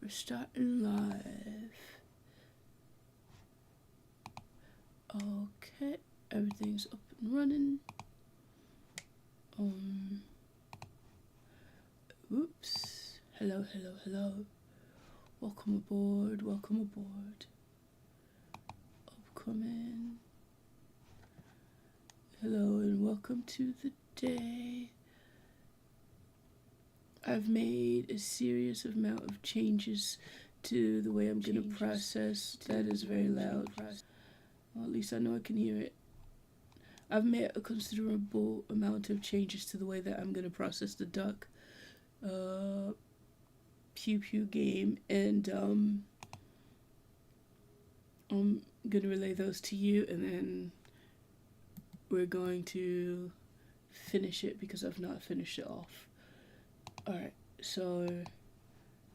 We're starting live. Okay, everything's up and running. Oops. Hello, hello, hello. Welcome aboard, welcome aboard. Upcoming. Hello and welcome to the day. I've made a serious amount of changes to the way I'm going to process. That is very loud. Well, at least I know I can hear it. I've made a considerable amount of changes to the way that I'm going to process the duck Pew Pew game, and I'm going to relay those to you, and then we're going to finish it because I've not finished it off. Alright, so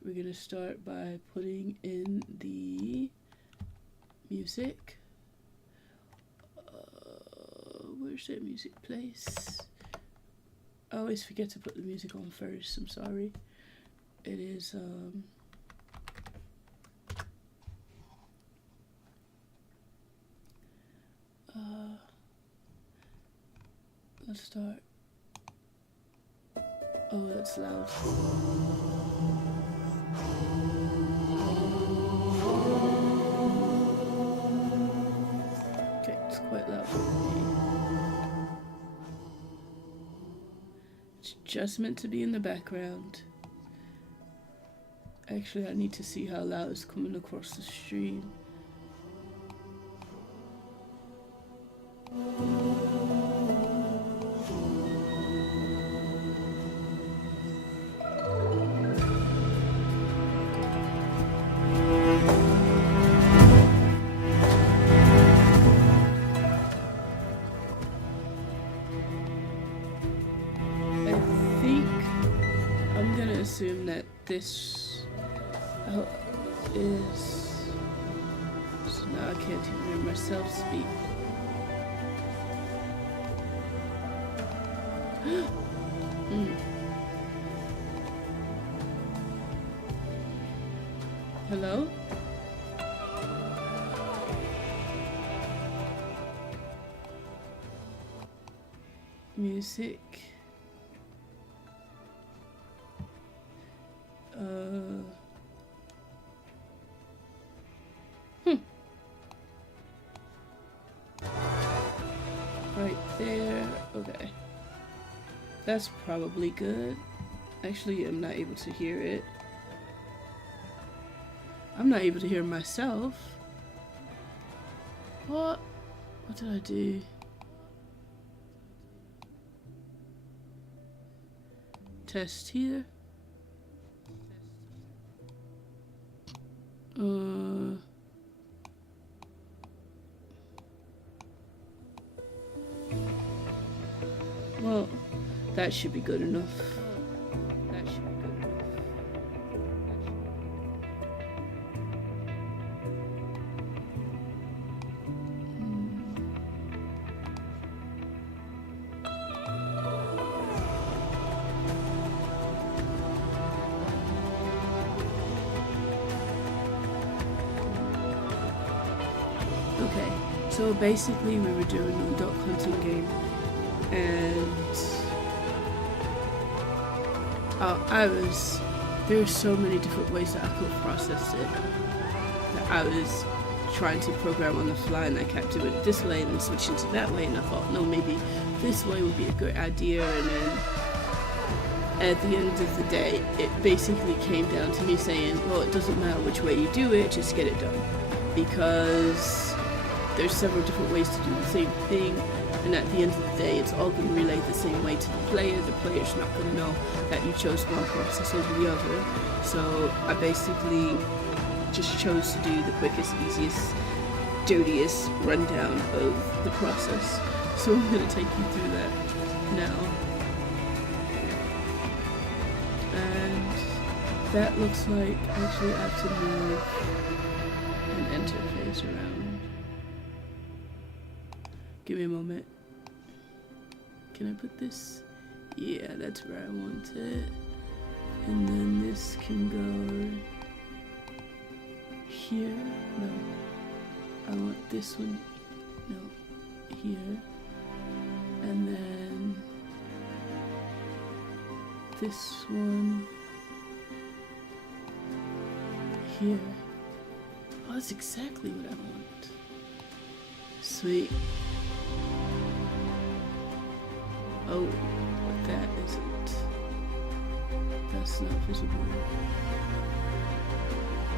we're going to start by putting in the music. Where's that music place? I always forget to put the music on first, I'm sorry. It is, let's start. Oh, that's loud. Okay, it's quite loud for me. It's just meant to be in the background. Actually, I need to see how loud it's coming across the stream. Assume that this is, so now I can't even hear myself speak. Hello? Music. Right there. Okay. That's probably good. Actually, I'm not able to hear it. I'm not able to hear myself. What? What did I do? Test here. Well, that should be good enough. That should be good enough. Okay, so basically we were doing a duck hunting game, and there's so many different ways that I could process it, that I was trying to program on the fly, and I kept doing it this way and then switching to that way, and I thought, no, maybe this way would be a good idea, and then at the end of the day, it basically came down to me saying, well, it doesn't matter which way you do it, just get it done, because there's several different ways to do the same thing, and at the end of the day, it's all going to relate the same way to the player. The player's not going to know that you chose one process over the other. So I basically just chose to do the quickest, easiest, dirtiest rundown of the process. So I'm going to take you through that now. And that looks like actually I have to move an interface around. Give me a moment. Can I put this? Yeah, that's where I want it. And then this can go here, no. I want this one, no, here. And then this one here. Oh, that's exactly what I want. Sweet. Oh, but that isn't. That's not visible.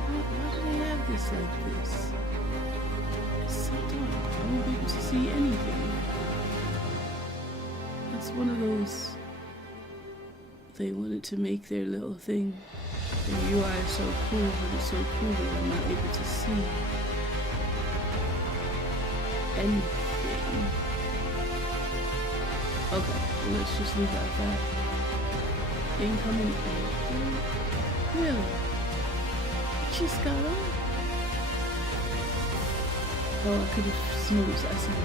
Why do they have this like this? It's so dark. I won't be able to see anything. That's one of those. They wanted to make their little thing. Their UI is so cool, but it's so cool that I'm not able to see anything. Okay, well, let's just leave it at that. Incoming. Really? Just got on? Oh, I could have snoozed. I said that.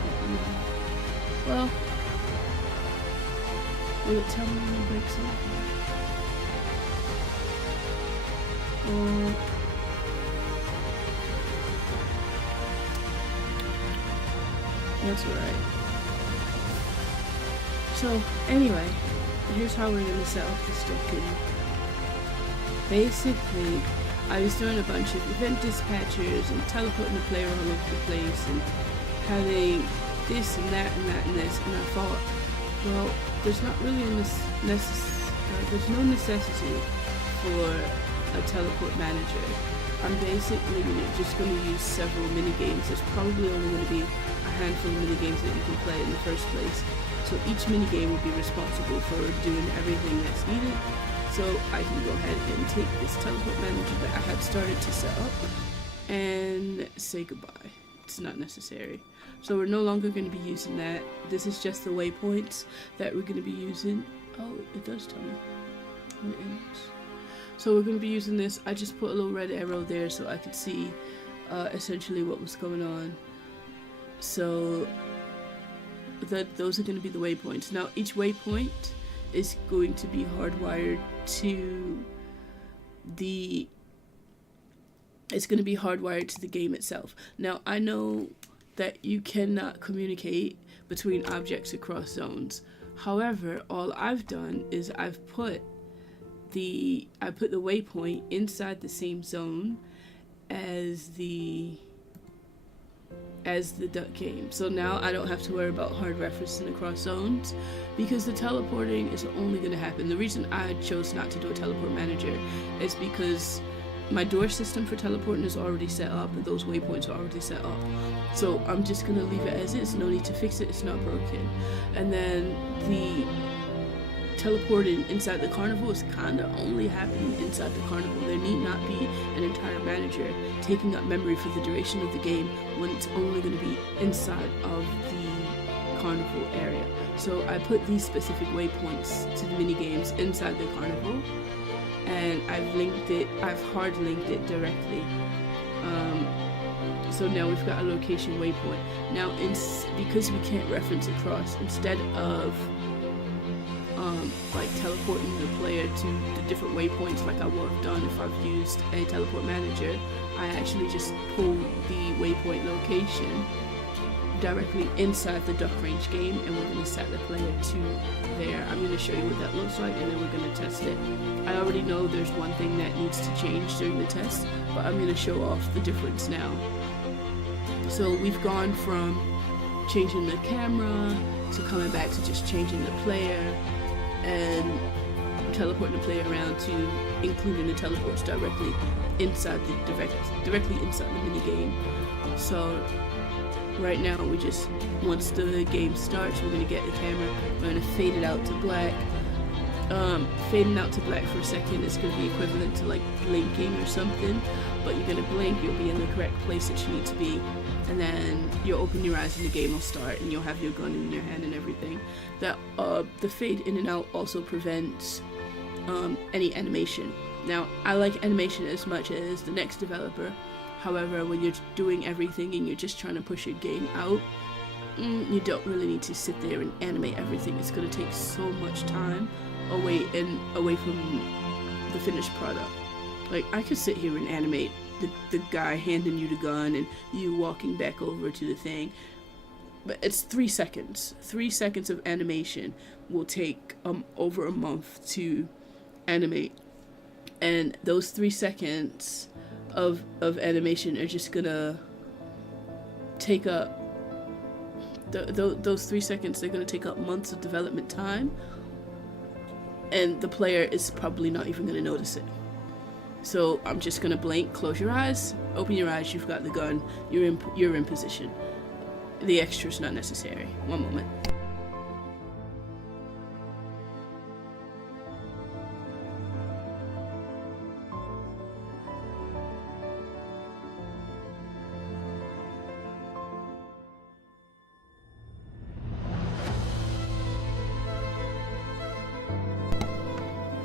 Well, will it tell me when it breaks off? That's alright. So, anyway, here's how we're gonna set up this token. Basically, I was doing a bunch of event dispatchers and teleporting the player all over the place and having this and that and that and this, and I thought, well, there's not really there's no necessity for a teleport manager. I'm basically just going to use several mini games. There's probably only going to be a handful of mini games that you can play in the first place. So each mini game will be responsible for doing everything that's needed. So I can go ahead and take this teleport manager that I had started to set up and say goodbye. It's not necessary. So we're no longer going to be using that. This is just the waypoints that we're going to be using. Oh, it does tell me. Oh, it ends. So we're going to be using this. I just put a little red arrow there so I could see essentially what was going on. So those are going to be the waypoints. Now each waypoint is going to be hardwired to the game itself. Now I know that you cannot communicate between objects across zones. However, all I've done is I've put the waypoint inside the same zone as the duck game. So now I don't have to worry about hard referencing across zones because the teleporting is only going to happen. The reason I chose not to do a teleport manager is because my door system for teleporting is already set up and those waypoints are already set up. So I'm just going to leave it as is. No need to fix it. It's not broken. And then the teleporting inside the carnival is kind of only happening inside the carnival. There need not be an entire manager taking up memory for the duration of the game when it's only going to be inside of the carnival area. So I put these specific waypoints to the mini games inside the carnival, and I've hard linked it directly. So now we've got a location waypoint. Now because we can't reference across, instead of like teleporting the player to the different waypoints like I would have done if I've used a teleport manager, I actually just pull the waypoint location directly inside the duck range game, and we're going to set the player to there. I'm going to show you what that looks like, and then we're going to test it. I already know there's one thing that needs to change during the test, but I'm going to show off the difference now. So we've gone from changing the camera to coming back to just changing the player and teleporting the player around to including the teleports directly inside directly inside the mini game. So right now once the game starts, we're gonna get the camera, we're gonna fade it out to black. Fading out to black for a second is going to be equivalent to like blinking or something, but you're going to blink, you'll be in the correct place that you need to be, and then you'll open your eyes and the game will start and you'll have your gun in your hand and everything. The fade in and out also prevents any animation. Now I like animation as much as the next developer, however when you're doing everything and you're just trying to push your game out, you don't really need to sit there and animate everything. It's going to take so much time away from the finished product. Like I could sit here and animate the guy handing you the gun and you walking back over to the thing. But it's 3 seconds. 3 seconds of animation will take over a month to animate. And those 3 seconds of animation are just gonna take up those 3 seconds. They're gonna take up months of development time, and the player is probably not even gonna notice it. So I'm just gonna blink, close your eyes, open your eyes. You've got the gun. You're in position. The extra's not necessary. One moment.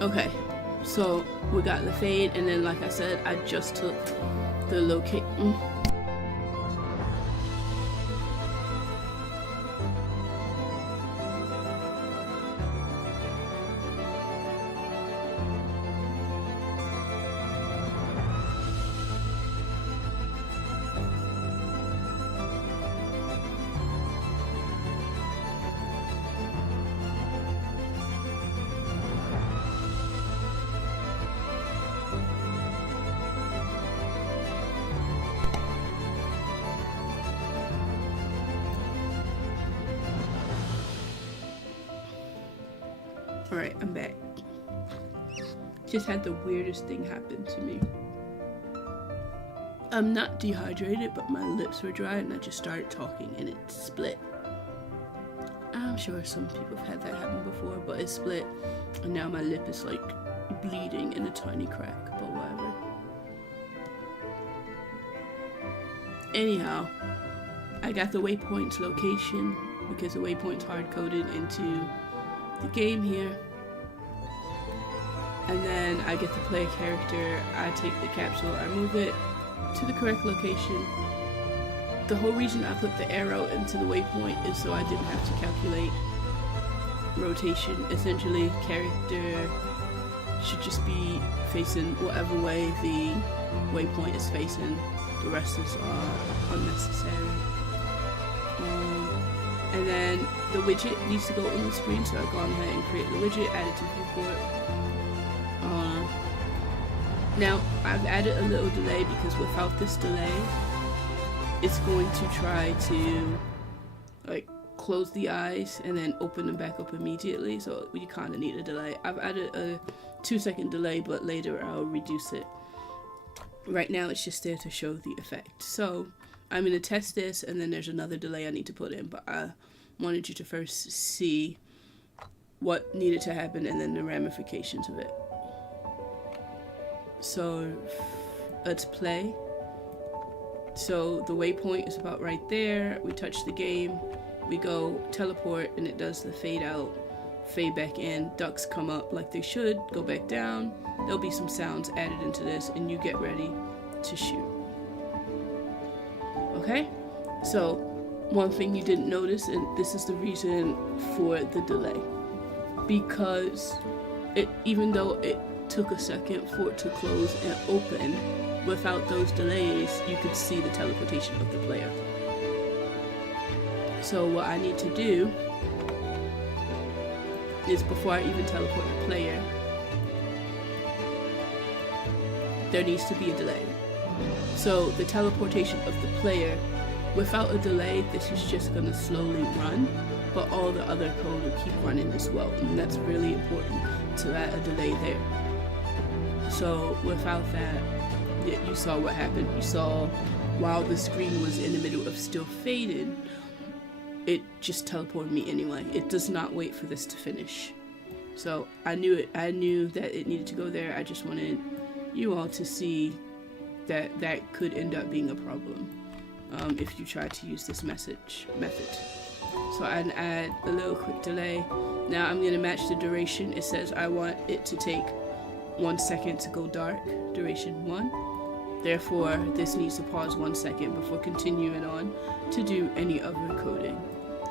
Okay, so we got the fade, and then like I said, I just took the location. Alright, I'm back. Just had the weirdest thing happen to me. I'm not dehydrated, but my lips were dry and I just started talking and it split. I'm sure some people have had that happen before, but it split and now my lip is like bleeding in a tiny crack, but whatever. Anyhow, I got the waypoint's location because the waypoint's hard-coded into the game here. And then I get to play a character, I take the capsule, I move it to the correct location. The whole reason I put the arrow into the waypoint is so I didn't have to calculate rotation. Essentially, character should just be facing whatever way the waypoint is facing. The rest is unnecessary. And then the widget needs to go on the screen, so I've gone ahead and create the widget, add it to viewport. Now I've added a little delay because without this delay, it's going to try to like close the eyes and then open them back up immediately. So you kind of need a delay. I've added a 2-second delay, but later I'll reduce it. Right now it's just there to show the effect. So I'm going to test this, and then there's another delay I need to put in, but I wanted you to first see what needed to happen and then the ramifications of it. So let's play. So the waypoint is about right there. We touch the game, we go teleport, and it does the fade out, fade back in. Ducks come up like they should, go back down. There'll be some sounds added into this, and you get ready to shoot. Okay? So one thing you didn't notice, and this is the reason for the delay, because even though it took a second for it to close and open, without those delays you could see the teleportation of the player. So what I need to do is, before I even teleport the player, there needs to be a delay. So the teleportation of the player, without a delay, this is just going to slowly run, but all the other code will keep running as well, and that's really important to add a delay there. So without that, you saw what happened. You saw while the screen was in the middle of still faded, it just teleported me anyway. It does not wait for this to finish. So I knew it. I knew that it needed to go there. I just wanted you all to see that that could end up being a problem if you try to use this method. So I add a little quick delay. Now I'm going to match the duration. It says I want it to take 1 second to go dark, duration 1. Therefore, this needs to pause 1 second before continuing on to do any other coding.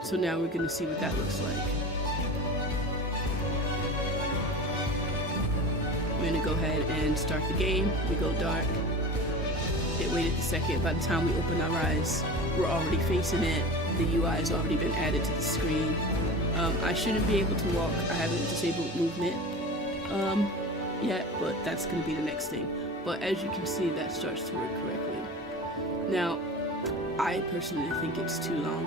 So now we're going to see what that looks like. We're going to go ahead and start the game. We go dark. it waited a second. By the time we open our eyes, we're already facing it. The UI has already been added to the screen. I shouldn't be able to walk. I haven't disabled movement yet, but that's going to be the next thing. But as you can see, that starts to work correctly. Now, I personally think it's too long.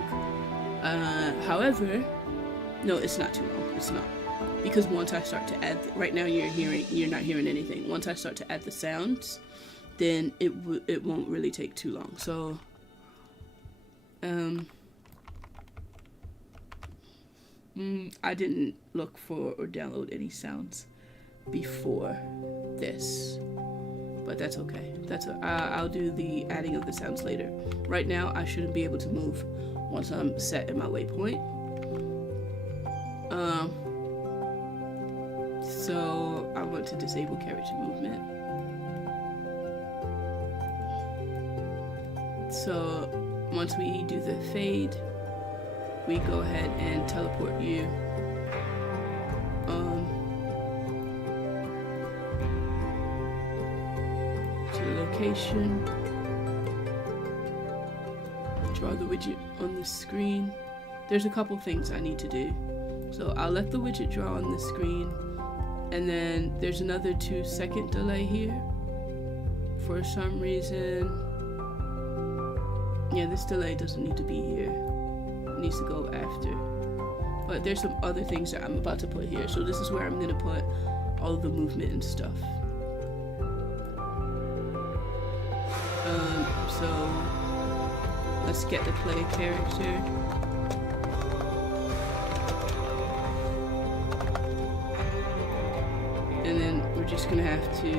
However, no, it's not too long. It's not. Because once I start to add, right now you're not hearing anything. Once I start to add the sounds, then it won't really take too long. So, I didn't look for or download any sounds before this, but that's okay. I'll do the adding of the sounds later. Right now, I shouldn't be able to move once I'm set in my waypoint. So I want to disable character movement. So once we do the fade, we go ahead and teleport you to the location. Draw the widget on the screen. There's a couple things I need to do. So I'll let the widget draw on the screen, and then there's another 2-second delay here. For some reason, yeah, this delay doesn't need to be here. It needs to go after. But there's some other things that I'm about to put here. So this is where I'm gonna put all of the movement and stuff. So let's get the play character. And then we're just gonna have to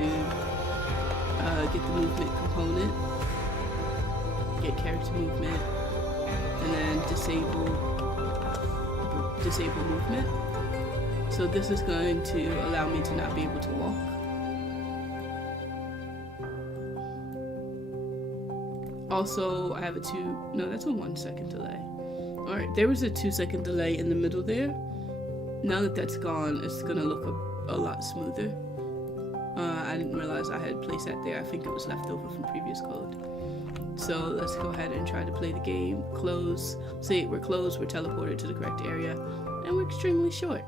get the movement component, get character movement, and then disable movement. So this is going to allow me to not be able to walk. Also, I have that's a 1-second delay. Alright, there was a 2-second delay in the middle there. Now that that's gone, it's gonna look a lot smoother. I didn't realize I had placed that there. I think it was left over from previous code. So let's go ahead and try to play the game. Close. See, we're closed, we're teleported to the correct area, and we're extremely short.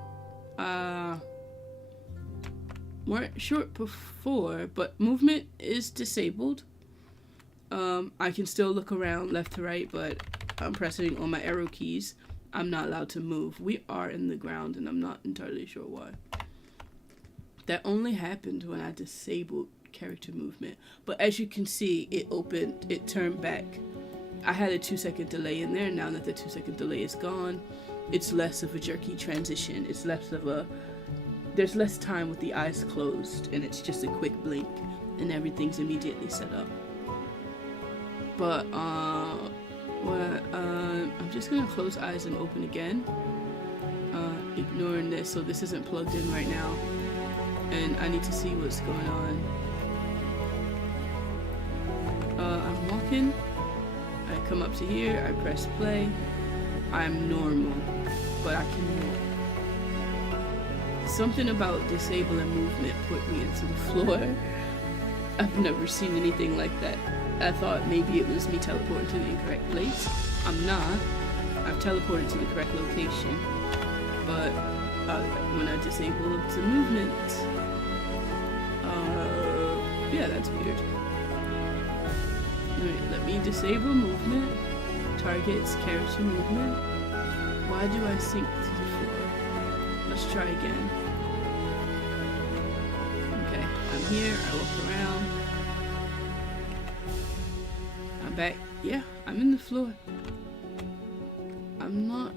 Weren't short before, but movement is disabled. I can still look around left to right, but I'm pressing on my arrow keys. I'm not allowed to move. We are in the ground, and I'm not entirely sure why. That only happened when I disabled character movement. But as you can see, it turned back. I had a 2-second delay in there. Now that the 2-second delay is gone, it's less of a jerky transition. It's less of there's less time with the eyes closed, and it's just a quick blink, and everything's immediately set up. But I'm just gonna close eyes and open again, ignoring this. So this isn't plugged in right now, and I need to see what's going on. I'm walking. I come up to here. I press play. I'm normal, but I can walk. Something about disabling movement put me into the floor. I've never seen anything like that. I thought maybe it was me teleporting to the incorrect place. I'm not. I've teleported to the correct location. But when I disabled the movement, yeah, that's weird. Alright, let me disable movement. Targets character movement. Why do I sink to the floor? Let's try again. Okay, I'm here. I walk around. I'm back. Yeah, I'm in the floor. I'm not.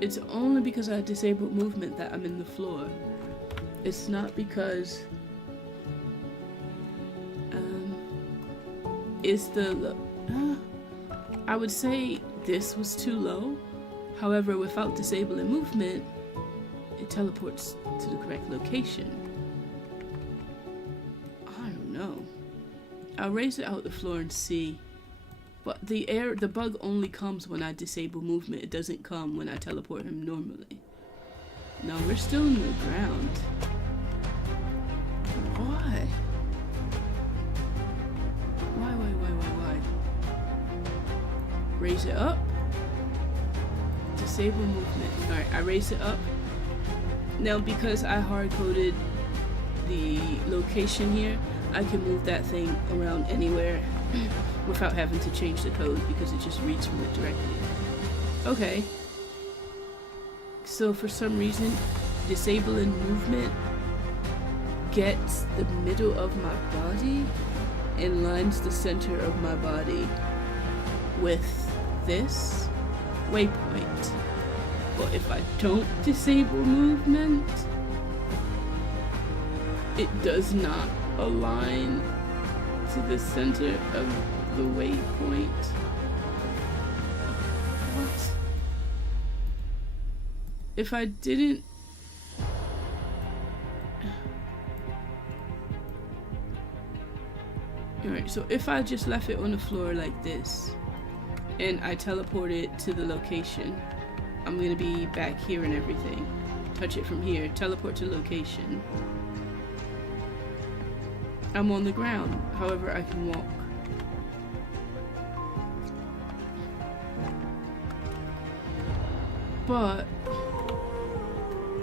It's only because I disabled movement that I'm in the floor. It's not because I would say this was too low. However, without disabling movement, it teleports to the correct location. I don't know. I'll raise it out the floor and see. But the bug only comes when I disable movement. It doesn't come when I teleport him normally. No, we're still in the ground. Why? Why? Raise it up. Disable movement. Alright, I raise it up. Now because I hard-coded the location here, I can move that thing around anywhere without having to change the code because it just reads from it directly. Okay. So for some reason, disabling movement gets the middle of my body and lines the center of my body with this waypoint. But if I don't disable movement, it does not align to the center of the waypoint. What? If I didn't... Alright, so if I just left it on the floor like this, and I teleport it to the location, I'm gonna be back here and everything. Touch it from here, teleport to location. I'm on the ground, however I can walk. But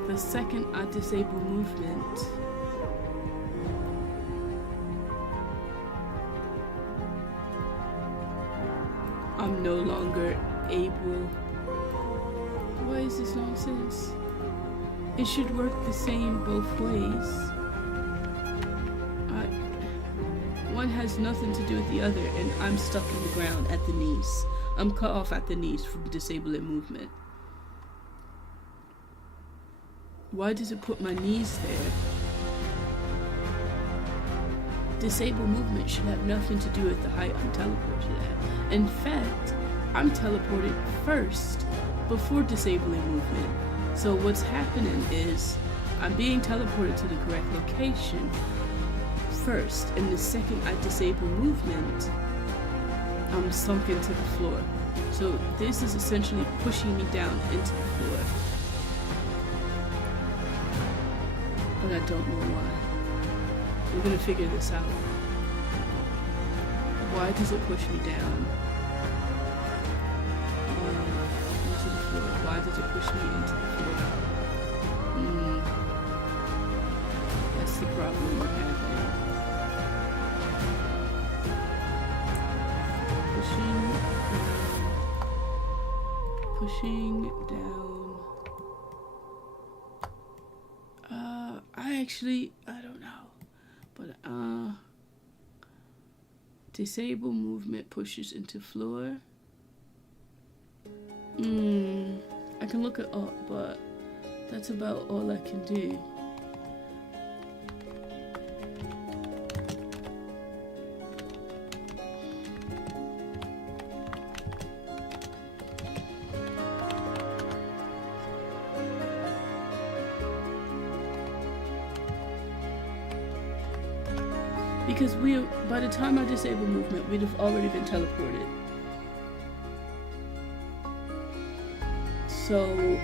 the second I disable movement, I'm no longer able. Why is this nonsense? It should work the same both ways. One has nothing to do with the other, and I'm stuck in the ground at the knees. I'm cut off at the knees from disabling movement. Why does it put my knees there? Disable movement should have nothing to do with the height I'm teleported at. In fact, I'm teleported first before disabling movement. So what's happening is I'm being teleported to the correct location first, and the second I disable movement, I'm sunk into the floor. So this is essentially pushing me down into the floor. But I don't know why. We're gonna figure this out. Why does it push me down? Into the floor. Why does it push me into the floor? That's the problem we're having. Pushing down. I don't know. But, disable movement pushes into floor. I can look it up, but that's about all I can do. Because by the time I disable movement, we'd have already been teleported. So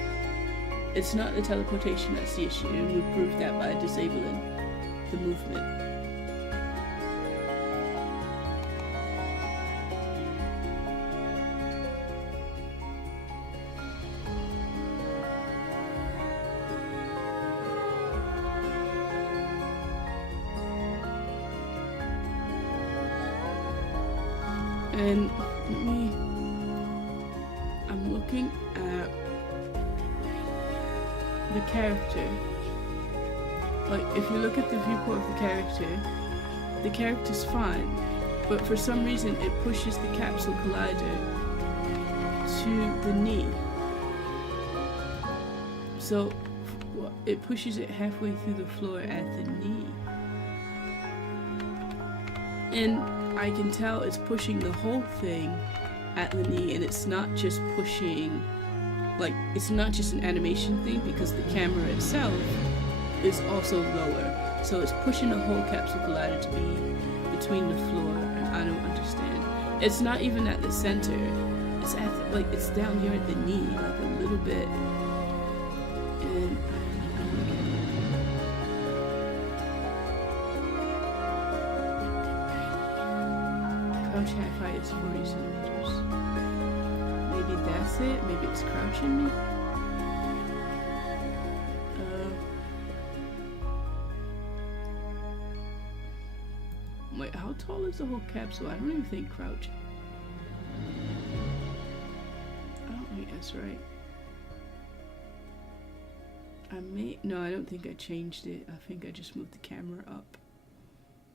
it's not the teleportation that's the issue, and we proved that by disabling the movement. And I'm looking at the character. Like, if you look at the viewport of the character's fine, but for some reason it pushes the capsule collider to the knee. So it pushes it halfway through the floor at the knee. And I can tell it's pushing the whole thing at the knee, and it's not just pushing, like, it's not just an animation thing, because the camera itself is also lower. So it's pushing the whole capsule collider to be between the floor, and I don't understand. It's not even at the center. It's at the, like, it's down here at the knee, like a little bit. And crouch half height is 40 centimeters. maybe that's it. Maybe it's crouching me. Wait, how tall is the whole capsule? I don't even think crouch. I don't think that's right. No, I don't think I changed it. I think I just moved the camera up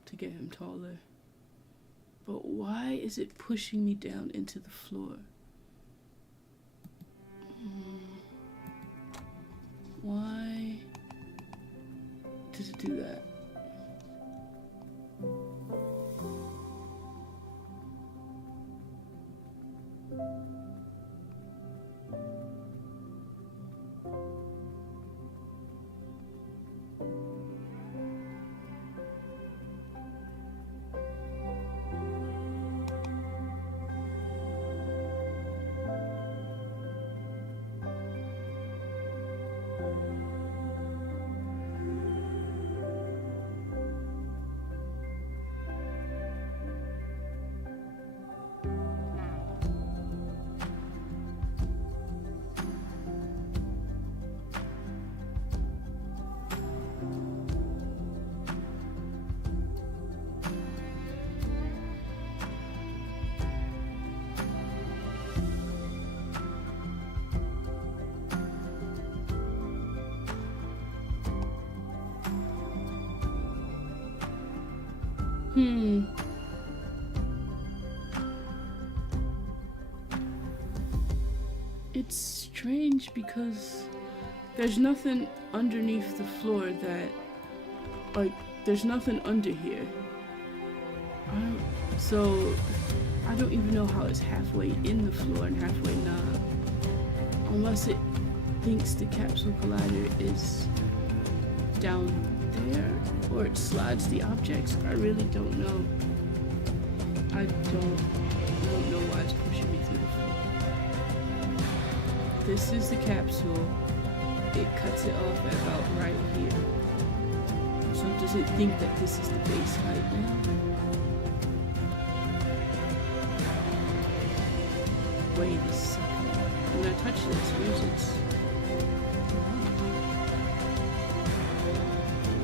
to get him taller. But why is it pushing me down into the floor? Why does it do that? It's strange because there's nothing underneath the floor that, like, there's nothing under here. So I don't even know how it's halfway in the floor and halfway not. Unless it thinks the capsule collider is down there, or it slides the objects. I really don't know. I don't know why it's pushing me through the floor. This is the capsule. It cuts it off at about right here. So does it think that this is the base height now? Wait a second. When I touch this, where's its...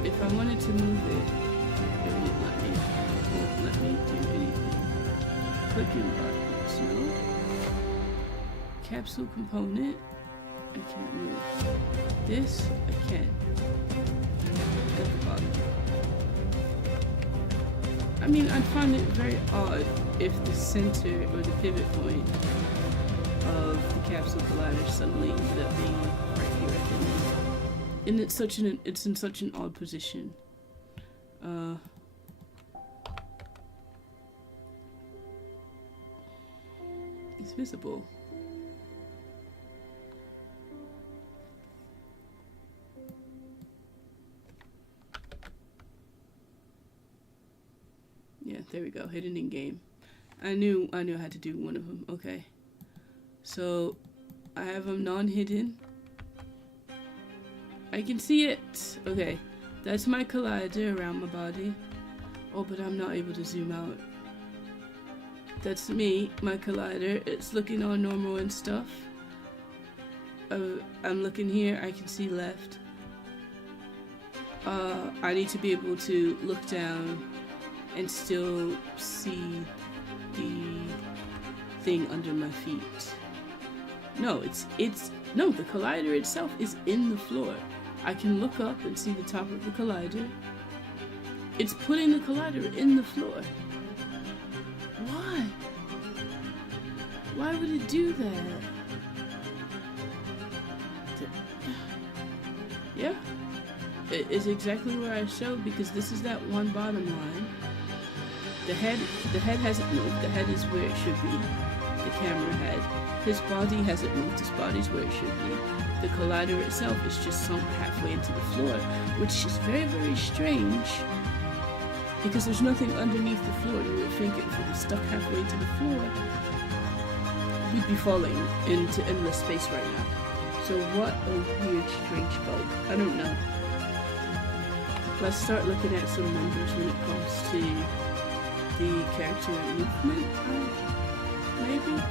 If I wanted to move it, it won't let me. It won't let me do anything. Clicking buttons, no. Capsule component, I can't move. This, I can. At the bottom. I mean, I find it very odd if the center or the pivot point of the capsule collider suddenly ended up being right here at the end. And it's in such an odd position. It's visible. Yeah, there we go. Hidden in game. I knew I had to do one of them. Okay. So I have them non-hidden. I can see it. Okay, that's my collider around my body. Oh, but I'm not able to zoom out. That's me, my collider. It's looking all normal and stuff. I'm looking here. I can see left. I need to be able to look down and still see the thing under my feet. No, no, the collider itself is in the floor. I can look up and see the top of the collider. It's putting the collider in the floor. Why? Why would it do that? Yeah, it is exactly where I showed, because this is that one bottom line. The head hasn't moved. The head is where it should be. The camera head. His body hasn't moved. His body's where it should be. The collider itself is just sunk halfway into the floor, which is very, very strange, because there's nothing underneath the floor. You would think if it was stuck halfway into the floor, we'd be falling into endless space right now. So what a weird, strange bug. I don't know. Let's start looking at some numbers when it comes to the character movement, maybe?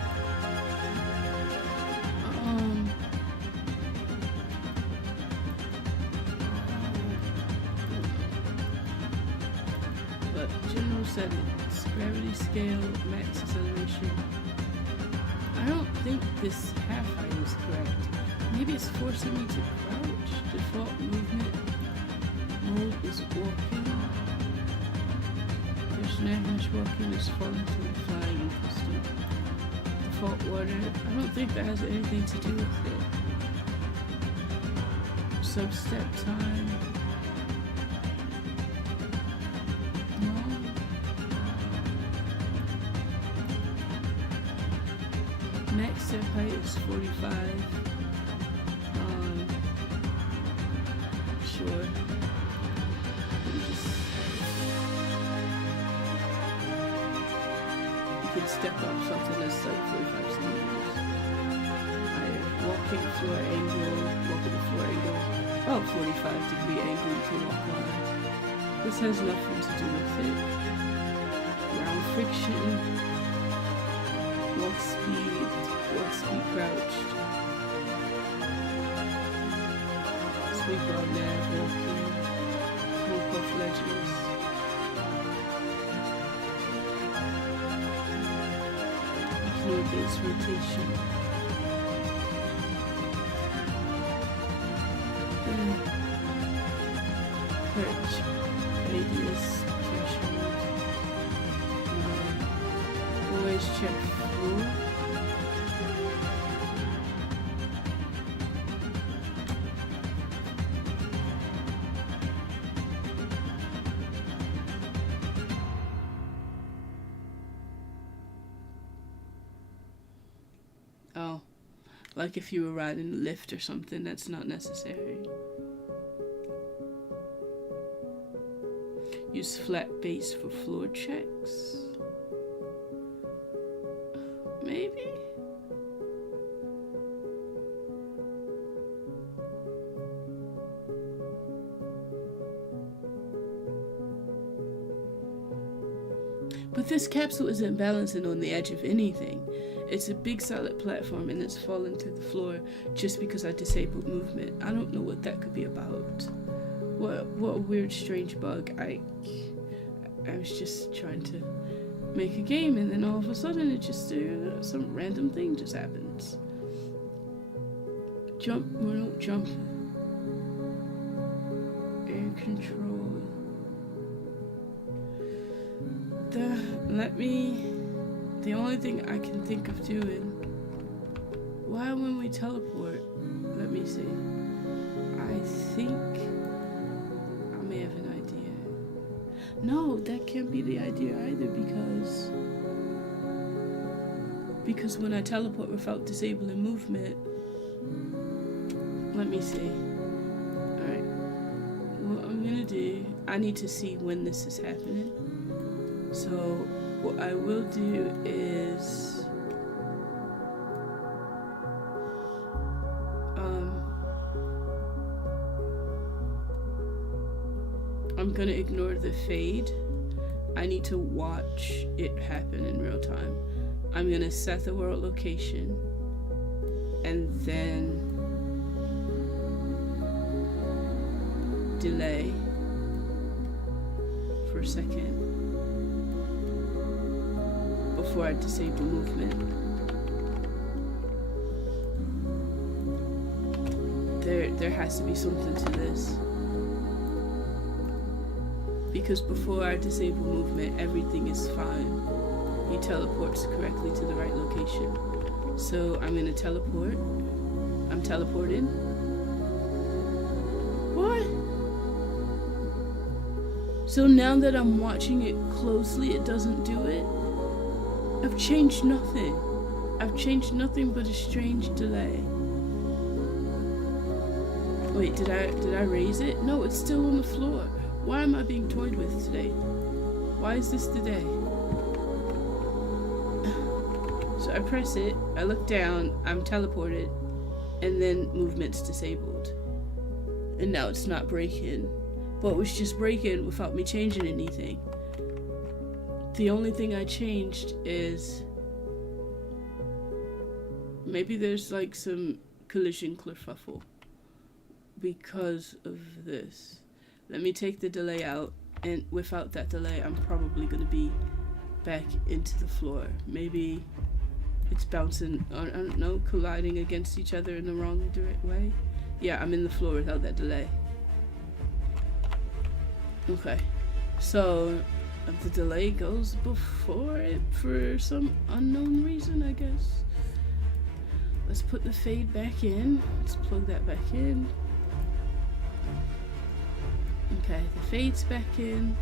settings. Gravity scale, max acceleration. I don't think this half height is correct. Maybe it's forcing me to crouch. Default movement mode is walking. There's not much walking, it's falling to the flying and custom. Default water. I don't think that has anything to do with it. Sub-step time. No. Max step height is 45. Sure. Let me just... You can step up something that's like 45 centimeters. Higher. Walking floor angle. Walking the floor angle. Oh, 45-degree angle you can walk on. This has nothing to do with it. Ground friction. Walk speed crouched. Sweep on nav walking. Smoke off ledges. Ignore against rotation. Perch. Radius. Threshold. Always check floor. Oh, like if you were riding a lift or something, that's not necessary. Use flat base for floor checks. Maybe? But this capsule isn't balancing on the edge of anything. It's a big solid platform and it's falling to the floor just because I disabled movement. I don't know what that could be about. What a weird, strange bug. I was just trying to make a game and then all of a sudden it just, some random thing just happens. Jump, well, don't jump. Air control. The only thing I can think of doing, why when we teleport, let me see. I think I may have an idea. No, that can't be the idea either because when I teleport without disabling movement, let me see. Alright, what I'm gonna do, I need to see when this is happening. So what I will do is I'm gonna ignore the fade. I need to watch it happen in real time. I'm gonna set the world location and then delay for a second before I disable movement. There has to be something to this. Because before I disable movement, everything is fine. He teleports correctly to the right location. So I'm gonna teleport. I'm teleporting. What? So now that I'm watching it closely, it doesn't do it? I've changed nothing. I've changed nothing but a strange delay. Wait, did I raise it? No, it's still on the floor. Why am I being toyed with today? Why is this the day? So I press it, I look down, I'm teleported, and then movement's disabled. And now it's not breaking. But it was just breaking without me changing anything. The only thing I changed is maybe there's like some collision kerfuffle because of this. Let me take the delay out and without that delay, I'm probably gonna be back into the floor. Maybe it's bouncing, I don't know, colliding against each other in the wrong way. Yeah, I'm in the floor without that delay. Okay, so the delay goes before it for some unknown reason, I guess. Let's put the fade back in. Let's plug that back in. Okay, the fade's back in.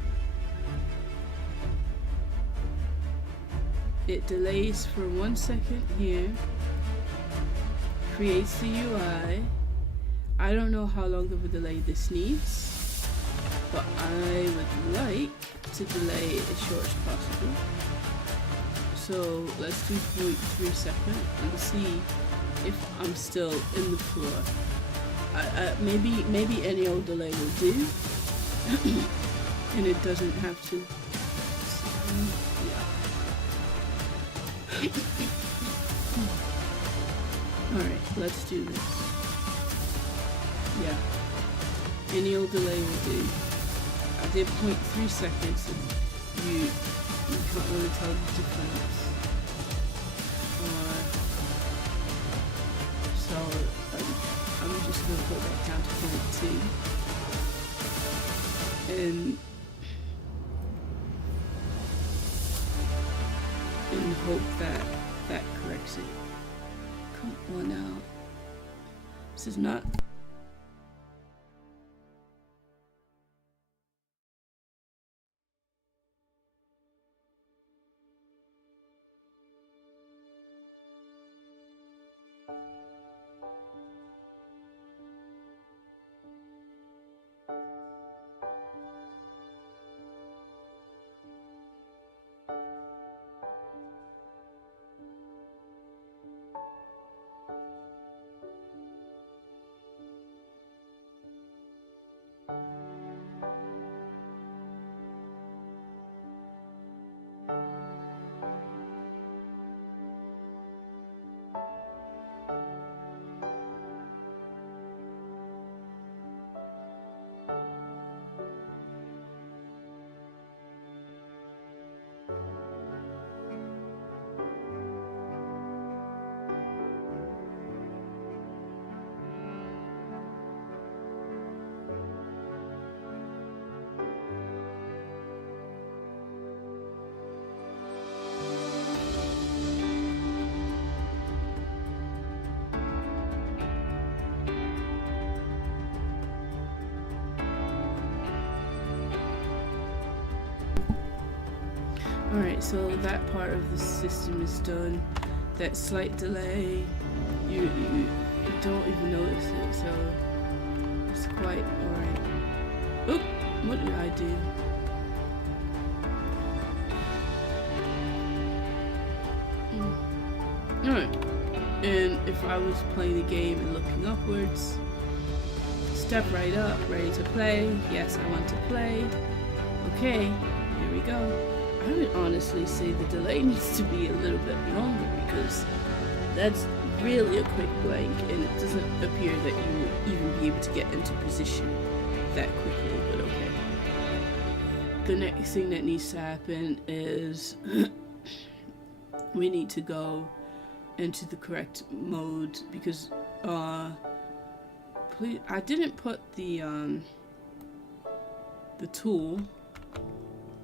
It delays for 1 second here. Creates the UI. I don't know how long of a delay this needs, but I would like to delay as short as possible. So let's do 0.3 seconds and see if I'm still in the floor. Maybe any old delay will do, and it doesn't have to. Yeah. All right, let's do this. Yeah, any old delay will do. I did 0.3 seconds, and you can't really tell the difference. So I'm just gonna put that down to 0.2 and hope that that corrects it. Come on now. This is not. Alright, so that part of the system is done. That slight delay, you don't even notice it, so it's quite alright. Oop! What did I do? Alright, and if I was playing the game and looking upwards, step right up, ready to play. Yes, I want to play. Okay, here we go. I would honestly say the delay needs to be a little bit longer because that's really a quick blank and it doesn't appear that you will even be able to get into position that quickly, but okay. The next thing that needs to happen is we need to go into the correct mode because please, I didn't put the tool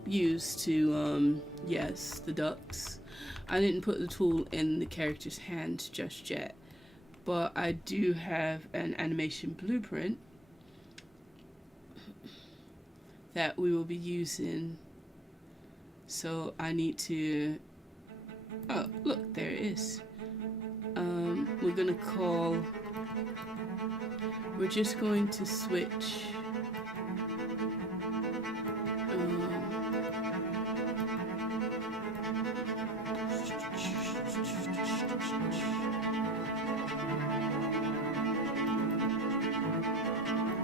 used to yes, the ducks. I didn't put the tool in the character's hand just yet, but I do have an animation blueprint that we will be using. So I need to, oh look, there it is. We're gonna call, we're just going to switch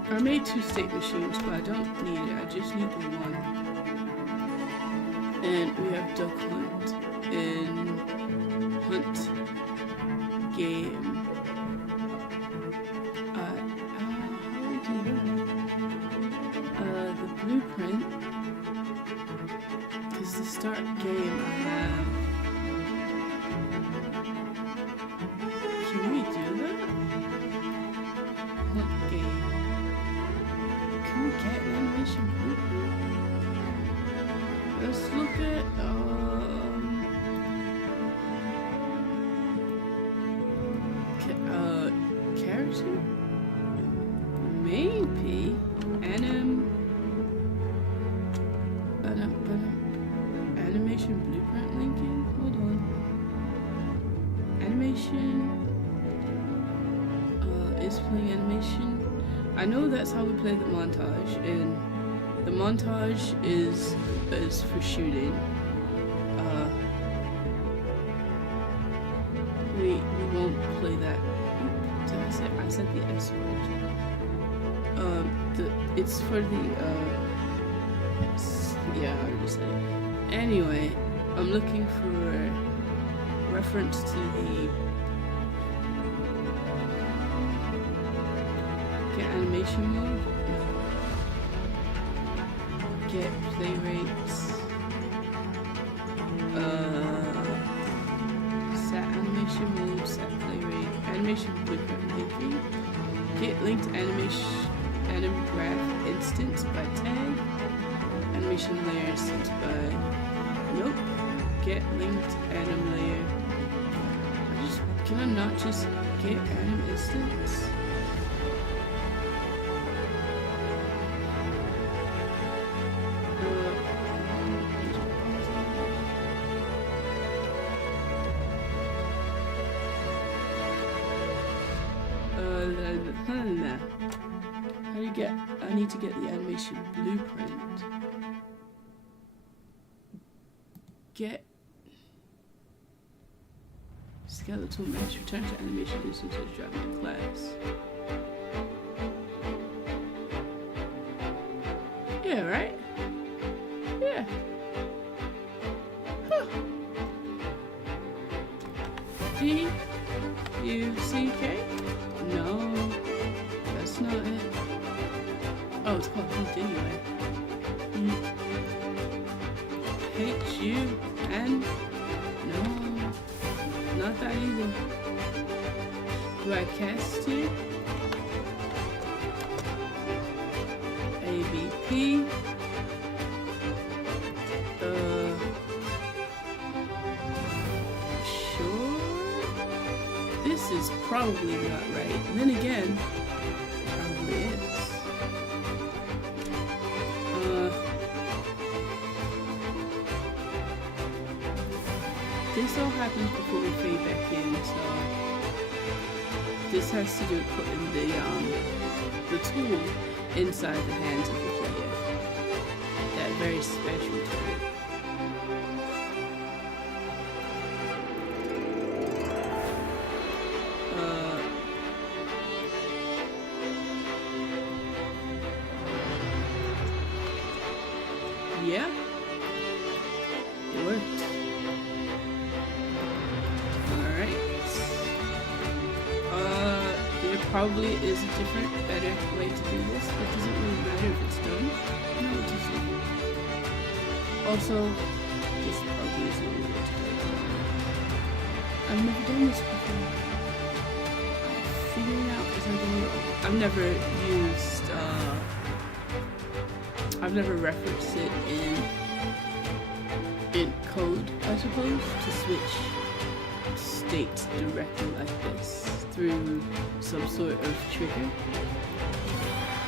I made 2 state machines, but I don't need it. I just need the one. And we have duck hunt and hunt game. How do we do that? The blueprint animation. Is playing animation. I know that's how we play the montage, and the montage is for shooting. We won't play that. Did I say? I said the S word. It's for the yeah, I already said it. Anyway, I'm looking for reference to the get animation mode. Get play rates. Set animation mode, set play rate, animation blueprint making. Get linked anim graph instance by tag. Animation layer set by nope. Get linked anim layer. Can I not just get anim instance? How do you get? I need to get the animation blueprint. Get skeletal mesh. Return to animation instance of driving class. Yeah, right? Yeah. Huh. G-U-C-K? No, that's not it. Oh, it's called Heat anyway. H-U-N? No, not that either. Do I cast here? A-B-P. Sure. This is probably not right. And then again, it probably is. This all happens before we fade back in, so this has to do with putting the tool inside the hands of the player. That very special tool. Yeah, it worked. There probably is a different, better way to do this, but it doesn't really matter if it's done. No, it doesn't. Also, this probably isn't really way to do it. I've never done this before. Figuring out as I'm going along. I've never referenced it in code, I suppose, to switch states directly like this through some sort of trigger.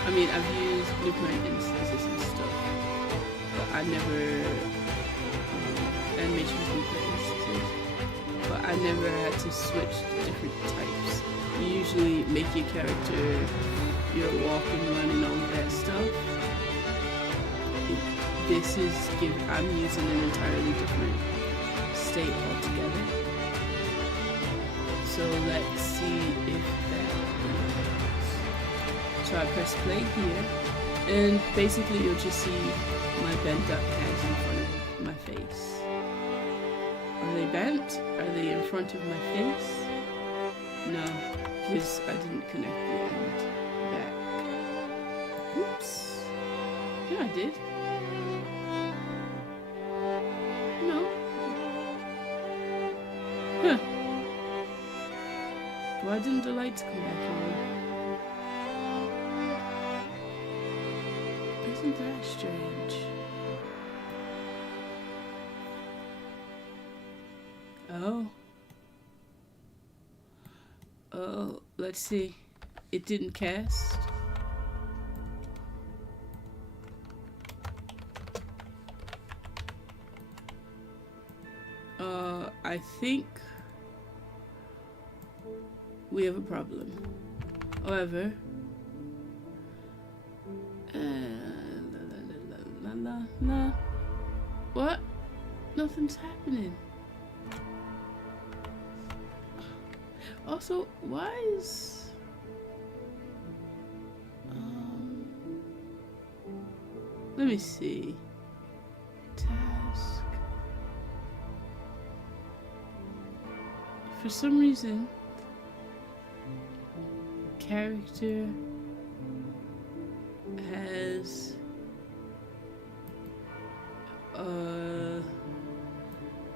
I mean, I've used blueprint instances and stuff, but I never animation blueprint instances, but I never had to switch to different types. You usually make your character, your walk and run and all that stuff. This is I'm using an entirely different state altogether. So let's see if that works. So I press play here, and basically you'll just see my bent up hands in front of my face. Are they bent? Are they in front of my face? No, because I didn't connect the end back. Oops. Yeah, I did. No. Huh. Why didn't the lights come back on? Isn't that strange? Oh. Oh, let's see. It didn't cast. I think we have a problem. However, what? Nothing's happening. Also, why is let me see. Task. For some reason, character has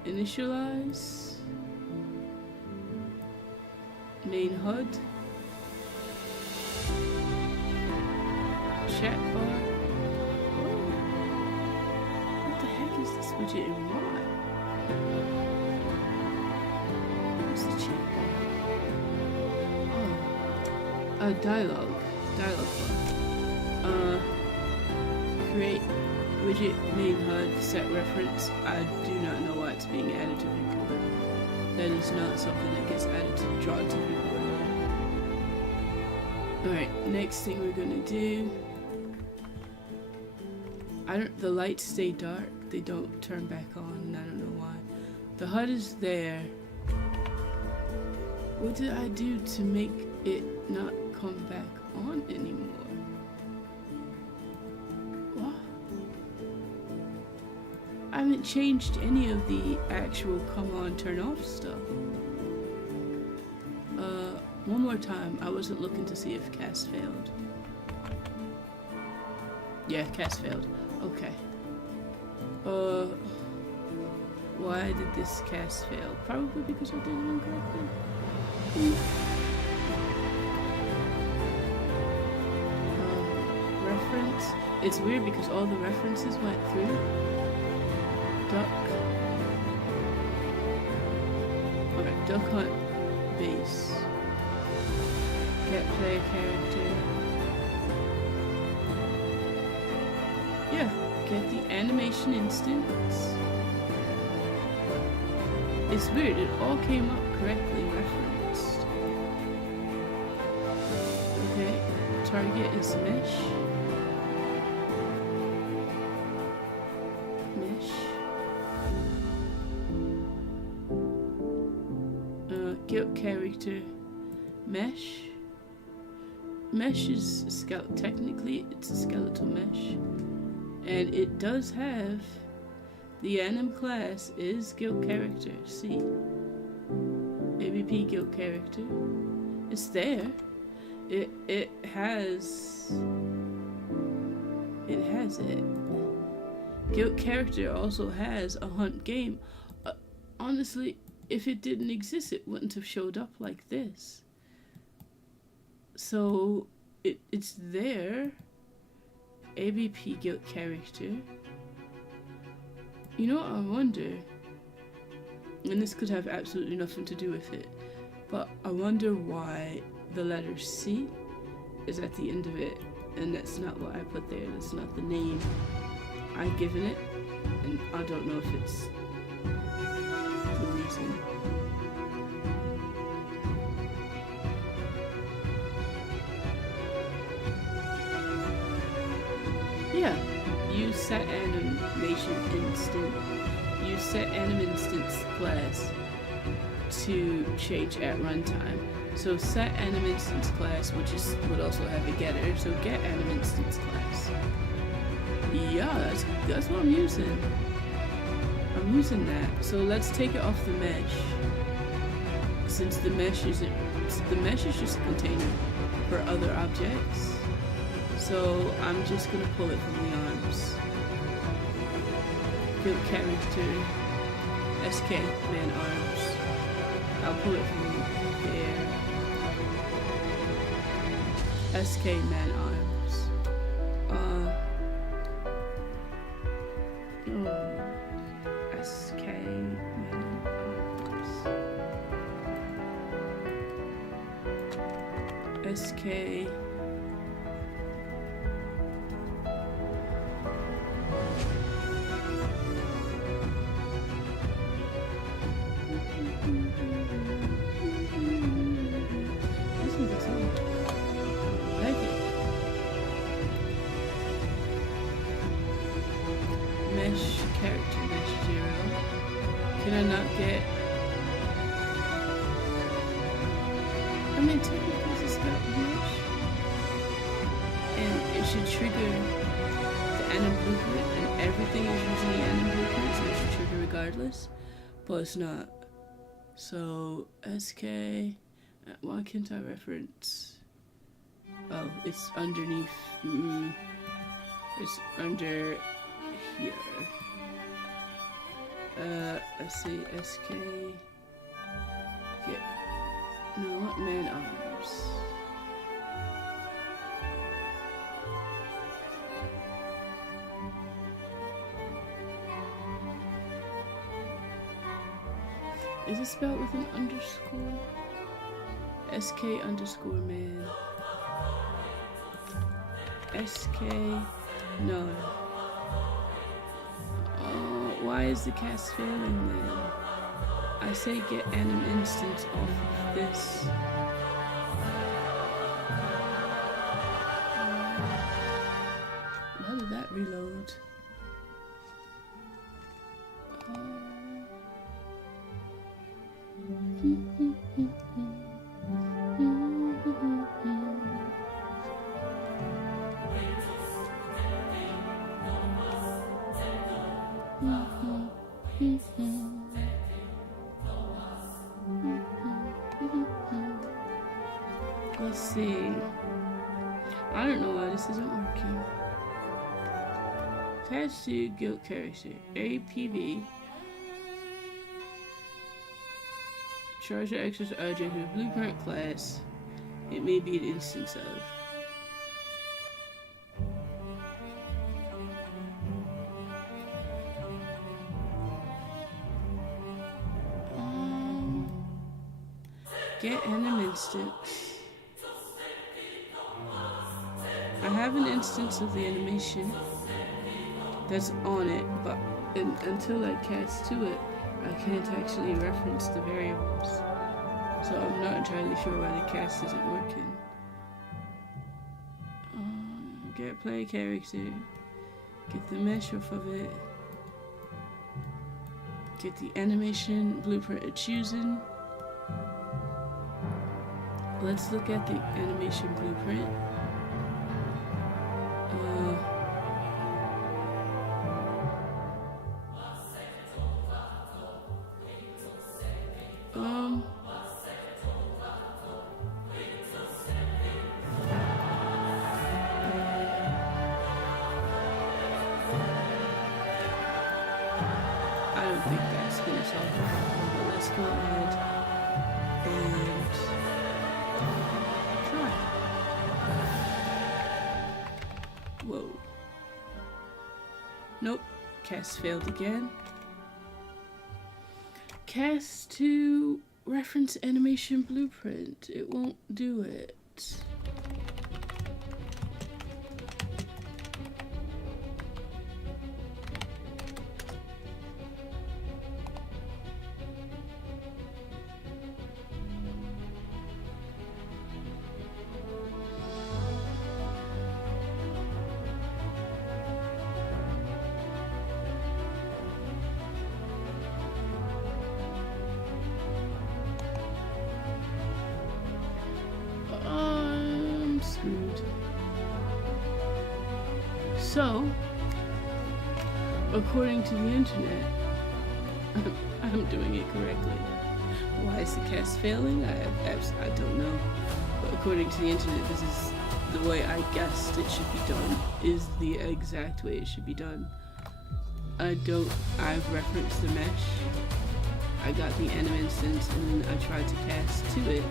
initialize main HUD chat bar. Oh, what the heck is this widget and why? Where's the chat bar? Oh, dialogue bar. Create widget main HUD set reference. I do not know why it's being added to report. That is not something that gets added to drawn to report. Alright, next thing we're gonna do. The lights stay dark, they don't turn back on, and I don't know why. The HUD is there. What did I do to make it not come back on anymore? I haven't changed any of the actual come on, turn off stuff. One more time. I wasn't looking to see if cast failed. Yeah, cast failed. Okay. Why did this cast fail? Probably because I did it incorrectly. Reference. It's weird because all the references went through. Duck. Alright, duck hunt base. Get player character. Yeah, get the animation instance. It's weird, it all came up correctly referenced. Okay, target is mesh. Guild character mesh. Mesh is technically it's a skeletal mesh, and it does have the anim class is guild character. See, ABP guild character. It's there. It has it. Guild character also has a hunt game. Honestly, if it didn't exist, it wouldn't have showed up like this. So it's there. ABP guild character. You know what I wonder? And this could have absolutely nothing to do with it, but I wonder why the letter C is at the end of it, and that's not what I put there. That's not the name I've given it, and I don't know if it's the reason. Yeah, use set animation instant. Use set anim instance class to change at runtime. So set anim instance class, which would also have a getter. So get anim instance class. Yeah, that's what I'm using. I'm using that. So let's take it off the mesh. Since the mesh is just a container for other objects. So I'm just gonna pull it from the arms. Guild character, SK man arms. I'll pull it from there. SK man arms. SK man arms. SK. get. I mean, technically it's about mesh, and it should trigger the anim blueprint, and everything is using the anim blueprint, so it should trigger regardless. But it's not. So SK. Why can't I reference? Oh, it's underneath. It's under here. Let's see, SK. Get. No, what man arms? Is it spelled with an underscore? SK underscore man. SK. No. Oh, why is the cast failing then? I say get anim instance off of this. How did that reload? Let's see. I don't know why this isn't working. Attached to guild character. APB. Charge your access object with blueprint class. It may be an instance of. Get anim instance. I have an instance of the animation that's on it, but until I cast to it, I can't actually reference the variables. So I'm not entirely sure why the cast isn't working. Get play character. Get the mesh off of it. Get the animation blueprint it's using. Let's look at the animation blueprint. I don't think that's gonna solve the problem, but let's go ahead and try. Whoa. Nope. Cast failed again. Cast to reference animation blueprint. It won't do it. So, according to the internet, I'm doing it correctly. Why is the cast failing? I don't know. But according to the internet, this is the way I guessed it should be done. Is the exact way it should be done. I've referenced the mesh. I got the anim instance and then I tried to cast to it.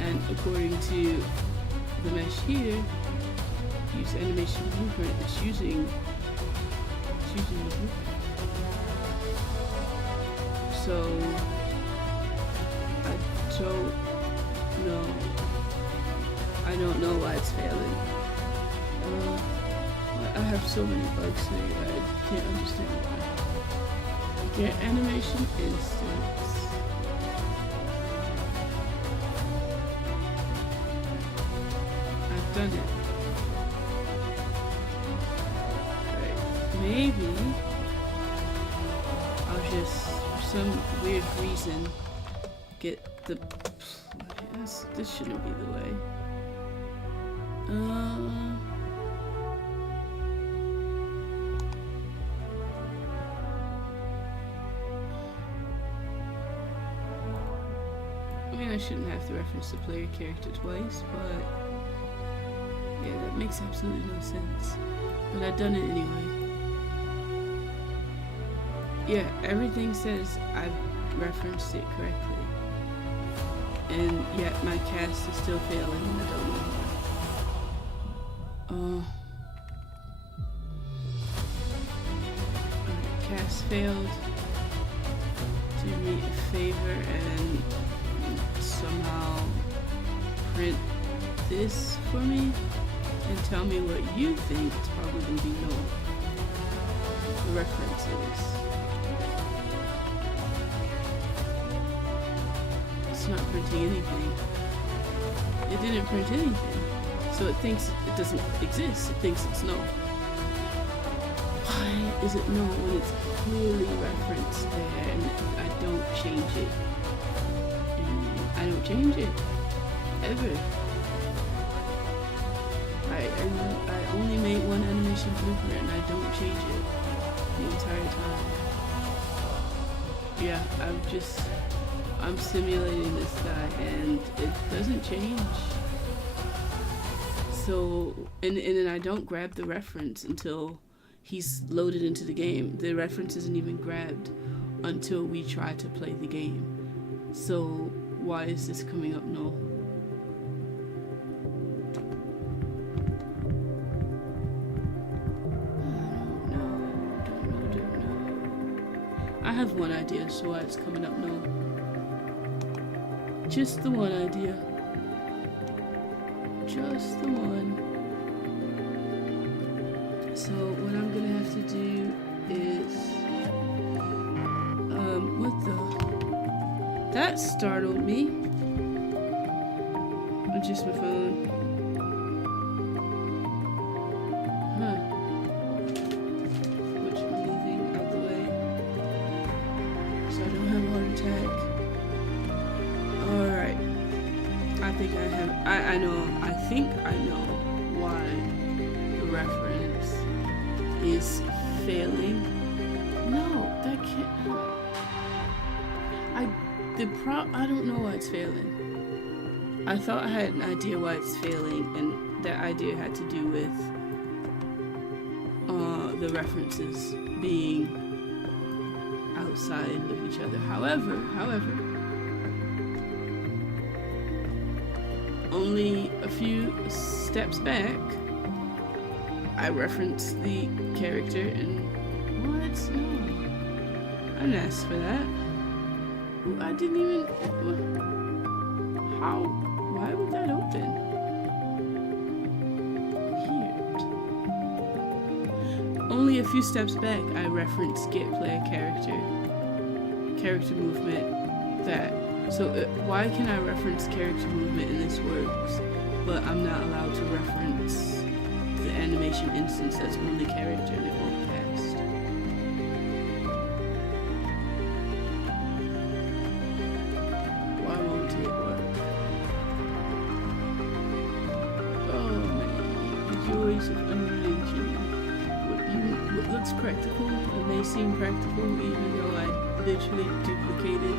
And according to the mesh here, use animation blueprint. It's using the blueprint. So I don't know why it's failing. I have so many bugs here. I can't understand why. Get animation instance. I've done it. Maybe I'll just some weird reason get the... This shouldn't be the way. I mean, I shouldn't have to reference the player character twice, but yeah, that makes absolutely no sense. But I've done it anyway. Yeah, everything says I've referenced it correctly. And yet my cast is still failing and I don't know why. Cast failed. Do me a favor and somehow print this for me and tell me what you think. It's probably going to be no references. It's not printing anything. It didn't print anything. So it thinks it doesn't exist. It thinks it's no. Why is it no when it's clearly referenced there and I don't change it? I don't change it. Ever. I only made one animation blueprint and I don't change it the entire time. Yeah, I'm simulating this guy and it doesn't change. So, and then I don't grab the reference until he's loaded into the game. The reference isn't even grabbed until we try to play the game. So, why is this coming up no? Don't know. I have one idea as to why it's coming up no. Just the one idea. Just the one. So what I'm gonna have to do is what the... That startled me. Or just my phone. Huh. Which I'm moving out the way so I don't have a heart attack. Alright. I think I have, I think I know why the reference is failing. No, that can't, I don't know why it's failing. I thought I had an idea why it's failing, and that idea had to do with the references being outside of each other. However, only a few steps back, I referenced the character and what? No. I didn't ask for that. I didn't even... How? Why would that open? Weird. Only a few steps back, I referenced get player character movement, that. So why can I reference character movement and this works, but I'm not allowed to reference the animation instance that's on the character and it won't cast? Why won't it work? Oh man, the joys of Unreal Engine. What looks practical, it may seem practical even though I literally duplicated.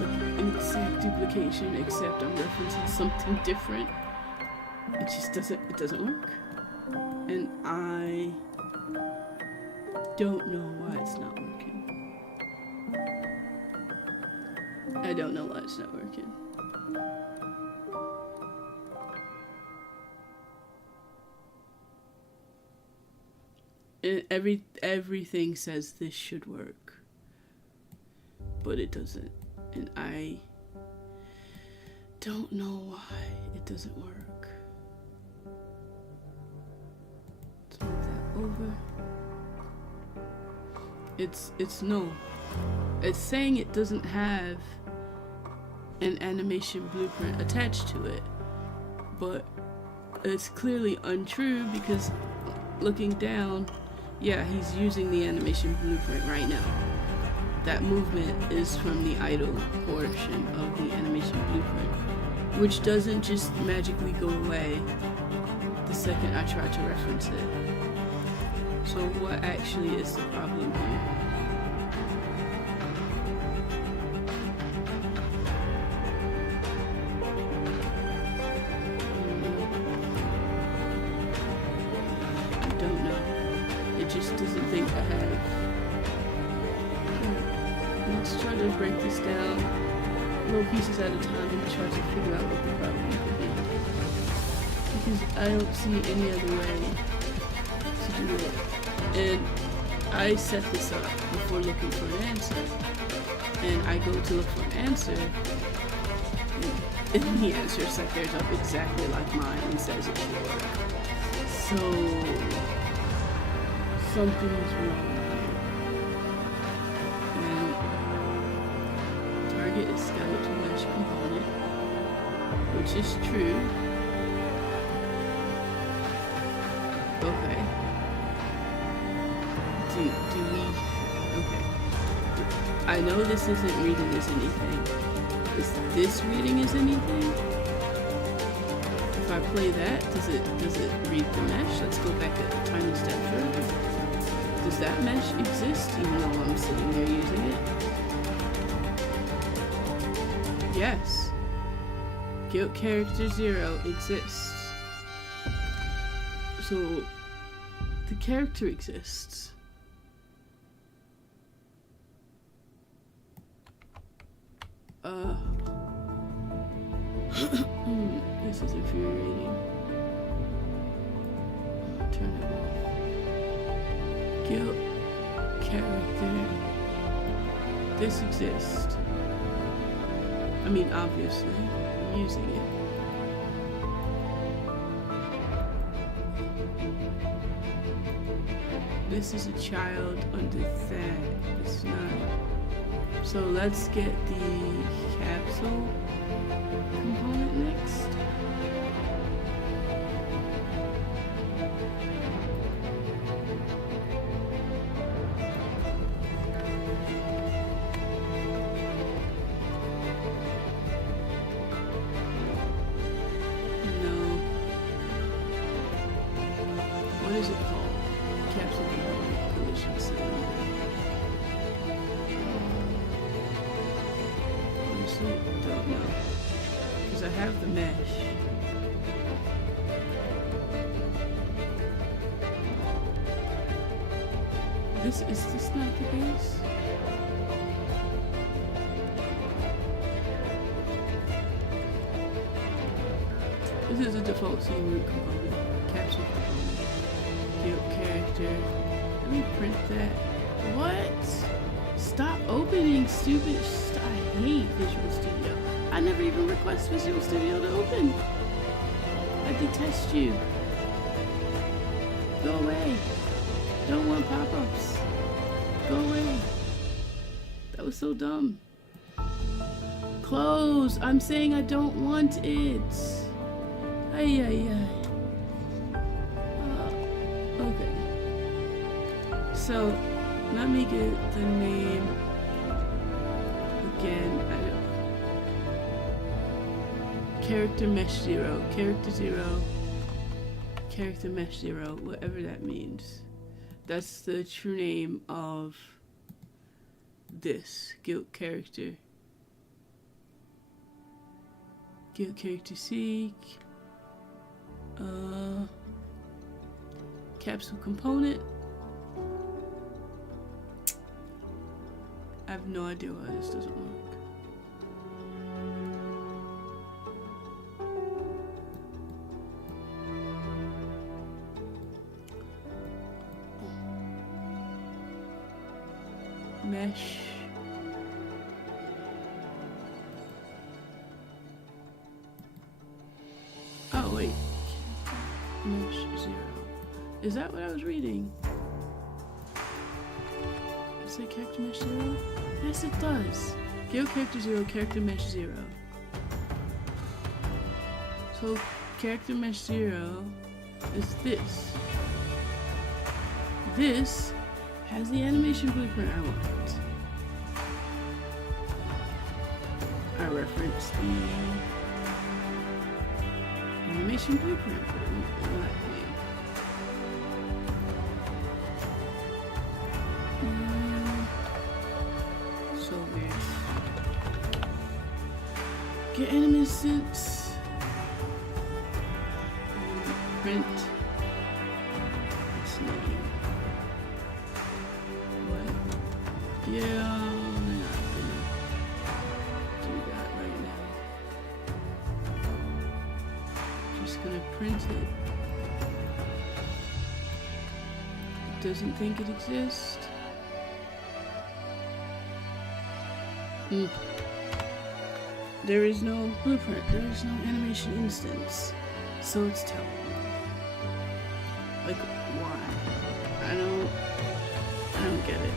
An exact duplication, except I'm referencing something different. It just doesn't work. And I don't know why it's not working. I don't know why it's not working. And everything says this should work, but it doesn't. And I don't know why it doesn't work. Let's move that over. It's no. It's saying it doesn't have an animation blueprint attached to it, but it's clearly untrue because looking down, yeah, he's using the animation blueprint right now. that movement is from the idle portion of the animation blueprint, which doesn't just magically go away the second I try to reference it. So what actually is the problem here? I don't know. It just doesn't think I have. Let's try to break this down little pieces at a time and try to figure out what the problem could be. Because I don't see any other way to do it. And I set this up before looking for an answer. And I go to look for an answer, and the answer set there up exactly like mine and says it should work. So something's wrong. And target is skeletal mesh component, which is true. Okay. Do we... Okay. I know this isn't reading as anything. Is this reading as anything? If I play that, does it read the mesh? Let's go back a tiny step further. Does that mesh exist even though I'm sitting there using it? Yes. Guild character 0 exists. So the character exists. This is infuriating. Turn it off. Guild character. This exists. I mean, obviously, I'm using it. This is a child under that. It's not. So let's get the capsule component next. No. What is it called? Capsule component collision cylinder. Don't know, because I have the mesh. Is this not the base? This is a default scene root component, capsule component, guild character. Let me print that. What? Stop opening, stupid. I hate Visual Studio. I never even request Visual Studio to open. I detest you. Go away. Don't want pop-ups. Go away. That was so dumb. Close. I'm saying I don't want it. Ay, ay, ay. Okay. So, let me get the name again. I don't. Character mesh 0, character 0, character mesh 0, whatever that means. That's the true name of this guild character. Guild character seek. Capsule component. I have no idea why this doesn't work. Mesh. Oh wait. Mesh 0. Is that what I was reading? Does it say character mesh 0? Yes, it does. Guild character 0, character mesh 0. So character mesh 0 is this. This has the animation blueprint I want. reference the animation blueprint, but it won't let me. So weird. Get animations. Print its name. What? Yeah, I'm not gonna do that right now. Just gonna print it. It doesn't think it exists. There is no blueprint. There is no animation instance. So it's telling me. Like, why? I don't get it.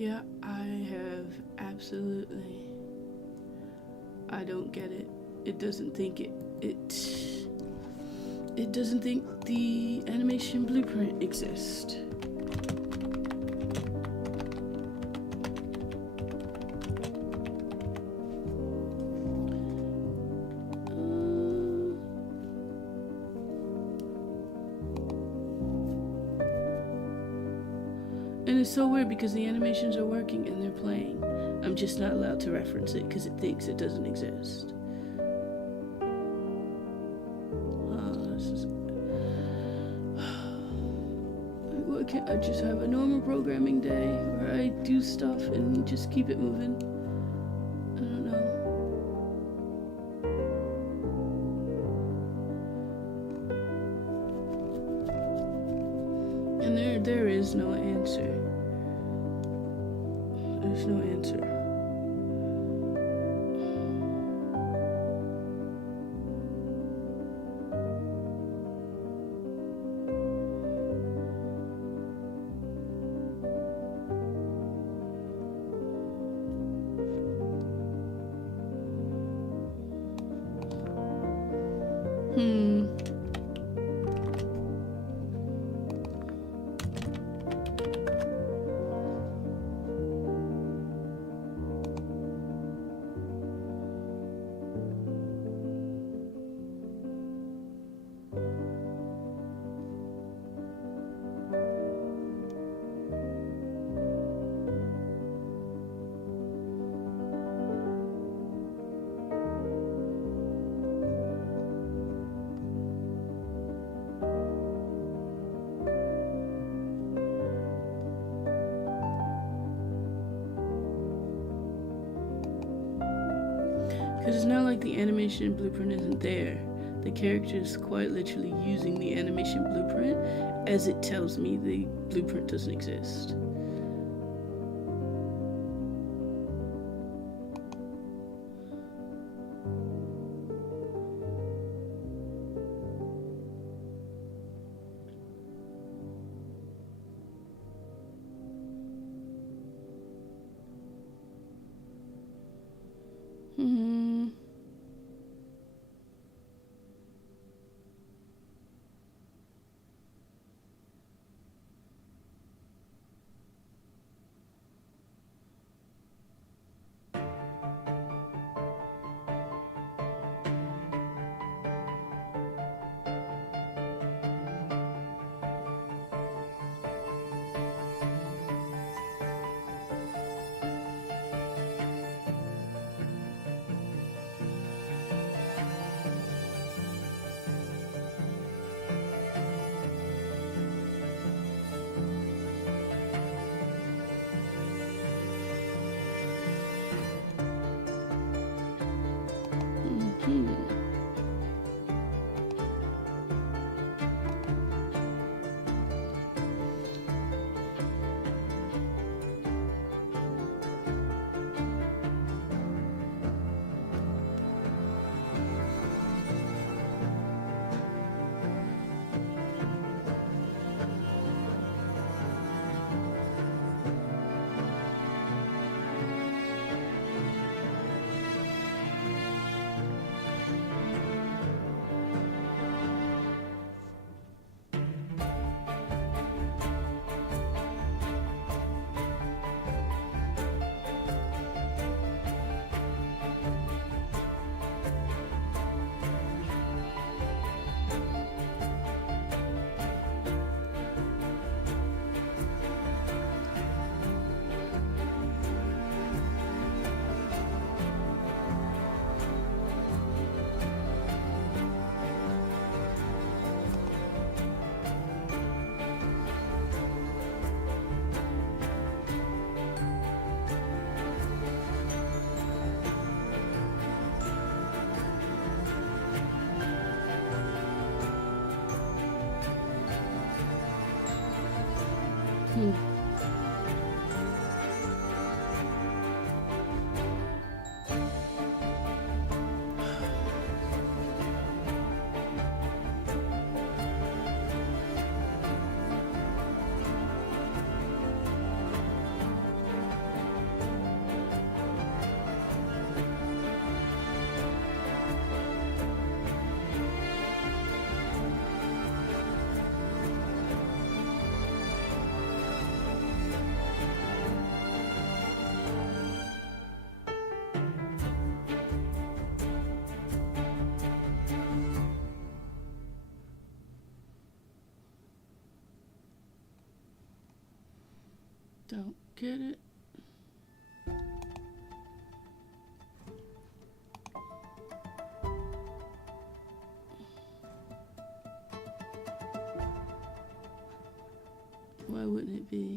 Yeah, I have absolutely. I don't get it. It doesn't think it doesn't think the animation blueprint exists. And it's so weird because the animations are working and they're playing. I'm just not allowed to reference it because it thinks it doesn't exist. Why can't I just have a normal programming day where I do stuff and just keep it moving? I don't know. And there is no answer. There's no answer. Because it's not like the animation blueprint isn't there. The character is quite literally using the animation blueprint as it tells me the blueprint doesn't exist. Hmm. Don't get it. Why wouldn't it be?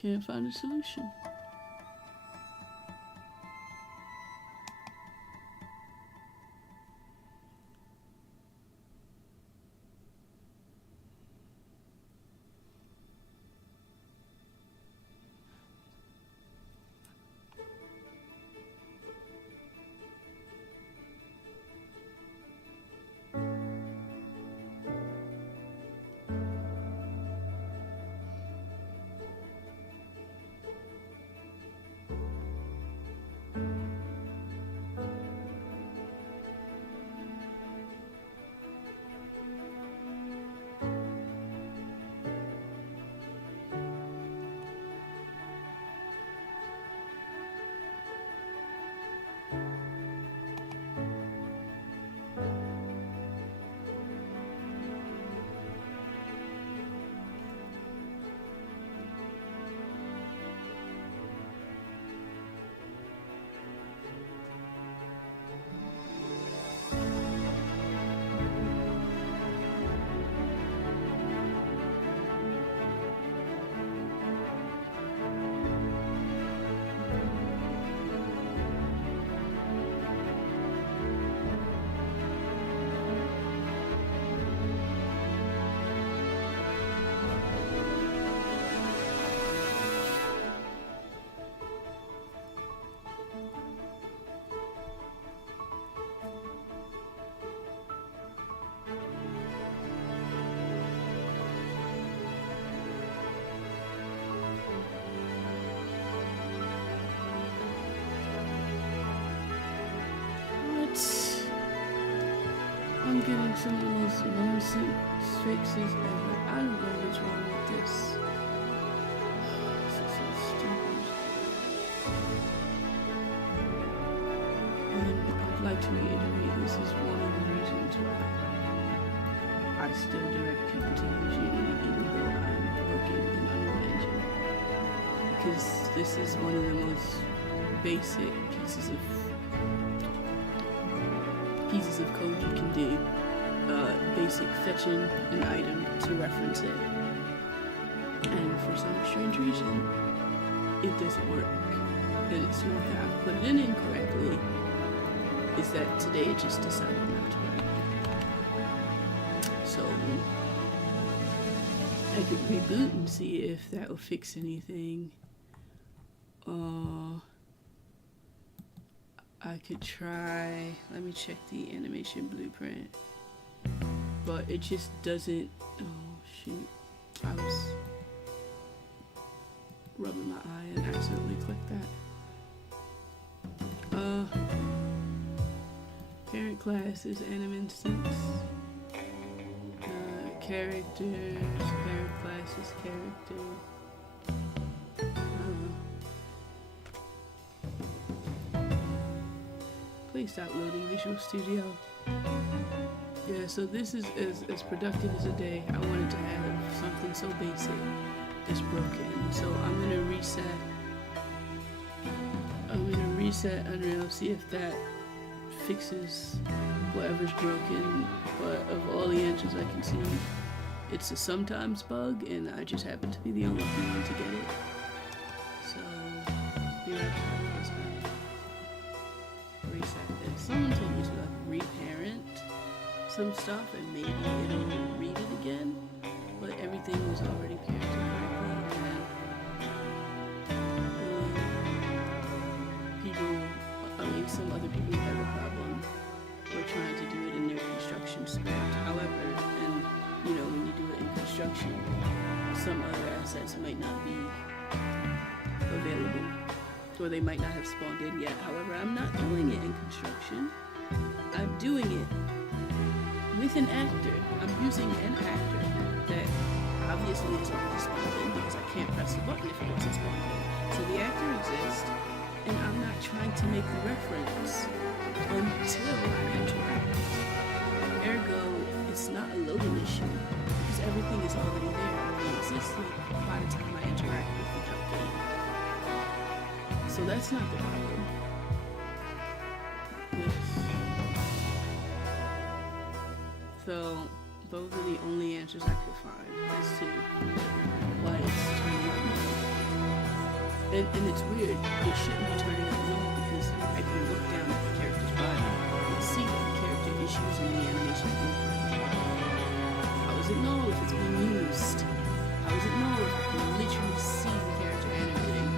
Can't find a solution. I'm getting some of the most nonsense fixes ever. I don't know what's wrong with this. This is so stupid. And would like to reiterate, this is one of the reasons why I still direct people to use Unity even though I'm working in Unreal Engine. Because this is one of the most basic pieces of code you can do. Basic fetching an item to reference it. And for some strange reason, it doesn't work. And it's not that I put it in incorrectly, it's that today it just decided not to work. So I could reboot and see if that will fix anything. I could try, let me check the animation blueprint. But it just doesn't, oh shoot, I was rubbing my eye and accidentally clicked that. Parent class is anim instance. Characters, parent class is character. Please stop loading Visual Studio. Yeah, so this is as productive as a day. I wanted to have something so basic that's broken. So I'm gonna reset Unreal, see if that fixes whatever's broken. But of all the answers I can see, it's a sometimes bug, and I just happen to be the only one to get it. So be right back. Reset this. Someone told me to like reparent some stuff and maybe it'll read it again, but everything was already parented correctly. And some other people have a problem or trying to do it in their construction script. However, and when you do it in construction, some other assets might not be available, or they might not have spawned in yet. However, I'm not doing it in construction. I'm doing it with an actor. I'm using an actor that obviously is already spawned in because I can't press the button if it wasn't spawned in. So the actor exists, and I'm not trying to make the reference until I interact. Ergo, it's not a loading issue because everything is already there, already existing by the time I interact with the game. So that's not the problem. So those are the only answers I could find as to why it's turning up no. And it's weird, it shouldn't be turning up no because I can look down at the character's body and see the character issues in the animation blueprint. How does it know if it's being used? How does it know if I can literally see the character animating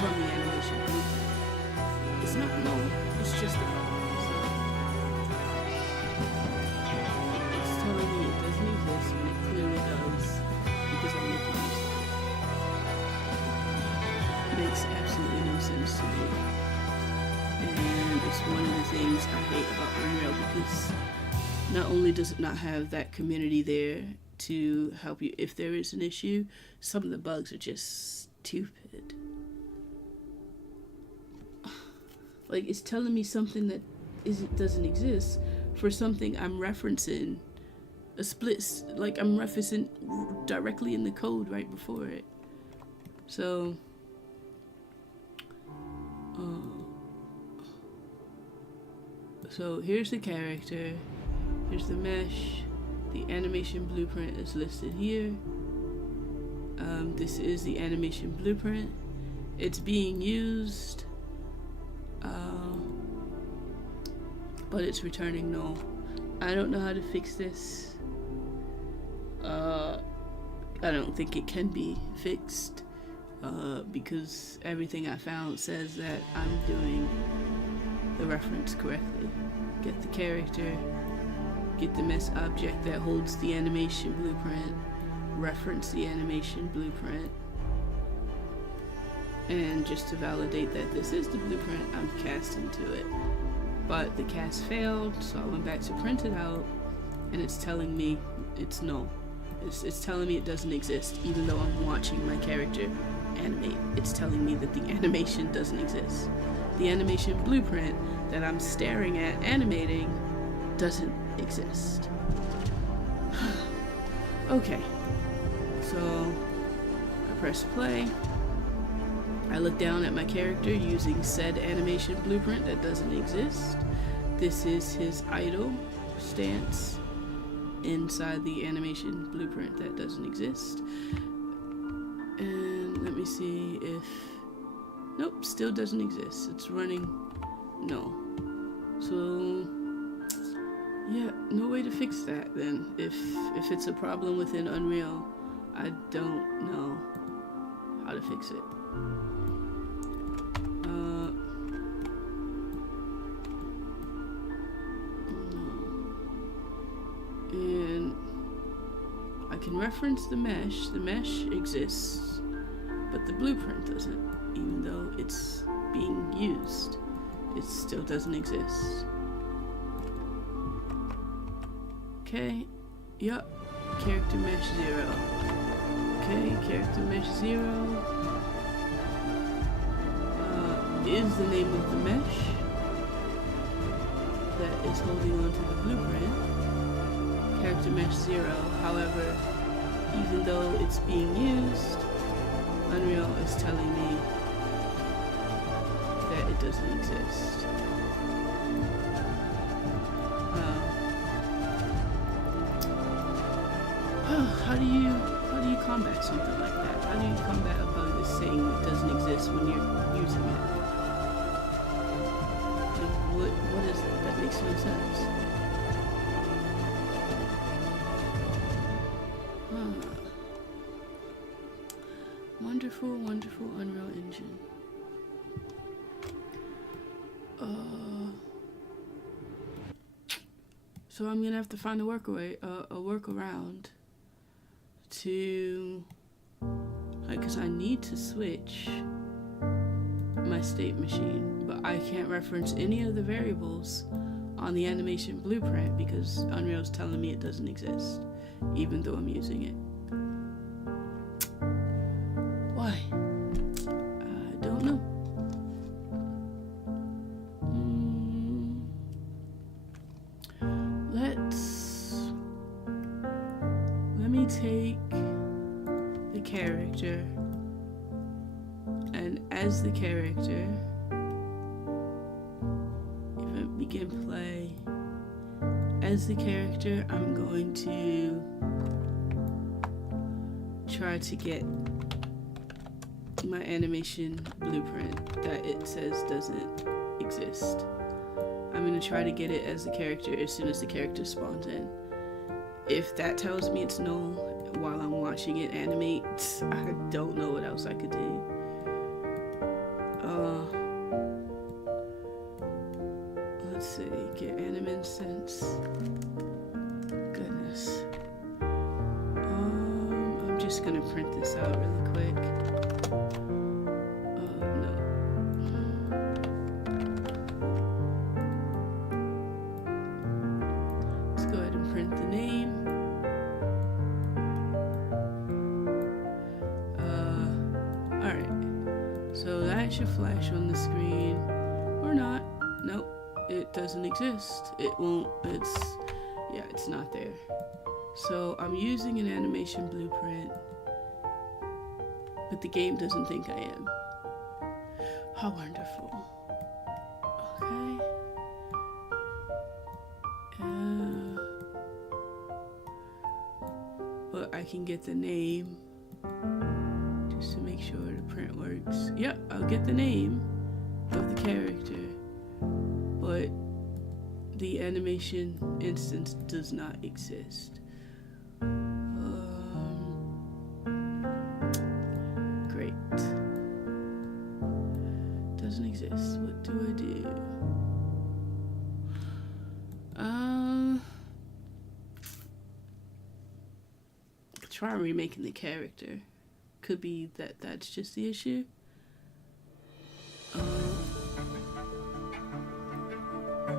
from the animation blueprint? It's not no, it's just a problem. So it's telling me it doesn't exist when it clearly does because I'm making use of it. It makes absolutely no sense to me. And it's one of the things I hate about Unreal because not only does it not have that community there to help you if there is an issue, some of the bugs are just stupid. Like, it's telling me something that doesn't exist for something I'm referencing I'm referencing directly in the code right before it. So here's the character, here's the mesh, the animation blueprint is listed here. This is the animation blueprint. It's being used, but it's returning null. I don't know how to fix this. I don't think it can be fixed because everything I found says that I'm doing the reference correctly. Get the character, get the mesh object that holds the animation blueprint, reference the animation blueprint, and just to validate that this is the blueprint, I'm casting to it. But the cast failed, so I went back to print it out, and it's telling me it's null. It's telling me it doesn't exist, even though I'm watching my character animate. It's telling me that the animation doesn't exist. The animation blueprint that I'm staring at animating doesn't exist. Okay, so I press play. I look down at my character using said animation blueprint that doesn't exist. This is his idle stance inside the animation blueprint that doesn't exist. And let me see if... Nope, still doesn't exist. It's running... No. So... yeah, no way to fix that then. If it's a problem within Unreal, I don't know how to fix it. And I can reference the mesh. The mesh exists, but the blueprint doesn't. Even though it's being used, it still doesn't exist. Okay, yep, character mesh 0. Okay, character mesh 0 is the name of the mesh that is holding onto the blueprint. Character mesh 0, however, even though it's being used, Unreal is telling me that it doesn't exist. How do you combat something like that? How do you combat a bug that's saying it doesn't exist when you're using it? Like, what is that? That makes no sense. Wonderful, wonderful Unreal Engine. So I'm gonna have to find a workaround to, because I need to switch my state machine, but I can't reference any of the variables on the animation blueprint because Unreal's telling me it doesn't exist, even though I'm using it. Why? I don't know. Let me take the character, and as the character, if I begin play as the character, I'm going to try to get my animation blueprint that it says doesn't exist. I'm going to try to get it as the character as soon as the character spawns in. If that tells me it's no while I'm watching it animate, I don't know what else I could do. Let's see, get AnimInstance. Goodness. I'm just gonna print this out really quick. No. Let's go ahead and print the name. Alright. So that should flash on the screen. Or not. Nope. It doesn't exist. It won't. It's not there. So I'm using an animation blueprint, but the game doesn't think I am. How wonderful. Okay. But I can get the name just to make sure the print works. Yep, I'll get the name of the character, but the animation instance does not exist. Great. Doesn't exist. What do I do? Try remaking the character. Could be that that's just the issue.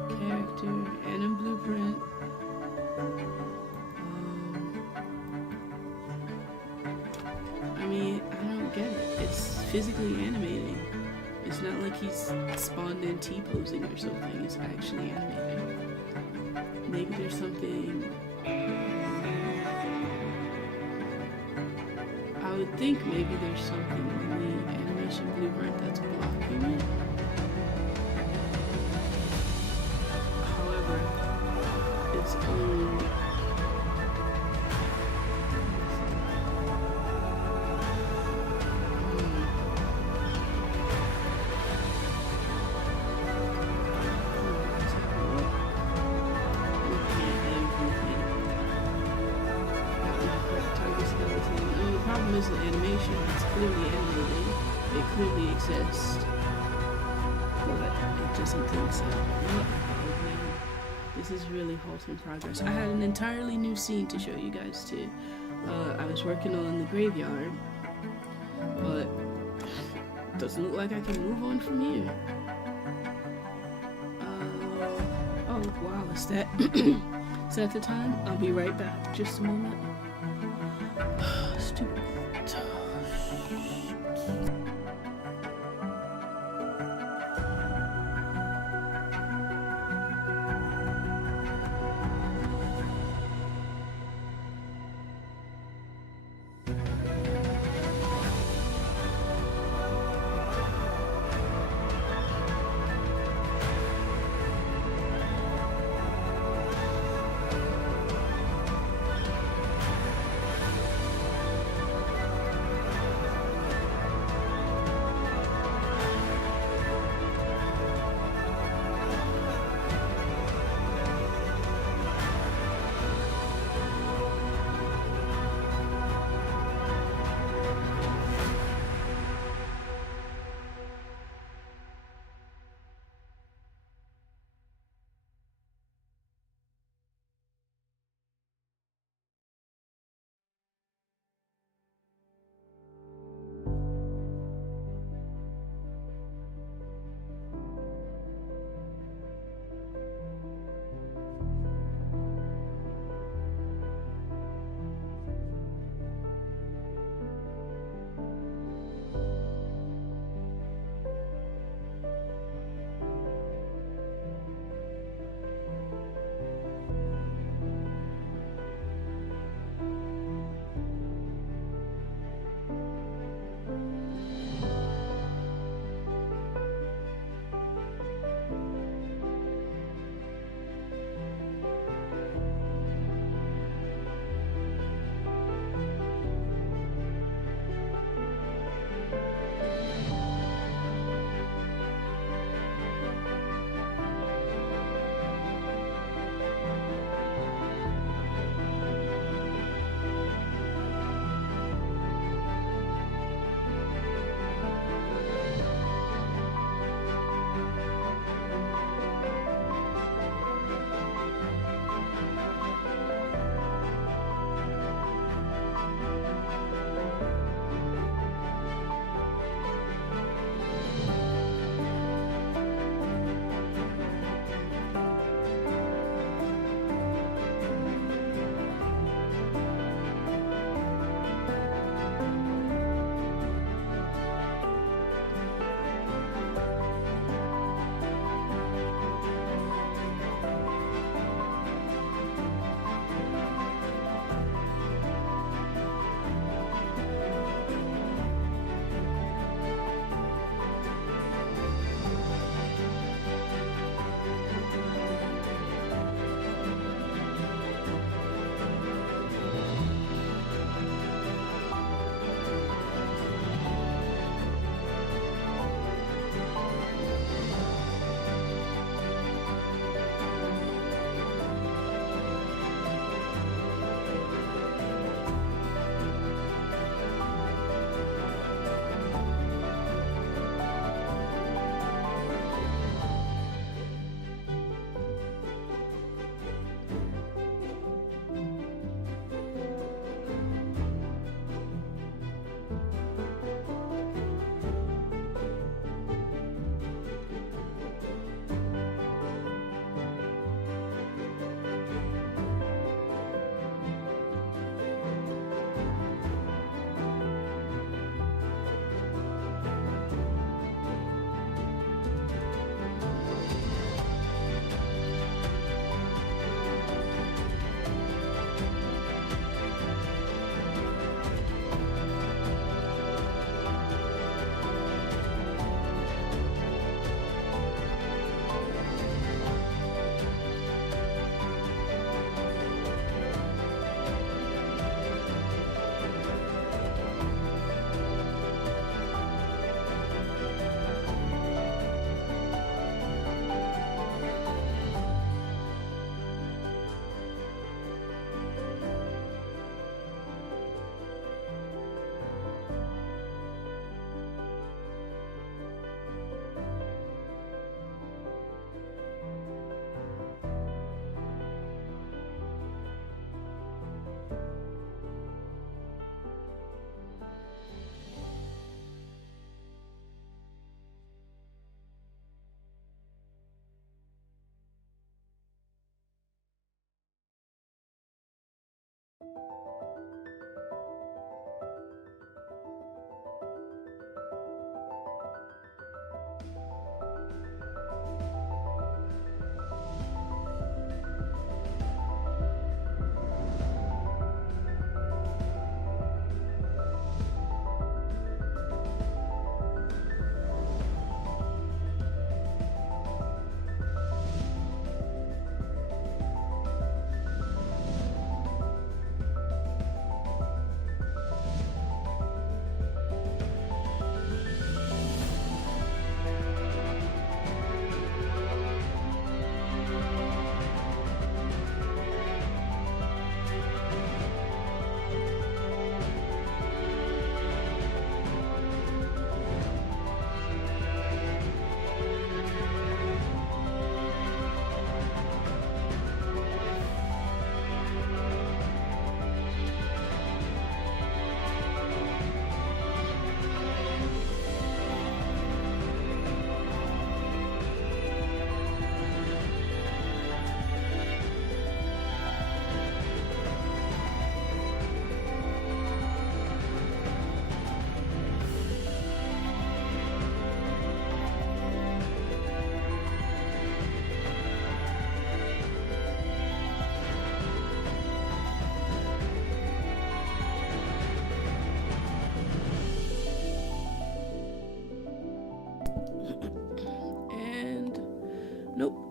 Character, anim blueprint. I mean, I don't get it. It's physically animating. It's not like he's spawned in T-posing or something. It's actually animated. Maybe there's something. I would think maybe there's something in the animation blueprint that's blocking it. However, its own. Is the animation. It's clearly animated. It clearly exists, but it doesn't think so. Oh, man. This is really halting progress. I had an entirely new scene to show you guys too. I was working on the graveyard, but it doesn't look like I can move on from here. Oh wow, is that is that the time? I'll be right back. Just a moment. Stupid.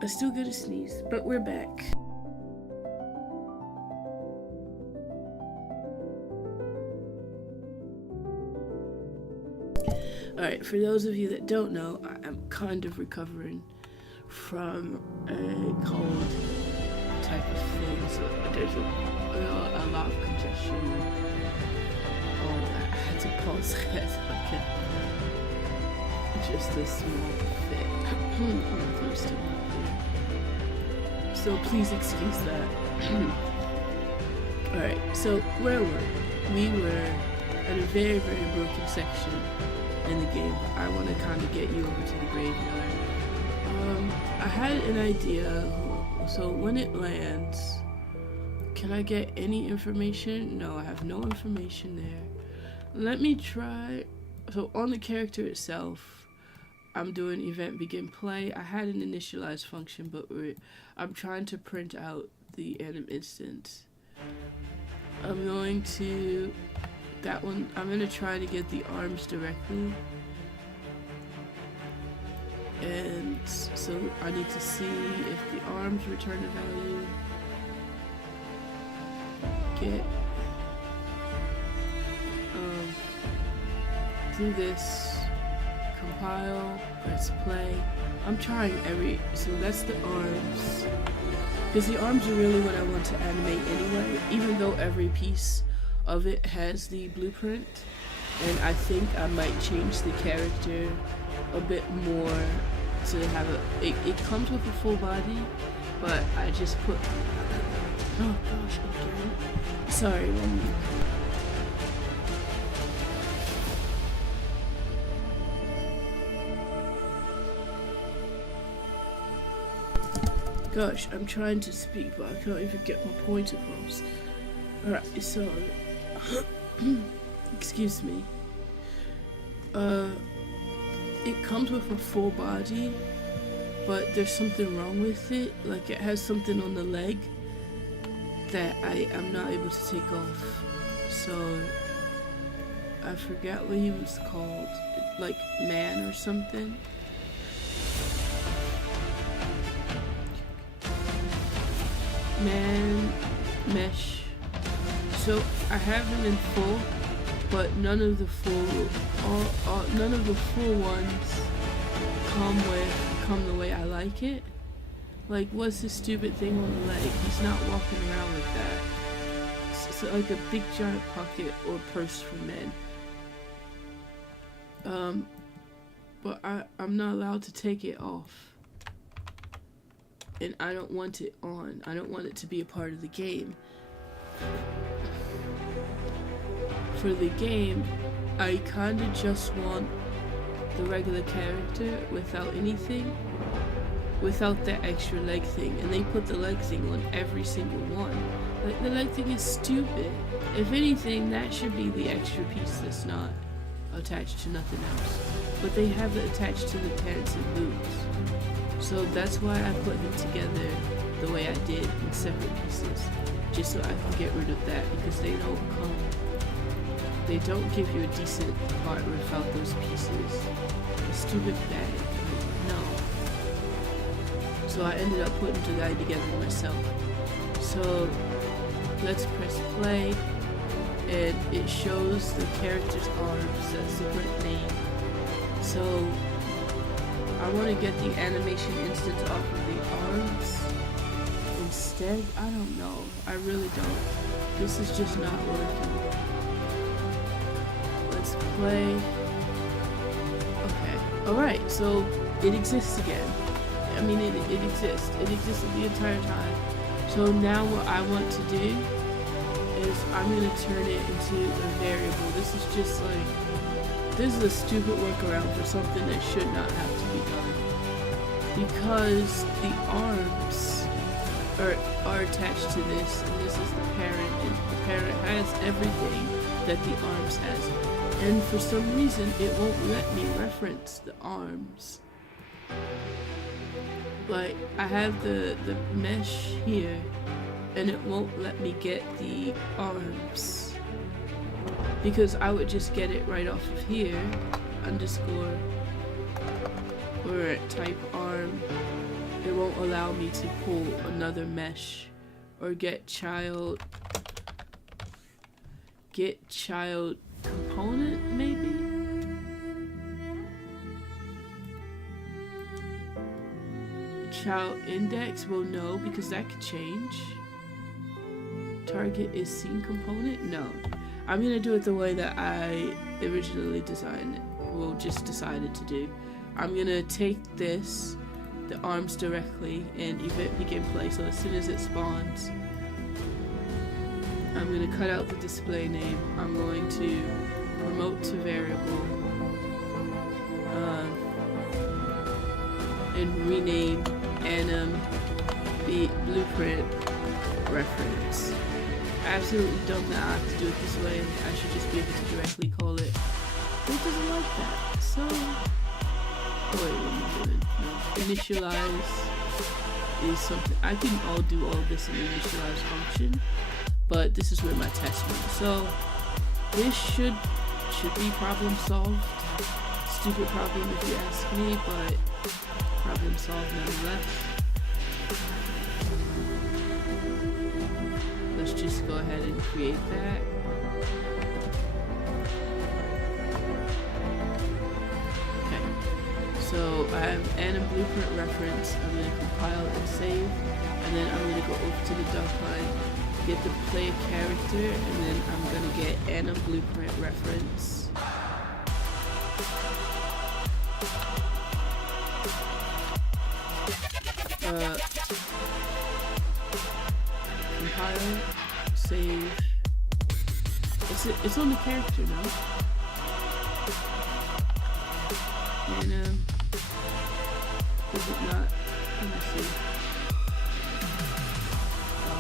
I still gotta sneeze, but we're back. Alright, for those of you that don't know, I'm kind of recovering from a cold type of thing, so there's a lot of congestion. All that. I had to pause that okay. Just a small fit. I'm thirsty. So please excuse that. Alright, so where were we? We were at a very, very broken section in the game, but I want to kind of get you over to the graveyard. I had an idea. So when it lands, can I get any information? No, I have no information there. Let me try. So on the character itself, I'm doing event begin play. I had an initialize function, but I'm trying to print out the anim instance. I'm going to that one. I'm going to try to get the arms directly. And so I need to see if the arms return a value. Get do this, compile, press play. I'm trying so that's the arms, because the arms are really what I want to animate anyway, even though every piece of it has the blueprint. And I think I might change the character a bit more to have it comes with a full body, but I just put, oh gosh, again. Sorry, 1 minute. Gosh, I'm trying to speak, but I can't even get my point across. Alright, so excuse me. It comes with a full body, but there's something wrong with it. Like, it has something on the leg that I am not able to take off. So I forgot what he was called, like man or something. Man mesh. So I have him in full, but none of the full ones come the way I like it. Like, what's this stupid thing on the leg? He's not walking around like that. It's like a big giant pocket or purse for men. But I'm not allowed to take it off. And I don't want it on. I don't want it to be a part of the game. For the game, I kinda just want the regular character without anything, without that extra leg thing. And they put the leg thing on every single one. Like, the leg thing is stupid. If anything, that should be the extra piece that's not attached to nothing else. But they have it attached to the pants and boots. So that's why I put them together the way I did in separate pieces, just so I can get rid of that, because they don't give you a decent part without those pieces. A stupid bag, no. So I ended up putting the guy together myself. So let's press play, and it shows the character's arms. That's the correct name. So I want to get the animation instance off of the arms instead. I don't know. I really don't. This is just not working. Let's play. Okay. Alright, so it exists again. I mean, it exists. It existed the entire time. So now what I want to do is I'm going to turn it into a variable. This is just like, this is a stupid workaround for something that should not have to be done. Because the arms are attached to this, and this is the parent, and the parent has everything that the arms has. And for some reason, it won't let me reference the arms. Like, I have the mesh here, and it won't let me get the arms. Because I would just get it right off of here, underscore, or type arm, it won't allow me to pull another mesh or get child component, maybe? Child index, well no, because that could change. Target is scene component? No. I'm gonna do it the way that I originally designed it. Well, just decided to do. I'm gonna take this, the arms directly, and event begin play. So as soon as it spawns, I'm gonna cut out the display name. I'm going to promote to variable and rename anim blueprint reference. Absolutely dumb that I have to do it this way. I should just be able to directly call it. But it doesn't like that. So, oh wait, what am I doing? No. Initialize is something. I can all do all this in the initialize function, but this is where my test went. So this should be problem solved. Stupid problem if you ask me, but problem solved nonetheless. Let's just go ahead and create that. Okay, so I have anim blueprint reference. I'm going to compile and save, and then I'm going to go over to the doc line, get the player character, and then I'm going to get anim blueprint reference. Compile, save. It's on the character now. And is it not? Let me see. Go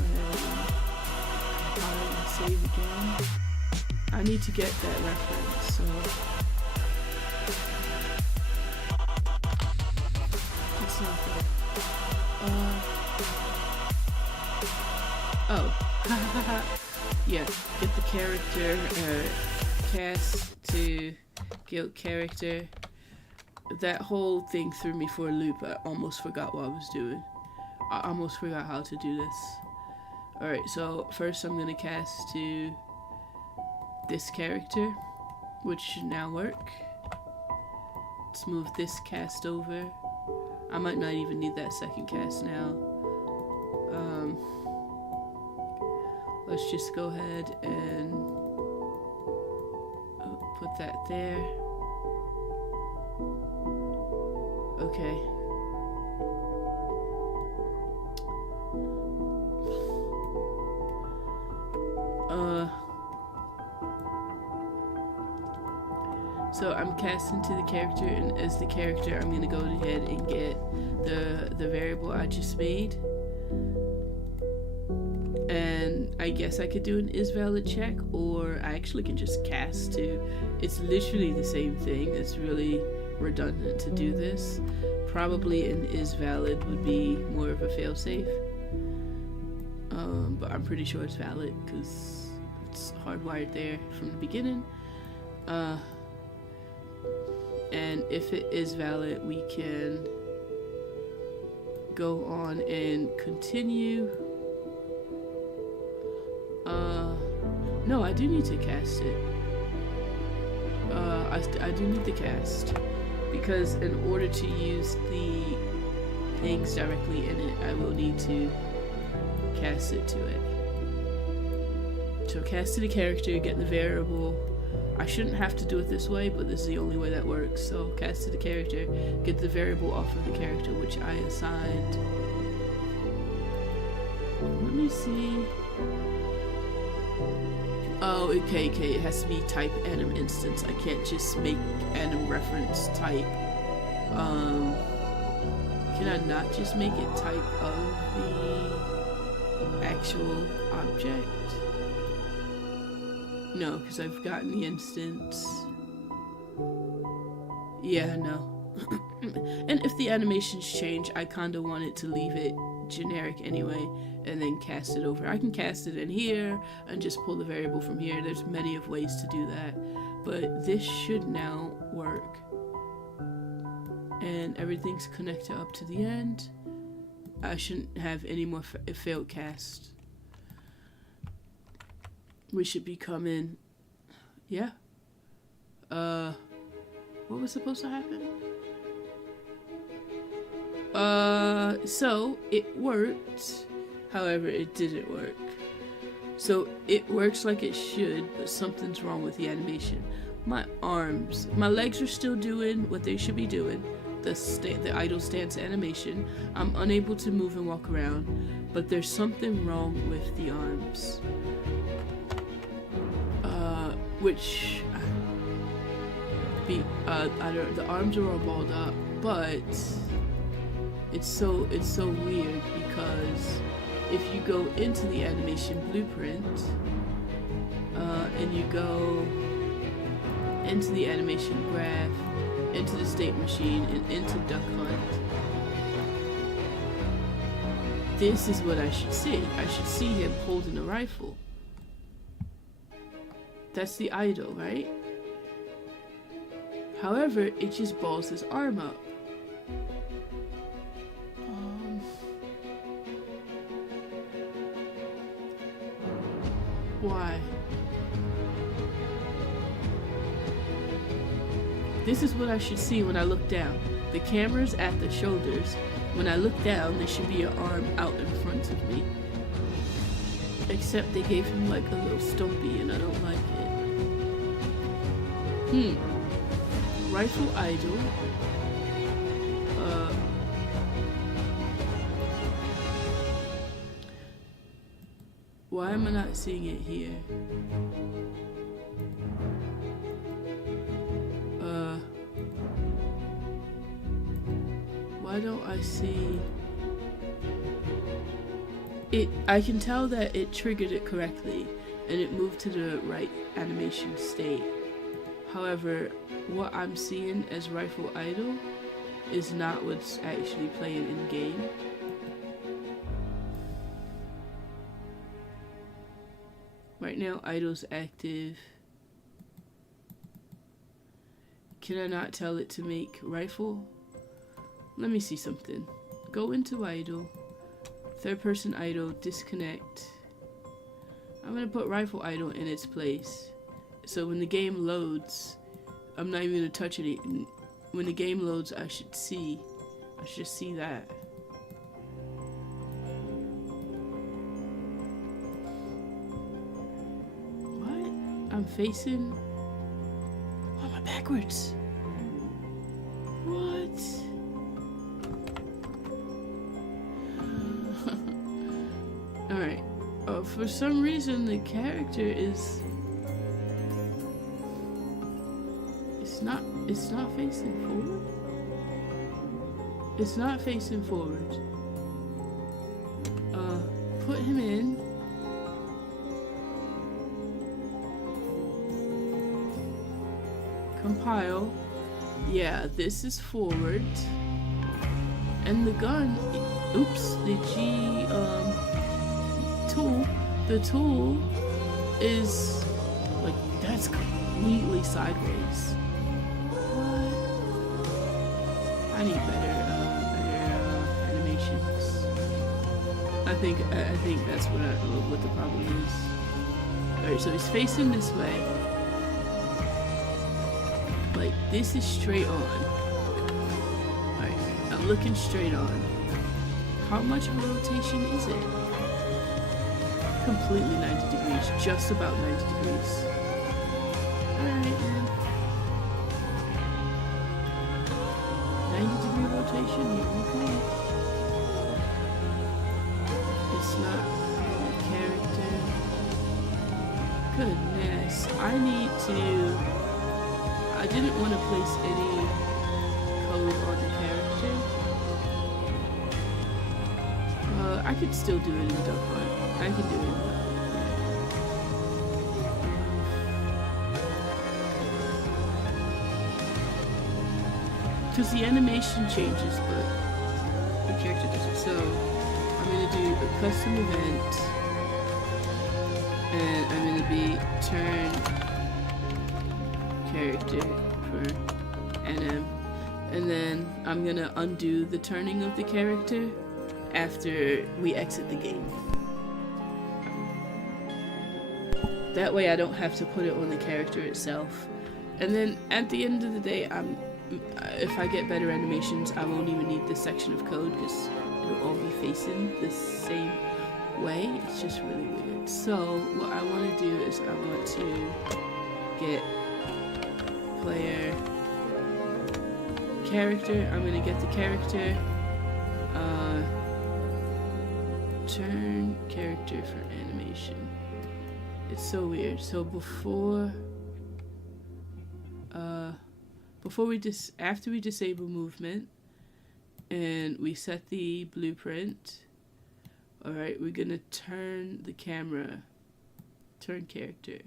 ahead and compile and save again. I need to get that reference, so it's not there. Oh, yeah, get the character, cast to guild character. That whole thing threw me for a loop. I almost forgot what I was doing. I almost forgot how to do this. Alright, so first I'm gonna cast to this character, which should now work. Let's move this cast over. I might not even need that second cast now. Let's just go ahead and put that there. Okay. So I'm casting to the character, and as the character, I'm gonna go ahead and get the variable I just made. And I guess I could do an isValid check, or I actually can just cast to. It's literally the same thing. It's really redundant to do this. Probably an isValid would be more of a failsafe. But I'm pretty sure it's valid because it's hardwired there from the beginning. And if it is valid, we can go on and continue. No, I do need to cast it. I do need to cast, because in order to use the things directly in it, I will need to cast it to it. So cast to the character, get the variable. I shouldn't have to do it this way, but this is the only way that works. So cast to the character, get the variable off of the character which I assigned. Let me see. Oh, okay, it has to be type anim instance. I can't just make anim reference type. Can I not just make it type of the actual object? No, because I've gotten the instance. Yeah, no. And if the animations change, I kind of want it to leave it generic anyway, and then cast it over. I can cast it in here and just pull the variable from here. There's many of ways to do that, but this should now work. and everything's connected up to the end. I shouldn't have any more failed cast. We should be coming. Yeah. What was supposed to happen? So it worked. However, it didn't work. So it works like it should, but something's wrong with the animation. My legs are still doing what they should be doing. The idle stance animation. I'm unable to move and walk around, but there's something wrong with the arms. The arms are all balled up, but it's so weird because if you go into the animation blueprint and you go into the animation graph, into the state machine, and into Duck Hunt, this is what I should see. I should see him holding a rifle. That's the idle, right? However, it just balls his arm up. Why? This is what I should see when I look down. The camera's at the shoulders. When I look down, there should be an arm out in front of me. Except they gave him like a little stumpy and I don't like it. Rifle idle. Why am I not seeing it here? Why don't I see it? I can tell that it triggered it correctly and it moved to the right animation state. However, what I'm seeing as rifle idle is not what's actually playing in game. Right now, idle's active. Can I not tell it to make rifle? Let me see something. Go into idle. Third person idle, disconnect. I'm gonna put rifle idle in its place. So when the game loads, I'm not even gonna touch it. When the game loads, I should see that. What? I'm facing. Why am I backwards? What? Alright. For some reason, the character is. It's not facing forward. It's not facing forward. Put him in. Compile. Yeah, this is forward. And the gun, oops, the G tool, the tool is like, that's completely sideways. What? I need better animations. I think that's what the problem is. Alright, so he's facing this way. Like, this is straight on. Alright, I'm looking straight on. How much of a rotation is it? Completely 90 degrees, just about 90 degrees. Alright, man. 90-degree rotation, here we go. It's not character. Goodness, I didn't want to place any code on the character. I could still do it in Duck Hunt. I can do it in Duck Hunt. Because the animation changes, but the character doesn't. So, I'm going to do a custom event. And I'm going to be turn character for NM. And then I'm gonna undo the turning of the character after we exit the game. That way I don't have to put it on the character itself. And then at the end of the day, if I get better animations, I won't even need this section of code because it'll all be facing the same way. It's just really weird. So what I want to do is I want to get player character. I'm gonna get the character, turn character for animation. It's so weird. So after we disable movement and we set the blueprint, all right, we're gonna turn the camera, turn character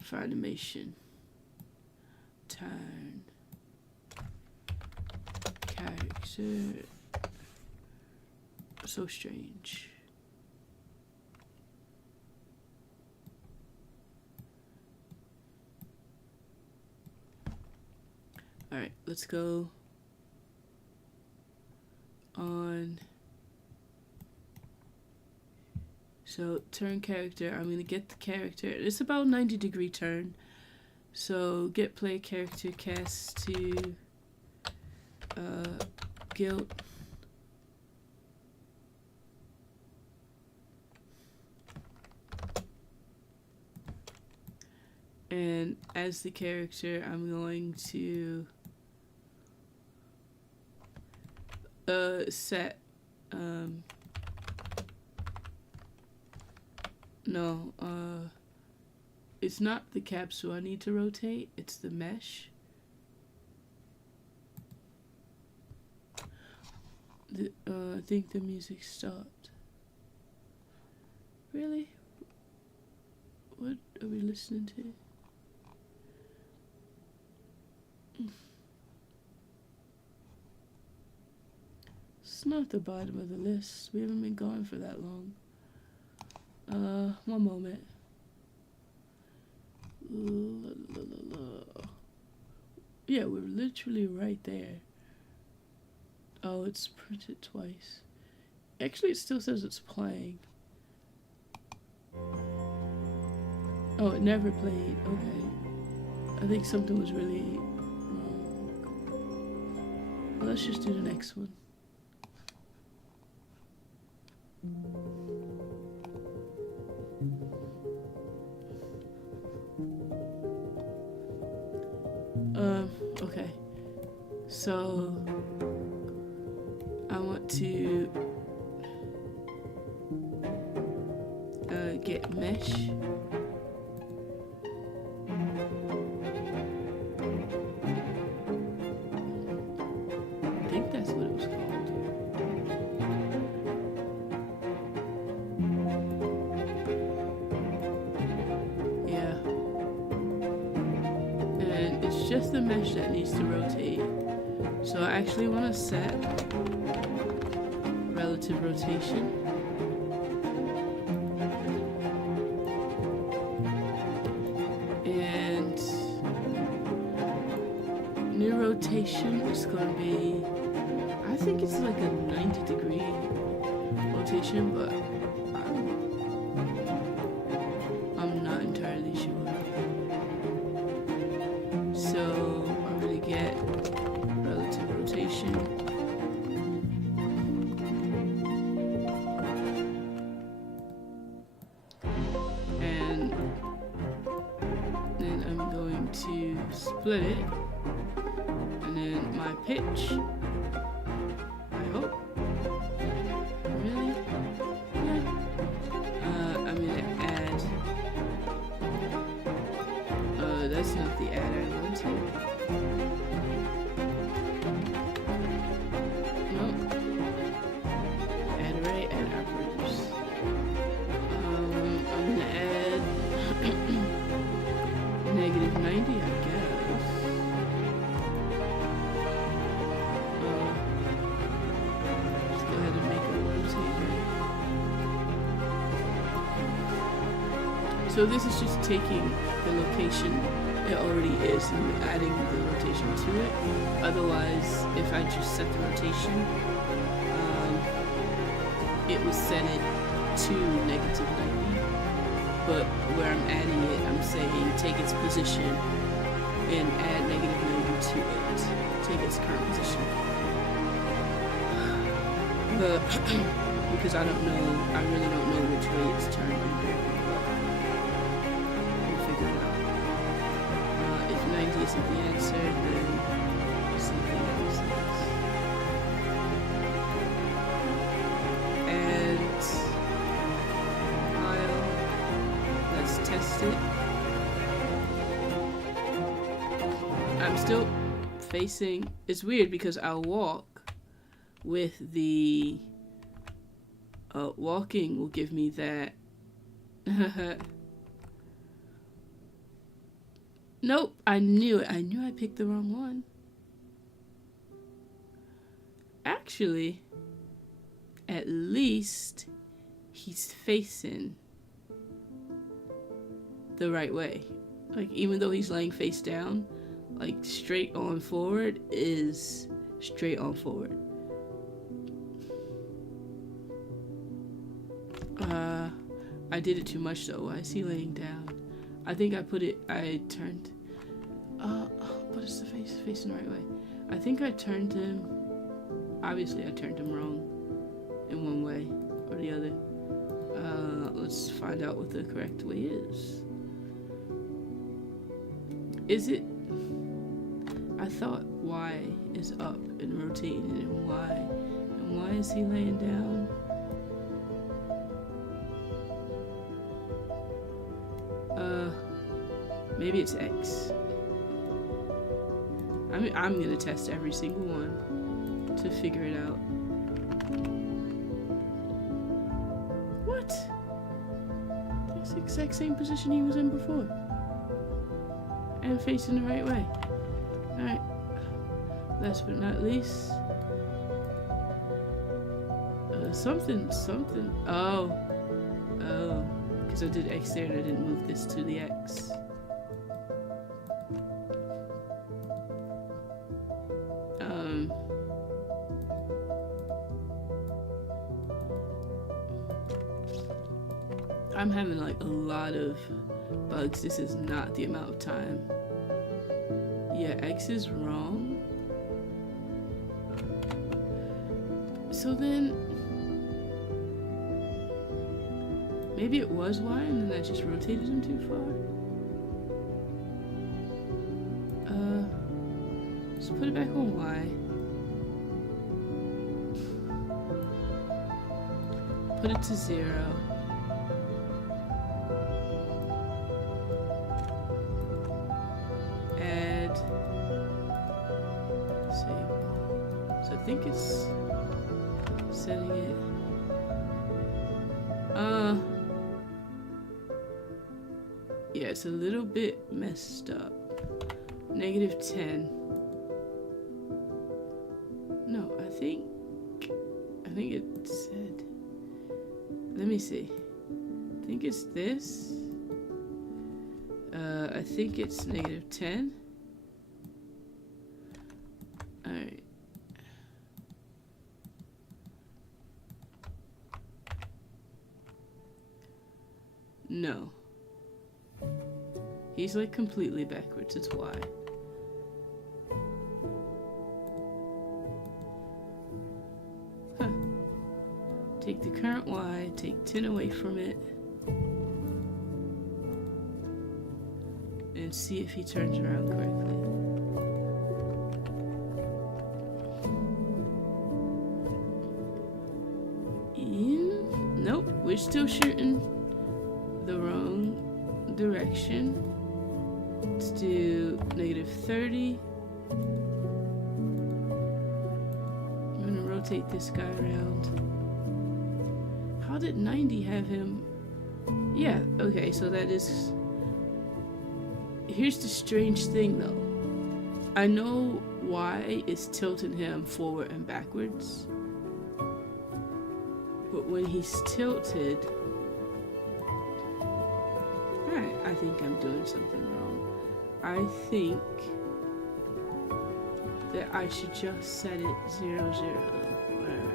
for animation. Turn character. So strange. Alright, let's go on. So turn character, I'm gonna get the character. It's about 90-degree turn. So get player character cast to guilt. And as the character, I'm going to set it's not the capsule I need to rotate, it's the mesh. I think the music stopped. Really? What are we listening to? It's not the bottom of the list. We haven't been gone for that long. One moment. Yeah, we're literally right there. Oh, it's printed twice. Actually, it still says it's playing. Oh, it never played. Okay. I think something was really wrong. Well, let's just do the next one. Okay. So I want to get mesh. I think that's what it was called. Yeah. And it's just the mesh that needs to rotate. So I actually want to set relative rotation. And new rotation is going to be, I think it's like a 90-degree rotation, but I'm not entirely sure. So I'm going to get relative rotation. And then I'm going to split it. And then my pitch. I hope. Really? Yeah. I'm gonna add. That's not the add I wanted. Nope. Add array, add operators. I'm gonna add negative 90, I guess. Just go ahead and make it rotate. So this is just taking the location It already is, and I'm adding the rotation to it. Otherwise, if I just set the rotation, it will set it to negative 90. But where I'm adding it, I'm saying take its position and add negative 90 to it. Take its current position. Because I really don't know which way it's turning. We'll figure it out. If 90 isn't the answer, then something else is. And let's test it. I'm still facing. It's weird because I'll walk with the walking will give me that. Nope, I knew it. I knew I picked the wrong one. Actually, at least he's facing the right way. Like, even though he's laying face down, like straight on forward is straight on forward. I did it too much though. Why is he laying down? I think I turned, but it's the facing the right way. I think I turned him, obviously I turned him wrong in one way or the other. Let's find out what the correct way is. Is it, I thought Y is up and rotating and why is he laying down? Maybe it's X. I'm gonna test every single one to figure it out. What? That's the exact same position he was in before. And facing the right way. Alright. Last but not least. Something. Oh. Because I did X there and I didn't move this to the X. I'm having like a lot of bugs. This is not the amount of time. Yeah, X is wrong. So then maybe it was Y and then I just rotated him too far. Let's put it back on Y. Put it to 0. I think it's setting it. Yeah, it's a little bit messed up. Negative 10. No, I think it said. Let me see. I think it's this. I think it's negative 10. Alright. No. He's like completely backwards, it's Y. Huh. Take the current Y, take 10 away from it. And see if he turns around correctly. Nope, we're still shooting the wrong direction. Let's do negative 30. I'm gonna rotate this guy around. How did 90 have him? Yeah, okay, so that is... Here's the strange thing though. I know Y is tilting him forward and backwards. But when he's tilted, I think I'm doing something wrong. I think that I should just set it 0, 0, whatever.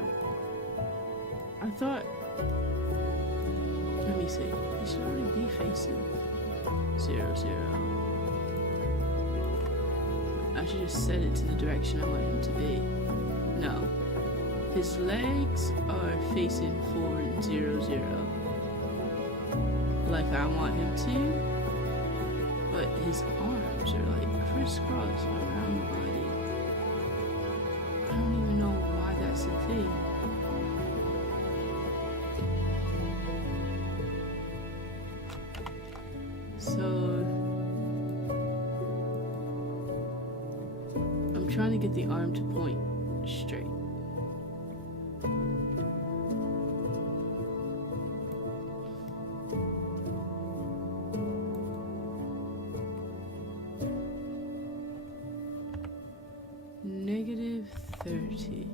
I thought, let me see, it should already be facing 0, 0. I should just set it to the direction I want him to be. No. His legs are facing forward 0, 0. Like I want him to. But his arms are like crisscross around the body. I don't even know why that's a thing. So I'm trying to get the arm to point straight. -30.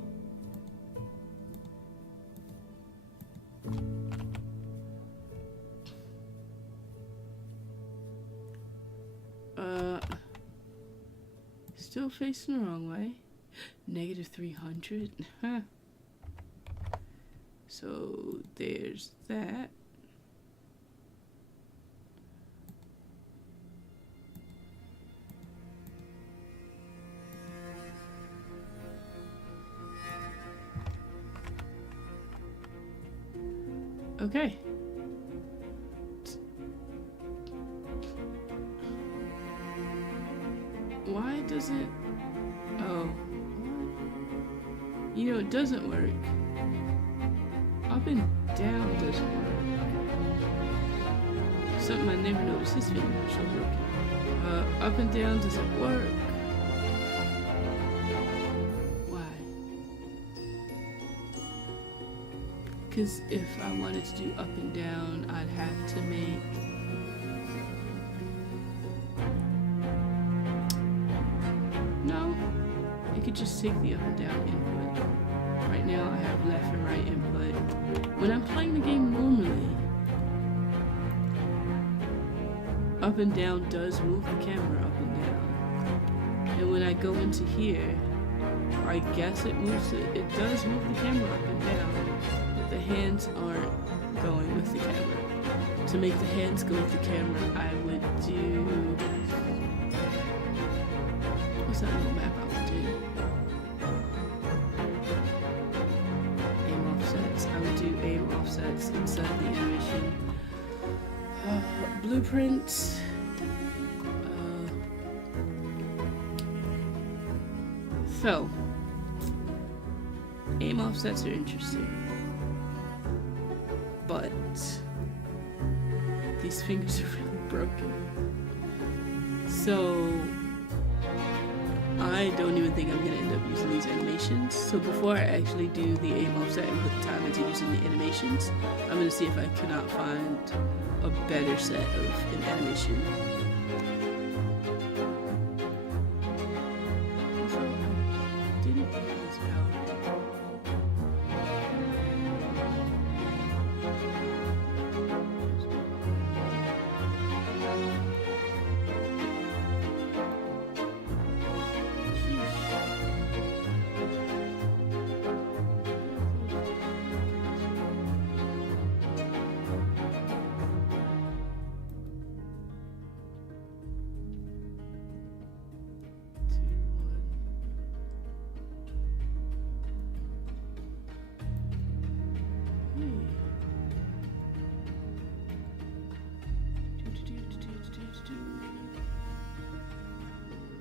Still facing the wrong way. -300. Huh. So there's that. Okay. Why does it... Oh. You know, it doesn't work. Up and down doesn't work. Something I never noticed. His fingers are so broken. Up and down doesn't work. Why? Because if I wanted to do up and down, I'd have to make... No, I could just take the up and down input. Right now I have left and right input. When I'm playing the game normally, up and down does move the camera up and down. And when I go into here, I guess it moves it. It does move the camera up and down, but the hands aren't going with the camera. To make the hands go with the camera, I would do... What's that little map I would do? Aim offsets. I would do aim offsets inside the animation. Blueprints. So, aim offsets are interesting, but these fingers are really broken. So, I don't even think I'm going to end up using these animations. So before I actually do the aim offset and put the time into using the animations, I'm going to see if I cannot find a better set of an animation. So, I didn't use this power.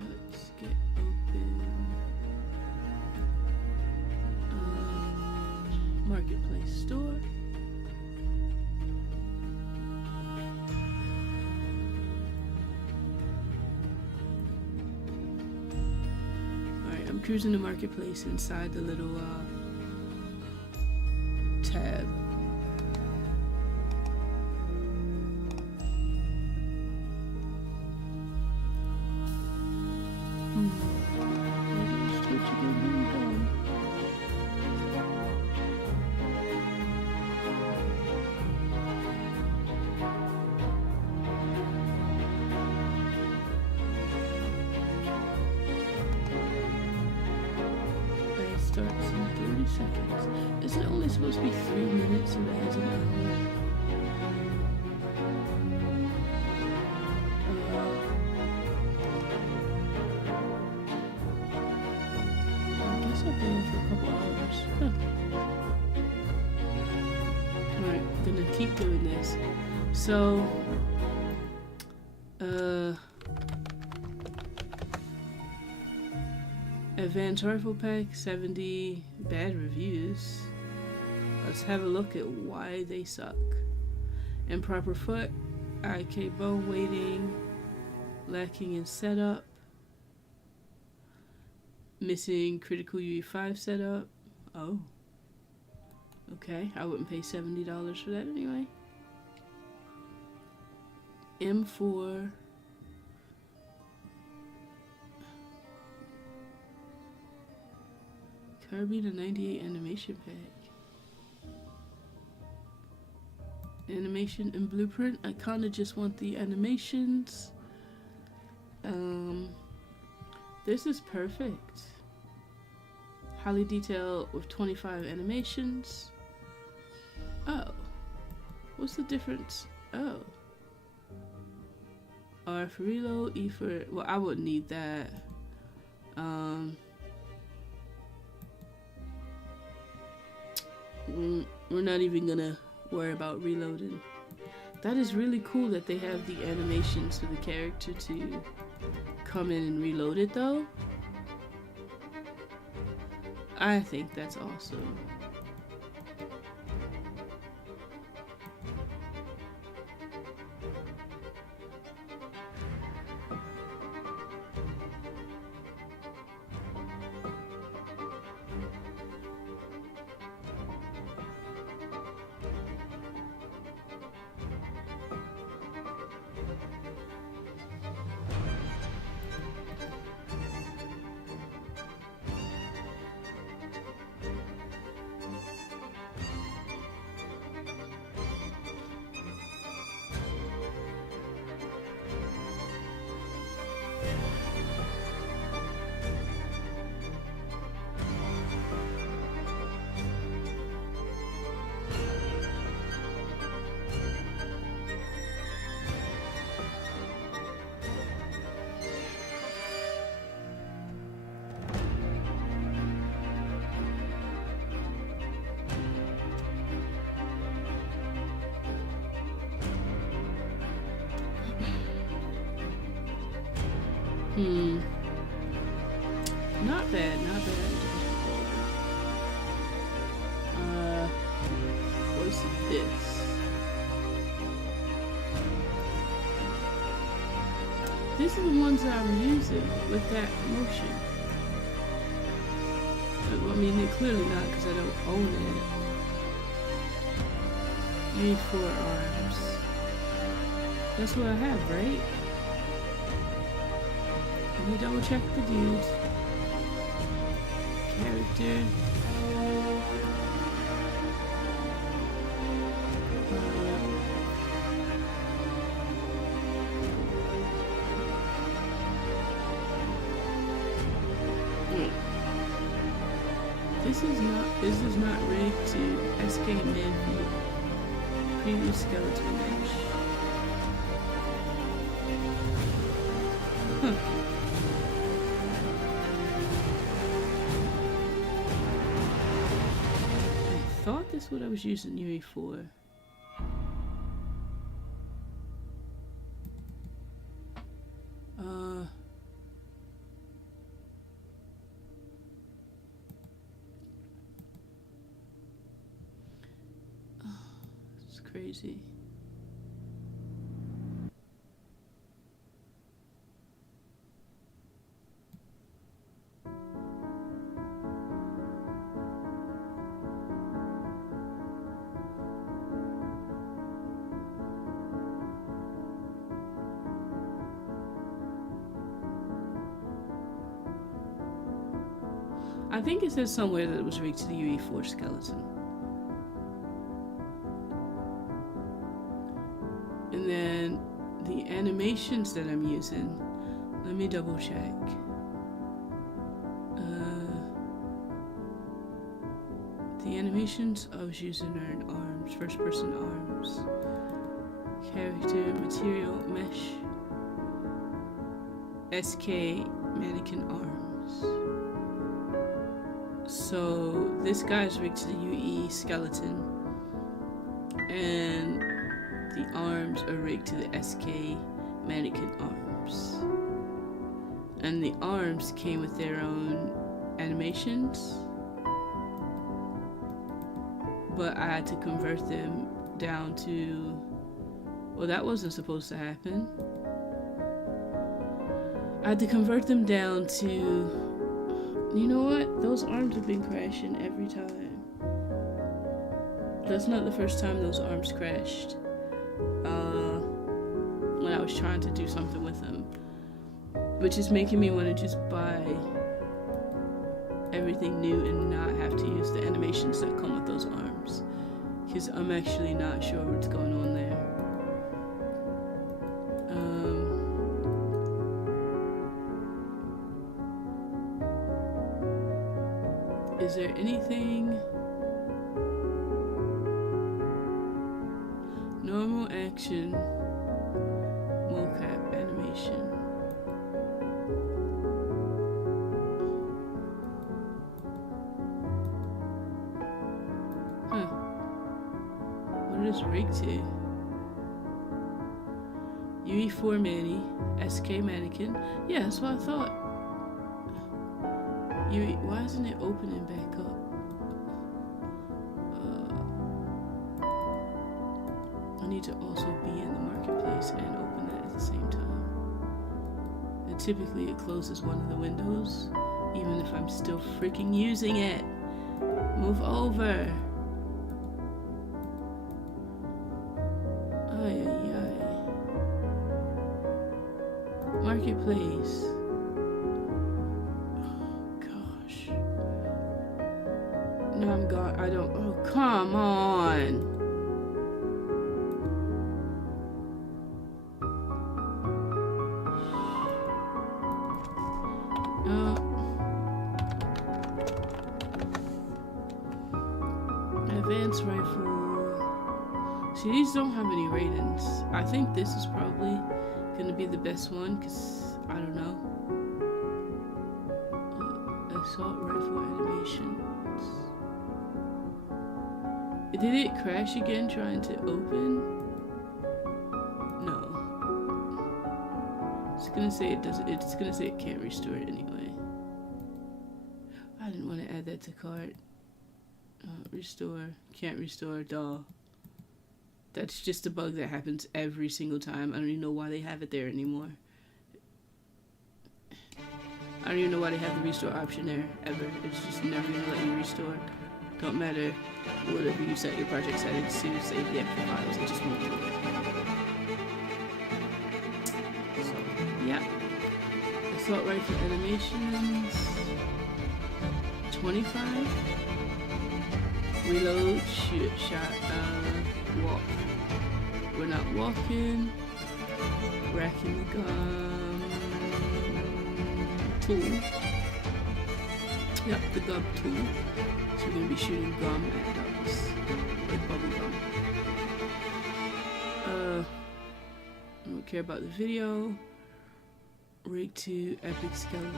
Let's get open Marketplace store. Alright, I'm cruising the Marketplace inside the little tab. seconds. Isn't it only supposed to be 3 minutes if it has an hour? I guess I've been on for a couple hours. Huh. Alright, I'm gonna keep doing this. So, Advanced Rifle Pack, 70 bad reviews. Let's have a look at why they suck. Improper foot, IK bow weighting, lacking in setup, missing critical UE5 setup. Oh. Okay, I wouldn't pay $70 for that anyway. M4. Carbine 98 animation pack. Animation and blueprint. I kind of just want the animations. This is perfect. Highly detailed with 25 animations. Oh. What's the difference? Oh. R for reload, E for... Well, I wouldn't need that. We're not even gonna worry about reloading. That is really cool that they have the animations for the character to come in and reload it though. I think that's awesome. Not bad, not bad. What's this? These are the ones that I'm using with that motion. I mean, they're clearly not because I don't own it. Need 4 arms. That's what I have, right? Let me double check the dude. Character. This is not rigged to SK Manfield. Previous skeleton match. Huh. I thought that's what I was using UE for. It's crazy. I think it says somewhere that it was rigged to the UE4 skeleton. And then the animations that I'm using, let me double check. animations I was using are in arms, first person arms. Character, material, mesh, SK, mannequin arms. So this guy's rigged to the UE skeleton, and the arms are rigged to the SK mannequin arms. And the arms came with their own animations, but I had to convert them down to, well, that wasn't supposed to happen. I had to convert them down to, you know what? Those arms have been crashing every time. That's not the first time those arms crashed. When I was trying to do something with them, which is making me want to just buy everything new and not have to use the animations that come with those arms, because I'm actually not sure what's going on there. Is there anything? Normal action, mocap animation. What is rigged to? UE4 Manny, SK mannequin. Yeah, that's what I thought. Why isn't it opening back up? I need to also be in the marketplace and open that at the same time. And typically it closes one of the windows, even if I'm still freaking using it. Move over. Ay, ay, ay. Marketplace. No, I'm gone. I don't. Oh, come on. Advanced rifle. See, these don't have any ratings. I think this is probably gonna be the best one, because I don't know. Assault rifle animations. Did it crash again trying to open? No. It's gonna say it doesn't. It's gonna say it can't restore it anyway. I didn't want to add that to cart. Restore. Can't restore. Duh. That's just a bug that happens every single time. I don't even know why they have it there anymore. I don't even know why they have the restore option there ever. It's just never gonna let you restore. Don't matter whatever you set your project settings to save the extra files, it just won't do it. So, yeah. Assault rifle animations. 25. Reload, shoot, shot, walk. We're not walking. Racking the gun. Tool. Yep, the gum tool. So we're gonna be shooting gum at ducks. Like bubble gum. I don't care about the video. Rig to epic skeleton.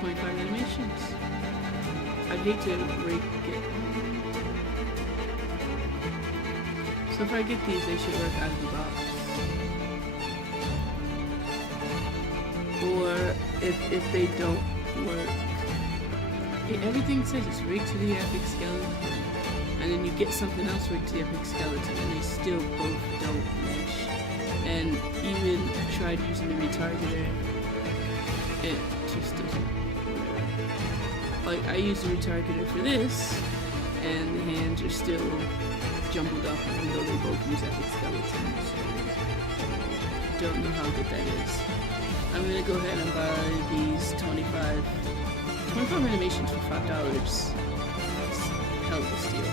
25 animations. I'd hate to rig it. So if I get these, they should work out of the box. Or if they don't work, everything says it's rigged to the epic skeleton, and then you get something else rigged to the epic skeleton, and they still both don't mesh. And even tried using the retargeter, it just doesn't work. Like, I use the retargeter for this, and the hands are still jumbled up, even though they both use epic skeleton. So don't know how good that is. I'm gonna go ahead and buy these 25 animations for $5. That's hell of a steal.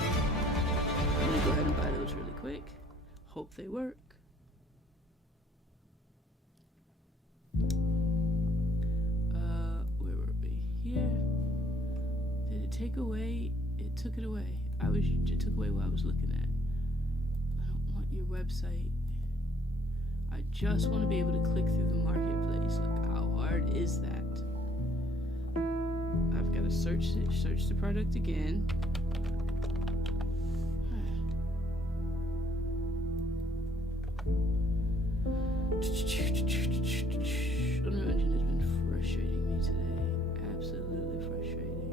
I'm gonna go ahead and buy those really quick. Hope they work. it take away? It took it away. It took away what I was looking at. I don't want your website. I just want to be able to click through the marketplace. Like, how hard is that? I've got to search the product again. Unreal Engine has been frustrating me today. Absolutely frustrating.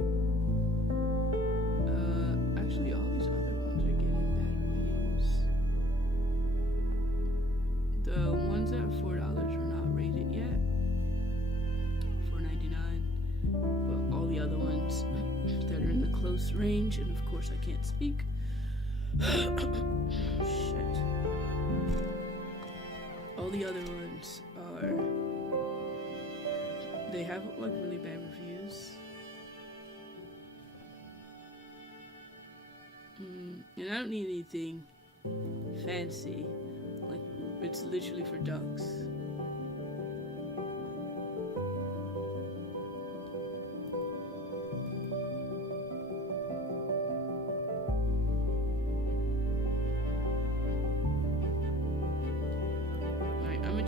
Actually, all these other ones are getting bad reviews. The ones that are $4 are not rated yet. $4.99. But all the other ones that are in the close range, and of course I can't speak. Shit. All the other ones are, they have like really bad reviews. And I don't need anything fancy. Like, it's literally for ducks.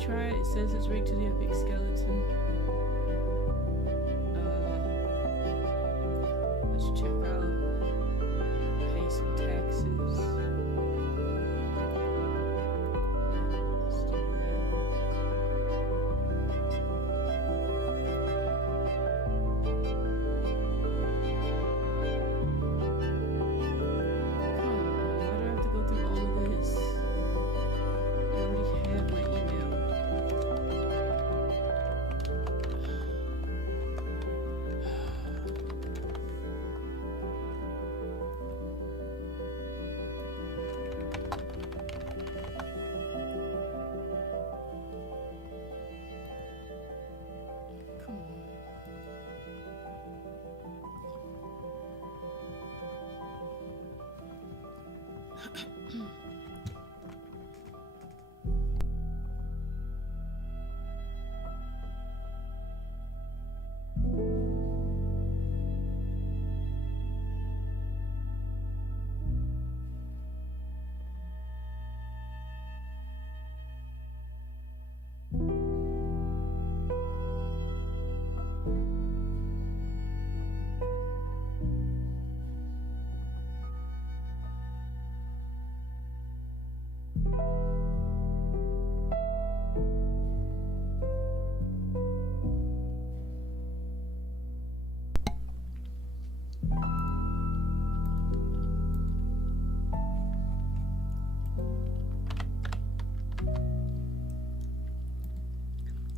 Try it. It says it's rigged to the epic skeleton. Let's check out pay some taxes. Let's do that. Come on, why do I have to go through all of this? I already have my email.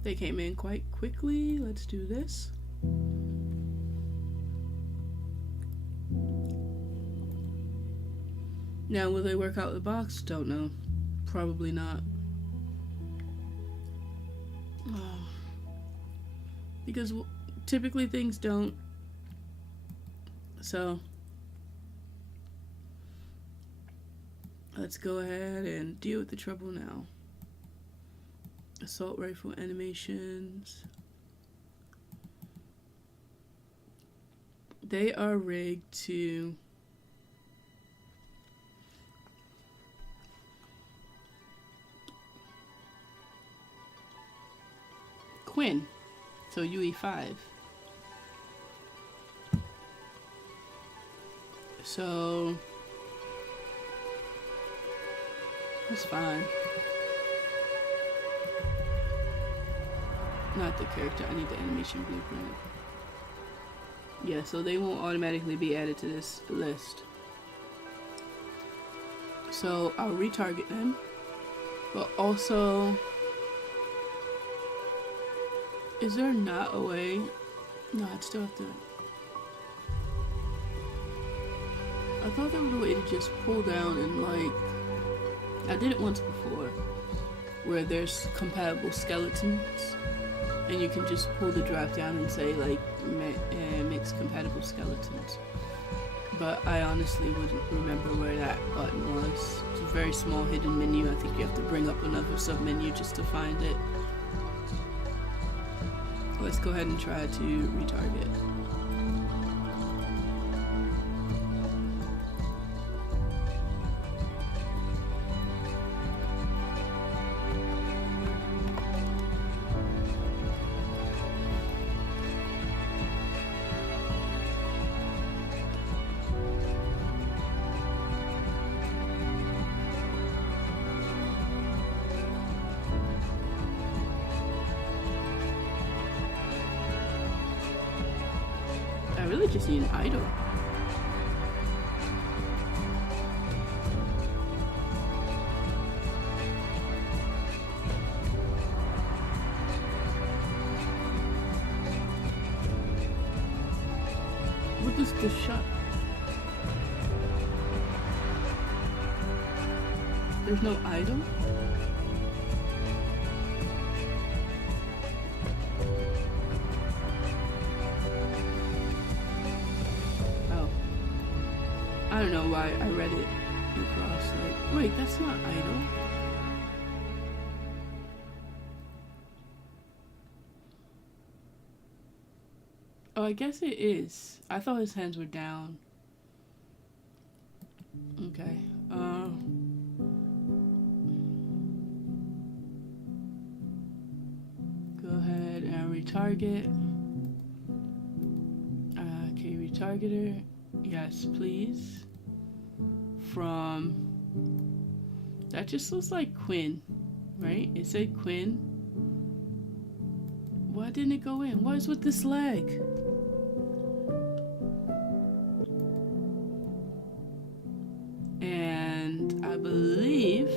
They came in quite quickly. Let's do this. Now, will they work out of the box? Don't know. Probably not. Because typically things don't. So, let's go ahead and deal with the trouble now. Assault rifle animations. They are rigged to Quinn, so UE5. So that's fine. Not the character, I need the animation blueprint. Yeah, so they won't automatically be added to this list. So I'll retarget them, but also, is there not a way? No, I'd still have to. I thought there was a way to just pull down and like, I did it once before, where there's compatible skeletons. And you can just pull the drop down and say like mix compatible skeletons. But I honestly wouldn't remember where that button was. It's a very small hidden menu. I think you have to bring up another sub menu just to find it. Let's go ahead and try to retarget. just need an idol. What is this shot? There's no idol? I don't know why I read it across like, wait, that's not idle. Oh, I guess it is. I thought his hands were down. Okay. Go ahead and retarget. Okay, retargeter. Yes, please. From, that just looks like Quinn, right? It said Quinn. Why didn't it go in? What is with this leg? And I believe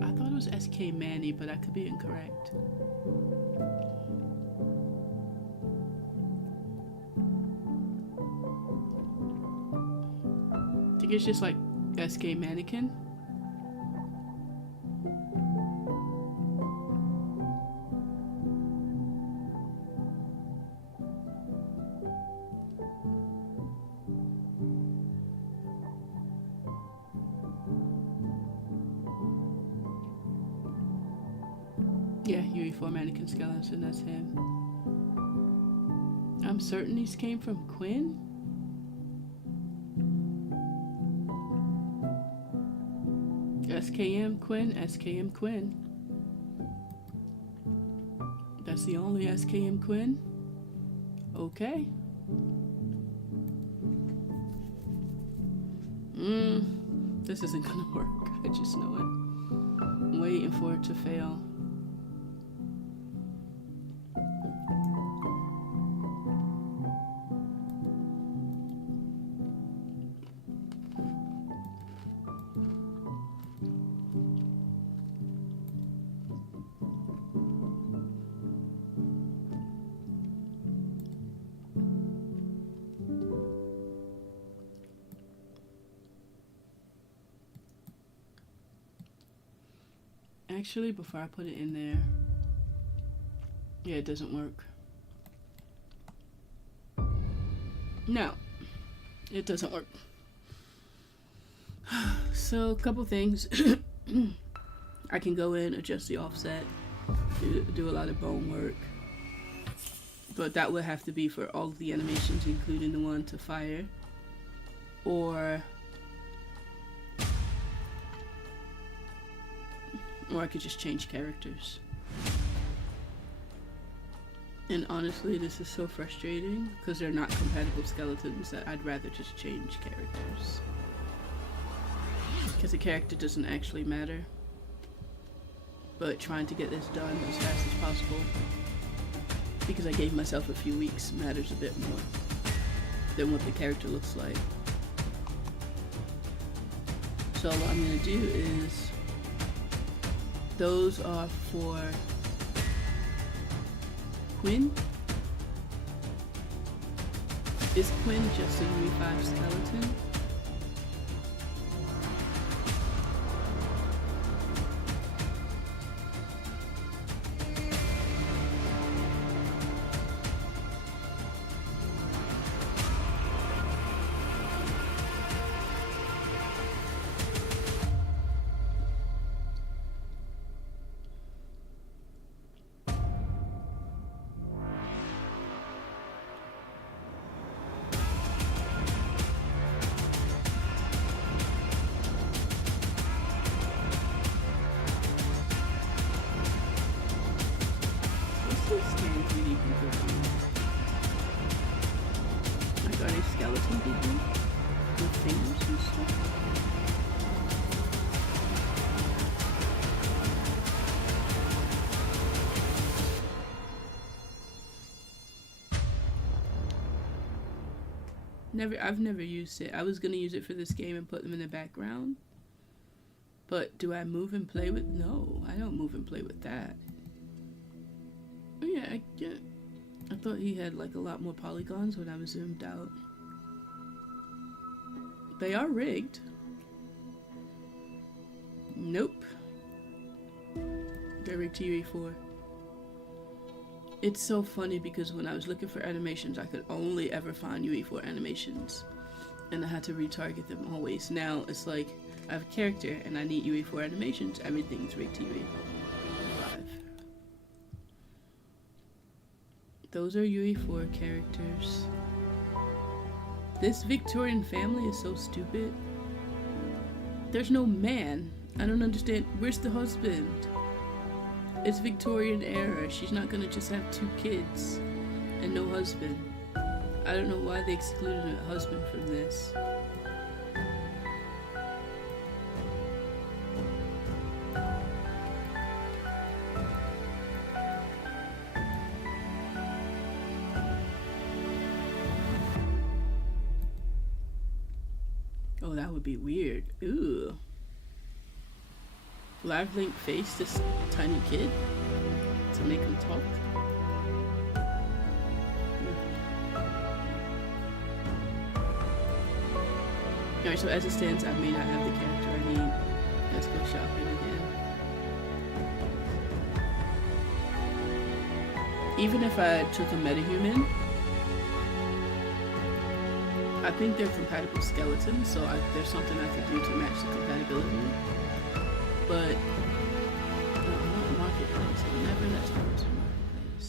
I thought it was SK Manny, but I could be incorrect. It's just like SK Mannequin. Yeah, UE4 Mannequin Skeleton, that's him. I'm certain these came from Quinn. SKM Quinn, SKM Quinn. That's the only SKM Quinn? Okay. This isn't gonna work. I just know it. I'm waiting for it to fail. Actually, before I put it in there, yeah, it doesn't work. No, it doesn't work. So, a couple things. I can go in, adjust the offset, do a lot of bone work, but that would have to be for all of the animations, including the one to fire, or I could just change characters. And honestly, this is so frustrating because they're not compatible skeletons that I'd rather just change characters. Because the character doesn't actually matter. But trying to get this done as fast as possible, because I gave myself a few weeks, matters a bit more than what the character looks like. So what I'm going to do is, those are for Quinn. Is Quinn just a UE5 skeleton? Skeleton people with fingers and stuff. I've never used it. I was gonna use it for this game and put them in the background. But do I move and play with? No, I don't move and play with that. Oh yeah, I thought he had like a lot more polygons when I was zoomed out. They are rigged. Nope. They're rigged to UE4. It's so funny because when I was looking for animations, I could only ever find UE4 animations. And I had to retarget them always. Now it's like, I have a character and I need UE4 animations. Everything's rigged to UE5. Those are UE4 characters. This Victorian family is so stupid. There's no man. I don't understand. Where's the husband? It's Victorian era. She's not gonna just have 2 kids and no husband. I don't know why they excluded a husband from this. Oh, that would be weird. Ooh. Live link face this tiny kid to make him talk. Alright, so as it stands, I may not have the character I need. Let's go shopping again. Even if I took a metahuman, I think they're compatible skeletons, so there's something I could do to match the compatibility. But not marketplace. Never let's go to marketplace.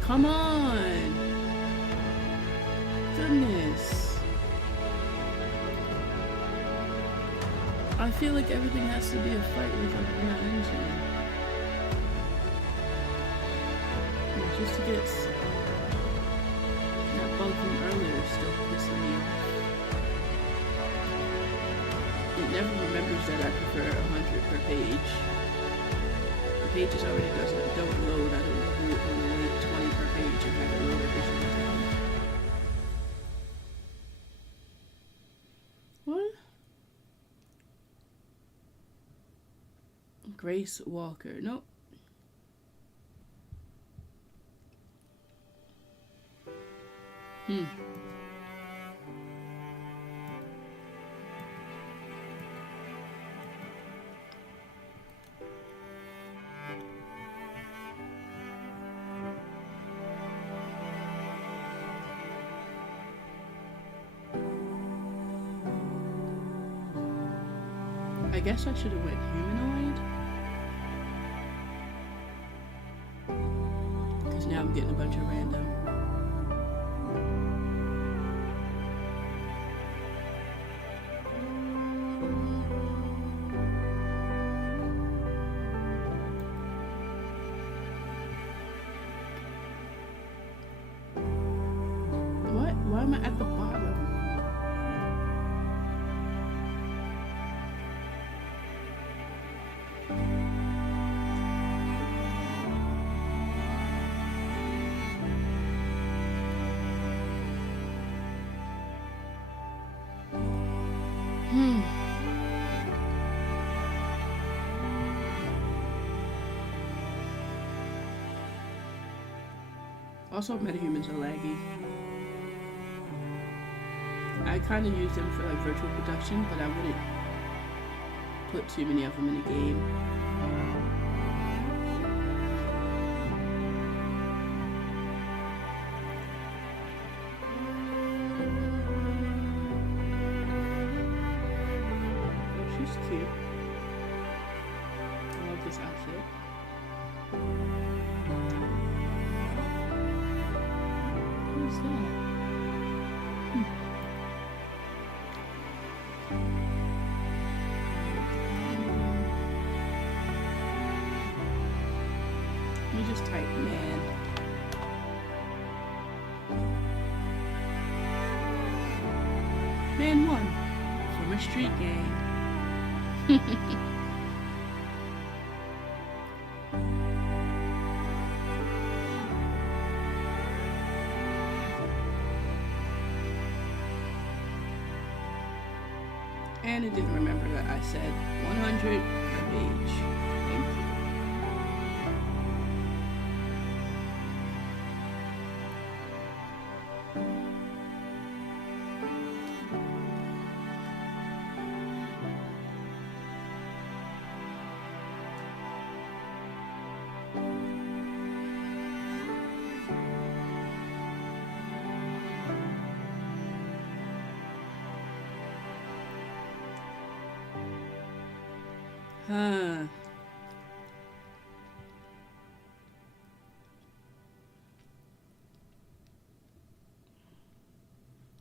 Come on! Goodness. I feel like everything has to be a fight with a real engine. Just to get that bug from earlier is still pissing me off. It never remembers that I prefer 100 per page. The pages already don't load. I don't know who would want to wait 20 per page and have it load every single time. What? Grace Walker. Nope. I guess I should have went humanoid. Because now I'm getting a bunch of random. What? Why am I at the bottom? Also, metahumans are laggy. I kind of use them for like virtual production, but I wouldn't put too many of them in a game. Oh, she's cute. I love this outfit. Who's that? Let me just type man. Man 1 from a street gang. And it didn't remember that I said 100 per page. Thank you. Huh.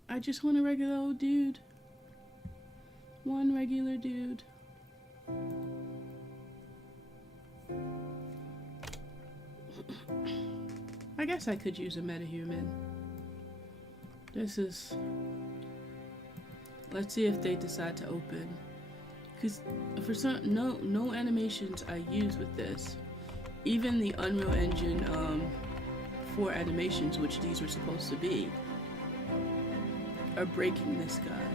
I just want a regular old dude. One regular dude. I guess I could use a metahuman. This is... Let's see if they decide to open. Because for some, no animations I use with this. Even the Unreal Engine 4 animations, which these were supposed to be, are breaking this guy.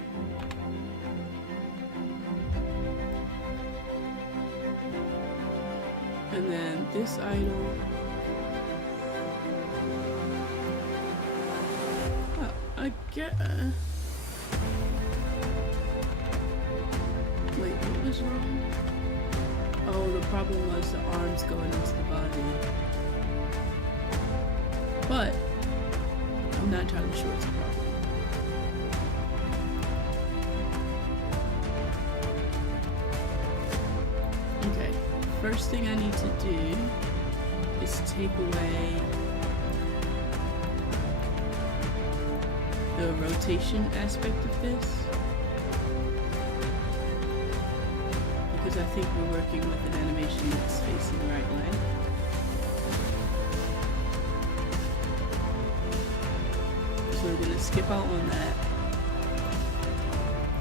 And then this idol. Oh, I get. Wait, what was wrong? Oh, the problem was the arms going into the body. But I'm not entirely sure it's a problem. Okay, first thing I need to do is take away the rotation aspect of this. Because I think we're working with an animation that's facing the right way. So we're gonna skip out on that.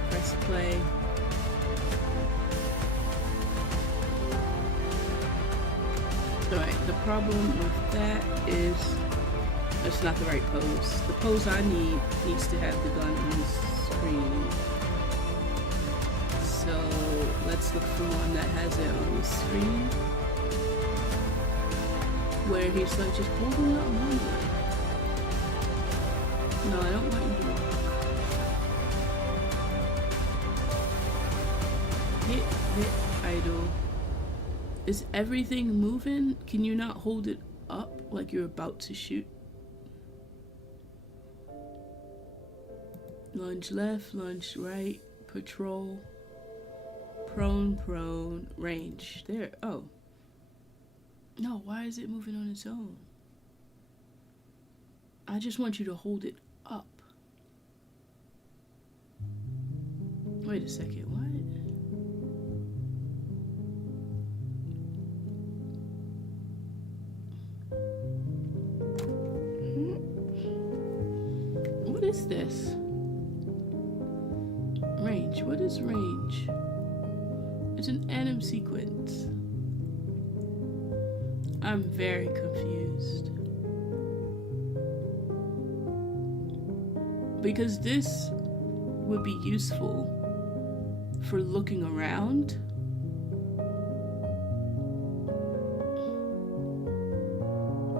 Press play. Alright, the problem with that is it's not the right pose. The pose I need needs to have the gun on the screen. So let's look for one that has it on the screen. Where he's like just holding it up normally. No, I don't want you to walk. Hit idle. Is everything moving? Can you not hold it up like you're about to shoot? Lunge left, lunge right, patrol. Prone, range. There. Oh. No, why is it moving on its own? I just want you to hold it up. Wait a second, what? What is this? Range. What is range? It's an anim sequence. I'm very confused. Because this would be useful for looking around.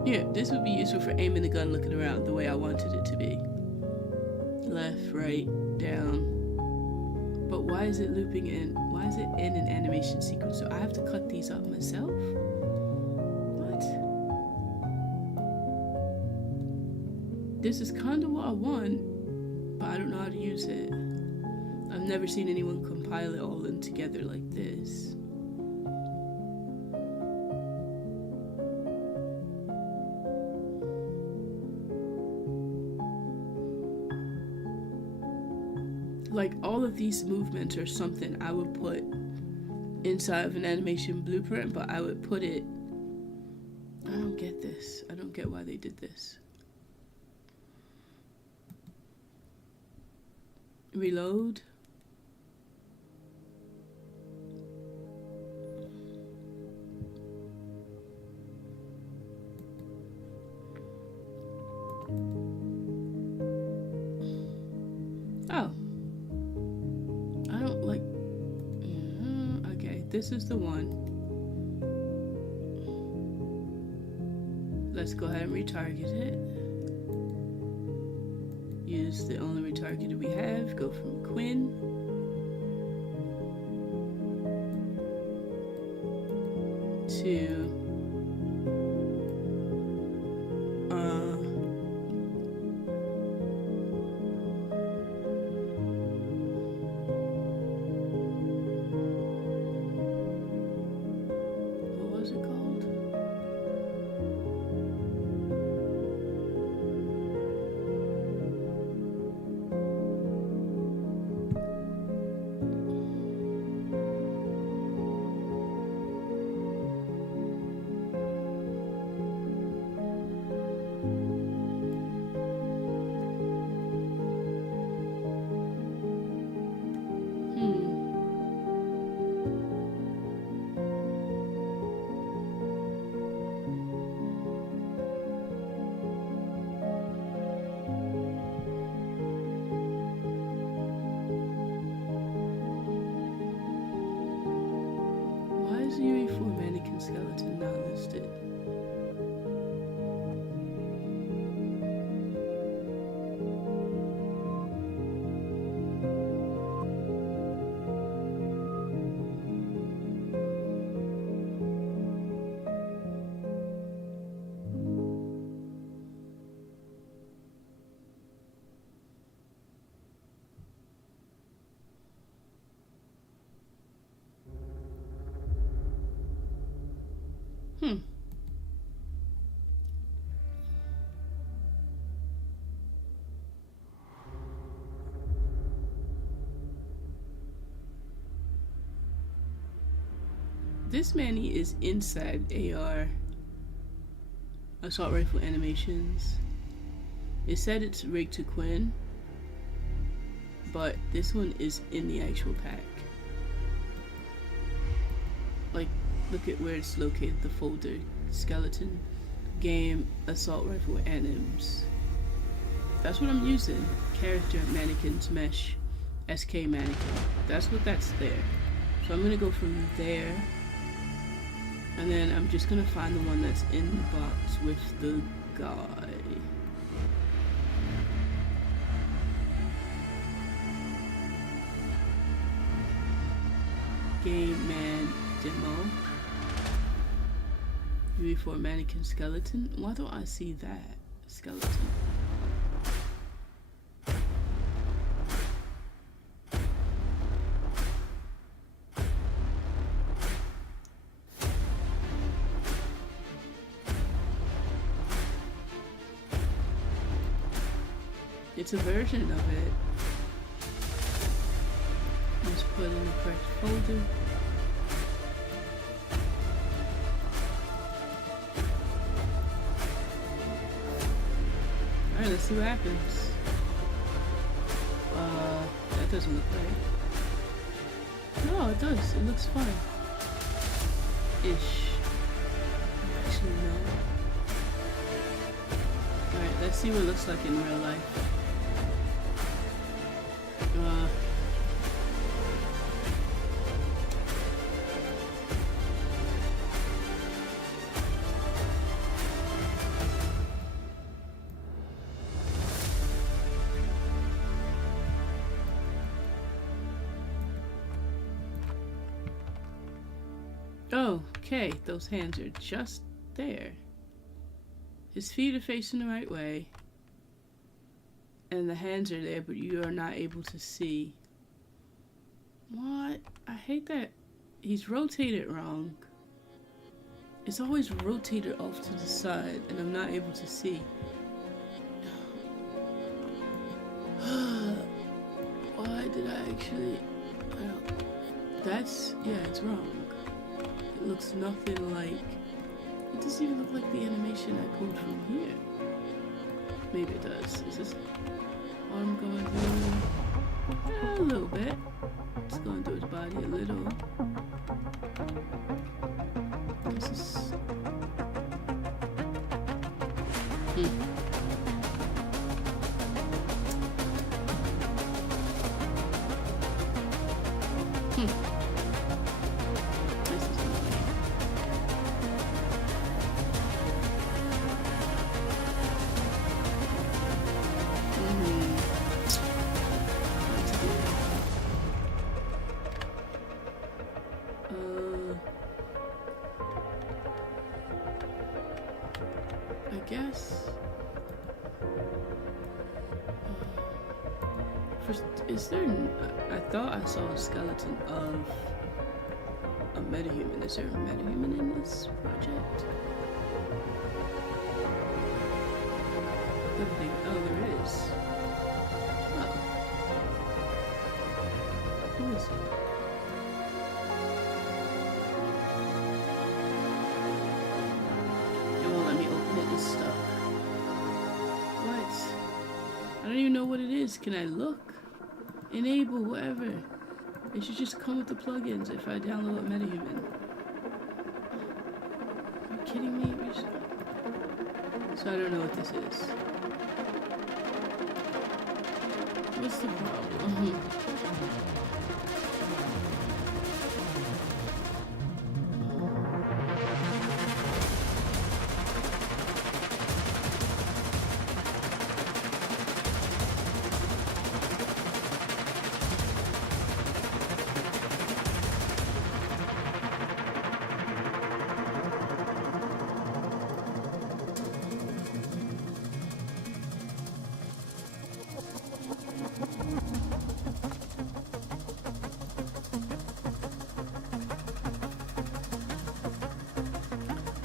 Yeah, this would be useful for aiming the gun looking around the way I wanted it to be. Left, right, down. But why is it looping in? Why is it in an animation sequence? So I have to cut these up myself? What? This is kind of what I want, but I don't know how to use it. I've never seen anyone compile it all in together like this. Like, all of these movements are something I would put inside of an animation blueprint, but I would put it... I don't get this. I don't get why they did this. Reload. Oh. I don't like... this is the one. Let's go ahead and retarget it. Use the only retargeter we have. Go from Quinn. To UE4 mannequin skeleton not listed? This Manny is inside AR Assault Rifle Animations. It said it's rigged to Quinn, but this one is in the actual pack. Like, look at where it's located, the folder. Skeleton, game, Assault Rifle Anims. That's what I'm using. Character, mannequins, mesh, SK mannequin. That's what that's there. So I'm gonna go from there. And then I'm just gonna find the one that's in the box with the guy. Game man demo. UE4 mannequin skeleton. Why don't I see that skeleton? It's a version of it. Let's put in the correct folder. Alright, let's see what happens. That doesn't look right. No, it does. It looks fine. Ish. Actually, no. Alright, let's see what it looks like in real life. Okay, those hands are just there. His feet are facing the right way. And the hands are there, but you are not able to see. What? I hate that he's rotated wrong. It's always rotated off to the side, and I'm not able to see. Why did I actually... That's... yeah, it's wrong. It looks nothing like... It doesn't even look like the animation I pulled from here. Maybe it does. Is this arm going through? Yeah, a little bit. It's going through his body a little. This is... guess. First, is there? I thought I saw a skeleton of a metahuman. Is there a metahuman in this project? Oh, there is. Oh. Who is it? It won't let me open it. It's stuck. What? I don't even know what it is. Can I look? Enable, whatever. It should just come with the plugins if I download a metahuman. Are you kidding me? So I don't know what this is. What's the problem?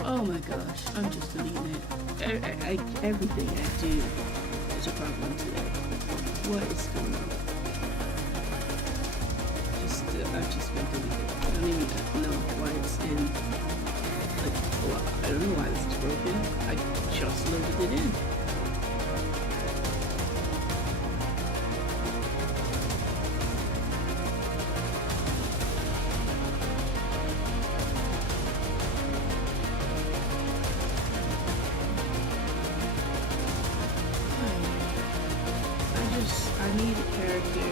Oh my gosh, I'm just deleting it. Everything I do is a problem today. What is going on? I've just been deleted. I don't even know why it's in. Like, well, I don't know why this is broken. I just loaded it in. I need a character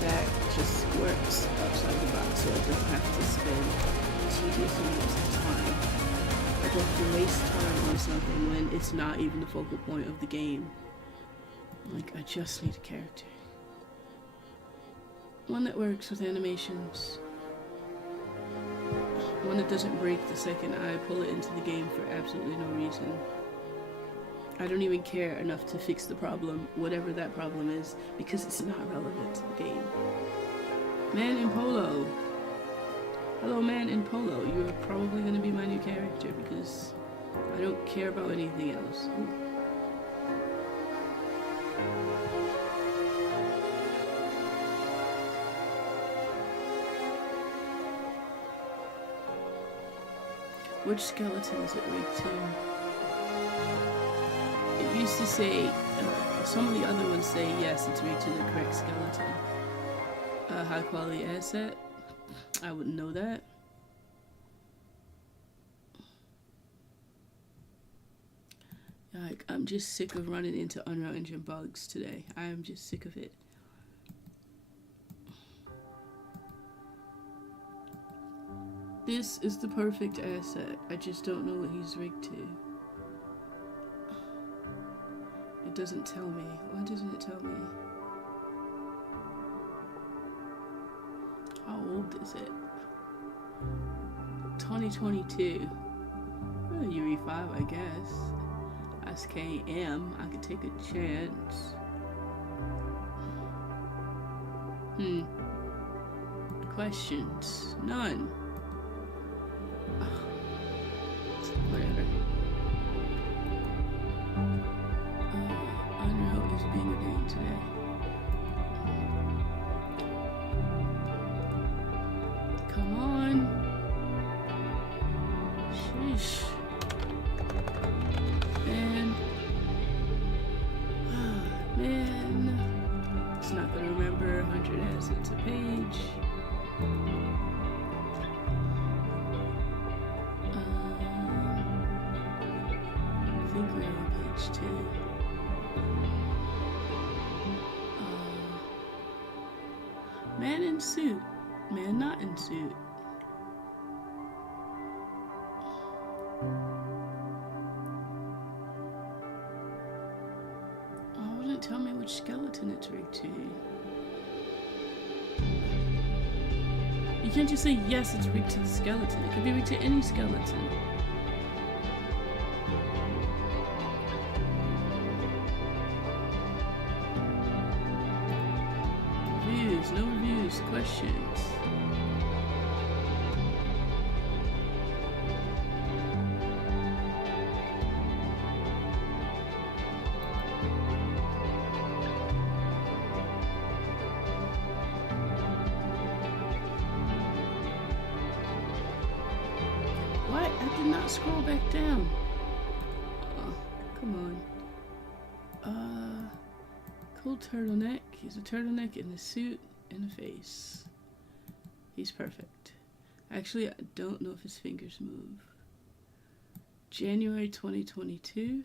that just works outside the box so I don't have to spend tedious amounts of time. I don't have to waste time on something when it's not even the focal point of the game. Like, I just need a character. One that works with animations. One that doesn't break the second I pull it into the game for absolutely no reason. I don't even care enough to fix the problem, whatever that problem is, because it's not relevant to the game. Man in Polo. Hello, Man in Polo. You're probably going to be my new character because I don't care about anything else. Ooh. Which skeleton is it rigged to? It used to say, some of the other ones say yes, it's rigged to the correct skeleton. High quality asset. I wouldn't know that. Like, I'm just sick of running into Unreal Engine bugs today. I am just sick of it. This is the perfect asset. I just don't know what he's rigged to. It doesn't tell me. Why doesn't it tell me? How old is it? 2022. Well, UE5, I guess. SKM. I could take a chance. Questions? None. Whatever. Unreal is being a pain today. Come on. Sheesh. Man. It's not gonna remember 100 assets a page. I think we're on page 2. Man in suit. Man not in suit. Oh, it didn't tell me which skeleton it's rigged to. You can't just say yes, it's rigged to the skeleton. It could be rigged to any skeleton. those questions. What? I did not scroll back down. Oh, come on. Cool turtleneck. He's a turtleneck in a suit and a face. He's perfect. Actually, I don't know if his fingers move. January 2022.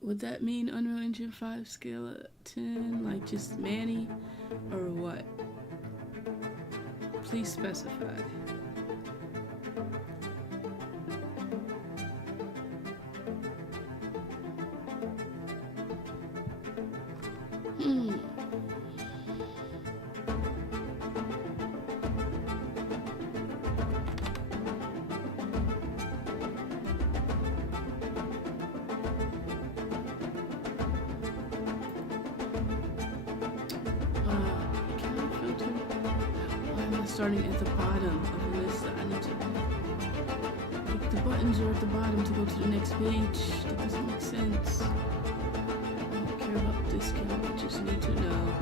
Would that mean Unreal Engine 5 skeleton, like just Manny, or what? Please specify. Starting at the bottom of the list. I need to. Like, the buttons are at the bottom to go to the next page. That doesn't make sense. I don't care about discount. I just need to know.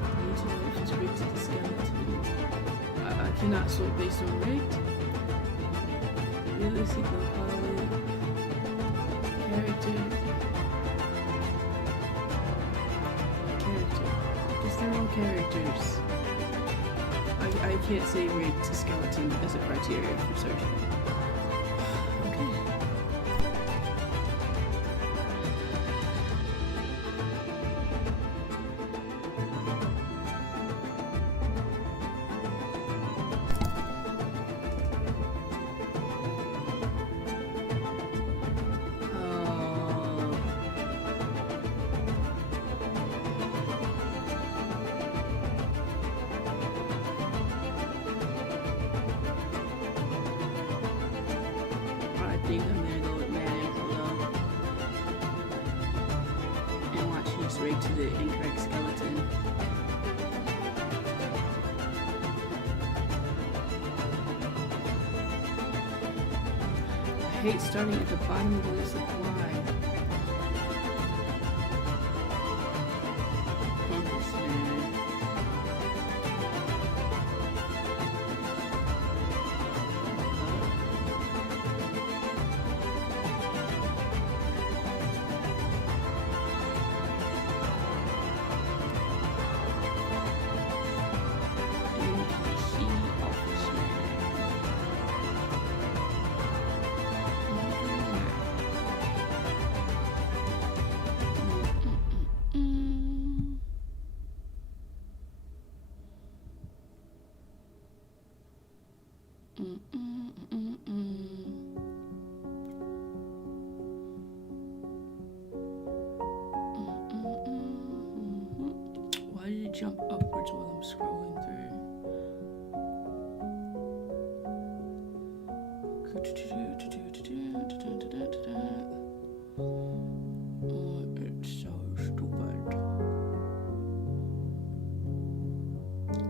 I need to know if it's rigged to the skeleton. I cannot sort based on rigged. Realistic quality. Character. They're all characters. I can't say rigged to skeleton as a criteria for searching. Okay. I think I'm gonna go with Manny Polo and watch his rig to the incorrect skeleton. I hate starting at the bottom of the list of why. Why did it jump upwards while I'm scrolling through? Oh, it's so stupid.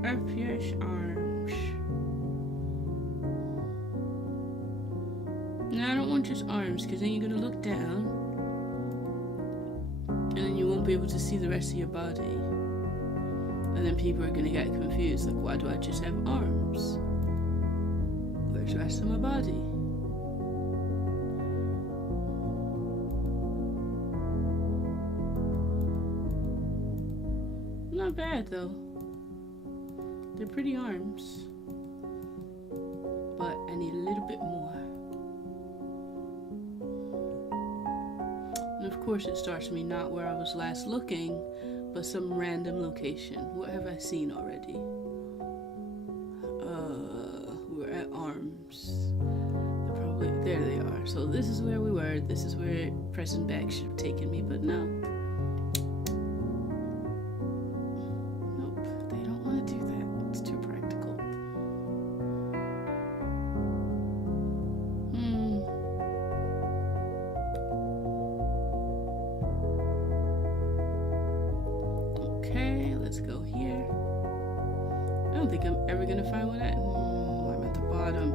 FPS arms. No, I don't want just arms, because then you're gonna look down and then you won't be able to see the rest of your body. And then people are gonna get confused, like, why do I just have arms? Where's the rest of my body? Not bad though. They're pretty arms. But I need a little bit more. And of course it starts me not where I was last looking, but some random location. What have I seen already? We're at arms. There they are. So this is where we were. This is where pressing back should have taken me, but no. Nope, they don't want to do that. It's too practical. don't think I'm ever gonna find one at. I'm at the bottom.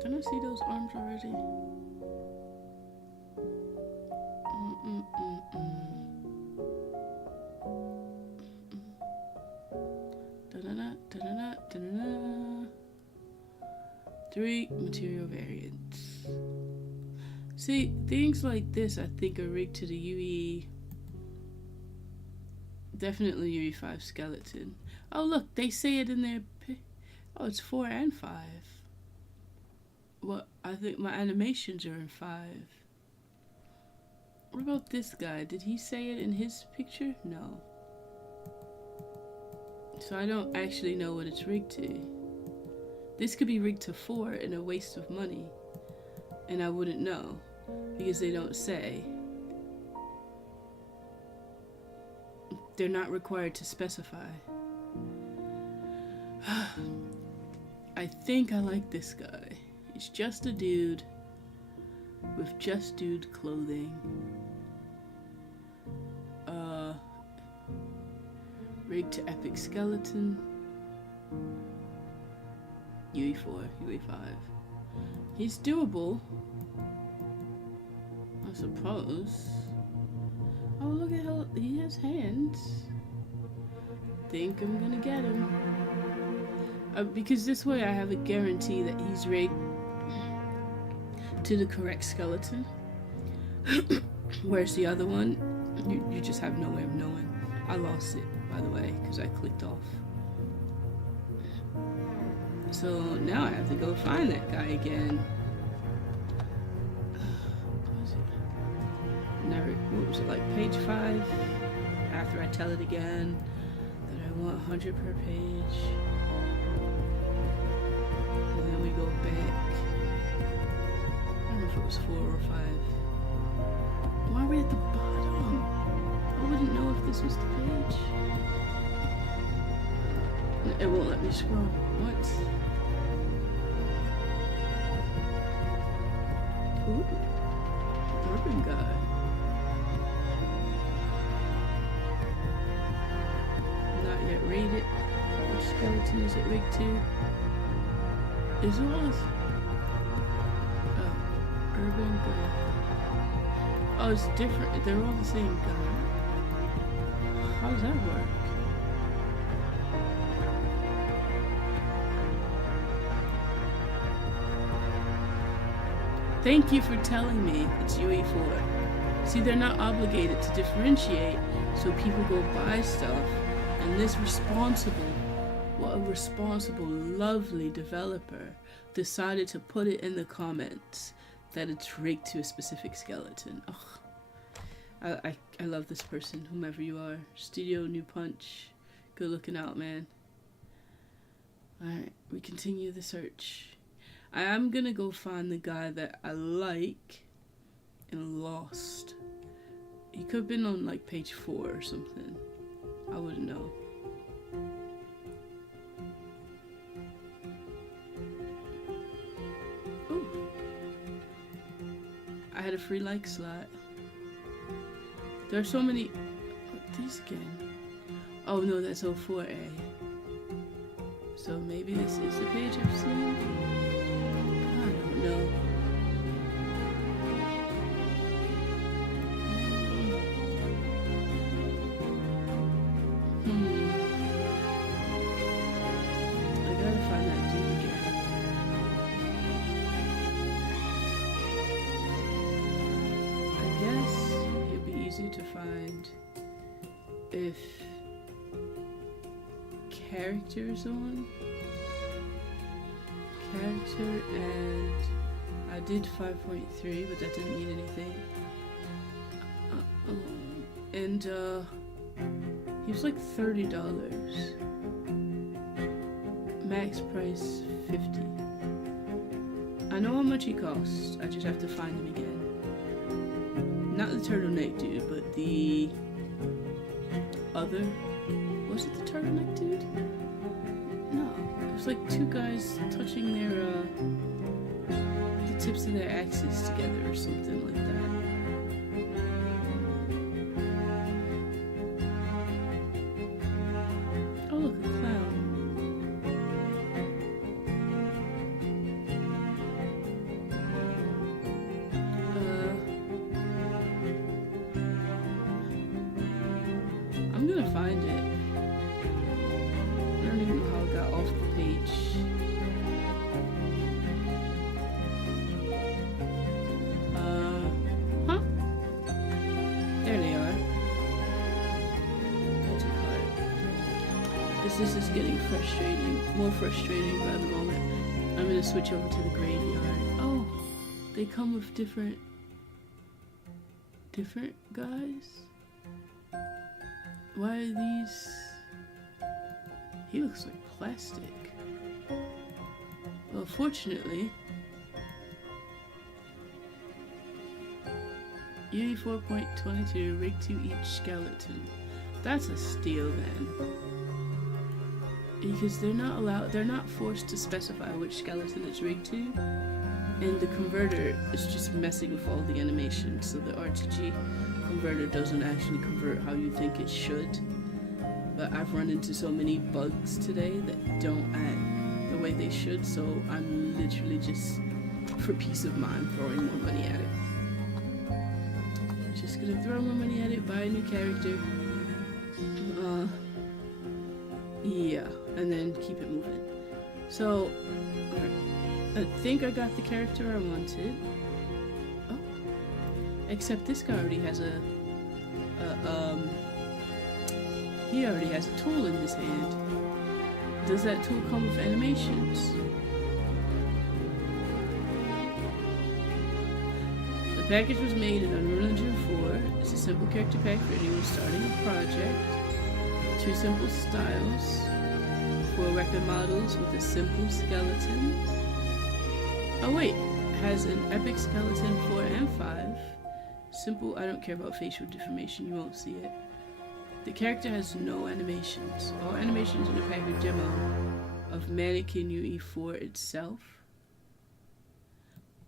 Don't I see those arms already? Da-da-da, da-da-da, da-da-da. 3 material variants. See, things like this I think are rigged to the UE. Definitely UE5 skeleton. Oh look, they say it in their... Oh, it's 4 and 5. Well, I think my animations are in 5. What about this guy? Did he say it in his picture? No. So I don't actually know what it's rigged to. This could be rigged to 4 and a waste of money. And I wouldn't know. Because they don't say. They're not required to specify. I think I like this guy. He's just a dude with just dude clothing. Rigged to epic skeleton. UE4, UE5. He's doable, I suppose. Oh, look at how he has hands. Think I'm gonna get him. Because this way I have a guarantee that he's rigged to the correct skeleton. Whereas the other one, you just have no way of knowing. I lost it, by the way, because I clicked off. So now I have to go find that guy again. What was it, like page 5? After I tell it again that I want 100 per page. And then we go back. I don't know if it was 4 or 5. Why are we at the bottom? I wouldn't know if this was the page. It won't let me scroll. What? Ooh. Urban guy. Not yet rated. Which skeleton is it rigged to? Is it? Oh, urban guy. Oh, it's different. They're all the same guy. How does that work? Thank you for telling me it's UE4. See, they're not obligated to differentiate, so people go buy stuff, and this what a responsible, lovely developer decided to put it in the comments that it's rigged to a specific skeleton. Ugh. I love this person, whomever you are. Studio New Punch. Good looking out, man. Alright, we continue the search. I am gonna go find the guy that I like in Lost. He could have been on like page 4 or something. I wouldn't know. Ooh. I had a free like slot. There are so many. These again. Oh no, that's 04A. So maybe this is the page I've seen. I don't know. I gotta find that dude again. I guess it'd be easy to find if characters on. Character, and I did 5.3, but that didn't mean anything. And he was like $30. Max price $50. I know how much he costs. I just have to find him again. Not the turtleneck dude, but the other. Was it the turtleneck dude? No. It was like two guys touching their the tips of their axes together or something like that. because this is getting more frustrating by the moment. I'm gonna switch over to the graveyard. Oh, they come with different guys? Why are these? He looks like plastic. Well, fortunately, UE 4.22 rig to each skeleton. That's a steal then. Because they're not forced to specify which skeleton it's rigged to. And the converter is just messing with all the animations, so the RTG converter doesn't actually convert how you think it should. But I've run into so many bugs today that don't act the way they should, so I'm literally just, for peace of mind, throwing more money at it. Just gonna throw more money at it, buy a new character. Yeah, and then keep it moving. So, alright. I think I got the character I wanted. Oh. Except this guy already has he already has a tool in his hand. Does that tool come with animations? The package was made in Unreal Engine 4. It's a simple character pack for anyone starting a project. 2 simple styles. 4 record models with a simple skeleton. Oh wait, has an epic skeleton 4 and 5. Simple, I don't care about facial deformation, you won't see it. The character has no animations. All animations in the package demo of Mannequin UE4 itself.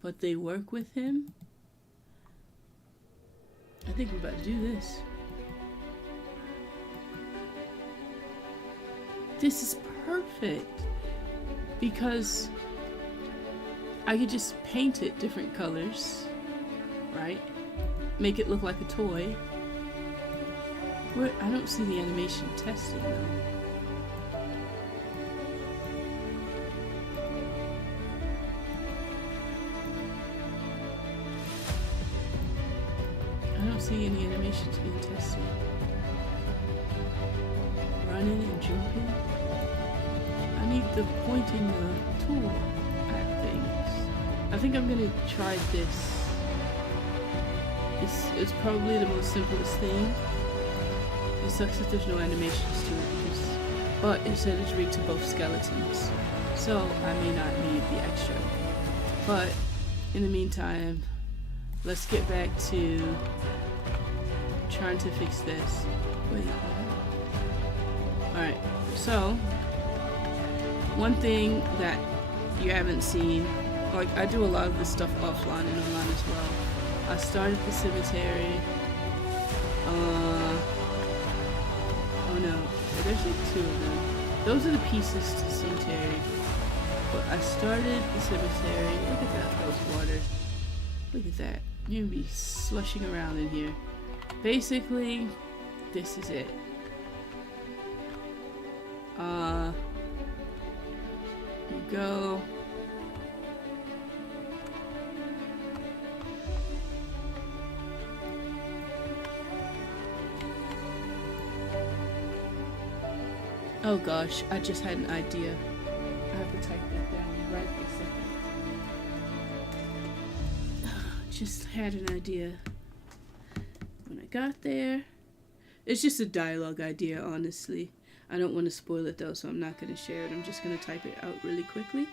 But they work with him. I think we're about to do this. This is perfect. Because I could just paint it different colors, right? Make it look like a toy. I don't see the animation testing though. I don't see any animations being tested. Running and jumping. I need the pointing the tool at things. I think I'm gonna try this. It's probably the most simplest thing. It sucks that there's no animations to it, but it said it's rigged to both skeletons, so I may not need the extra. But in the meantime, let's get back to trying to fix this. Wait, what? Alright, so one thing that you haven't seen, like I do a lot of this stuff offline and online as well. I started the cemetery. Oh no, there's like 2 of them. Those are the pieces to cemetery. But I started the cemetery. Look at that, those water. Look at that. You're gonna be slushing around in here. Basically, this is it. You go. Oh gosh, I just had an idea. I have to type that down right this second. Just had an idea. When I got there, it's just a dialogue idea, honestly. I don't want to spoil it though, so I'm not going to share it. I'm just going to type it out really quickly.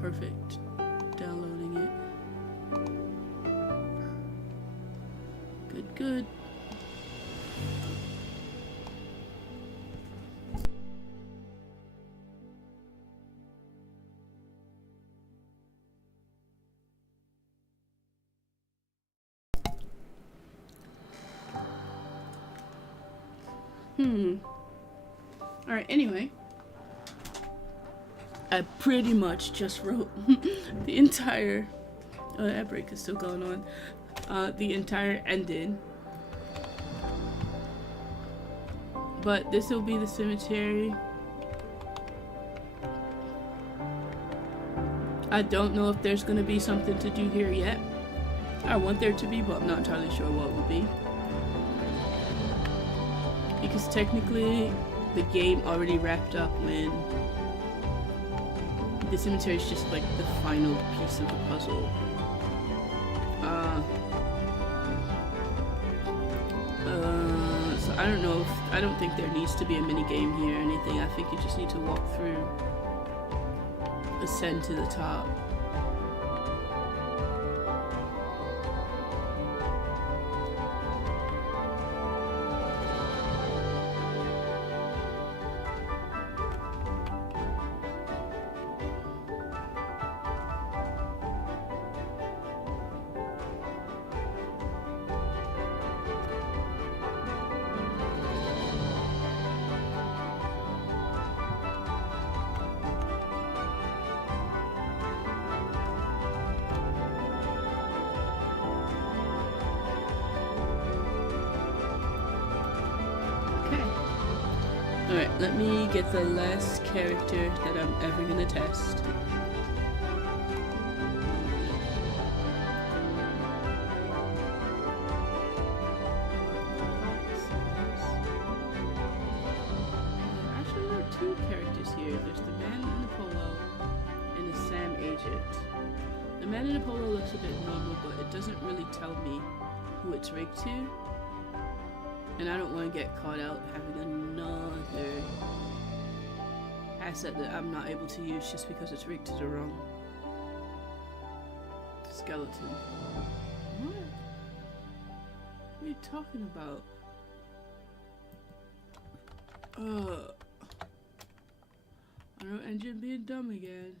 Perfect. Downloading it. Good. Alright, anyway. I pretty much just wrote the entire... Oh, that break is still going on. The entire ending. But this will be the cemetery. I don't know if there's gonna be something to do here yet. I want there to be, but I'm not entirely sure what will be. Because technically, the game already wrapped up when the cemetery is just like the final piece of the puzzle. So I don't know if, I don't think there needs to be a mini game here or anything. I think you just need to walk through, ascend to the top. Alright, let me get the last character that I'm ever gonna test. agent. The man in the polo looks a bit normal, but it doesn't really tell me who it's rigged to. And I don't want to get caught out having another asset that I'm not able to use just because it's rigged to the wrong skeleton. What? What are you talking about? I know engine being dumb again.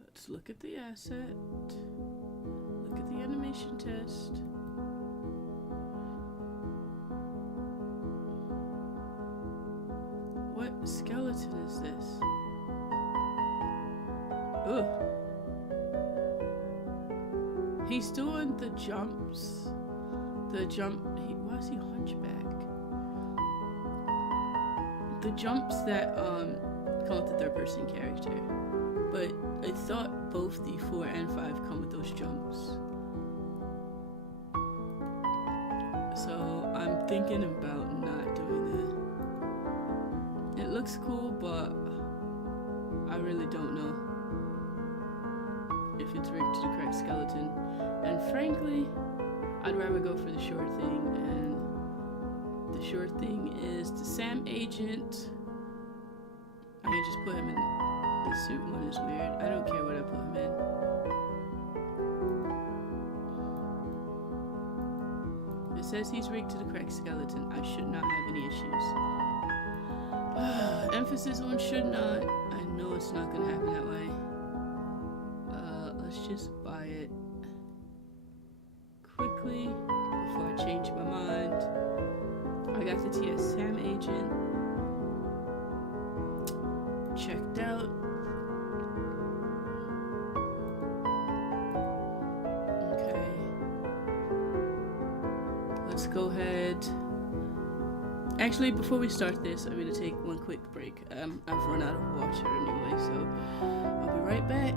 Let's look at the asset. Look at the animation test. What skeleton is this? Ugh. He's doing the jumps. Why is he hunchback? The jumps that come with the third person character. But I thought both the 4 and 5 come with those jumps. So I'm thinking about not doing that. It looks cool, but I really don't know if it's rigged to the correct skeleton. And frankly, I'd rather go for the sure thing, and the sure thing is the Sam agent. I can just put him in the suit one is weird. I don't care what I put him in. It says he's rigged to the correct skeleton. I should not have any issues. Emphasis on should not. I know it's not gonna happen that way. Let's just buy it quickly before I change my mind. I got the TS Sam agent checked out. Okay, let's go ahead. Actually, before we start this, I'm gonna take one quick break. I've run out of water anyway, so I'll be right back.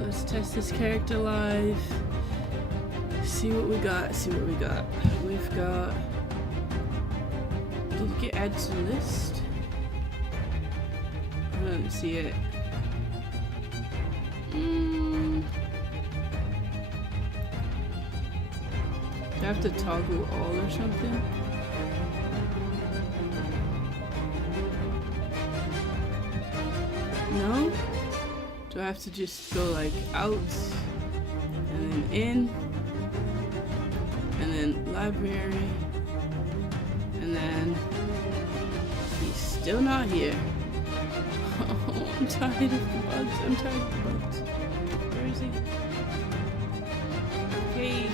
Let's test this character live. See what we got. We've got. Did it get added to the list? I don't see it. Do I have to toggle all or something? No? Do I have to just go like out and then in and then library and then he's still not here. Oh, I'm tired of the bugs. music. Arcade.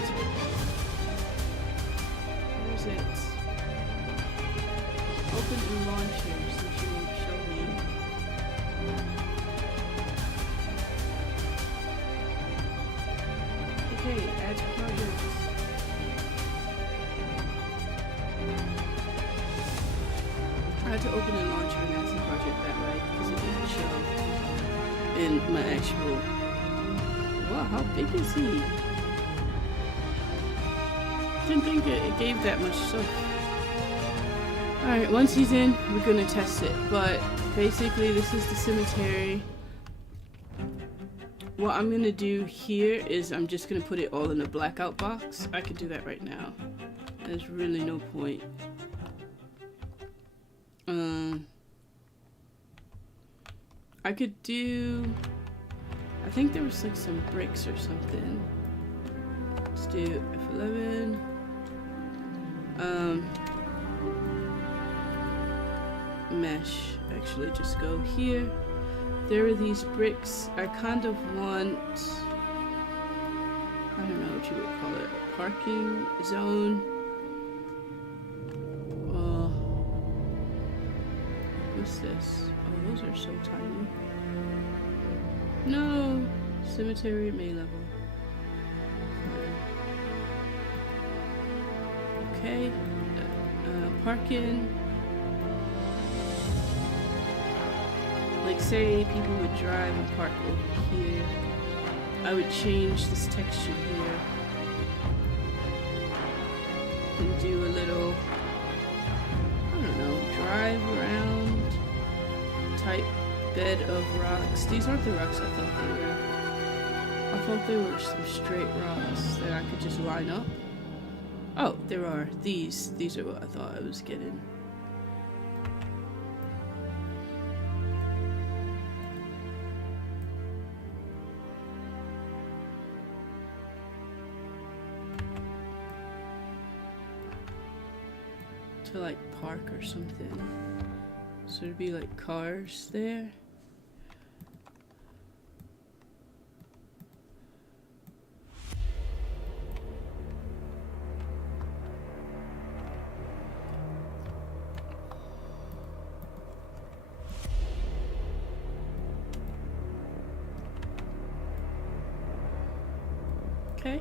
Where is it? Open and launcher, so she won't show me. Okay, add projects. I had to open and launcher and add some project that way because it didn't show in my actual. Wow, how big is he? Didn't think it gave that much stuff. Alright, once he's in, we're gonna test it. But basically, this is the cemetery. What I'm gonna do here is I'm just gonna put it all in a blackout box. I could do that right now. There's really no point. I could do. I think there was like some bricks or something. Let's do F11. Mesh. Actually, just go here. There are these bricks. I kind of want. I don't know what you would call it. A parking zone. What's this? Oh, those are so tiny. No! Cemetery at May level. Okay. Parking. Like, say people would drive and park over here. I would change this texture here. And do a little, I don't know, drive around. Type bed of rocks. These aren't the rocks I thought they were. I thought they were some straight rocks that I could just line up. Oh, there are these. These are what I thought I was getting. To like park or something. So it'd be like cars there. Okay.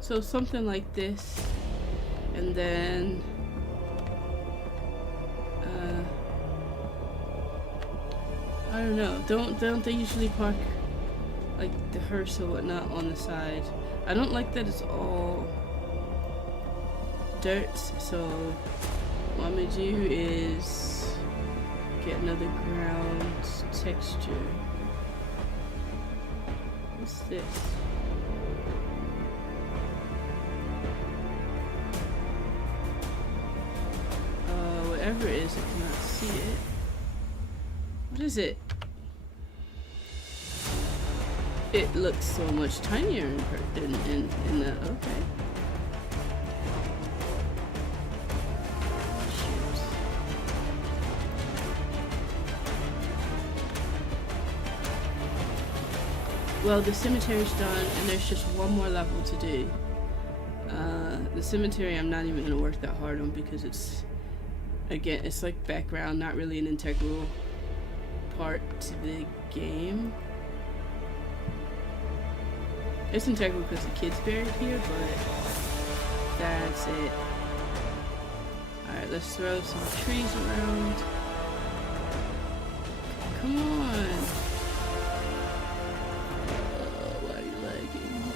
So something like this. And then I don't know. Don't they usually park like the hearse or whatnot on the side? I don't like that it's all dirt. So what I'm gonna do is get another ground texture. What's this? Whatever it is, I cannot see it. What is it? It looks so much tinier in the okay. Shoot. Well, the cemetery's done, and there's just one more level to do. The cemetery I'm not even gonna work that hard on because it's, again, it's like background, not really an integral part to the game. It's integral because the kid's buried here, but that's it. Alright, let's throw some trees around. Come on! Why are you lagging?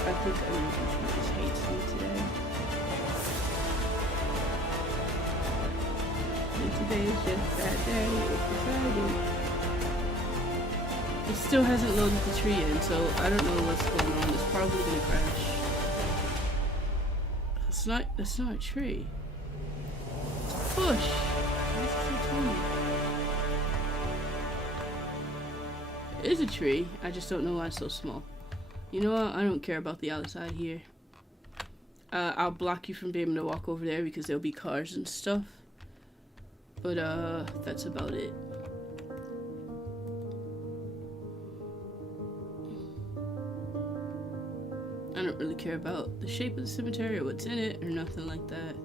I think she just hates me today. And today is just that day. It's Friday. It still hasn't loaded the tree in, so I don't know what's going on. It's probably gonna crash. That's not a tree. It's a bush. Why is it so tiny? It is a tree. I just don't know why it's so small. You know what? I don't care about the outside here. I'll block you from being able to walk over there because there'll be cars and stuff. But that's about it. I don't really care about the shape of the cemetery or what's in it or nothing like that.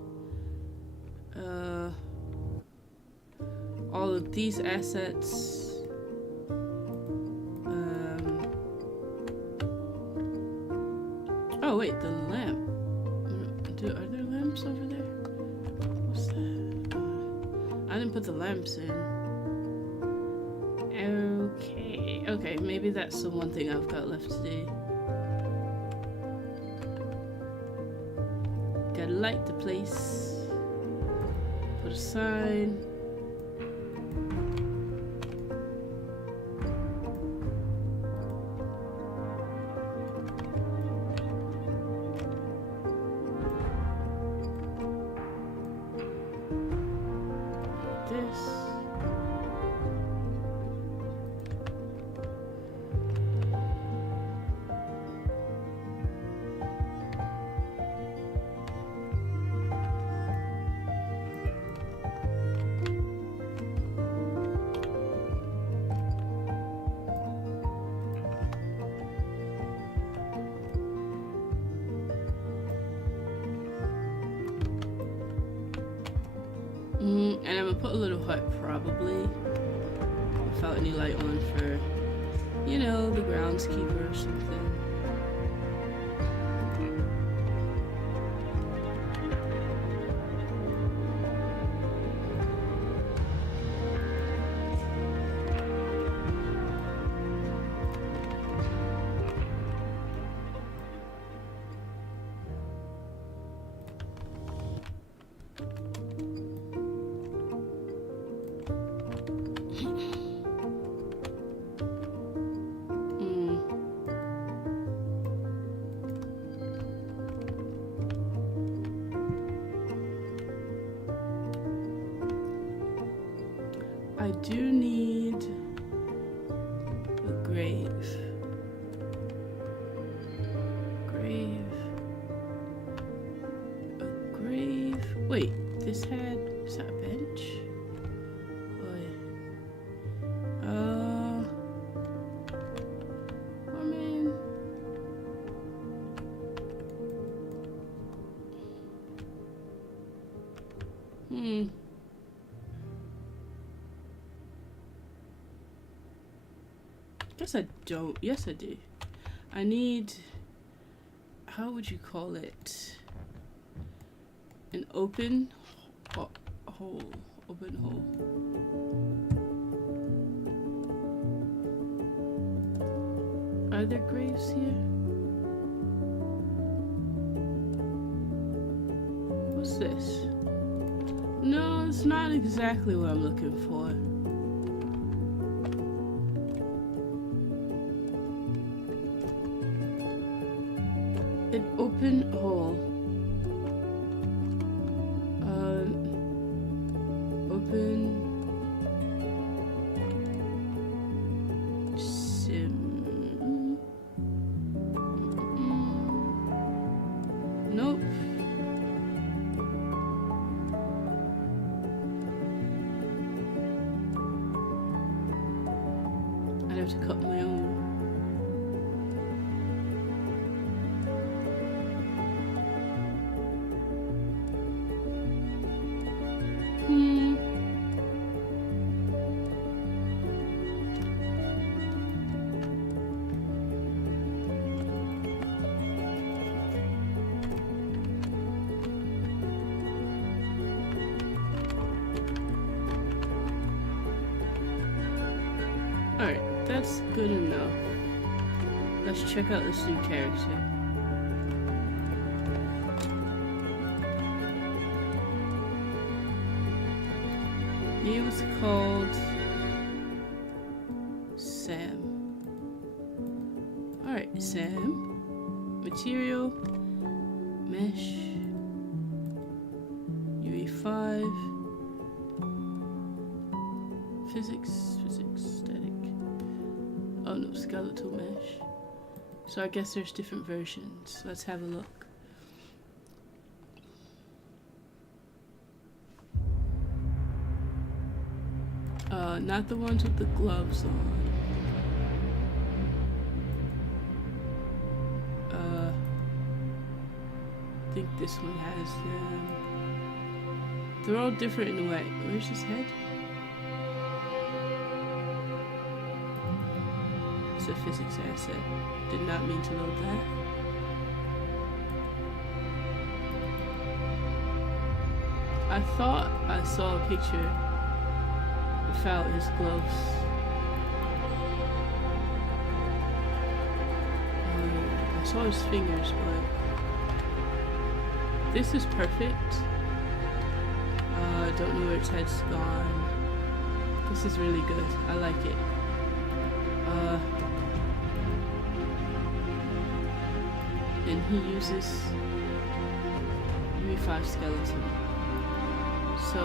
All of these assets. Oh wait, the lamp. Are there lamps over there? What's that? I didn't put the lamps in. Okay, maybe that's the one thing I've got left to do. Gotta light the place. Put a sign. And I'm gonna put a little hut probably without any light on for, you know, the groundskeeper or something. I do need a grave. A grave. Wait, is that a bench? I mean, Guess I don't. Yes, I do. I need, how would you call it? An open hole. Open hole. Are there graves here? What's this? No, it's not exactly what I'm looking for. An open hole. Open sim. Nope. I'd have to cut my own. Alright, that's good enough. Let's check out this new character. He was called Sam. Alright, Sam. Material. Mesh. UE5. Physics, static. Oh no, skeletal mesh. So I guess there's different versions. Let's have a look. Not the ones with the gloves on. I think this one has them. They're all different in a way. Where's his head? It's a physics asset. Did not mean to load that. I thought I saw a picture without his gloves. I saw his fingers, but this is perfect. I don't know where its head's gone. This is really good. I like it. And he uses UE5 skeleton. So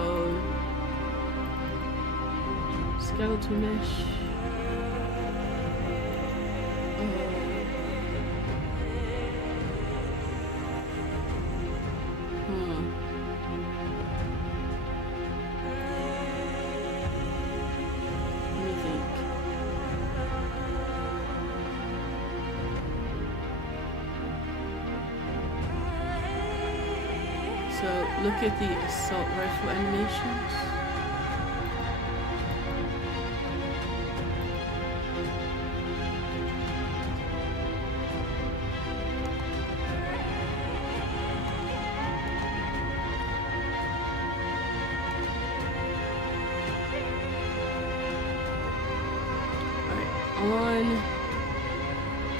skeletal mesh. Let me think. So look at the assault rifle animations. On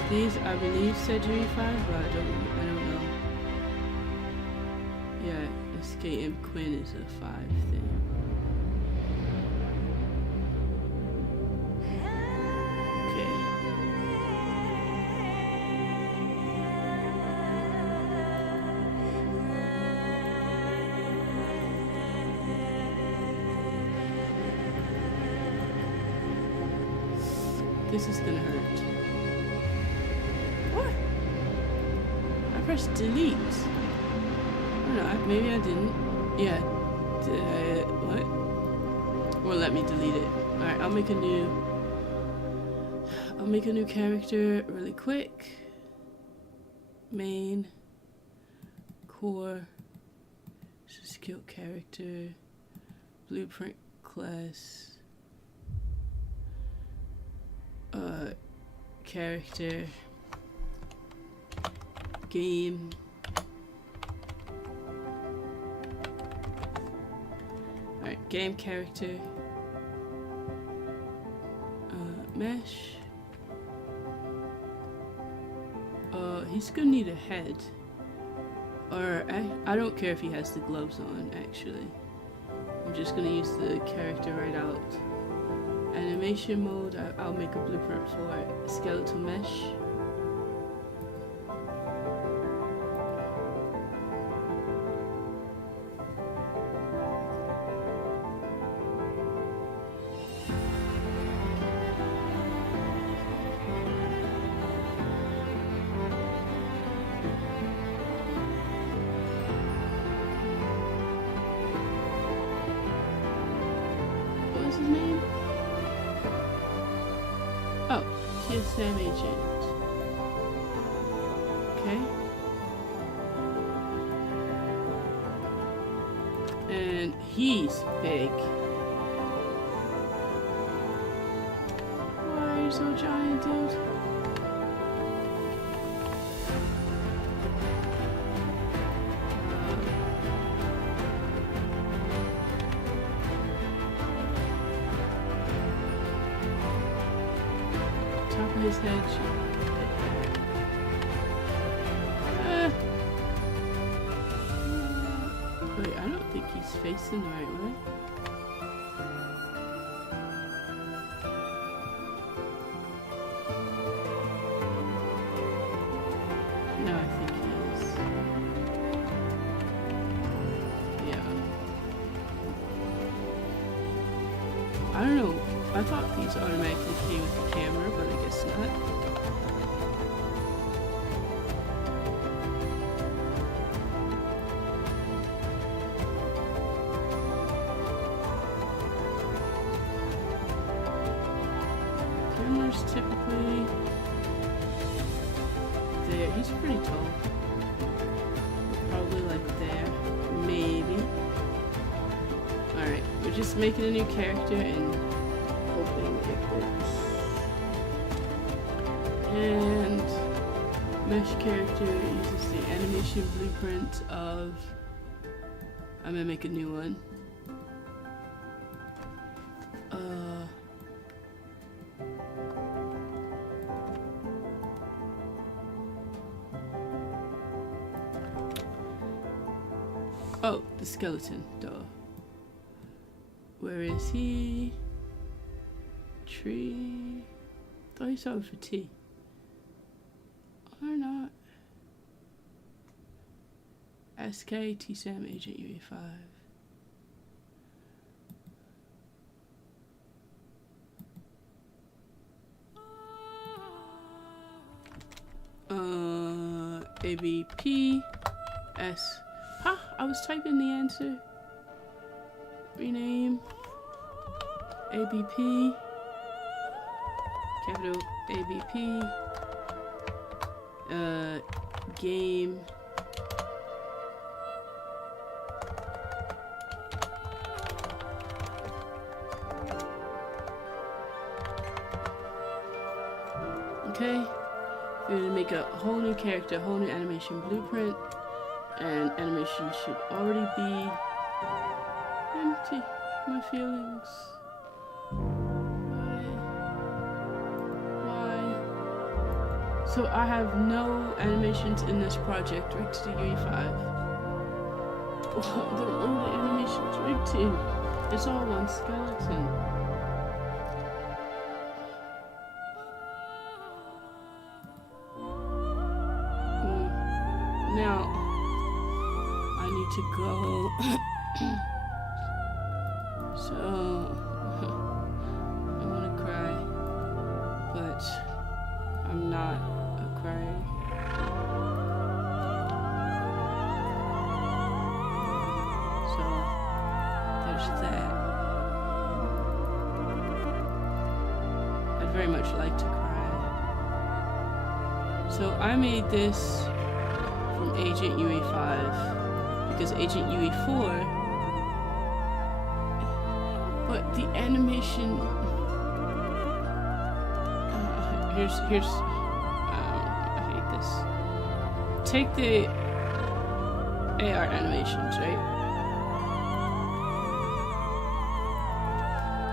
these, I believe said UE5, but I don't know. Yeah, SKM Quinn is a 5 thing. Okay. This is gonna hurt. What? I pressed delete. I don't know, maybe I didn't. Yeah. Did I, what? Well, let me delete it. Alright, I'll make a new character really quick. Main. Core. Skill character. Blueprint class. Character, game, alright, game character, mesh, he's gonna need a head, or I don't care if he has the gloves on, actually. I'm just gonna use the character right out. Animation mode, I'll make a blueprint for skeletal mesh. What was his name? Oh, TSM agent. Okay. And he's big. Why are you so giant, dude? His head. Wait, I don't think he's facing the right way. No, I think he is. Yeah. I don't know. I thought these automatically came with the camera, but I guess not. characters typically there. He's pretty tall. Probably like there. Maybe. Alright, we're just making a new character and hoping it works. And mesh character uses the animation blueprint of... I'm gonna make a new one. Oh, the skeleton, duh. Where is he? Tree. Thought he started for T. Or not. SK T-Sam Agent UE5. ABP S. Huh? I was typing the answer. Rename. ABP. Capital ABP. Game. Okay. We're gonna make a whole new character, a whole new animation blueprint. And animation should already be empty. My feelings. Why? So I have no animations in this project rigged to UE5. Oh, I don't know the animations rigged to. It's all one skeleton. Now to go. So I want to cry, but I'm not a crier. So there's that. I'd very much like to cry. So I made this from Agent UE5. Because Agent UE4, but the animation, here's, I hate this. Take the AR animations, right?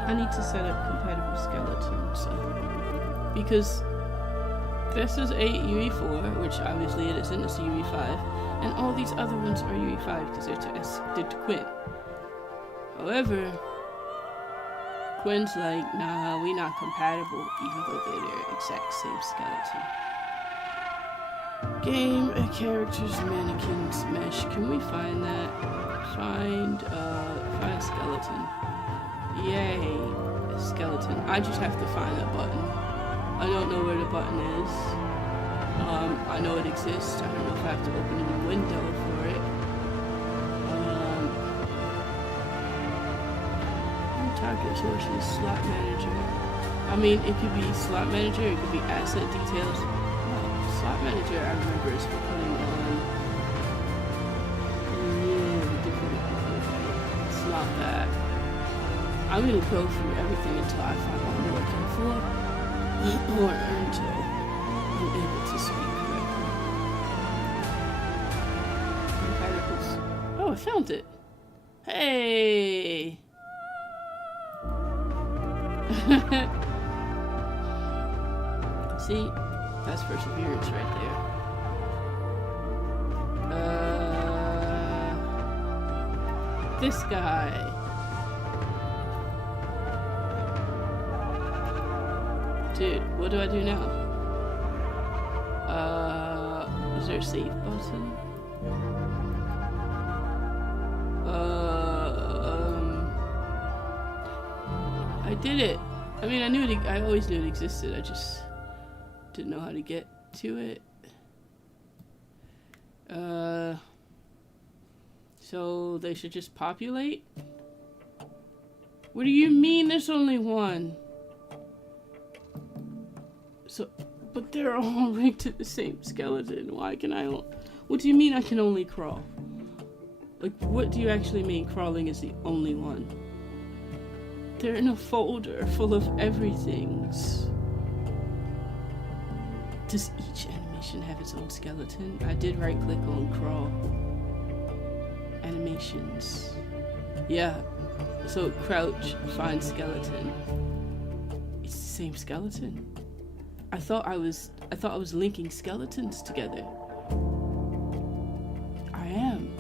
I need to set up compatible skeletons, because this is a UE4, which obviously it isn't, it's a UE5. And all these other ones are UE5 because they're to Quinn. However, Quinn's like, nah, we not compatible, even though they're the exact same skeleton. Game, characters, mannequins, mesh. Can we find that? Find skeleton. Yay, a skeleton. I just have to find that button. I don't know where the button is. I know it exists. I don't know if I have to open a new window for it. Target sources, slot manager. I mean, it could be slot manager, it could be asset details. Oh, slot manager, I remember, is for putting on really different. Okay, it's not that. I'm gonna go through everything until I find what I'm looking for, or until I'm able to speak correctly. Oh, I found it. Hey. See, that's perseverance right there. This guy. Dude, what do I do now? Is there a save button? I did it. I mean, I knew it. I always knew it existed. I just didn't know how to get to it. So they should just populate? What do you mean there's only one? So, but they're all linked to the same skeleton. Why can I? What do you mean I can only crawl? Like, what do you actually mean crawling is the only one? They're in a folder full of everythings. Does each animation have its own skeleton? I did right click on crawl. Animations. Yeah. So crouch, find skeleton. It's the same skeleton. I thought I was linking skeletons together. I am.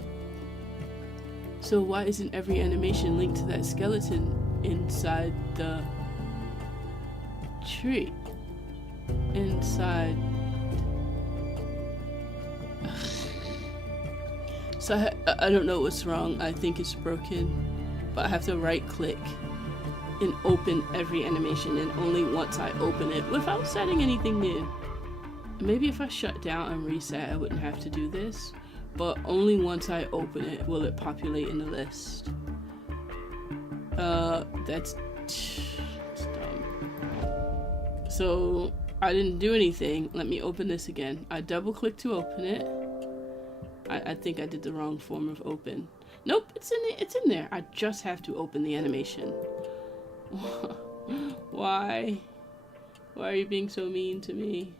So why isn't every animation linked to that skeleton inside the tree? Inside. So I don't know what's wrong. I think it's broken, but I have to right click and open every animation, and only once I open it without setting anything new. Maybe if I shut down and reset I wouldn't have to do this, but only once I open it will it populate in the list. That's dumb. So I didn't do anything. Let me open this again. I double click to open it. I think I did the wrong form of open. Nope, it's in there. I just have to open the animation. Why? Why are you being so mean to me?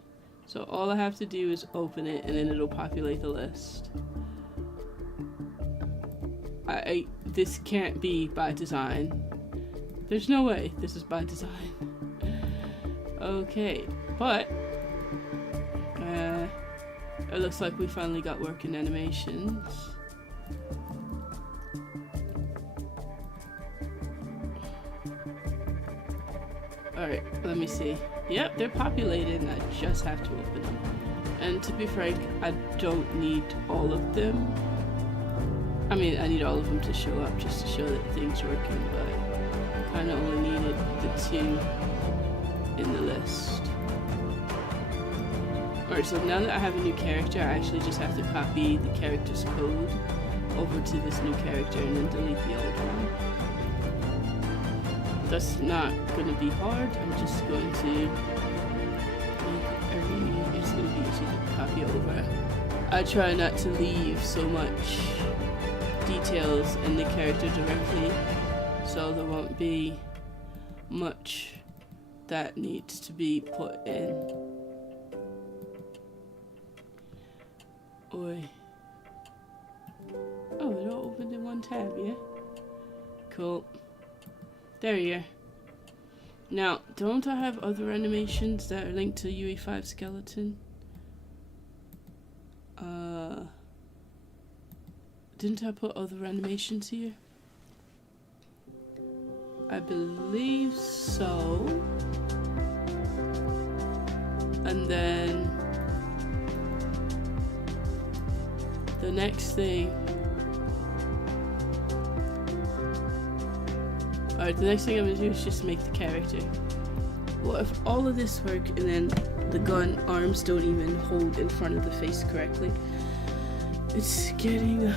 So all I have to do is open it and then it'll populate the list. This can't be by design. There's no way this is by design. Okay, but it looks like we finally got working animations. Alright, let me see. Yep, they're populated and I just have to open them. And to be frank, I don't need all of them. I mean, I need all of them to show up just to show that things are working, but I kind of only needed the 2 in the list. Alright, so now that I have a new character, I actually just have to copy the character's code over to this new character and then delete the old one. That's not going to be hard. I'm just going to it's going to be easy to copy over. I try not to leave so much details in the character directly, so there won't be much that needs to be put in. Oi. Oh, it all opened in one tab, yeah? Cool. There you are. Now, don't I have other animations that are linked to UE5 skeleton? Didn't I put other animations here? I believe so. And then the next thing. Alright, the next thing I'm gonna do is just make the character. What if all of this work and then the gun arms don't even hold in front of the face correctly? It's getting...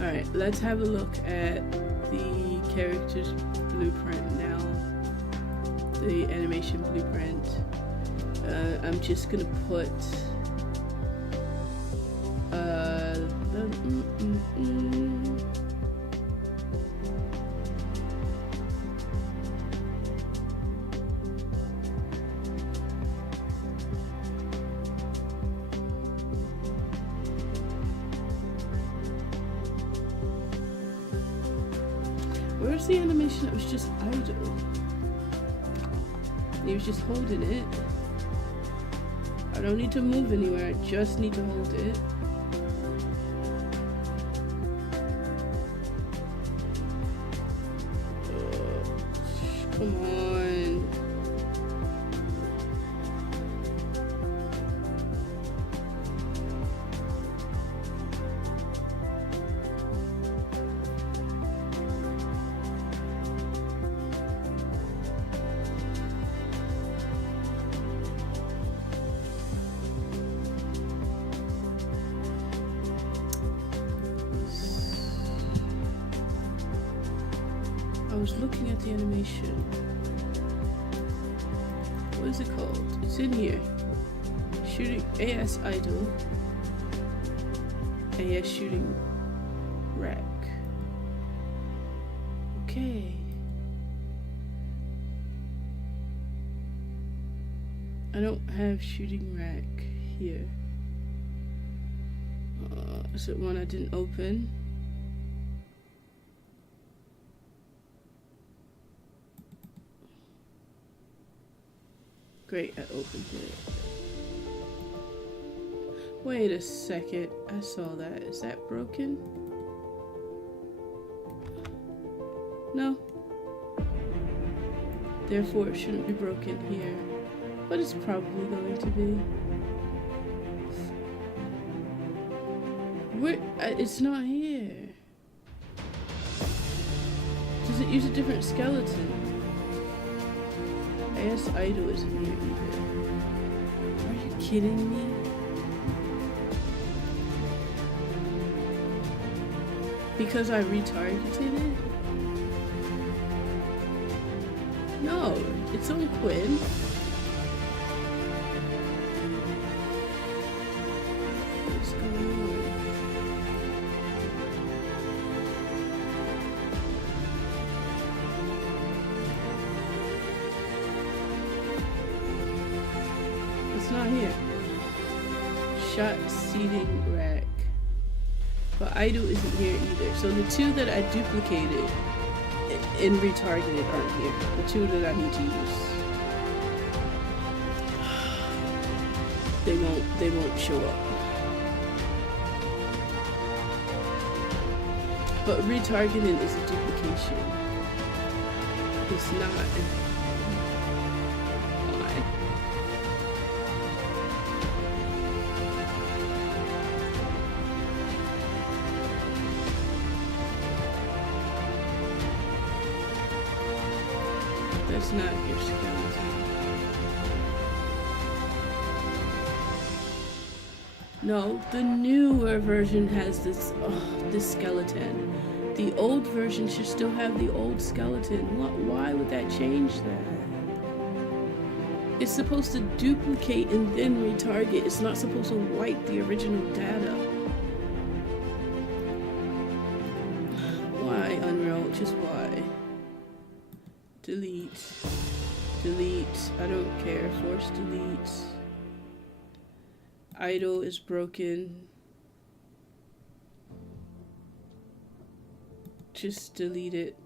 Alright, let's have a look at the character's blueprint now. The animation blueprint. I'm just gonna put... Where's the animation that was just idle? He was just holding it. I don't need to move anywhere, I just need to hold it. Come on. I was looking at the animation. What is it called? It's in here. Shooting AS idle. AS shooting rack. Okay. I don't have shooting rack here. Is it one I didn't open? Great, I opened it. Wait a second, I saw that. Is that broken? No. Therefore, it shouldn't be broken here. But it's probably going to be. Where? It's not here. Does it use a different skeleton? AS idle isn't here either. Are you kidding me? Because I retargeted it? No, it's on Quinn. What's going on? It's not here. Shot seating rack. But idle isn't here either. So the two that I duplicated and retargeted aren't here. The two that I need to use. They won't show up. But retargeting is a duplication. It's not. Why? That's not your skeleton. No, the newer version has this skeleton. The old version should still have the old skeleton. Why would that change that? It's supposed to duplicate and then retarget. It's not supposed to wipe the original data. Why, Unreal? Just why? Delete. Delete. I don't care. Force delete. Idle is broken. Just delete it.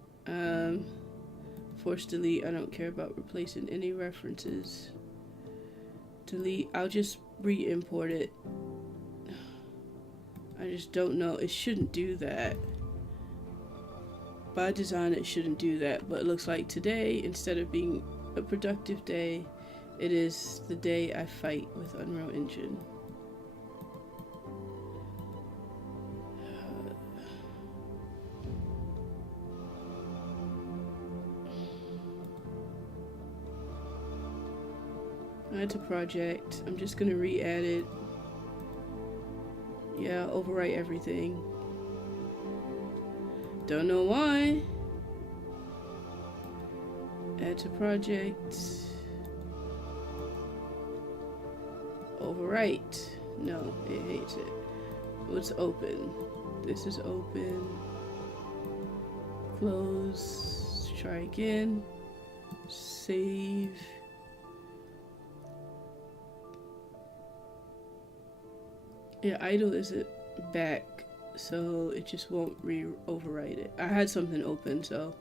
Force delete. I don't care about replacing any references. Delete. I'll just re-import it. I just don't know. It shouldn't do that. By design, it shouldn't do that. But it looks like today, instead of being a productive day, it is the day I fight with Unreal Engine. Add to project. I'm just gonna re-add it. Yeah, overwrite everything. Don't know why. Add to project. Overwrite. No, it hates it. What's open? This is open. Close. Try again. Save. Yeah, idle isn't back, so it just won't overwrite it. I had something open, so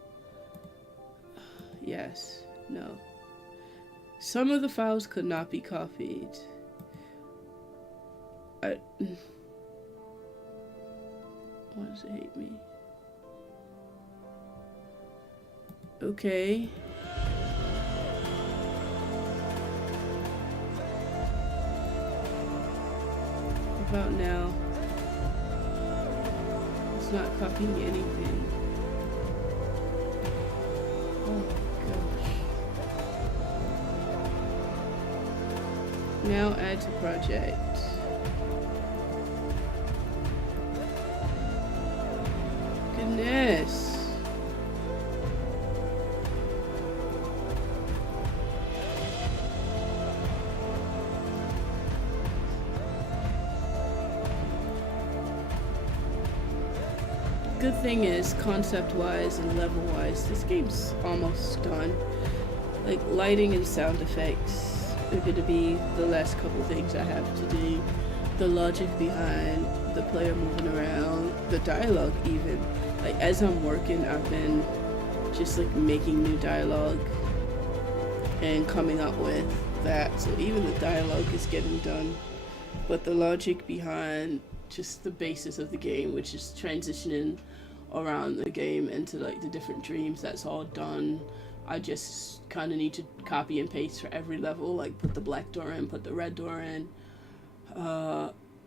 yes, no. Some of the files could not be copied. Why does it hate me? Okay. About now. It's not copying anything. Oh my gosh. Now add to project. Goodness. good thing is, concept-wise and level-wise, this game's almost done. Like, lighting and sound effects are going to be the last couple things I have to do. The logic behind the player moving around, the dialogue even. Like, as I'm working, I've been just like making new dialogue and coming up with that. So even the dialogue is getting done. But the logic behind just the basis of the game, which is transitioning around the game into like the different dreams, that's all done. I just kind of need to copy and paste for every level, like put the black door in, put the red door in.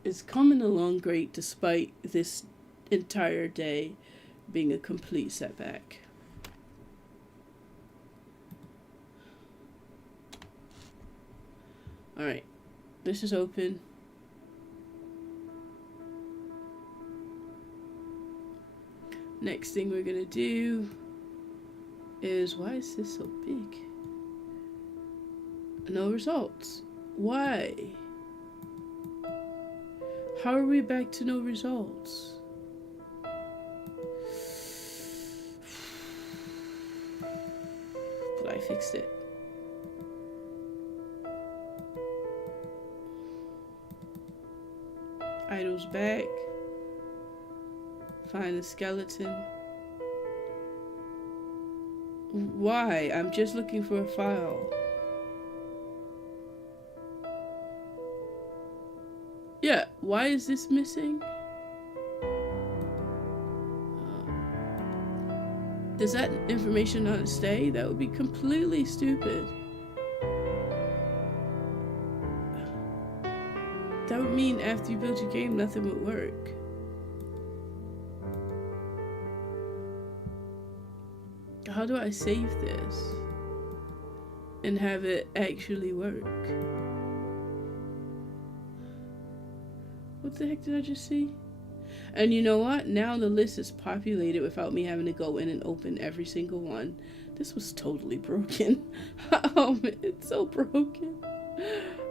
It's coming along great despite this entire day being a complete setback. Alright, this is open. Next thing we're gonna do is, why is this so big? No results. Why? How are we back to no results? But I fixed it. Idols back. Find a skeleton. Why? I'm just looking for a file. Yeah, why is this missing? Does that information not stay? That would be completely stupid. That would mean after you build your game, nothing would work. How do I save this and have it actually work? What the heck did I just see? And you know what? Now the list is populated without me having to go in and open every single one. This was totally broken. It's so broken.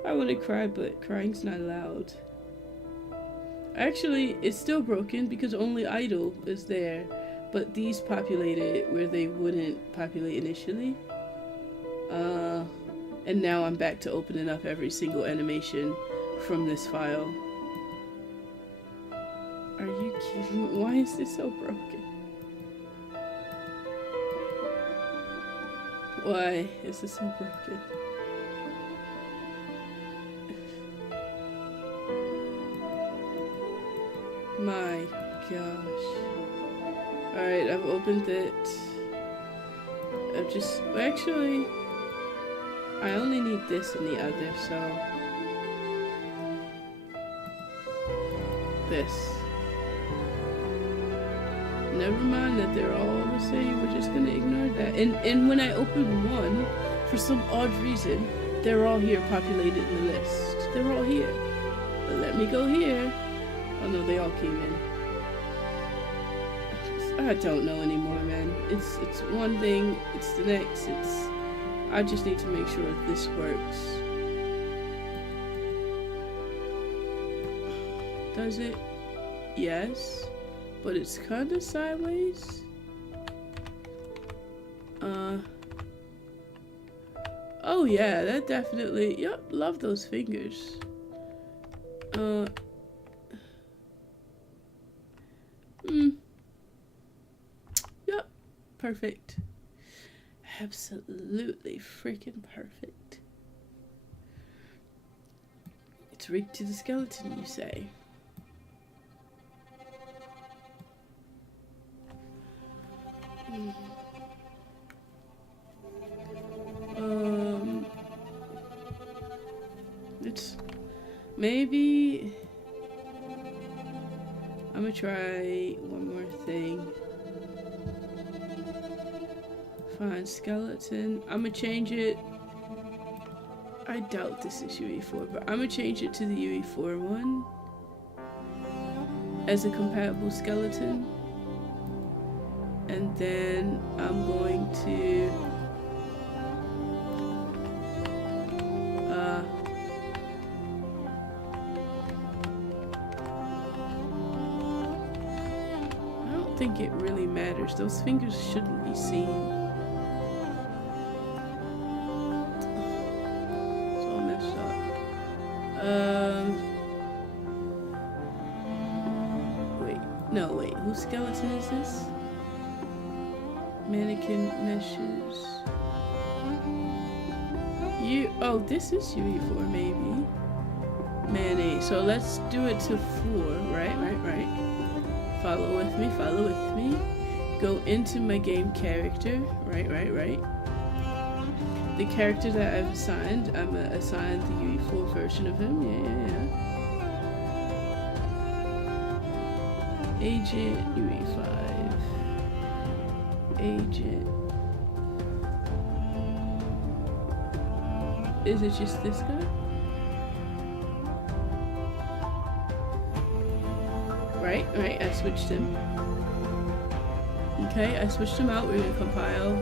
I want to cry, but crying's not allowed. Actually, it's still broken because only idle is there. But these populated where they wouldn't populate initially. And now I'm back to opening up every single animation from this file. Are you kidding? Why is this so broken? Why is this so broken? My gosh. Alright, I've opened it. Actually, I only need this and the other, so. This. Never mind that they're all the same, we're just gonna ignore that. And when I open one, for some odd reason, they're all here populated in the list. They're all here. But let me go here. Oh no, they all came in. I don't know anymore, man. It's one thing, it's the next, I just need to make sure this works. Does it? Yes. But it's kind of sideways. Oh yeah, that definitely, yep, love those fingers. Yep, perfect. Absolutely freaking perfect. It's rigged to the skeleton, you say? It's maybe I'm gonna try one more thing. Find skeleton. I'm gonna change it. I doubt this is UE4, but I'm gonna change it to the UE4 one as a compatible skeleton. And then I'm going to I don't think it really matters. Those fingers shouldn't be seen. It's all messed up. Wait, whose skeleton is this? Mannequin meshes. Oh, this is UE4 maybe. Mayonnaise. So let's do it to 4, right. Follow with me. Go into my game character, right. The character that I've assigned, I'm gonna assign the UE4 version of him, yeah. Agent UE5. Agent. Is it just this guy? Right, I switched him. Okay, I switched him out. We're gonna compile,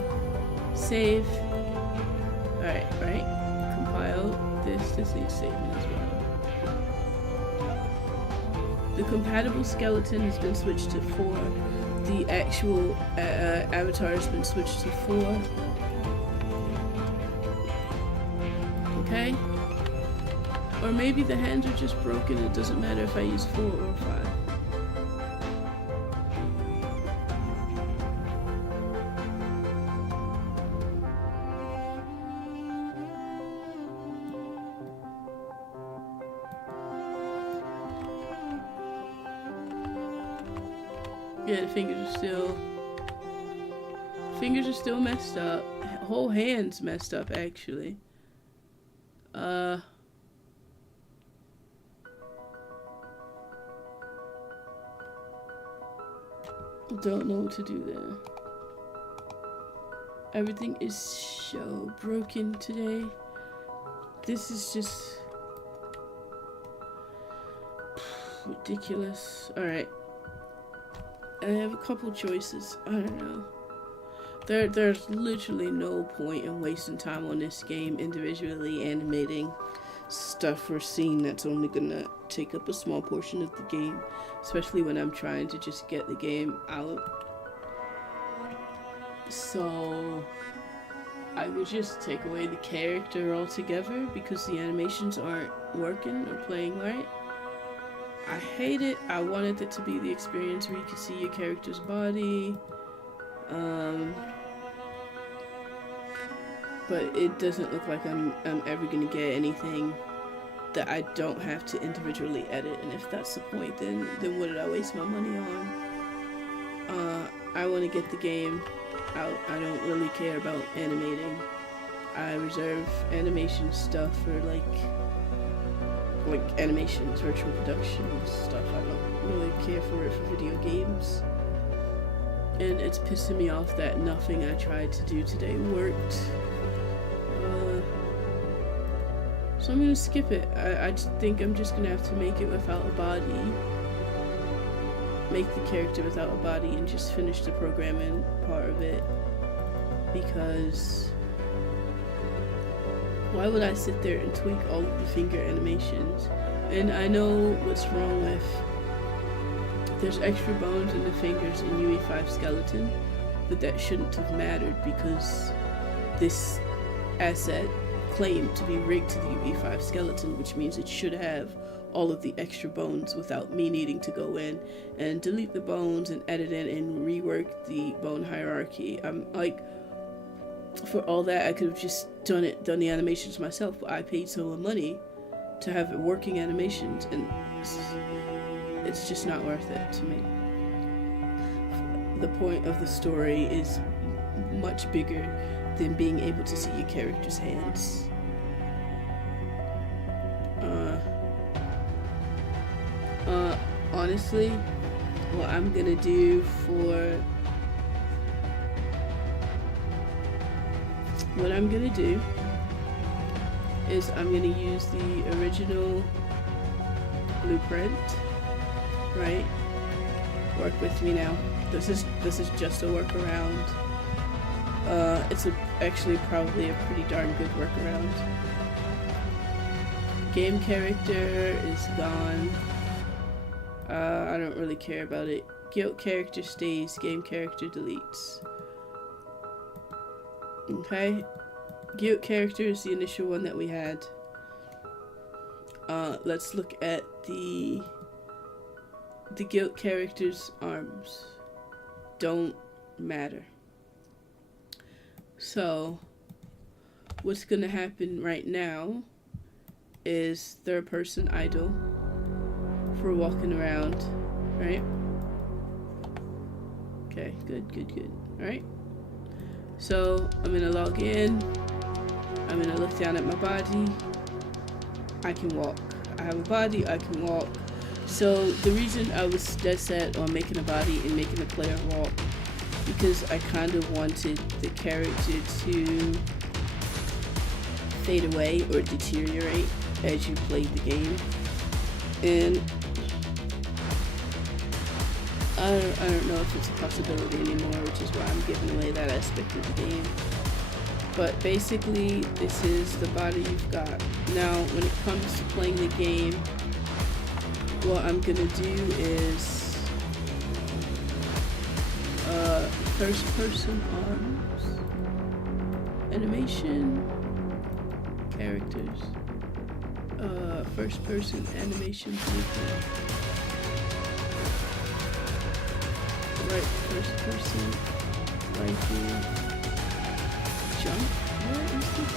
save. Alright, compile this needs saving as well. The compatible skeleton has been switched to 4. The actual avatar has been switched to 4. Okay? Or maybe the hands are just broken. It doesn't matter if I use 4 or 5. Yeah, the fingers are still messed up. Whole hand's messed up actually. Don't know what to do there. Everything is so broken today. This is just ridiculous. Alright. I have a couple choices. I don't know. There's literally no point in wasting time on this game individually animating stuff for a scene that's only gonna take up a small portion of the game, especially when I'm trying to just get the game out. So I would just take away the character altogether because the animations aren't working or playing right. I hate it. I wanted it to be the experience where you can see your character's body. But it doesn't look like I'm ever gonna get anything that I don't have to individually edit, and if that's the point, then what did I waste my money on? I want to get the game out. I don't really care about animating. I reserve animation stuff for like animations, virtual production stuff. I don't really care for it for video games. And it's pissing me off that nothing I tried to do today worked. So I'm gonna skip it. I just think I'm just gonna have to make it without a body. Make the character without a body and just finish the programming part of it. Because why would I sit there and tweak all of the finger animations? And I know what's wrong with, there's extra bones in the fingers in UE5 skeleton, but that shouldn't have mattered because this asset claimed to be rigged to the UE5 skeleton, which means it should have all of the extra bones without me needing to go in and delete the bones and edit in and rework the bone hierarchy. I'm like, for all that I could have just done the animations myself, but I paid so much money to have working animations, and it's just not worth it to me. The point of the story is much bigger than being able to see your character's hands. Honestly, what I'm gonna do is I'm gonna use the original blueprint, right? Work with me now. This is just a workaround. It's actually probably a pretty darn good workaround. Game character is gone. I don't really care about it. guild character stays, game character deletes. Okay, guild character is the initial one that we had. Let's look at the guild character's arms. Don't matter. So what's gonna happen right now is third person idle for walking around, right? Okay, good. Alright. So I'm gonna log in. I'm gonna look down at my body. I can walk. I have a body, I can walk. So the reason I was dead set on making a body and making the player walk, because I kind of wanted the character to fade away or deteriorate as you played the game. And I don't know if it's a possibility anymore, which is why I'm giving away that aspect of the game. But basically, this is the body you've got. Now, when it comes to playing the game, what I'm gonna do is first person arms, animation, characters, first person animation blueprint. Right, first person, right here, jump, where is this?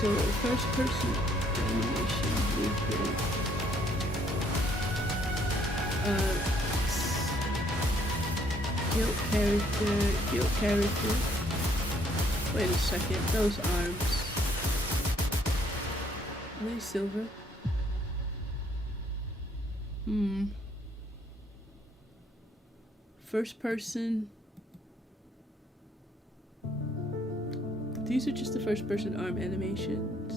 So first person animation blueprint. Guild character. Wait a second, those arms. Are they silver? First person. These are just the first person arm animations.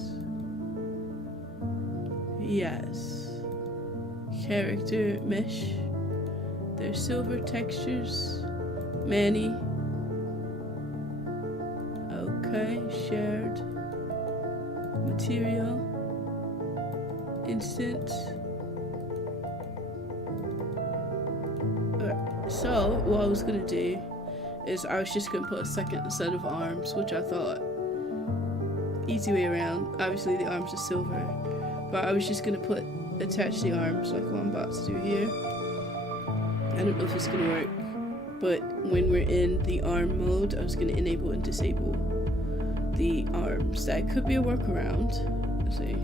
Yes. Character mesh. There's silver textures. Manny. Okay, shared. Material. Instant. So, what I was gonna do is I was just gonna put a second set of arms, which I thought easy way around. Obviously the arms are silver, but I was just gonna attach the arms like what I'm about to do here. I don't know if it's gonna work, but when we're in the arm mode, I was gonna enable and disable the arms. That could be a workaround. Let's see.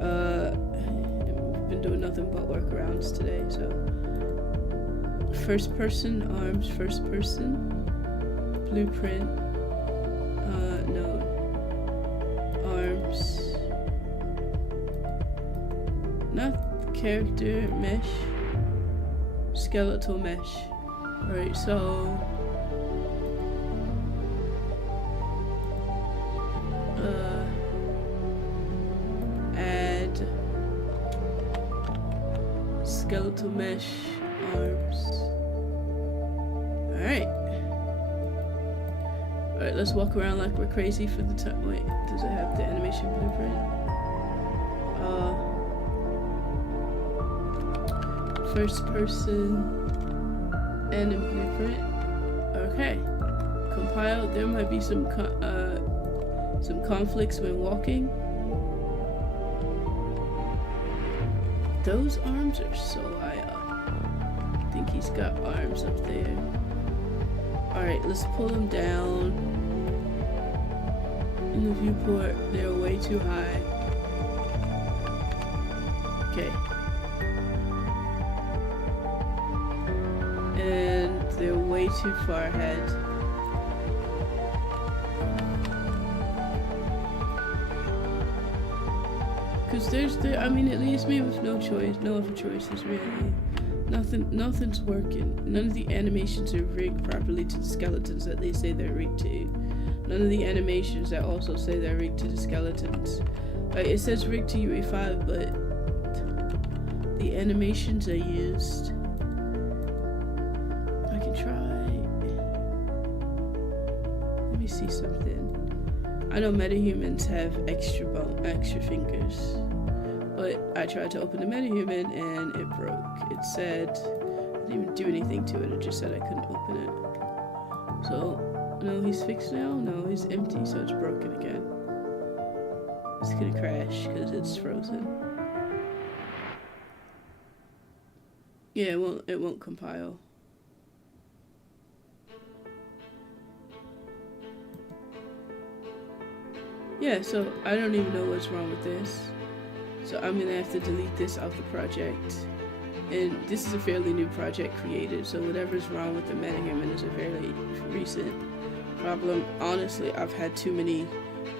I've been doing nothing but workarounds today, so first person arms, first person blueprint, no, arms, not character mesh, skeletal mesh. Alright, so add skeletal mesh arms. Alright, let's walk around like we're crazy for the time. Wait, does it have the animation blueprint? First person and a blueprint. Okay. Compile. There might be some conflicts when walking. Those arms are so high up. I think he's got arms up there. Alright, let's pull them down. In the viewport, they're way too high. Okay. And they're way too far ahead. Because I mean, it leaves me with no other choices really. Nothing's working. None of the animations are rigged properly to the skeletons that they say they're rigged to. None of the animations that also say they're rigged to the skeletons. Like, it says rigged to UE5, but the animations I used, I can try. Let me see something. I know metahumans have extra fingers, but I tried to open the metahuman and it broke. It said, I didn't even do anything to it, it just said I couldn't open it. So, no, he's fixed now? No, he's empty, so it's broken again. It's gonna crash because it's frozen. Yeah, it won't compile. Yeah, so I don't even know what's wrong with this. So I'm gonna have to delete this off the project. And this is a fairly new project created, so whatever's wrong with the metahuman is a fairly recent problem. Honestly, I've had too many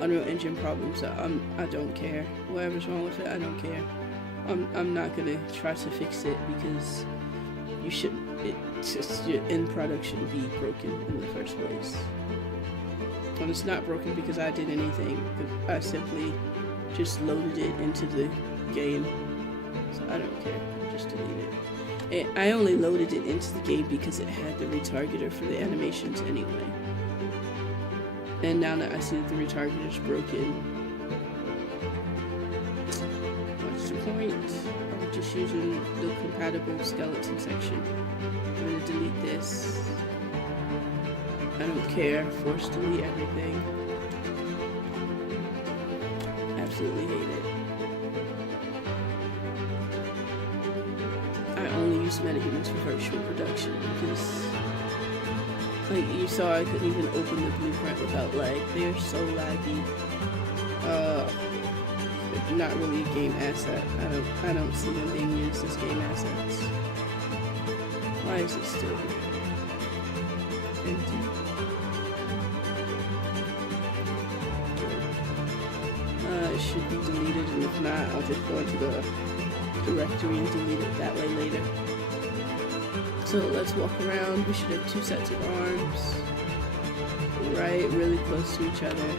Unreal Engine problems that I don't care. Whatever's wrong with it, I don't care. I'm not gonna try to fix it because you shouldn't. It's just your end product shouldn't be broken in the first place. And it's not broken because I did anything. I simply just loaded it into the game. So I don't care. Just delete it. And I only loaded it into the game because it had the retargeter for the animations anyway. And now that I see that the retargeter is broken, what's the point? I'm just using the compatible skeleton section. I'm gonna delete this. I don't care. Force delete everything. Absolutely hate it. I only use metahumans for virtual production because, like you saw, I couldn't even open the blueprint without lag. They're so laggy. Not really a game asset. I don't see them being used as game assets. Why is it still here? Empty. It should be deleted, and if not, I'll just go into the directory and delete it that way later. So let's walk around. We should have 2 sets of arms, right, really close to each other.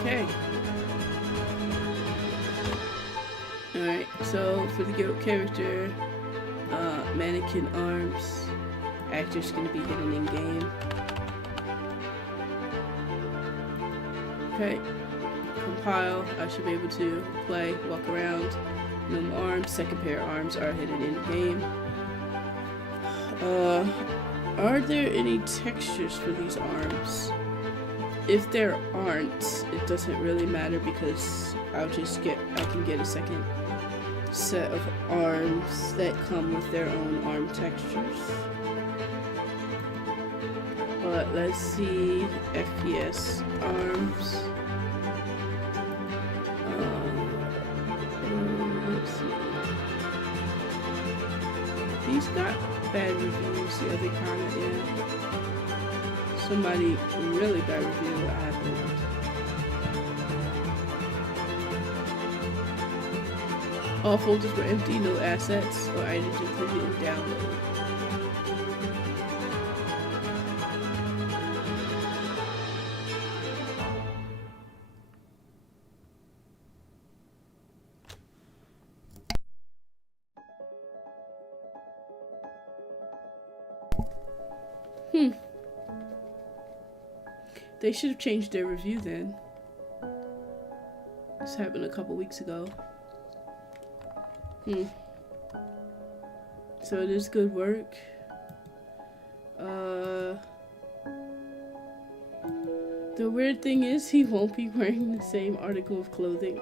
Okay. Alright, so for the character, mannequin arms, actor's gonna be hidden in game. Okay, compile, I should be able to play, walk around, no more arms, second pair of arms are hidden in game. Are there any textures for these arms? If there aren't, it doesn't really matter because I can get a second set of arms that come with their own arm textures. But let's see, FPS arms. Let's see. These got bad reviews, the other comment, yeah. Somebody really bad review what happened. All folders were empty, no assets or items included in download. They should have changed their review then. This happened a couple weeks ago. So it is good work. The weird thing is he won't be wearing the same article of clothing.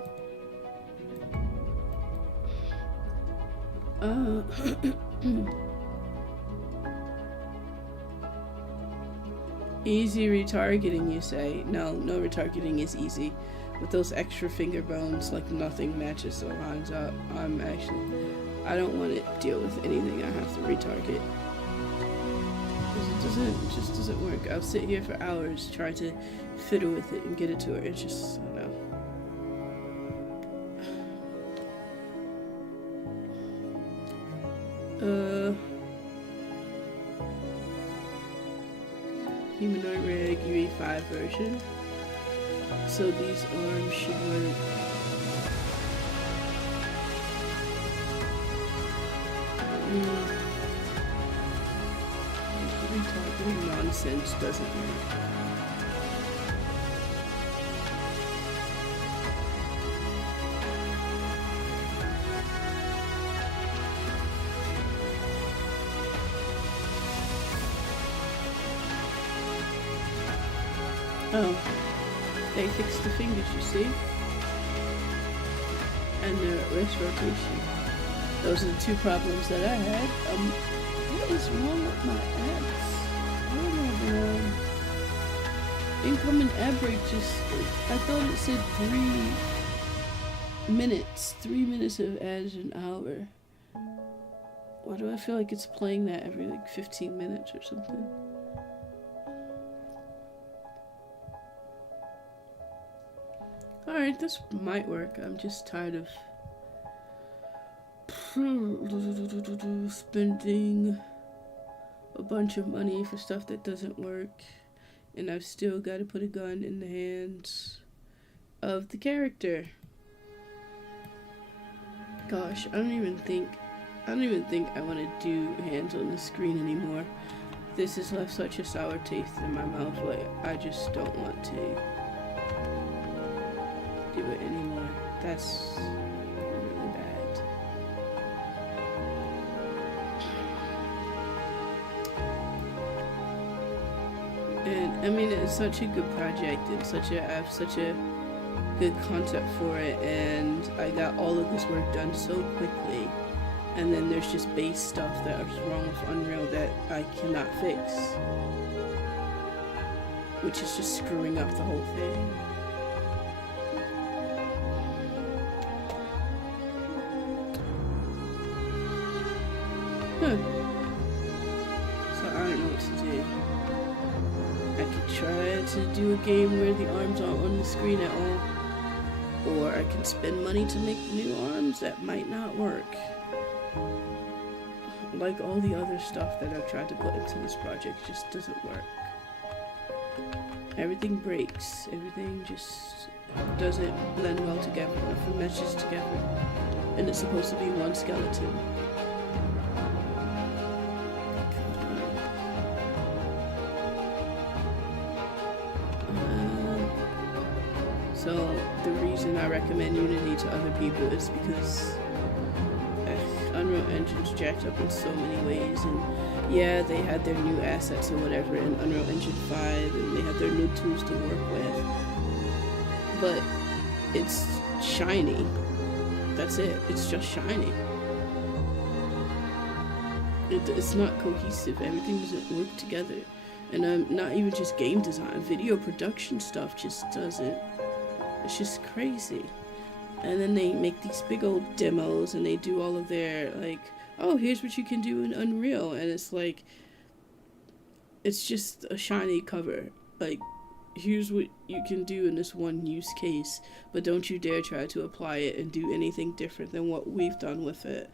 Easy retargeting, you say? No retargeting is easy. With those extra finger bones, like nothing matches the lines up. I don't want to deal with anything I have to retarget. It just doesn't work. I'll sit here for hours trying to fiddle with it and get it to her. It's just, I don't know. Humanoid Rig UE5 version. So these arms should work. any sense doesn't work. Oh, they fixed the fingers, you see? And the wrist rotation. Those are the two problems that I had. What is wrong with my ads? Oh my god. Incoming ad break just, I thought it said 3 minutes. 3 minutes of ads an hour. Why do I feel like it's playing that every like 15 minutes or something? Alright, this might work. I'm just tired of spending a bunch of money for stuff that doesn't work. And I've still got to put a gun in the hands of the character. Gosh, I don't even think I want to do hands on the screen anymore. This has left such a sour taste in my mouth. Like, I just don't want to do it anymore. That's really bad. And I mean, it's such a good project and I have such a good concept for it, and I got all of this work done so quickly, and then there's just base stuff that is wrong with Unreal that I cannot fix, which is just screwing up the whole thing. So I don't know what to do. I could try to do a game where the arms aren't on the screen at all, or I can spend money to make new arms. That might not work. Like all the other stuff that I've tried to put into this project just doesn't work. Everything breaks. Everything just doesn't blend well together. Nothing meshes together. And it's supposed to be one skeleton. So the reason I recommend Unity to other people is because Unreal Engine's jacked up in so many ways, and yeah, they had their new assets or whatever in Unreal Engine 5, and they had their new tools to work with, but it's shiny. That's it. It's just shiny. It's not cohesive. Everything doesn't work together. And not even just game design, video production stuff just doesn't. It's just crazy. And then they make these big old demos and they do all of their, like, oh, here's what you can do in Unreal. And it's like, it's just a shiny cover. Like, here's what you can do in this one use case, but don't you dare try to apply it and do anything different than what we've done with it.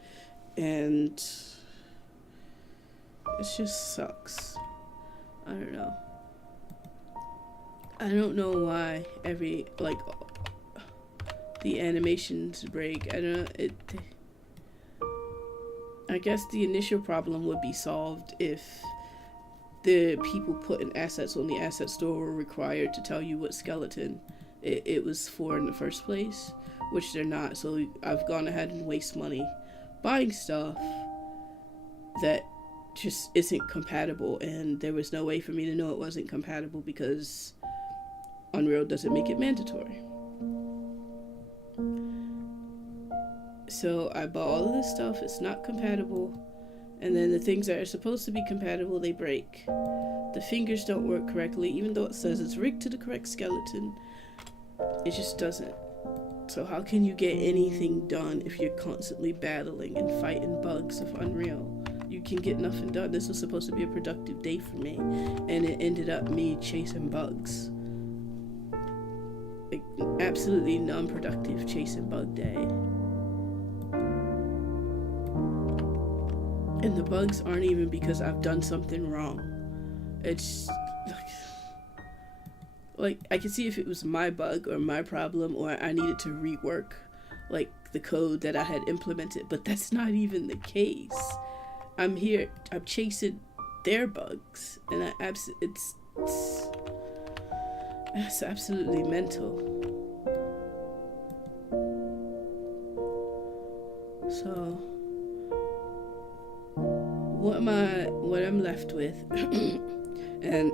And it just sucks. I don't know. I don't know why the animations break. I guess the initial problem would be solved if the people putting assets on the asset store were required to tell you what skeleton it was for in the first place, which they're not. So I've gone ahead and waste money buying stuff that just isn't compatible, and there was no way for me to know it wasn't compatible because Unreal doesn't make it mandatory. So I bought all of this stuff, it's not compatible, and then the things that are supposed to be compatible, they break. The fingers don't work correctly, even though it says it's rigged to the correct skeleton. It just doesn't. So how can you get anything done if you're constantly battling and fighting bugs of Unreal? You can get nothing done. This was supposed to be a productive day for me, and it ended up me chasing bugs. Like, absolutely non-productive chasing bug day. And the bugs aren't even because I've done something wrong. It's like I can see if it was my bug or my problem, or I needed to rework like the code that I had implemented, but that's not even the case. I'm chasing their bugs, and it's absolutely mental. So what I'm left with, and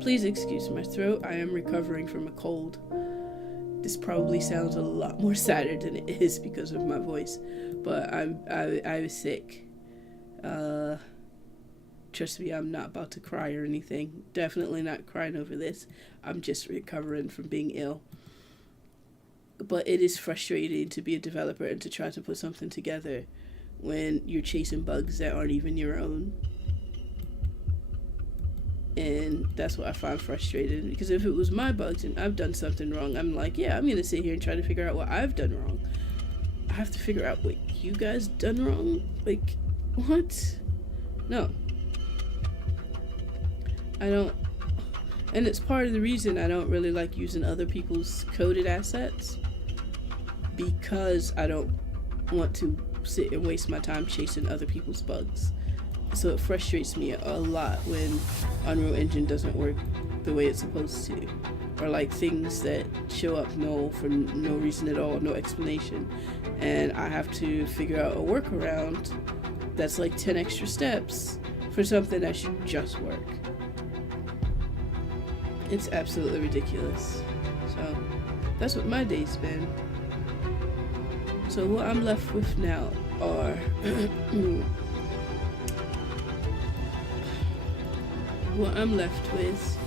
please excuse my throat, I am recovering from a cold. This probably sounds a lot more sadder than it is because of my voice, but I was sick. Trust me, I'm not about to cry or anything. Definitely not crying over this. I'm just recovering from being ill. But it is frustrating to be a developer and to try to put something together when you're chasing bugs that aren't even your own. And that's what I find frustrating, because if it was my bugs and I've done something wrong, I'm like, yeah, I'm gonna sit here and try to figure out what I've done wrong. I have to figure out what you guys done wrong? Like, what? No. I don't, and it's part of the reason I don't really like using other people's coded assets, because I don't want to sit and waste my time chasing other people's bugs. So it frustrates me a lot when Unreal Engine doesn't work the way it's supposed to, or like things that show up null for no reason at all, no explanation, and I have to figure out a workaround that's like 10 extra steps for something that should just work. It's absolutely ridiculous. So that's what my day's been. So what I'm left with now are what I'm left with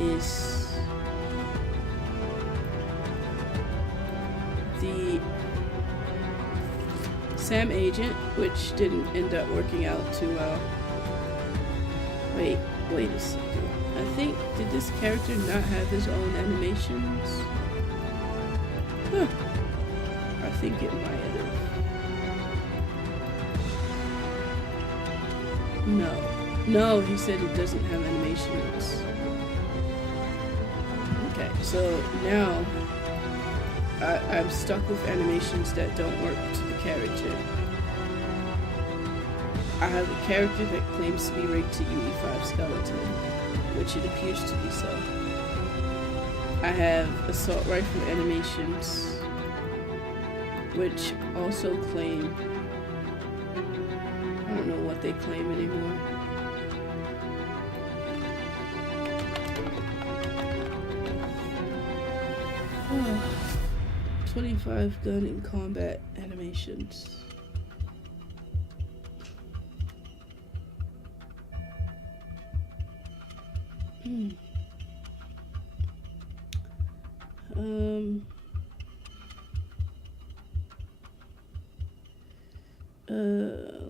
is the Sam Agent, which didn't end up working out too well. Wait a second. I think, did this character not have his own animations? Huh. I think it might have. No, he said it doesn't have animations. Okay, so now I'm stuck with animations that don't work to the character. I have a character that claims to be rigged to UE5 skeleton, which it appears to be so. I have assault rifle animations, which also claim, I don't know what they claim anymore. 25 gun in combat animations.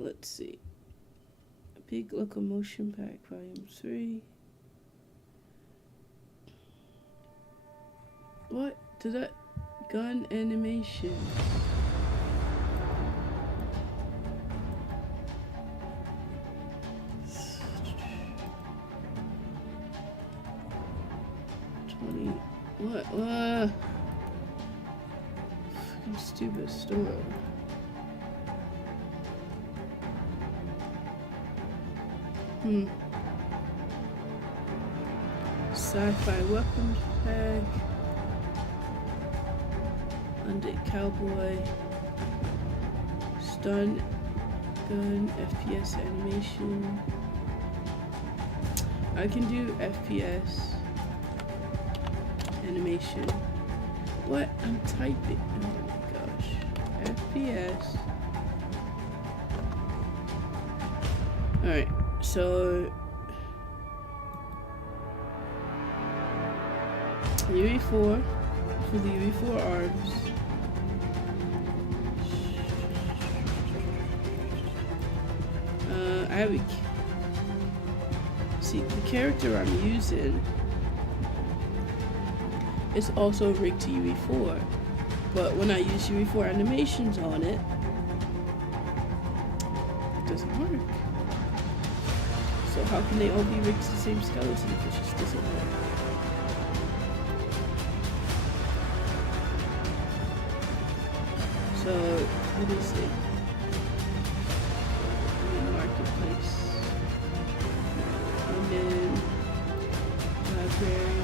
Let's see. Big Locomotion Pack, Volume 3. What? Did that gun animation? What? Fucking stupid store. Sci-fi weapons pack. Undead Cowboy. Stun gun FPS animation. I can do FPS animation. What? I'm typing. Oh my gosh. FPS. Alright, so UE4 for the UE4 arms. I have see the character I'm using is also rigged to UE4, but when I use UE4 animations on it, it doesn't work. So how can they all be rigged to the same skeleton if it just doesn't work? So, what is it? Mark marketplace. And then library.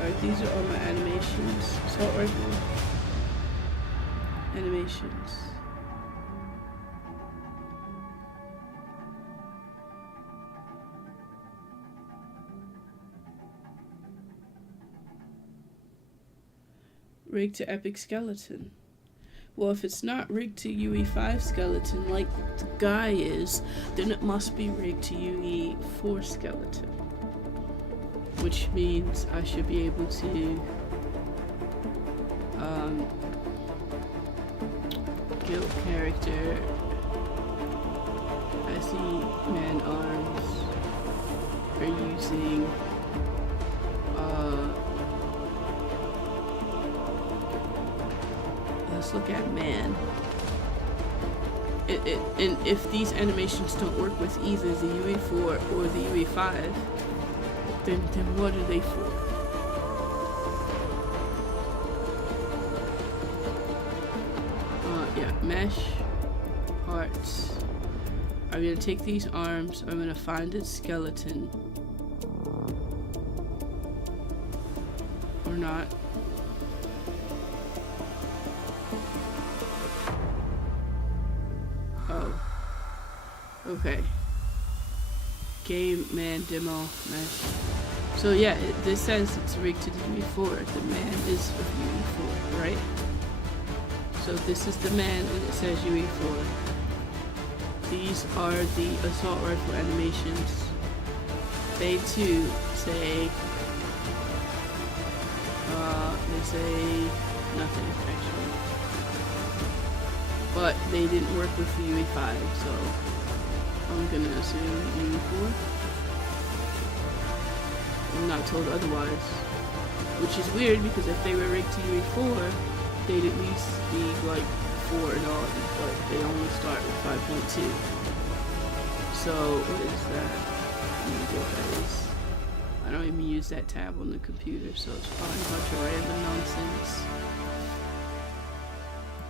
Alright, these are all my animations. Assault rifle. Animations. Rigged to Epic Skeleton. Well, if it's not rigged to UE5 Skeleton like the guy is, then it must be rigged to UE4 Skeleton. Which means I should be able to guild character. I see man arms are using let's look at man. And if these animations don't work with either the UE4 or the UE5, then what are they for? Yeah, mesh, parts. I'm gonna take these arms, I'm gonna find its skeleton. Or not. Oh. Okay. Game, man, demo, mesh. So yeah, this says it's rigged to the UE4. The man is of UE4, right? So this is the man and it says UE4. These are the assault rifle animations. They too say, they say nothing actually. But they didn't work with the UE5, so I'm gonna assume UE4. I'm not told otherwise. Which is weird because if they were rigged to UE4, they'd at least be like 4 and on, but they only start with 5.2. So what is that? I don't know what that is. I don't even use that tab on the computer, so it's probably a bunch of random nonsense.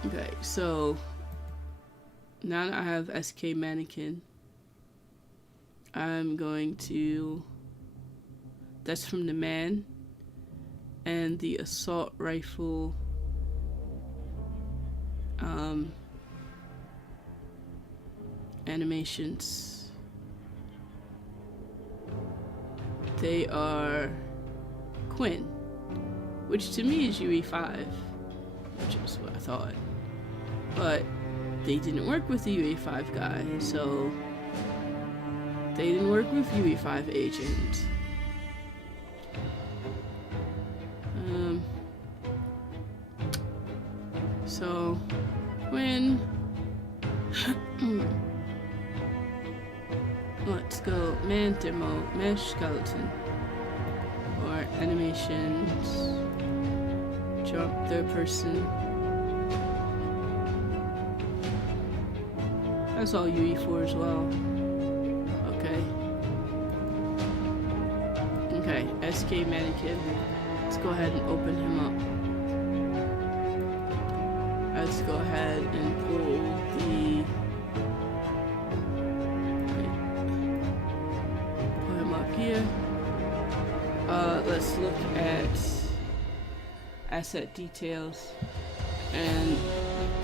Okay, so now that I have SK Mannequin, I'm going to, that's from the man, and the assault rifle animations. They are Quinn, which to me is UE5, which is what I thought. But they didn't work with the UE5 guy, so they didn't work with UE5 agent. So when let's go man demo mesh skeleton or animations, jump third person. That's all UE4 as well. Okay. Okay, SK Mannequin. Let's go ahead and open him up. Let's go ahead and pull the, put him up here. Let's look at asset details. And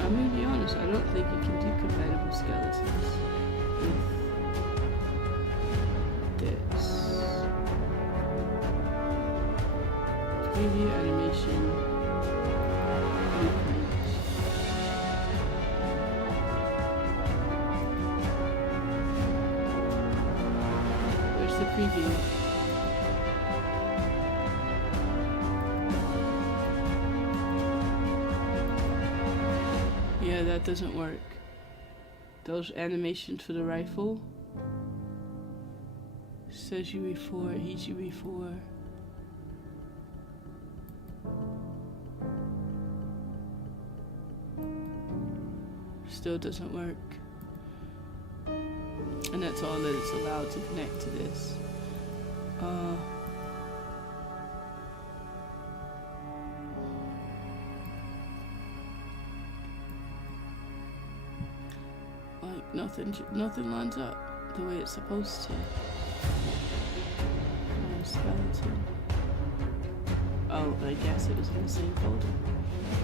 I'm gonna be honest, I don't think you can do compatible skeletons with this. Preview animation. Where's the preview? Yeah, that doesn't work. Those animations for the rifle says UE4, he's UE4. Still doesn't work. And that's all that it's allowed to connect to this. nothing lines up the way it's supposed to. Skeleton. Oh, I guess it was in the same folder.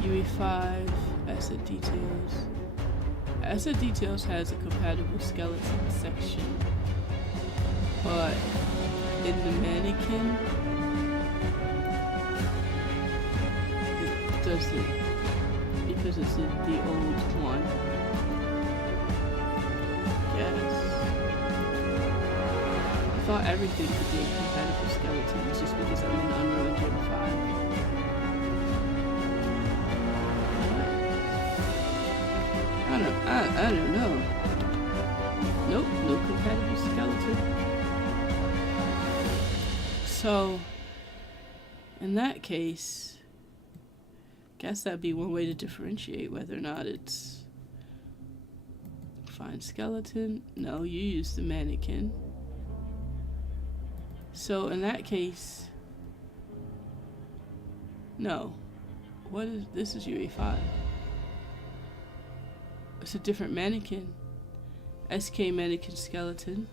UE5, Asset Details. Asset Details has a compatible skeleton section, but in the mannequin, it doesn't, because it's the old one. Yes. I thought everything could be a compatible skeleton just because I'm in Unreal Engine 5. I don't know. Nope, no compatible skeleton. So, in that case, guess that'd be one way to differentiate whether or not it's find skeleton. No, you use the mannequin. So in that case, no. What is this? Is UE5? It's a different mannequin. SK mannequin skeleton.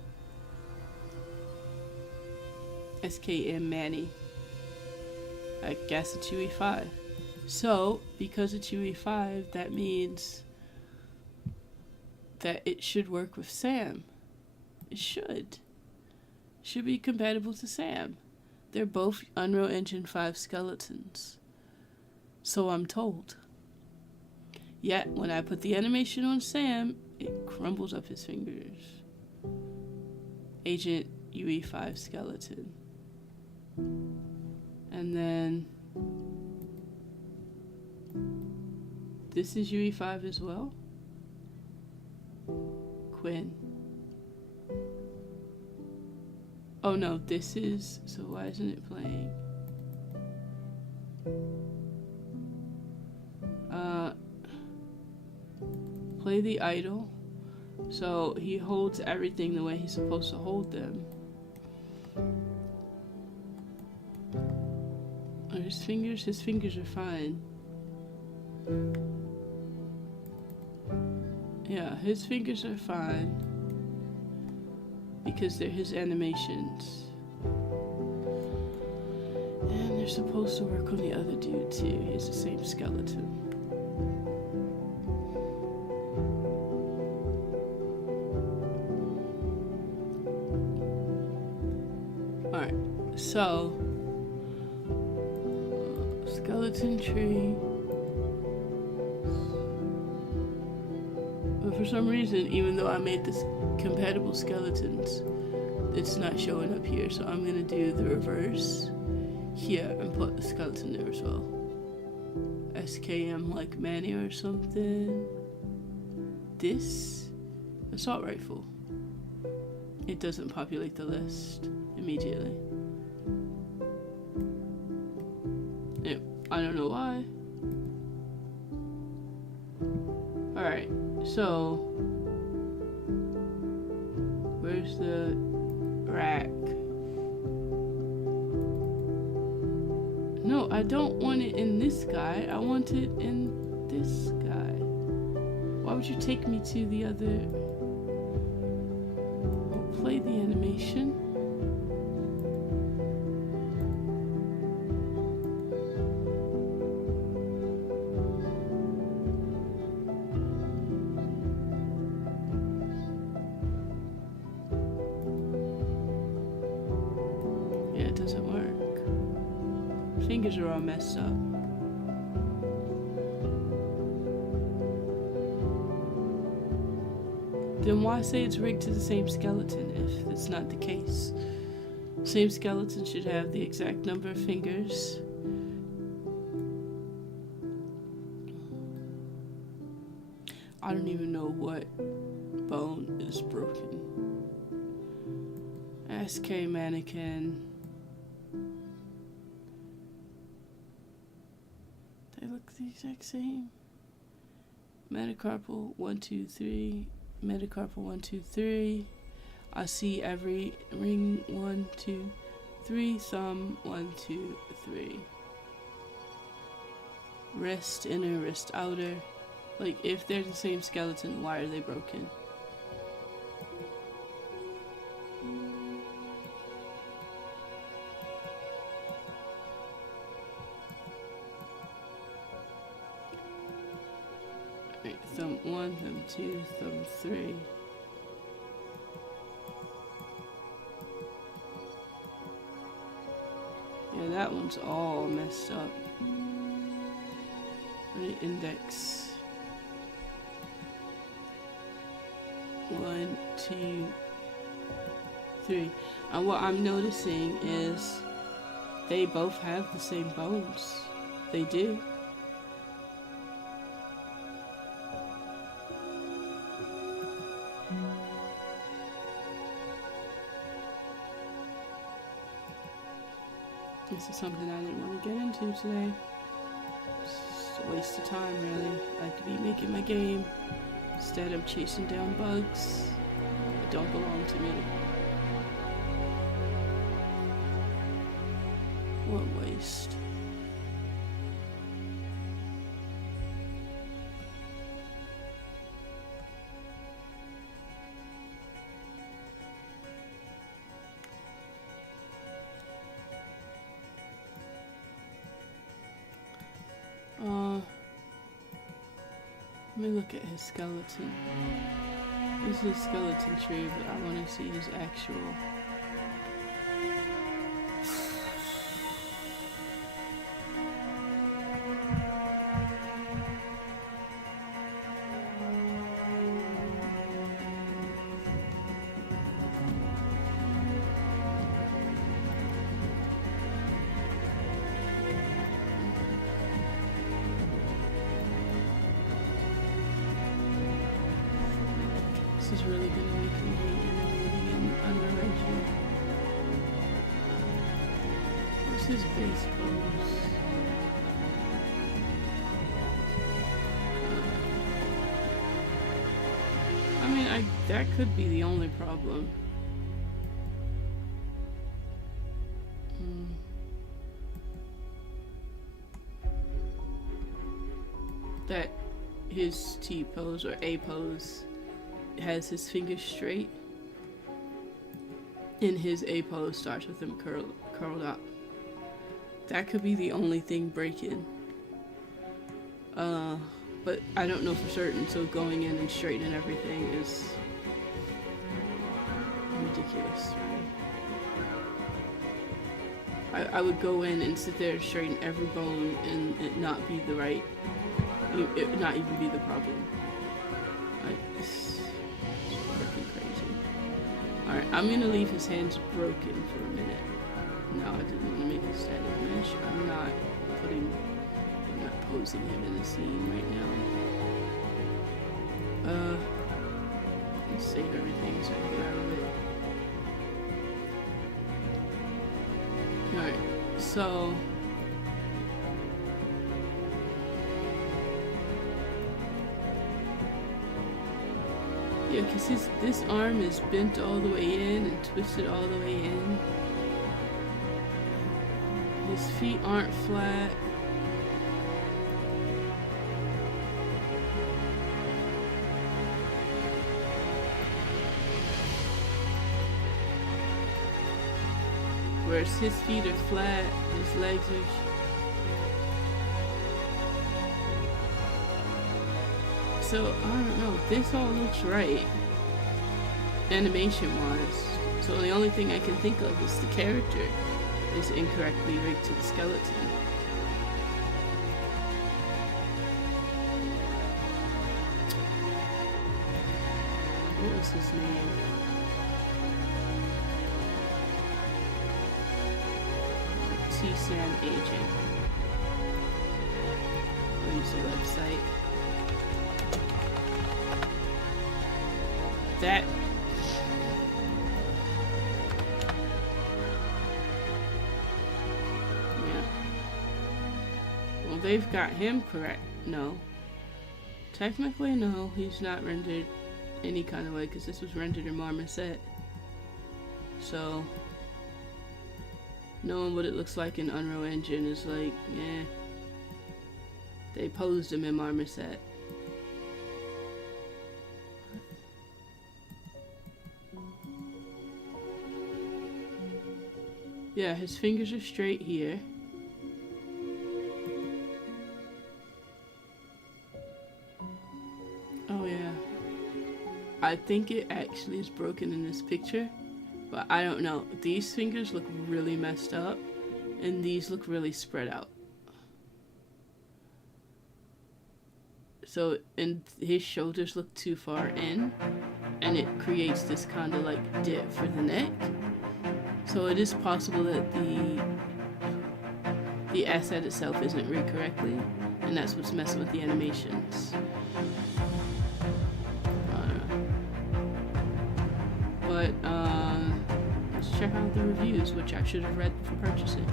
SKM Manny. I guess it's UE5. So, because it's UE5, that means that it should work with Sam. It should. Should be compatible to Sam. They're both Unreal Engine 5 skeletons. So I'm told. Yet, when I put the animation on Sam, it crumbles up his fingers. Agent UE5 skeleton. And then this is UE5 as well. Quinn. Oh no, this is, so why isn't it playing? Play the idol. So he holds everything the way he's supposed to hold them. Are his fingers are fine. Yeah, his fingers are fine because they're his animations. And they're supposed to work on the other dude too. He has the same skeleton. Alright, so skeleton tree. But for some reason, even though I made this compatible skeletons, it's not showing up here. So I'm gonna do the reverse here and put the skeleton there as well. SKM like Manny or something. This assault rifle. It doesn't populate the list immediately. Yep, I don't know why. Alright, so where's the rack? No, I don't want it in this guy. I want it in this guy. Why would you take me to the other? We'll play the animation. Yeah, it doesn't work. Fingers are all messed up. Then why say it's rigged to the same skeleton if it's not the case? Same skeleton should have the exact number of fingers. I don't even know what bone is broken. SK mannequin. They look the exact same. Metacarpal 1, 2, 3. Metacarpal 1, 2, 3. I see every ring 1, 2, 3. Thumb 1, 2, 3. Wrist inner, wrist outer. Like if they're the same skeleton, why are they broken? Right, thumb 1, thumb 2, thumb 3. Yeah, that one's all messed up. Right, index. 1, 2, 3. And what I'm noticing is they both have the same bones. They do. This is something I didn't want to get into today. It's a waste of time, really. I could be making my game. Instead, I'm chasing down bugs that don't belong to me. What waste. Let me look at his skeleton. This is a skeleton tree, but I want to see his actual. This is really gonna make me hate in Unreal Engine. What's his base pose? I mean, that could be the only problem. That his T pose or A pose has his fingers straight, and his A pose starts with him curled up. That could be the only thing breaking. But I don't know for certain, so going in and straightening everything is ridiculous. I would go in and sit there and straighten every bone and it not be the right, it not even be the problem. Alright, I'm gonna leave his hands broken for a minute. No, I didn't want to make a static mesh. I'm not posing him in the scene right now. Let's save everything so I can get out of it. Alright, so yeah, because this arm is bent all the way in and twisted all the way in. His feet aren't flat. Whereas his feet are flat, his legs are... So, I don't know, this all looks right, animation-wise. So the only thing I can think of is the character is incorrectly rigged to the skeleton. What was his name? T-Sam Agent. I'll use the website. That yeah. Well, they've got him correct. No. Technically, no. He's not rendered any kind of way because this was rendered in Marmoset. So, knowing what it looks like in Unreal Engine is like, yeah. They posed him in Marmoset. Yeah, his fingers are straight here. Oh yeah. I think it actually is broken in this picture, but I don't know. These fingers look really messed up, and these look really spread out. So, and his shoulders look too far in, and it creates this kind of like dip for the neck. So it is possible that the asset itself isn't rigged correctly, and that's what's messing with the animations. But let's check out the reviews, which I should have read before purchasing.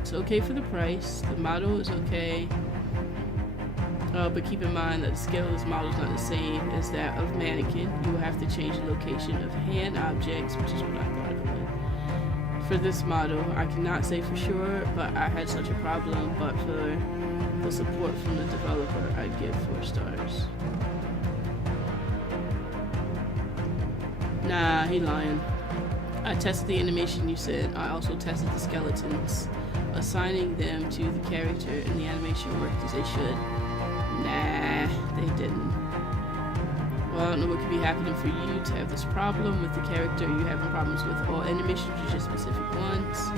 It's okay for the price. The model is okay. But keep in mind that the scale of this model is not the same as that of mannequin. You will have to change the location of hand objects, which is what I thought it would. For this model, I cannot say for sure, but I had such a problem. But for the support from the developer, I'd give 4 stars. Nah, he lying. I tested the animation you said. I also tested the skeletons. Assigning them to the character and the animation worked as they should. Nah, they didn't. Well, I don't know what could be happening for you to have this problem with the character. Are you having problems with all animations or just specific ones?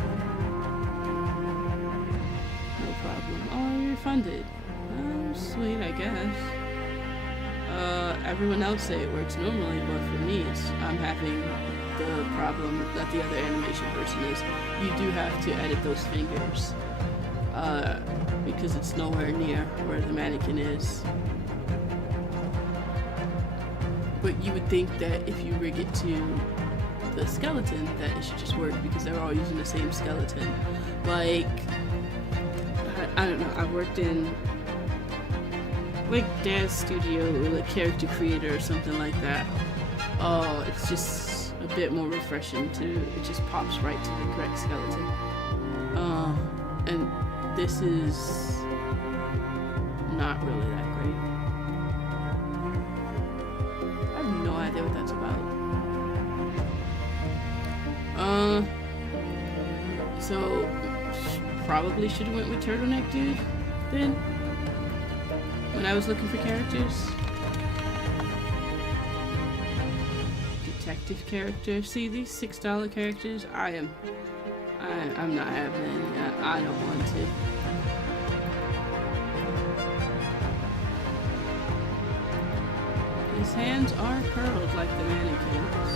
No problem. Oh, you're funded. Oh, sweet, I guess. Everyone else say it works normally, but for me, I'm having the problem that the other animation person is. You do have to edit those fingers. Because it's nowhere near where the mannequin is. But you would think that if you rig it to the skeleton, that it should just work because they're all using the same skeleton. Like, I don't know, I worked in like dance studio or like character creator or something like that. Oh, it's just a bit more refreshing too. It just pops right to the correct skeleton. And this is not really that great. I have no idea what that's about. So probably should have went with Turtleneck Dude then when I was looking for characters. Detective character. See these $6 characters? I'm not having any. I don't want to. His hands are curled like the mannequins.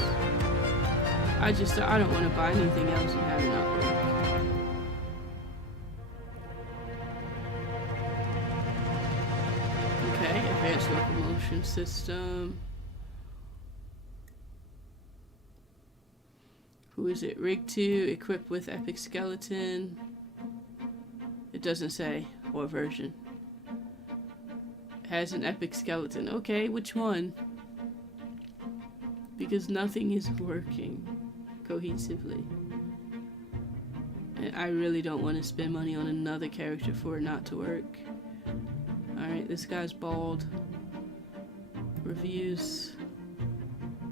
I don't want to buy anything else and have it not work. Okay, advanced locomotion system. Who is it rigged to? Equipped with Epic Skeleton. It doesn't say what version. Has an Epic Skeleton. Okay, which one? Because nothing is working cohesively. And I really don't want to spend money on another character for it not to work. Alright, this guy's bald. Reviews.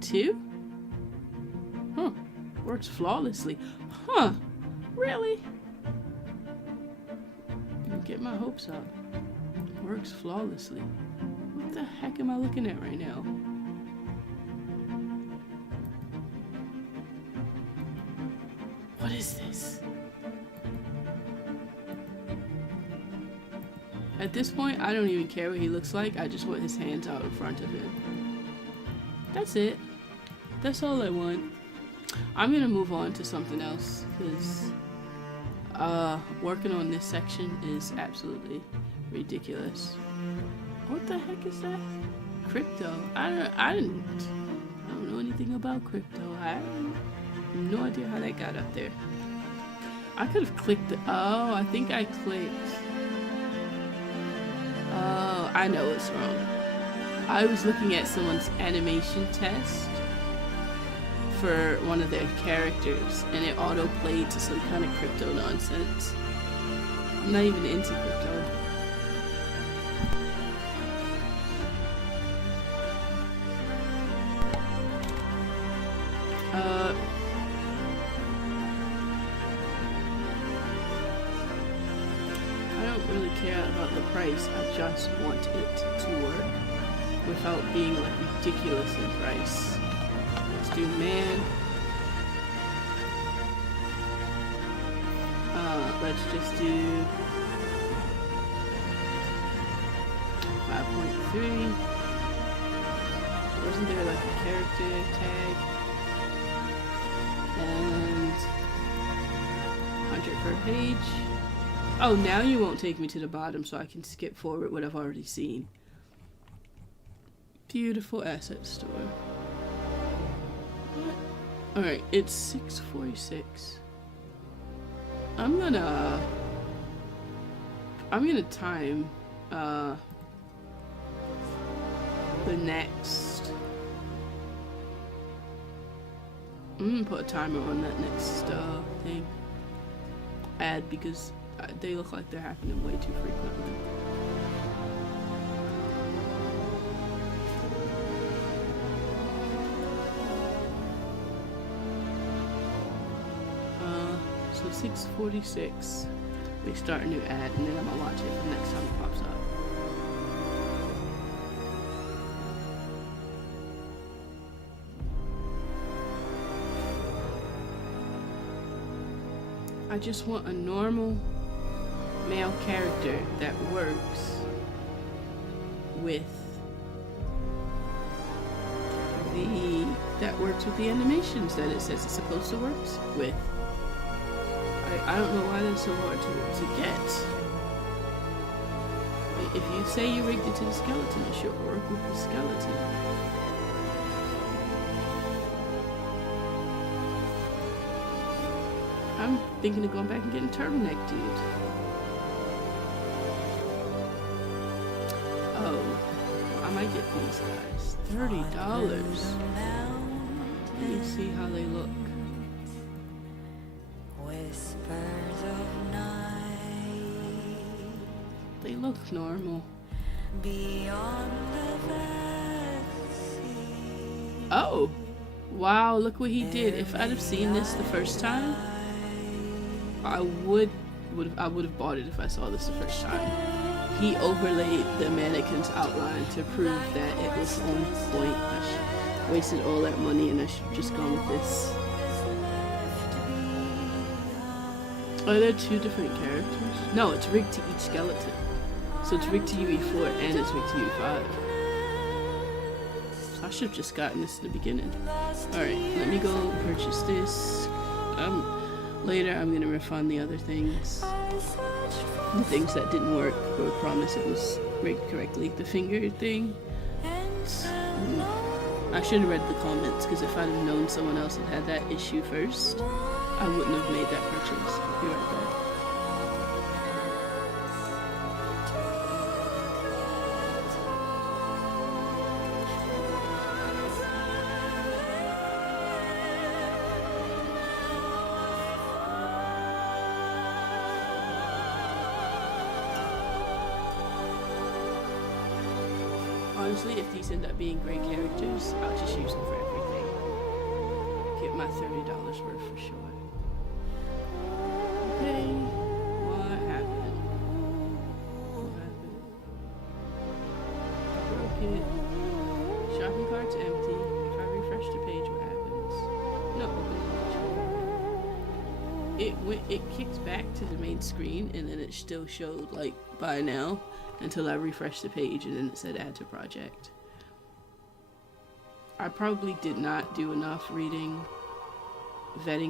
2? Huh. Works flawlessly. Huh. Really? Didn't get my hopes up. Works flawlessly. What the heck am I looking at right now? What is this? At this point, I don't even care what he looks like. I just want his hands out in front of him. That's it. That's all I want. I'm gonna move on to something else because working on this section is absolutely ridiculous. What the heck is that? Crypto. I don't know anything about crypto. I have no idea how that got up there. I could have clicked the. Oh, I think I clicked. Oh, I know what's wrong. I was looking at someone's animation test for one of their characters, and it auto-played to some kind of crypto nonsense. I'm not even into crypto. I don't really care about the price, I just want it to work. without being like ridiculous in price. Let's do man. Let's just do 5.3. Wasn't there like a character tag? And 100 per page. Oh, now you won't take me to the bottom, so I can skip forward what I've already seen. Beautiful asset store. What? Alright, it's 6:46. I'm gonna time the next. I'm gonna put a timer on that next thing ad because they look like they're happening way too frequently. So 6:46, we start a new ad, and then I'm gonna watch it the next time it pops up. I just want a normal male character that works with the animations that it says it's supposed to work with. I don't know why that's so hard to get. If you say you rigged it to the skeleton, it should work with the skeleton. I'm thinking of going back and getting Turtleneck Dude. Oh, I might get these guys. $30. Let me see how they look. Whispers of night. They look normal. Beyond the vast sea. Oh, wow! Look what he did. If I'd have seen this the first time, I would have bought it if I saw this the first time. He overlaid the mannequin's outline to prove that it was on point. I wasted all that money and I should have just gone with this. Are there two different characters? No, it's rigged to each skeleton. So it's rigged to UE4 and it's rigged to UE5. So I should have just gotten this in the beginning. Alright, let me go purchase this. Later I'm gonna refund the other things. The things that didn't work or promise it was rigged correctly. The finger thing. I should have read the comments because if I'd have known someone else had had that issue first, I wouldn't have made that purchase. I'll be right back. Honestly, if these end up being great characters, I'll just use them for everything. Get my $30 worth for sure. Okay, what happened? Broke it. Shopping cart's empty. If I refresh the page, what happens? No, open it kicked back to the main screen, and then it still showed like buy now until I refreshed the page, and then it said add to project. I probably did not do enough vetting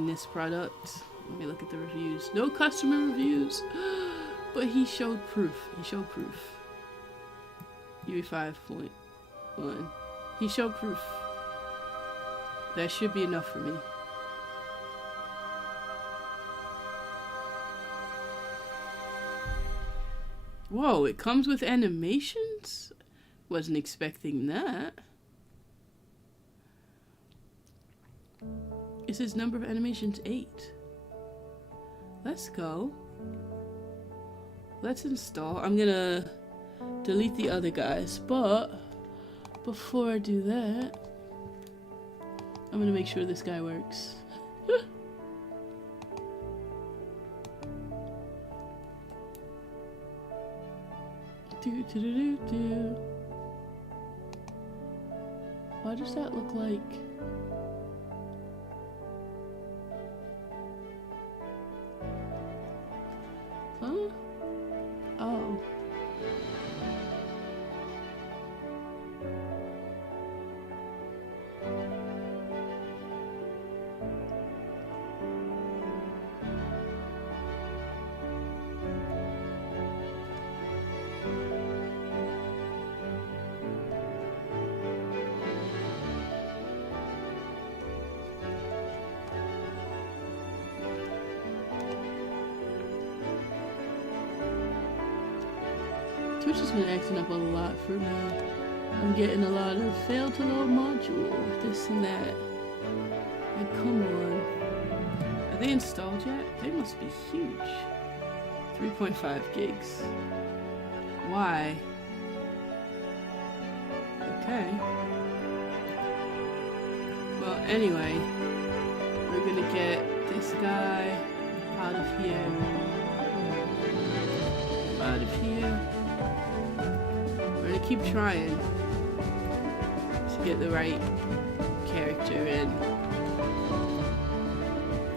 this product. Let me look at the reviews. No customer reviews, but he showed proof. UE 5.1. He showed proof. That should be enough for me. Whoa, it comes with animations? Wasn't expecting that. It says number of animations 8. Let's go. Let's install. I'm gonna delete the other guys, but before I do that, I'm gonna make sure this guy works. Why does that look like... Huh? Oh. Twitch has been acting up a lot for now. I'm getting a lot of fail to load module, this and that. Like, come on. Are they installed yet? They must be huge. 3.5 gigs. Why? Okay. Well, anyway, we're gonna get this guy out of here. Out of here. We're gonna keep trying to get the right character in.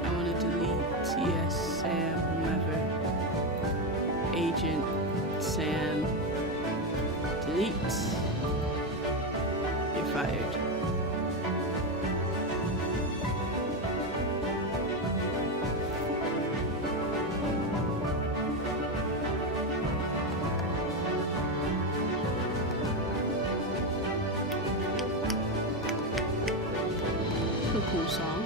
I want to delete TS Sam, whomever. Agent Sam. Delete. You're fired. Cool song.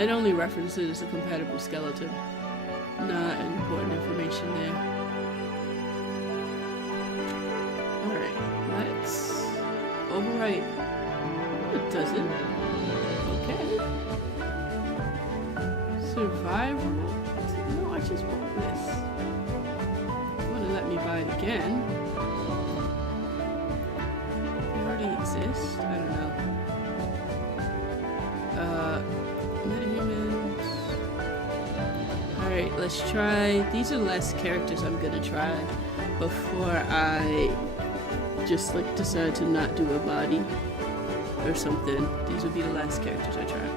It only references a compatible skeleton. Not important information there. Alright, let's overwrite. It doesn't. Okay. Survival. No, I just bought this. You wanna let me buy it again? Exist? I don't know. Metahumans. Alright, let's try. These are less characters I'm gonna try before I just like decide to not do a body or something. These would be the last characters I try.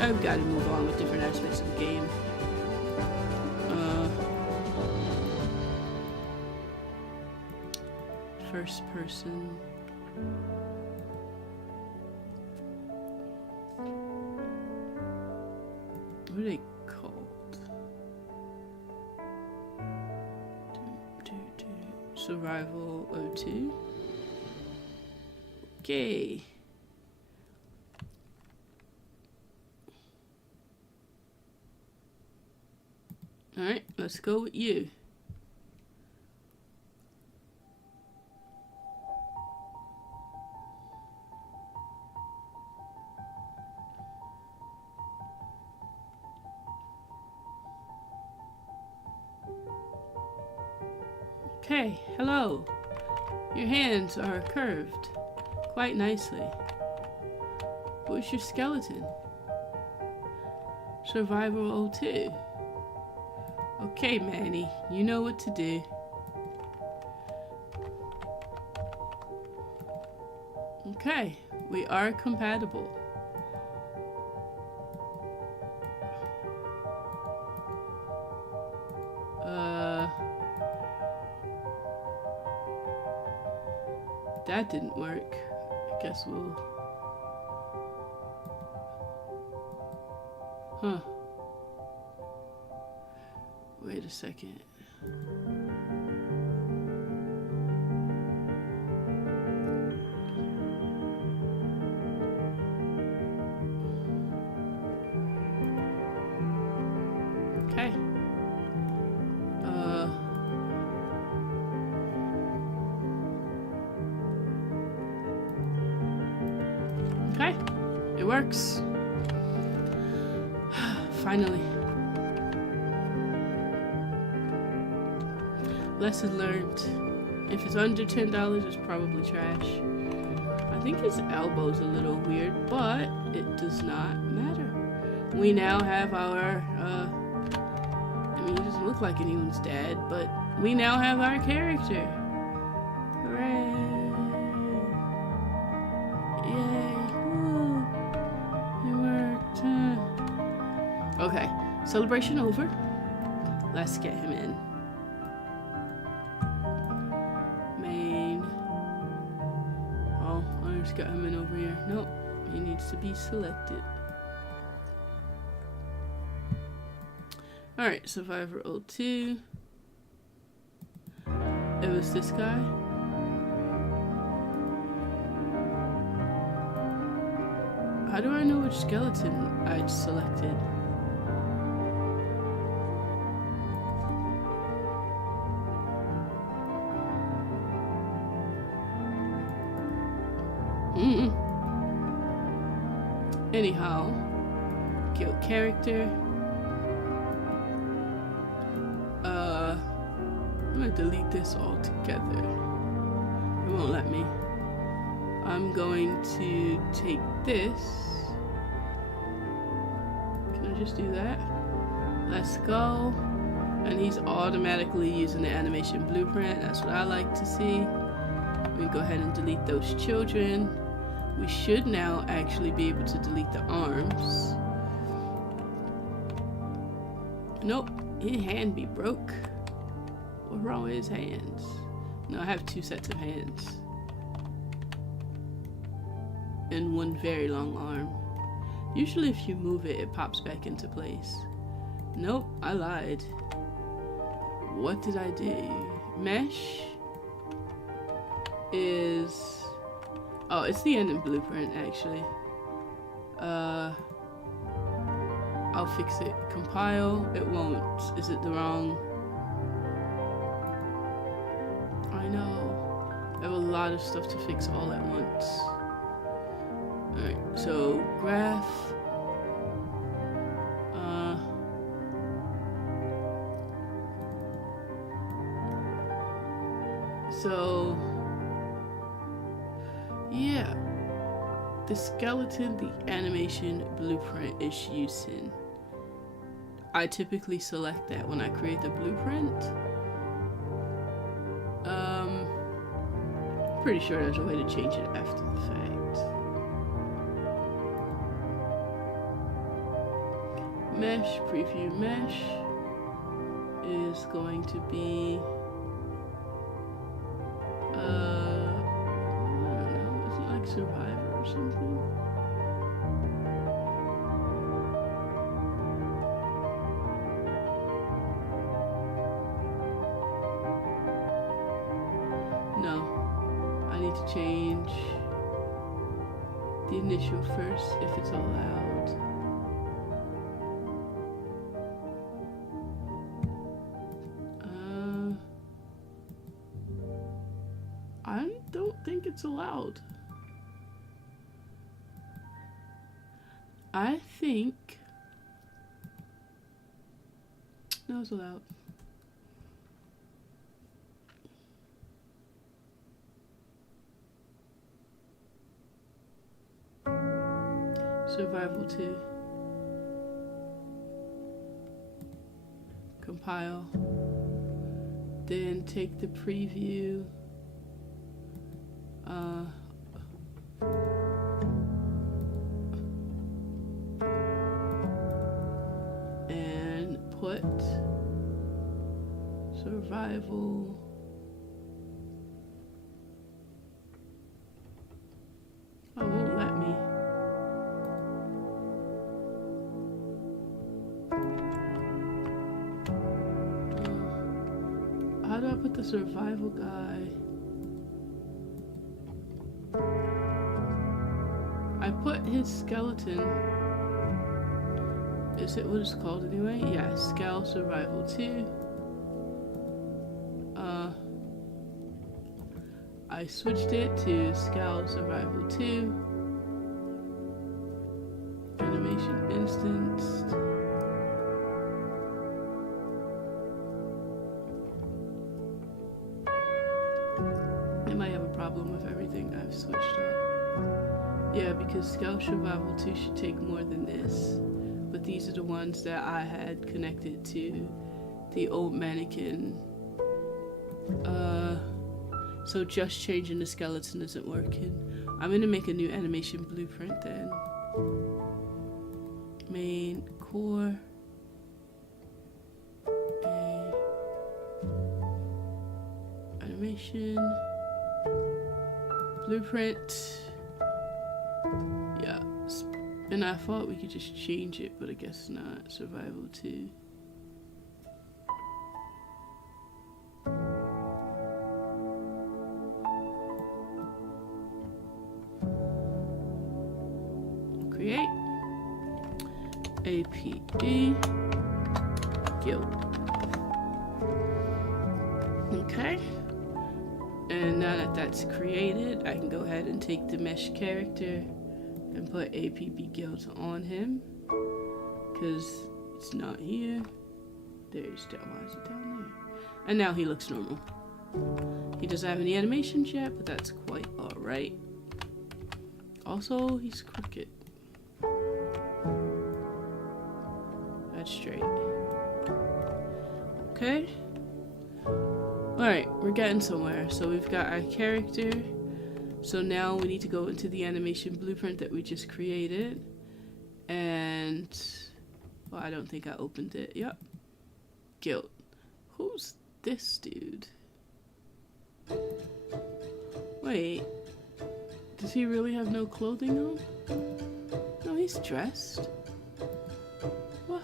I've got to move on with different aspects of the game. First person. What are they called? Survival O2. Okay. Alright, let's go with you. Okay, hello. Your hands are curved quite nicely. Who's your skeleton? Survival O2. Okay, Manny, you know what to do. Okay, we are compatible. That didn't work. I guess we'll... Huh. Wait a second. Okay. Okay, it works. Finally. Lesson learned. If it's under $10, it's probably trash. I think his elbow's a little weird, but it does not matter. We now have our, I mean, he doesn't look like anyone's dad, but We now have our character. Hooray. Yay. Woo. It worked. Okay, celebration over. Let's get him in. Main. Oh, I just got him in over here. Nope, he needs to be selected. Alright, Survivor 02. It was this guy. How do I know which skeleton I selected? Anyhow, guild character. I'm gonna delete this altogether. It won't let me. I'm going to take this. Can I just do that? Let's go. And he's automatically using the animation blueprint. That's what I like to see. We go ahead and delete those children. We should now actually be able to delete the arms. Nope, his hand be broke. What's wrong with his hands? No, I have two sets of hands. And one very long arm. Usually if you move it, it pops back into place. Nope, I lied. What did I do? Mesh is... Oh, it's the ending blueprint, actually. I'll fix it. Compile. It won't. Is it the wrong... I know. I have a lot of stuff to fix all at once. Alright, so graph. So... yeah. The skeleton the animation blueprint is using. I typically select that when I create the blueprint. Pretty sure there's a way to change it after the fact. Mesh, preview mesh is going to be I don't know, is it like Survivor or something? No. I need to change the initial first if it's allowed. I don't think it's allowed. I think... no, it's allowed. Survival 2. Compile. Then take the preview. And put survival. Oh, won't let me. How do I put the survival guy? I put his skeleton. Is it what it's called anyway? Yeah, Scal Survival 2. I switched it to Scal Survival 2. Animation instanced. It might have a problem with everything I've switched up. Yeah, because Scout Survival 2 should take more than this. But these are the ones that I had connected to the old mannequin So just changing the skeleton isn't working. I'm gonna make a new animation blueprint then. Main core. Animation. Blueprint. Yeah. And I thought we could just change it, but I guess not. Survival 2. Create APD guild. Okay, and now that that's created, I can go ahead and take the mesh character and put APB guild on him because it's not here. There's down. Why is it down there? And now he looks normal. He doesn't have any animations yet, but that's quite alright. Also, he's crooked. That's straight. Okay. Alright, we're getting somewhere. So we've got our character. So now we need to go into the animation blueprint that we just created. And, well, I don't think I opened it. Yep. Guild. Who's this dude? Wait. Does he really have no clothing on? No, he's dressed. What?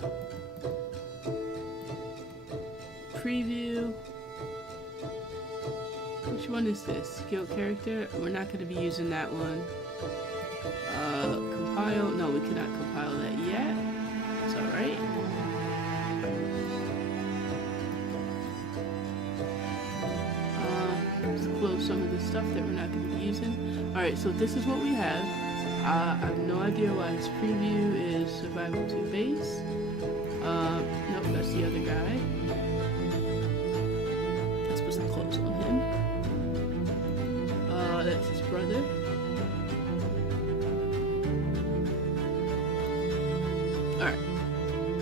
Preview. Which one is this? Guild character? We're not going to be using that one. Compile. No, we cannot compile that yet. It's alright. Let's close some of the stuff that we're not going to be using. Alright, so this is what we have. I have no idea why his preview is Survival 2 base. Nope, that's the other guy. Let's put some clothes on him. That's his brother. Alright.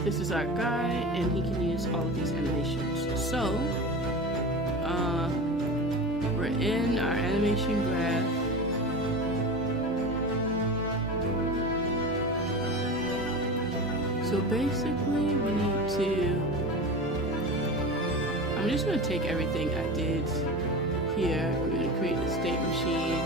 This is our guy, and he can use all of these animations. So, we're in our animation graph. So basically, we need to... I'm just going to take everything I did here. We're going to create the state machine.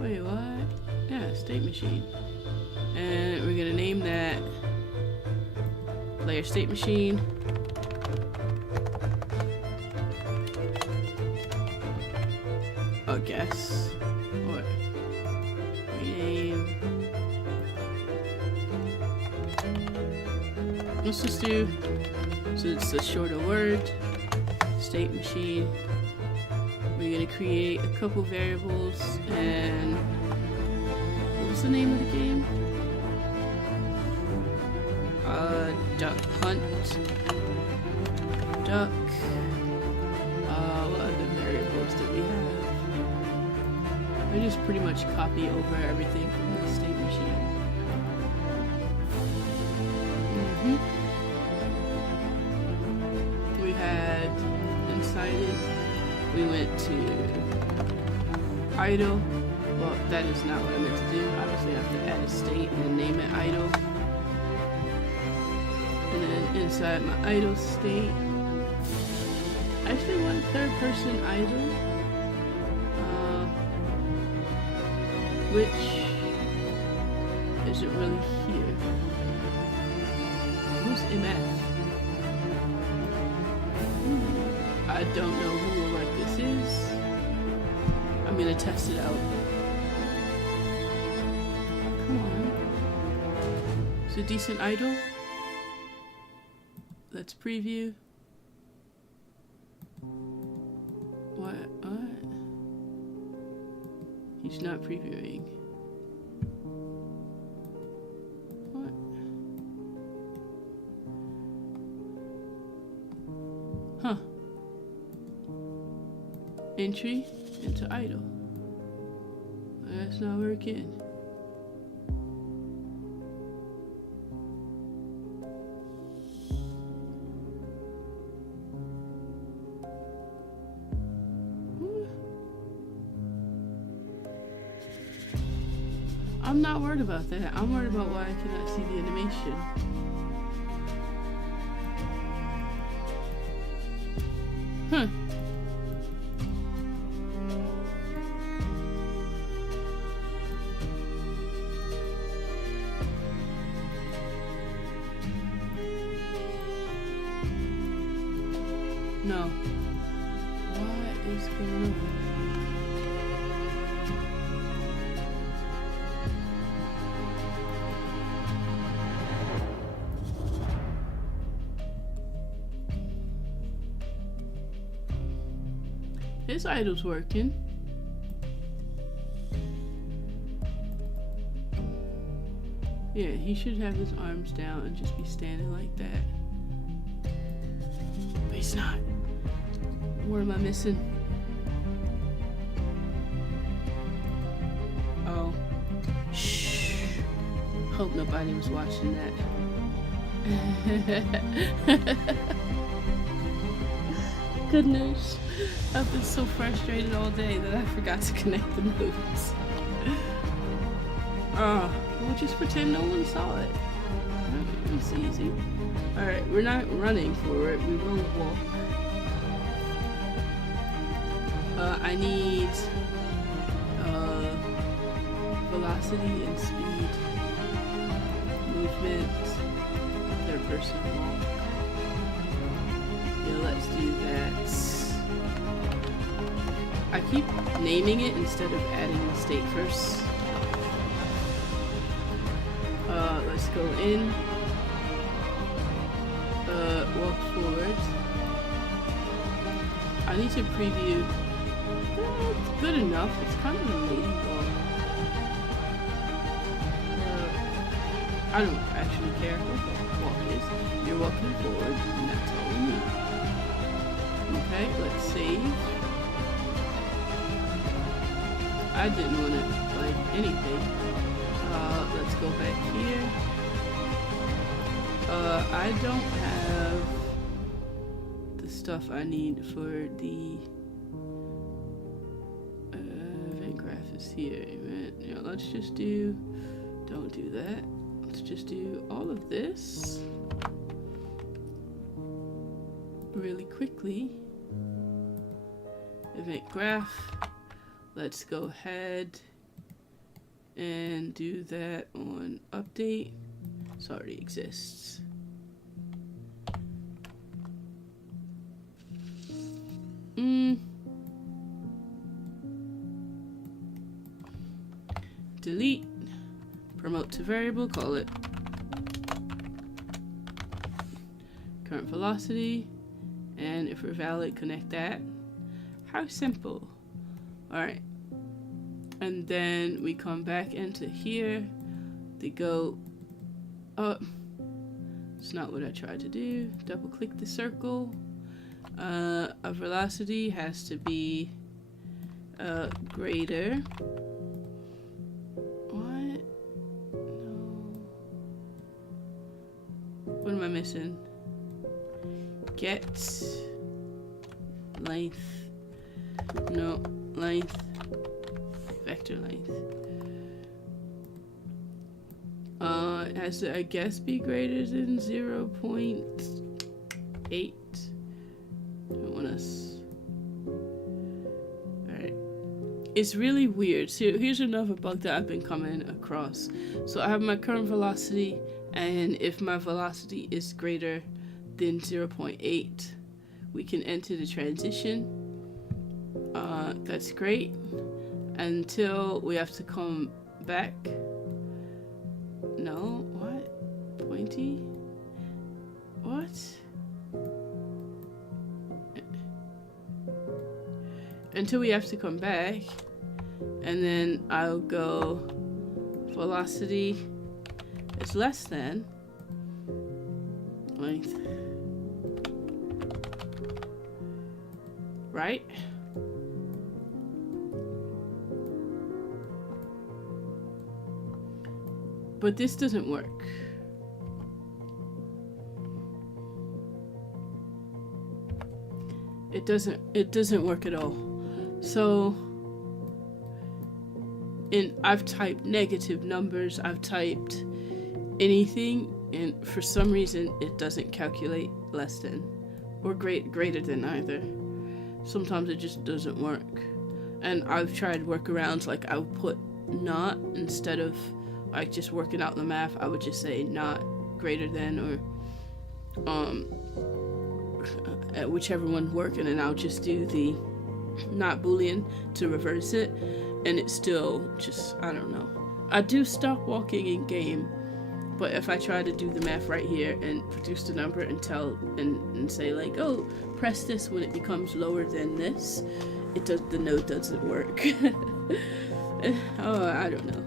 Wait, what? Yeah, state machine. And we're going to name that player state machine. I guess. Or rename. Let's just do, so it's a shorter word, state machine. We're gonna create a couple variables, and what was the name of the game? Duck hunt. Duck. What other variables that we have? I just pretty much copy over everything from the state machine. We had inside it, we went to idle. Well, that is not what I meant to do. Obviously, I have to add a state and then name it idle. And then inside my idle state, I actually want third person idle. Which isn't really here. Who's MF? I don't know who like this is. I'm gonna test it out. Come on. It's a decent idol. Let's preview. What? He's not previewing. What? Huh. Entry. into idle. That's not working. I'm not worried about that. I'm worried about why I cannot see the animation. Huh. No. What is going on? His idle's working. Yeah, he should have his arms down and just be standing like that. But he's not. What am I missing? Oh. Shh. Hope nobody was watching that. Goodness. I've been so frustrated all day that I forgot to connect the notes. We'll just pretend no one saw it. It's easy. Alright, we're not running for it. We will walk. I need velocity and speed. Movement. Third person walk. Yeah, let's do that. I keep naming it instead of adding the state first. Let's go in. Walk forward. I need to preview. It's good enough. It's kind of a lady walk. I don't actually care what the walk is. You're walking forward, and that's all we need. Okay, let's save. I didn't want to like anything. Let's go back here. I don't have the stuff I need for the event graph is here. Yeah, let's just do. Don't do that. Let's just do all of this really quickly. Event graph. Let's go ahead and do that on update. This already exists. Delete. Promote to variable. Call it current velocity. And if we're valid, connect that. How simple. Alright. And then we come back into here. They go up. It's not what I tried to do. Double click the circle. A velocity has to be greater. What? No. What am I missing? Get length. No, length. Vector length. It has to, I guess, be greater than 0.8. Don't want us. Alright. It's really weird. So here's another bug that I've been coming across. So I have my current velocity, and if my velocity is greater than 0.8, we can enter the transition. That's great. Until we have to come back. No, what? Pointy? What? Until we have to come back, and then I'll go velocity is less than length, right? But this doesn't work. It doesn't work at all. So I've typed negative numbers, I've typed anything, and for some reason it doesn't calculate less than or greater than either. Sometimes it just doesn't work. And I've tried workarounds, like I would put not instead of like just working out the math. I would just say not greater than or whichever one working, and I'll just do the not Boolean to reverse it, and it's still just, I don't know. I do stop walking in game, but if I try to do the math right here and produce the number and tell and say like, oh, press this when it becomes lower than this, it does, the node doesn't work. Oh, I don't know.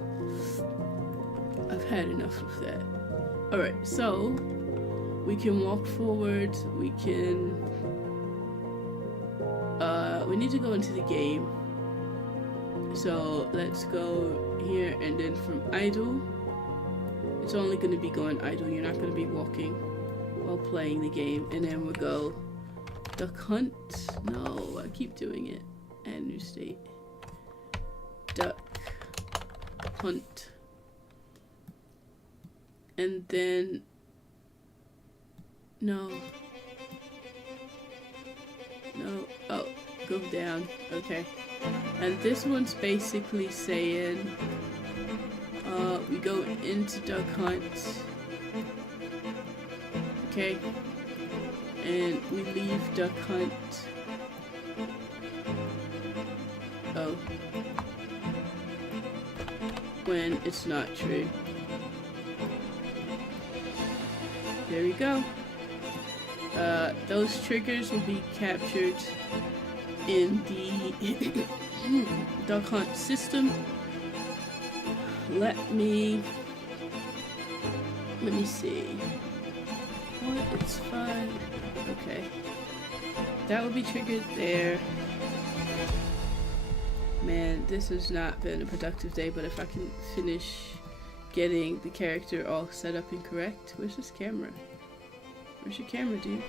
I've had enough of that. Alright, so we can walk forward, we can we need to go into the game. So let's go here, and then from idle, it's only going to be going idle. You're not going to be walking while playing the game. And then we'll go duck hunt. No, I keep doing it. And new state. Duck hunt. And then no. Oh, go down. Okay. And this one's basically saying we go into duck hunt. Okay. And we leave duck hunt. Oh. When it's not true. There we go. Those triggers will be captured in the duck hunt system. Let me see. What? It's fine. Okay. That will be triggered there. Man, this has not been a productive day, but if I can finish getting the character all set up and correct. Where's this camera? Where's your camera, dude?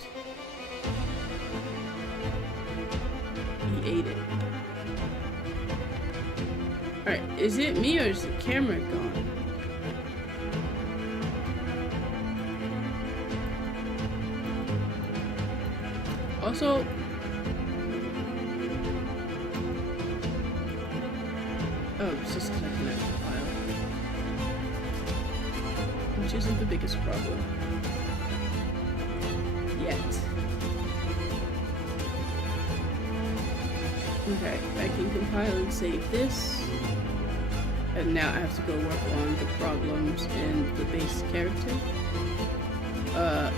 He ate it. Alright, is it me or is the camera gone? Also, oh, it's just connecting that file, which isn't the biggest problem yet. Okay, I can compile and save this, and now I have to go work on the problems in the base character,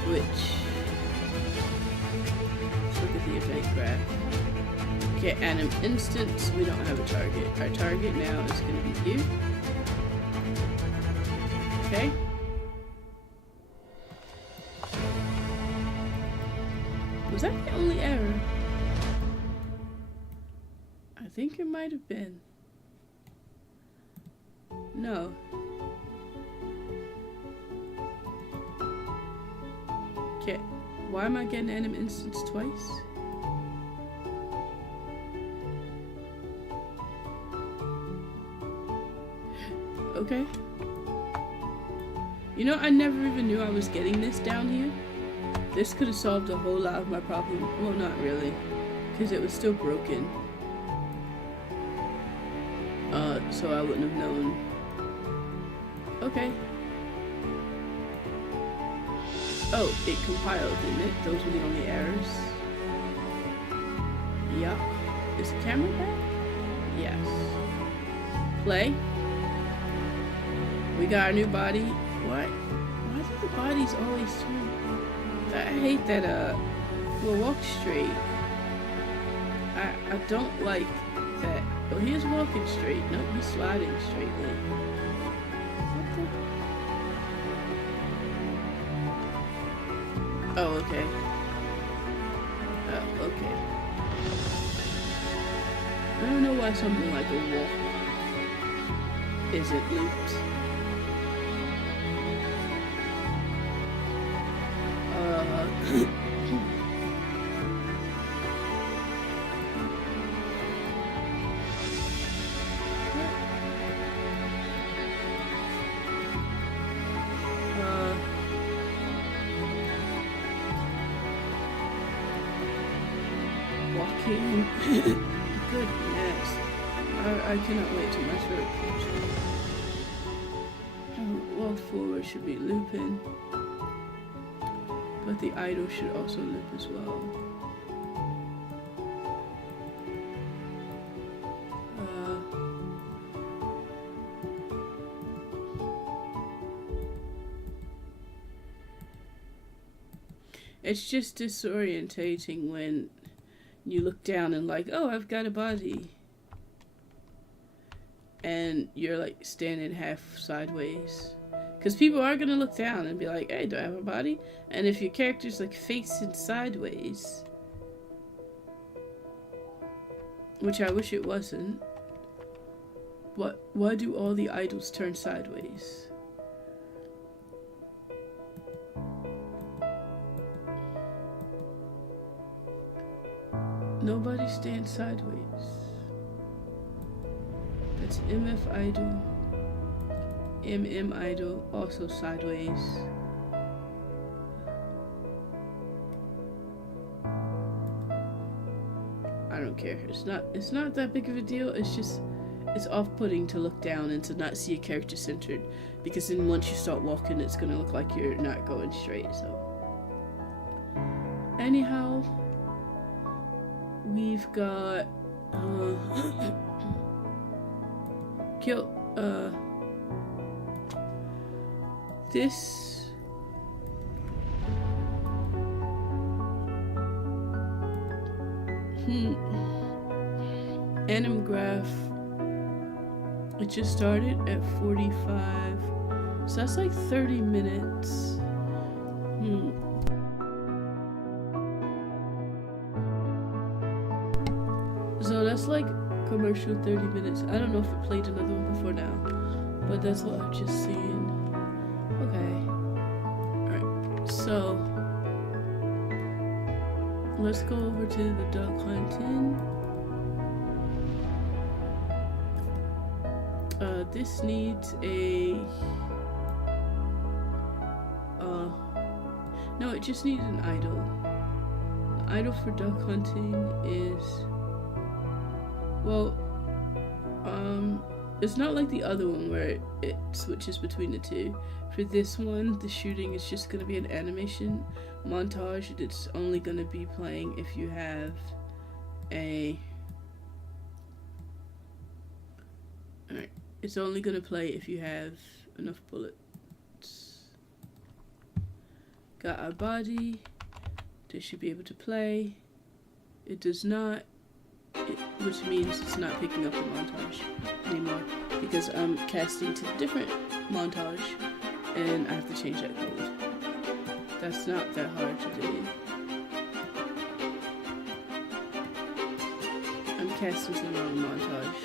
which, let's look at the event graph. Okay, anim instance, we don't have a target. Our target now is going to be you. Okay. Was that the only error? I think it might have been. No. Okay, why am I getting anim instance twice? Okay. You know, I never even knew I was getting this down here. This could have solved a whole lot of my problem. Well, not really, because it was still broken. So I wouldn't have known. Okay. Oh, it compiled, didn't it? Those were the only errors. Yup. Is the camera back? Yes. Play. We got a new body. What? Why do the bodies always turn? I hate that, we'll walk straight. I don't like that. Oh, he's walking straight. No, he's sliding straightly. What the? Oh, okay. Oh, okay. I don't know why something like a walk isn't looped. Walking. Goodness. I cannot wait till my throat clears. Walk forward should be looping. But the idol should also loop as well. It's just disorientating when you look down and like, oh, I've got a body. And you're like standing half sideways. Because people are going to look down and be like, hey, do I have a body? And if your character's like facing sideways, which I wish it wasn't, why do all the idols turn sideways? Nobody stands sideways. That's MF idol. MM idol, also sideways. I don't care. It's not that big of a deal. It's just, it's off-putting to look down and to not see a character centered, because then once you start walking, it's gonna look like you're not going straight. So, anyhow, we've got this anim graph. It just started at 45, so that's like 30 minutes. So that's like commercial 30 minutes. I don't know if it played another one before now, but that's what I've just seen. Okay. Alright, so let's go over to the duck hunting. This needs a no, it just needs an idol. The idol for duck hunting is, well, it's not like the other one where it switches between the two. For this one, the shooting is just going to be an animation montage that's only going to be playing if you have a... Alright, it's only going to play if you have enough bullets. Got our body. This should be able to play. It does not. Which means it's not picking up the montage anymore, because I'm casting to a different montage and I have to change that code. That's not that hard to do. I'm casting to the wrong montage.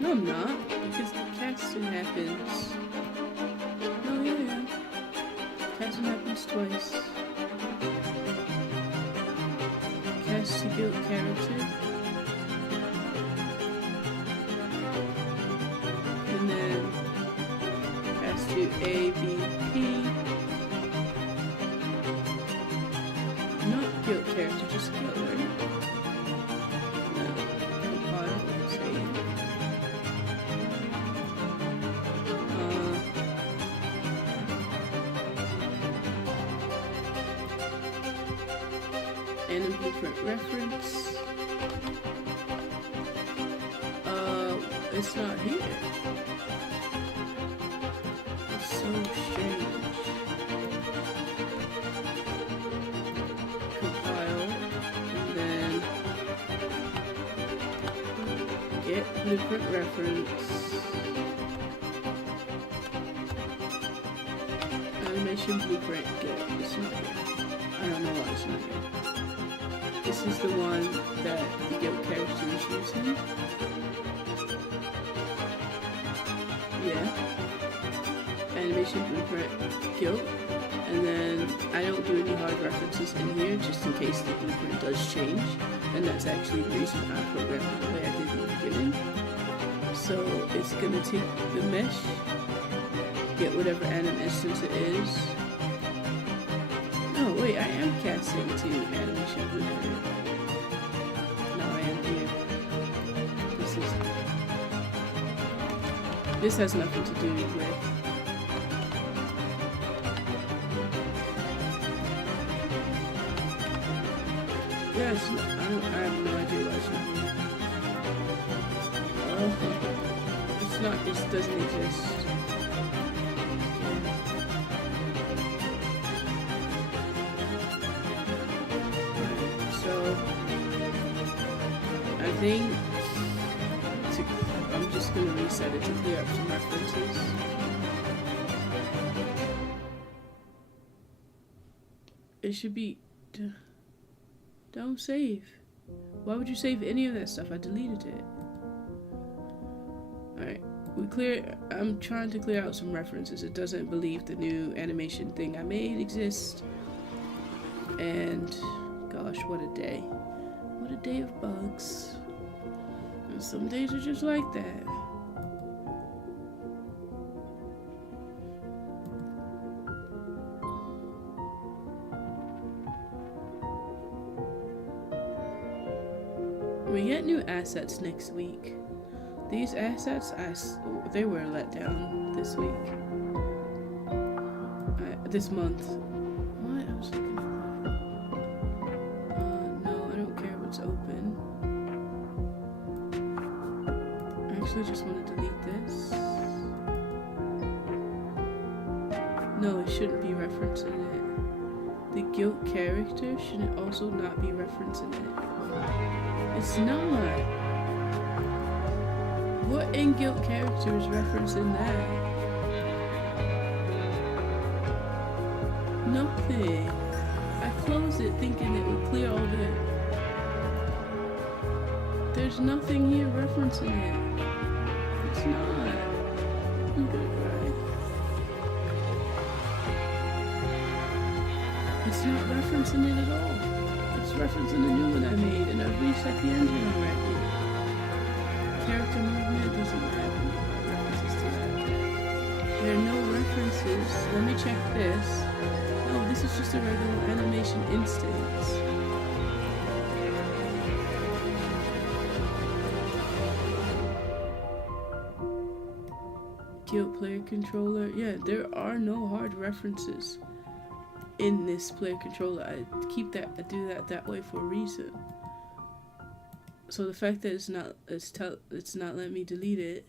No, I'm not, because the casting happens. Oh yeah. Casting happens twice. Cast to build character, and then cast to ABP. Not guild character, just guild, right? No, compile and save. And a blueprint reference. It's not here. It's so strange. Compile, and then get blueprint reference. Animation blueprint, get. It's not here. I don't know why it's not here. This is the one that the guild character is using. Yeah. Animation animation blueprint guilt, and then I don't do any hard references in here just in case the blueprint does change, and that's actually the reason I programmed it the way I did in the beginning. So it's gonna take the mesh, get whatever anim instance it is. Oh wait, I am casting to animation blueprint. No, I am here. This has nothing to do with. Yeah, it's not, I have no idea why it's not here. It's not, it doesn't exist. So, I think I'm just going to reset it to clear up some references. It should be... Don't save. Why would you save any of that stuff? I deleted it. Alright, I'm trying to clear out some references. It doesn't believe the new animation thing I made exists. And gosh, what a day. What a day of bugs. And some days are just like that. We get new assets next week. These assets, they were let down this week. This month. What? I was looking for that. No, I don't care what's open. I actually just want to delete this. No, it shouldn't be referencing it. The guilt character shouldn't also not be referencing it. It's not. What in guilt character is referencing that? Nothing. I closed it thinking it would clear all the... There's nothing here referencing it. It's not. I'm gonna cry. It's not referencing it at all. It's referencing the new one I made, and I've reset the engine already. Character movement doesn't have any references to that. There are no references. Let me check this. Oh, this is just a regular animation instance. Guild player controller. Yeah, there are no hard references in this player controller. I do that way for a reason. So the fact that it's not letting me delete it.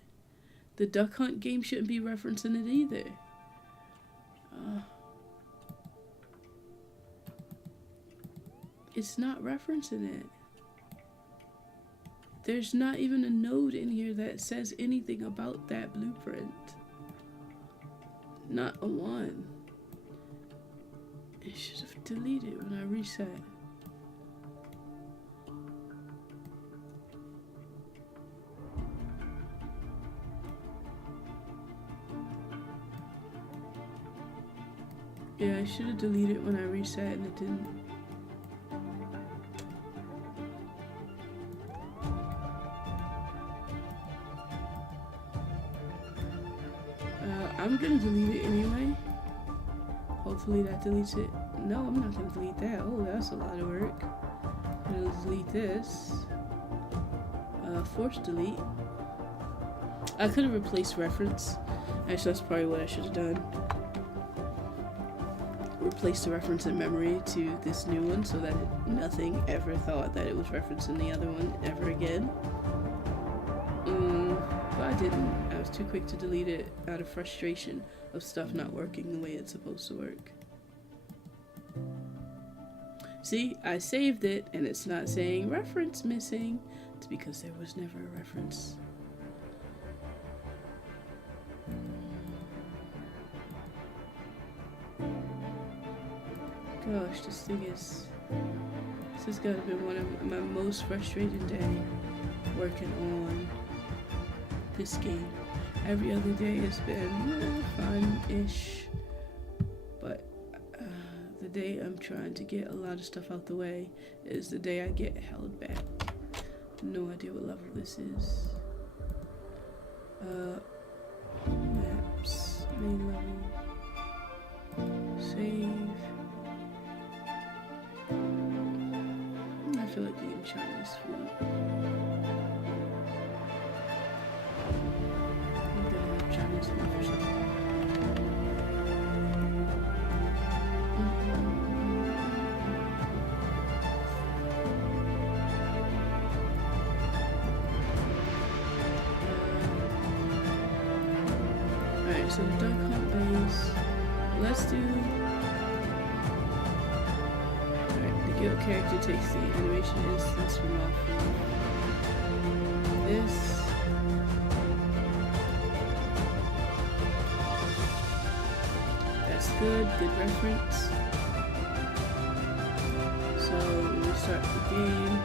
The Duck Hunt game shouldn't be referencing it either. It's not referencing it. There's not even a node in here that says anything about that blueprint. Not a one. It should have deleted when I reset. Yeah, I should have deleted when I reset and it didn't. I'm gonna delete it anyway. Hopefully that deletes it. No, I'm not gonna delete that. Oh, that's a lot of work. I'm gonna delete this. Force delete. I could have replaced reference. Actually, that's probably what I should have done. Replace the reference in memory to this new one so that nothing ever thought that it was referencing the other one ever again. But I didn't. I was too quick to delete it out of frustration of stuff not working the way it's supposed to work. See, I saved it and it's not saying reference missing. It's because there was never a reference. Gosh, this has got to be one of my most frustrating days working on this game. Every other day has been fun-ish, but the day I'm trying to get a lot of stuff out the way is the day I get held back. No idea what level this is. Maps, main level, save. I feel like eating Chinese food. I'm gonna have Chinese food for supper. Alright, so duck hunt base. Let's do. Alright, the guild character takes the animation instance from off this. That's good reference. So we start the game.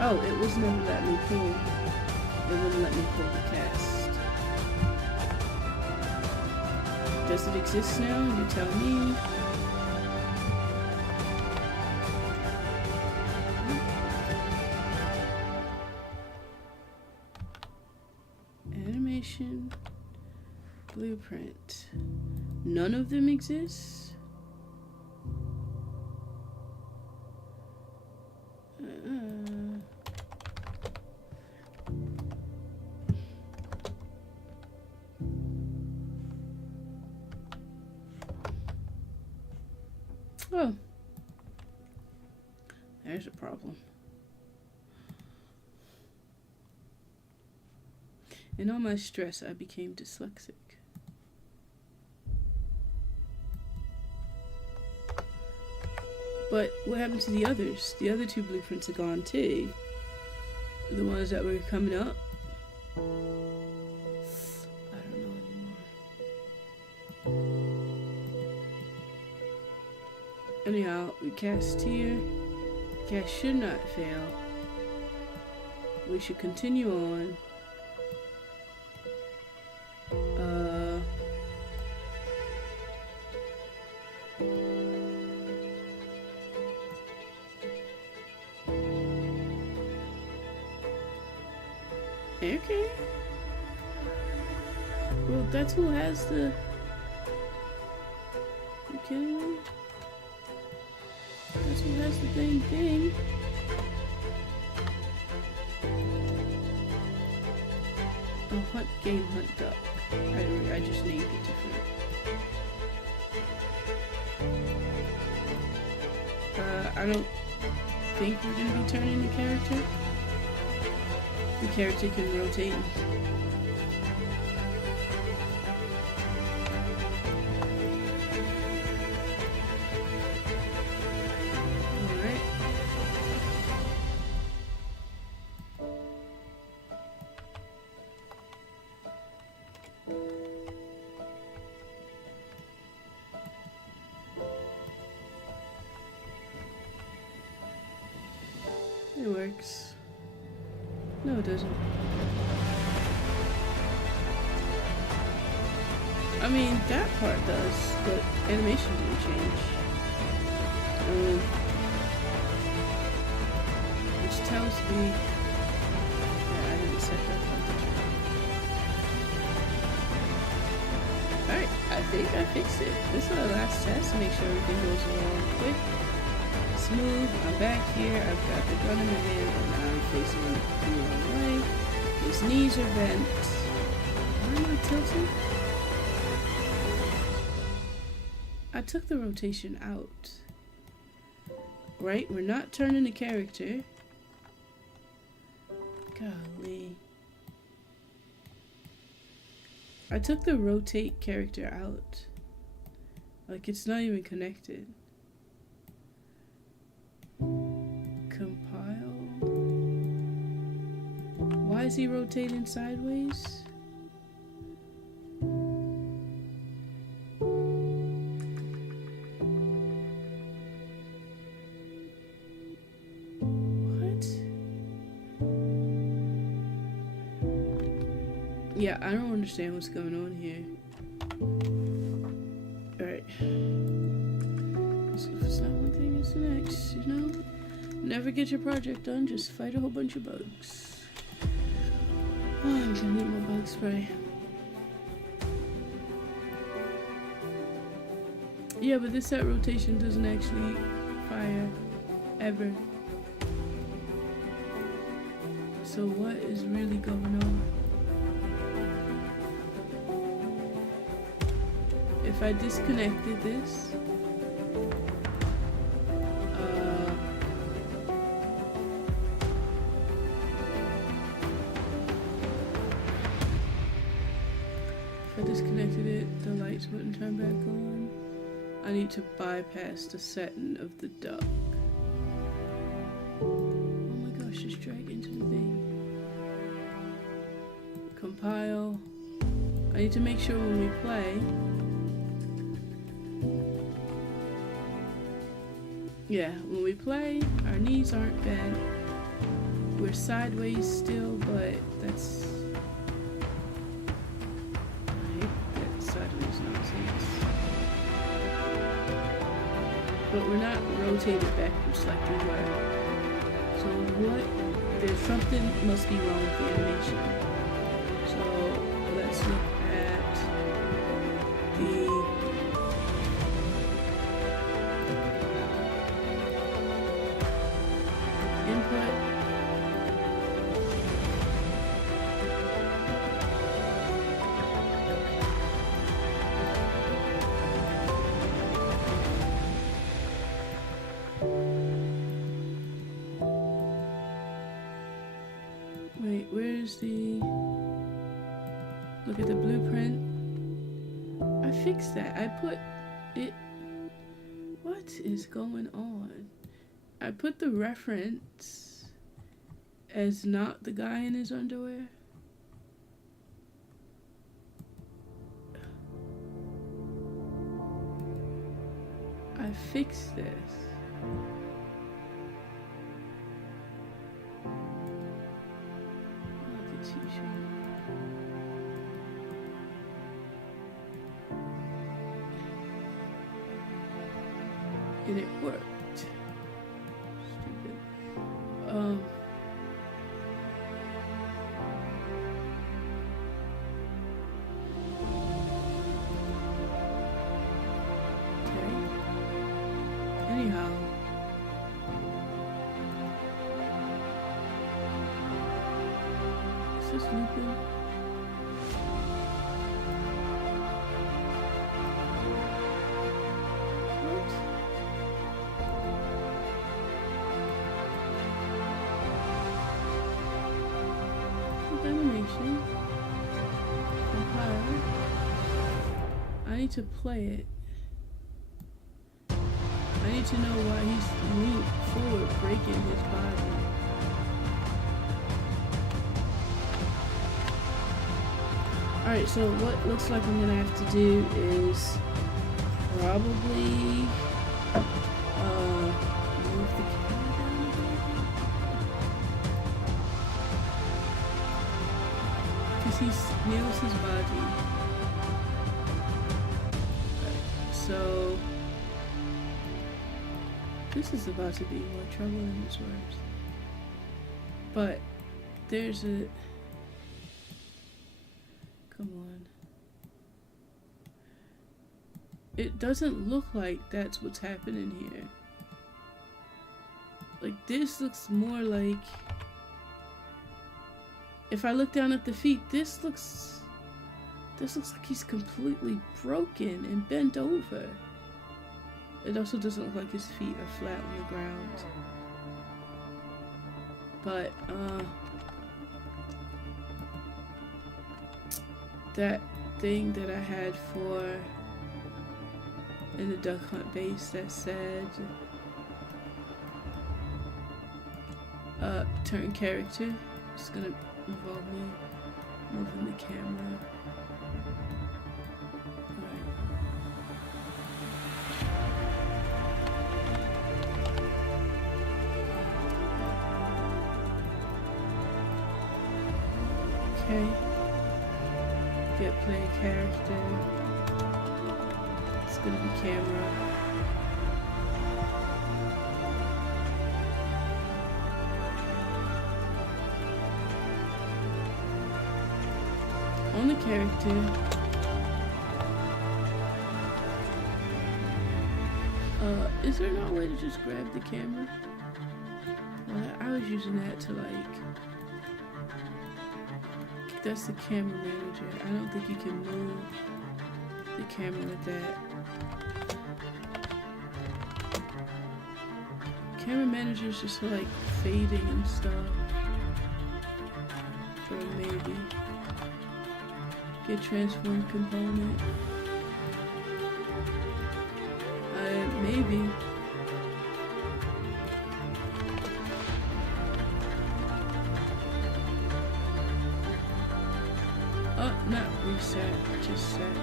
Oh, it was never letting me pull. It wouldn't let me pull the cast. Does it exist now? You tell me. Animation. Blueprint. None of them exist? Oh, there's a problem. In all my stress, I became dyslexic. But what happened to the others? The other two blueprints are gone too. The ones that were coming up. I don't know anymore. Anyhow, we cast here. Cast should not fail. We should continue on. Okay. Well, that's who has the. Okay. That's who has the dang thing. Oh, hunt game, hunt duck. I just named it different. I don't think we're gonna be turning the character. The character can rotate. Alright. It works. No, it doesn't. I mean, that part does, but animation didn't change. Which tells me... Yeah, I didn't set that temperature. Alright, I think I fixed it. This is our last test to make sure everything goes along quick. Smooth. I'm back here. I've got the gun in my hand and I'm facing the wrong way. His knees are bent. Why am I tilting? I took the rotation out. Right? We're not turning the character. Golly. I took the rotate character out. Like, it's not even connected. Compile. Why is he rotating sideways? What? Yeah, I don't understand what's going on here. Alright. So if it's not one thing, it's the next, you know? Never get your project done, just fight a whole bunch of bugs. Oh, I'm gonna need my bug spray. Yeah, but this set rotation doesn't actually fire ever. So what is really going on? If I disconnected this, the lights wouldn't turn back on. I need to bypass the setting of the duck. Oh my gosh, just drag into the thing. Compile. I need to make sure when we play. Yeah, when we play, our knees aren't bad. We're sideways still, but that's... But we're not rotated backwards like we were. So there's something must be wrong with the animation. So let's look at the input. Wait, where's the... Look at the blueprint. I fixed that. I put it... What is going on? I put the reference as not the guy in his underwear. I fixed this. And it worked. Stupid. Okay. Anyhow. Is this looping? Animation. Compile. I need to play it. I need to know why he's leaning forward, breaking his body. Alright, so what looks like I'm gonna have to do is probably move the camera down a bit. He nails his body. So this is about to be more trouble than it's worth. But there's a... Come on. It doesn't look like that's what's happening here. Like this looks more like... If I look down at the feet, this looks like he's completely broken and bent over. It also doesn't look like his feet are flat on the ground. But, that thing that I had for in the Duck Hunt base that said, turn character, it's gonna involve me moving the camera. Okay. play a character. It's gonna be camera. On the character. Is there not a way to just grab the camera? Well, I was using that to like... That's the camera manager. I don't think you can move the camera with that. Camera manager is just for like fading and stuff. Or maybe get transform component. Maybe. Oh, not reset, just set.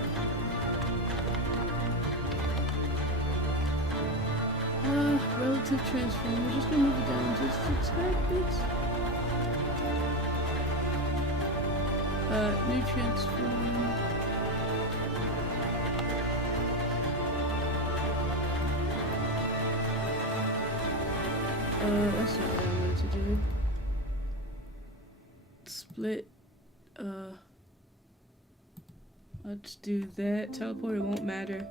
Relative transform. We're just gonna move it down just a tad bit. New transform. That's not what I wanted to do. Split, let's do that. Teleporter won't matter.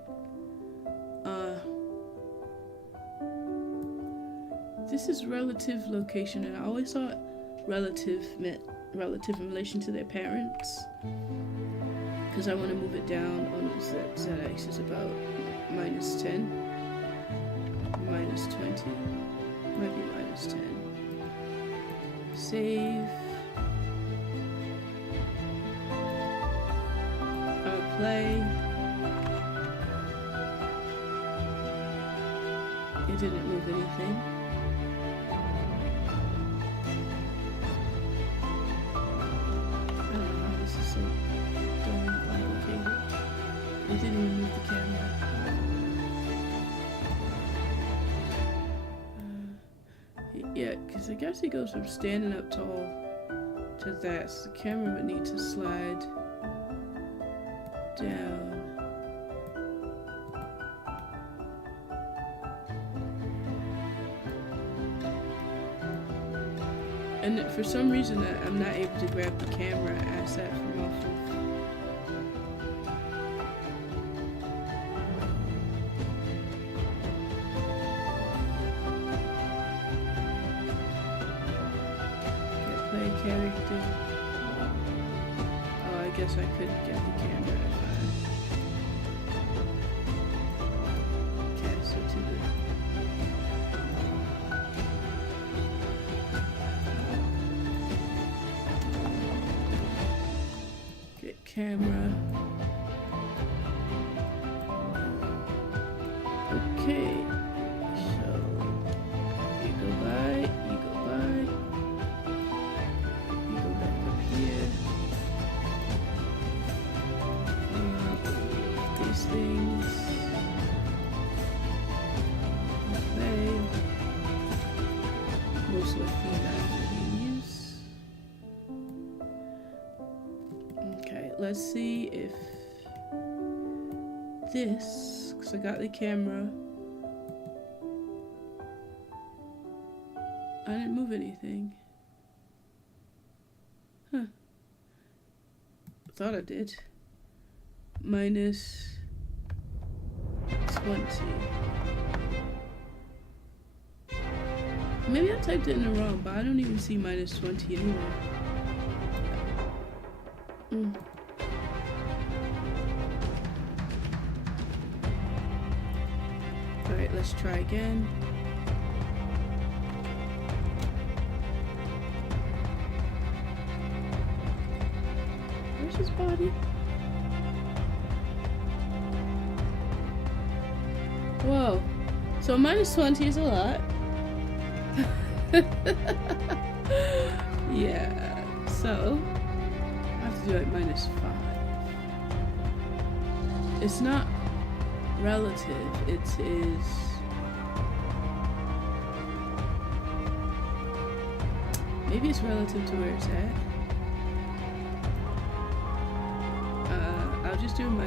This is relative location, and I always thought relative meant relative in relation to their parents. Because I want to move it down on Z-axis about -10, -20. Might be -10. Save. Play. It didn't move anything. I don't know how this is so darn complicated. It didn't even move the camera. Yeah, because I guess he goes from standing up tall to that, so the camera would need to slide down. And for some reason I'm not able to grab the camera asset from off of. Play character. Oh, I guess I could get the camera if I cast it to the. Get camera. Okay. So you go by, you go by. These things. Okay. Most likely not in use. Okay, let's see if this, because I got the camera. I didn't move anything. Huh. Thought I did. -20. Maybe I typed it in the wrong, but I don't even see -20 anywhere. Alright, let's try again. Where's his body? Whoa. So -20 is a lot. Yeah. So I have to do like -5. It's not relative, it is maybe it's relative to where it's at. do a -5.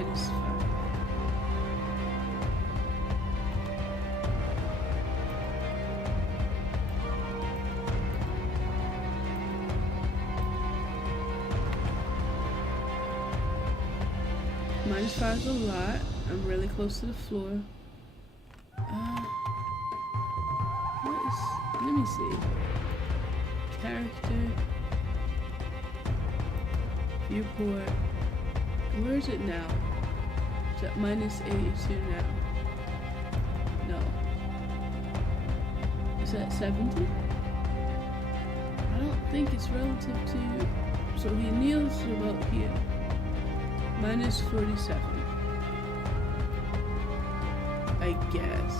-5 is a lot. I'm really close to the floor. Let me see. Character. Viewport. Where is it now? Is that -82 now? No. Is that 70? I don't think it's relative to... So he kneels about here. -47. I guess.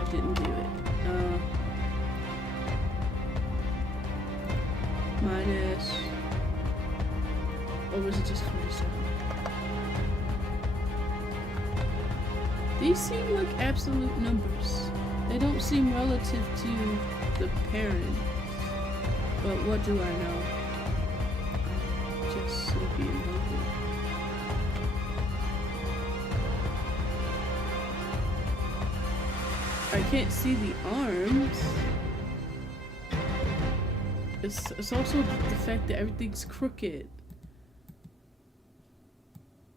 I didn't do it. Minus... Or was it just 47? These seem like absolute numbers. They don't seem relative to the parent. But what do I know? Just sleepy and hungry. I can't see the arms. It's also the fact that everything's crooked.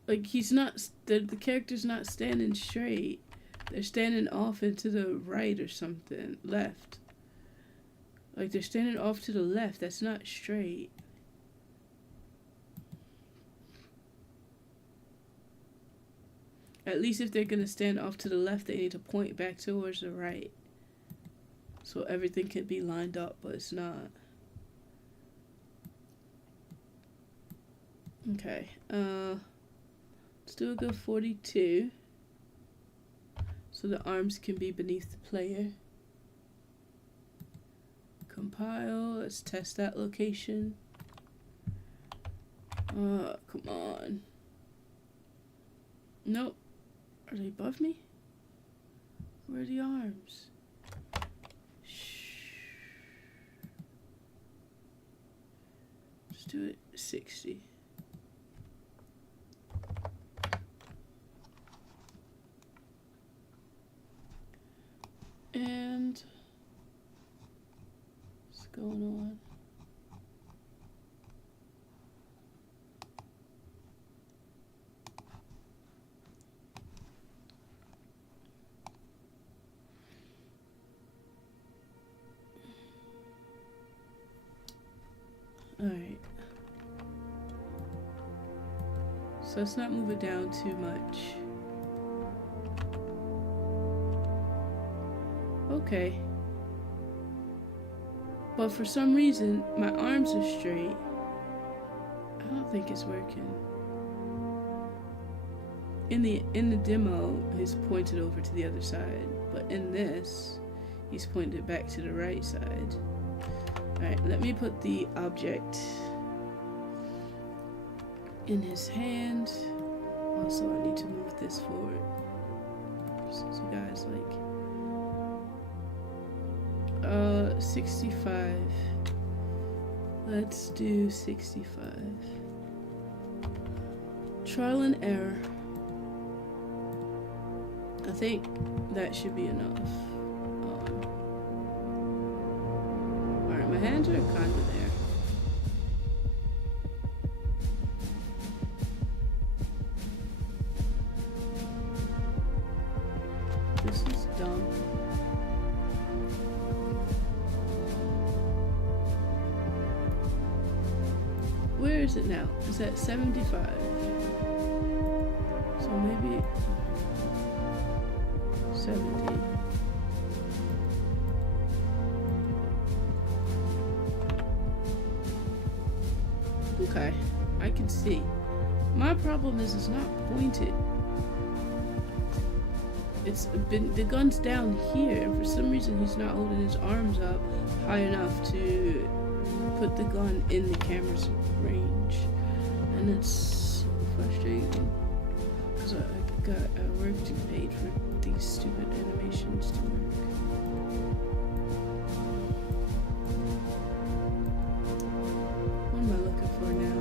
Like he's not, the character's not standing straight. They're standing off and to the right or something, left. Like they're standing off to the left. That's not straight. At least if they're gonna stand off to the left, they need to point back towards the right. So everything can be lined up, but it's not. Okay, let's do a good 42. So the arms can be beneath the player. Compile, let's test that location. Come on. Nope. Are they above me? Where are the arms? Shh. Let's do it 60. And what's going on? All right. So let's not move it down too much. Okay. But for some reason, my arms are straight. I don't think it's working. In the demo, he's pointed over to the other side, but in this, he's pointed back to the right side. Alright, let me put the object in his hand. Also, I need to move this forward. So guys, like 65. Let's do 65. Trial and error. I think that should be enough. Alright, my hands are kind of there. This is dumb. Where is it now? It's at 75. So maybe 70. Okay, I can see. My problem is it's not pointed. It's been, the gun's down here, and for some reason he's not holding his arms up high enough to put the gun in the camera's range, and it's so frustrating because I worked and paid for these stupid animations to work. What am I looking for now?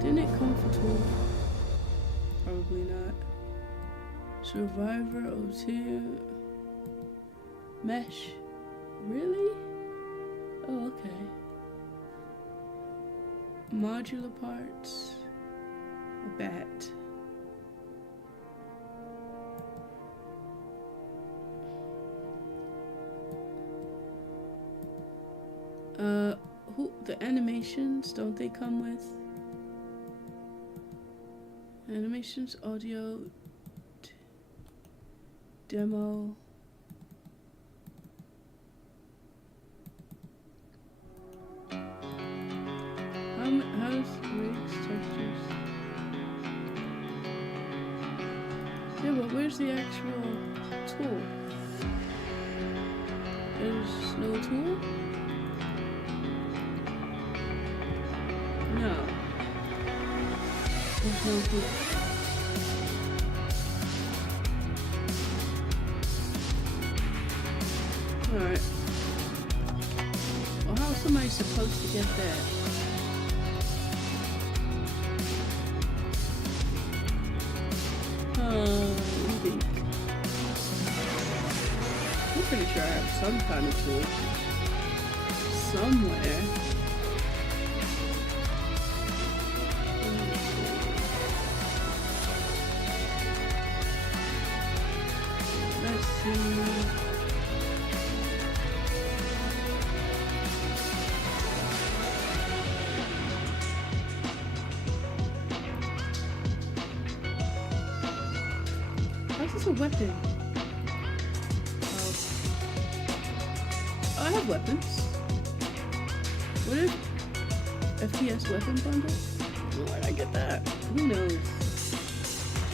Didn't it come for tools? Definitely not. Survivor 02. Mesh. Really? Oh, okay. Modular parts. A bat. Who the animations, don't they come with animations, audio, demo? How's rigs, textures? Yeah, but where's the actual tool? There's no tool? No. There's no tool. Alright. Well, how's somebody supposed to get that? Think. I'm pretty sure I have some kind of tool somewhere. Let's see. How's this a weapon? Oh, I have weapons. What is FPS weapon bundle? Where'd I get that? Who knows?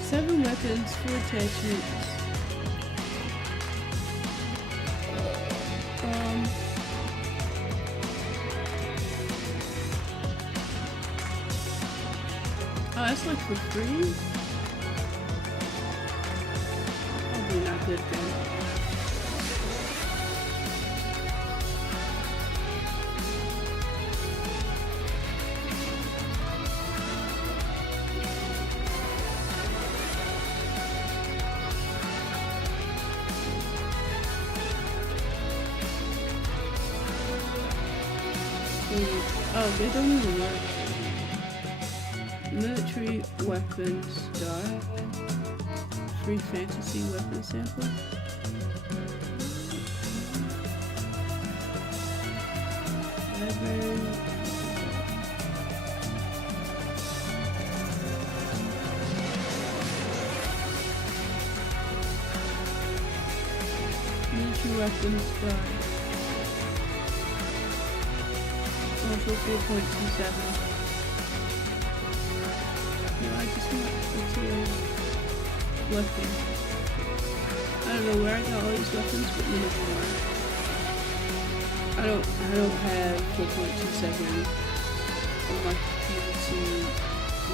7 weapons, 4 attachments. Oh, that's like for free? Probably not good then. Oh, they don't even work. Military weapons start. Free fantasy weapon sample. Library. Military weapons start. Also 4.27. No, I just want to weapon. I don't know where I got all these weapons, but none of them are. I don't have 4.27 on my computer to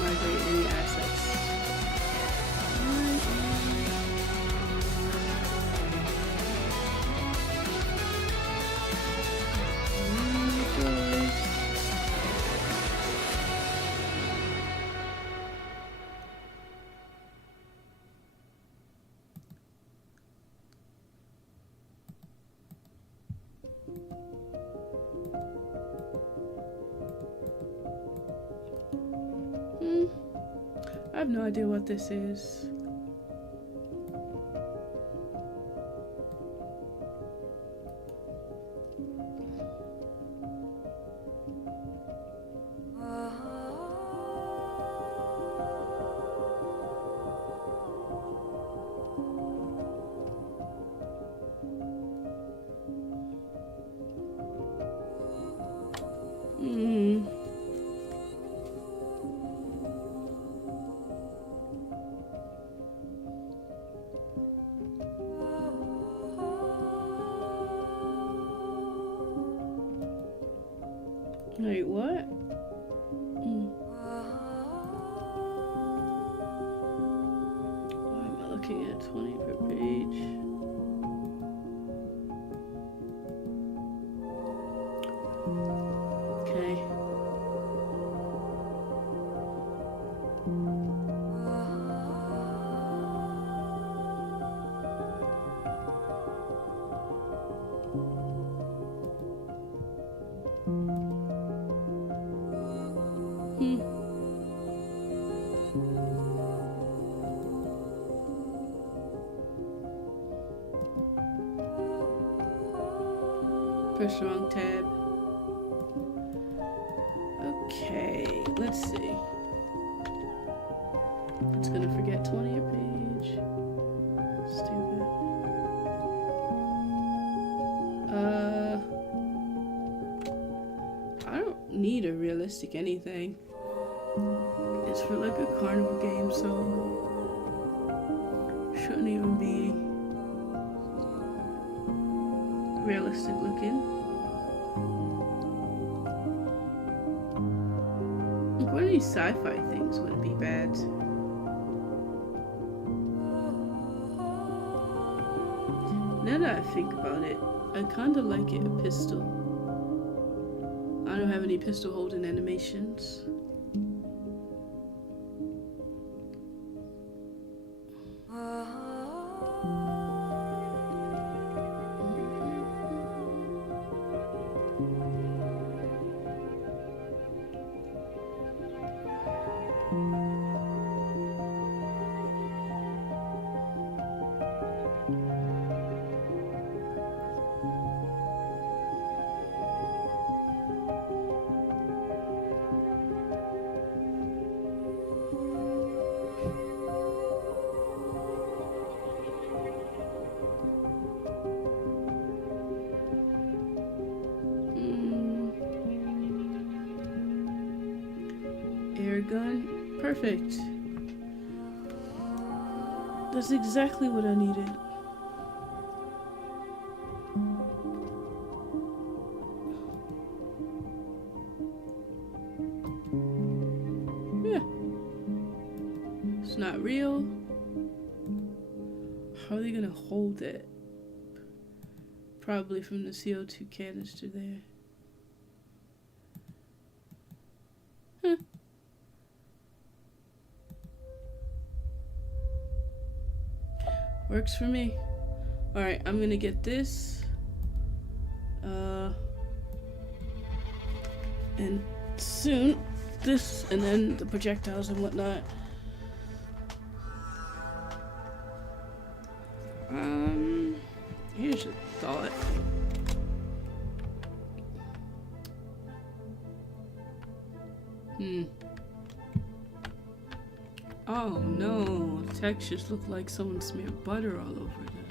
migrate any assets. I have no idea what this is. Wait, what? Why am I looking at 20 per page? Okay. Press the wrong tab. Okay, let's see. It's gonna forget 20 a page. Stupid. I don't need a realistic anything. It's for like a carnival game, so shouldn't even be realistic looking. Like one of these sci-fi things wouldn't be bad. Now that I think about it, I kinda like it a pistol. I don't have any pistol holding animations. Air gun. Perfect. That's exactly what I needed. Yeah. It's not real. How are they gonna hold it? Probably from the CO2 canister there. Works for me. Alright, I'm gonna get this. And soon, this, and then the projectiles and whatnot. Here's a thought. Oh no, textures look like someone smeared butter all over them.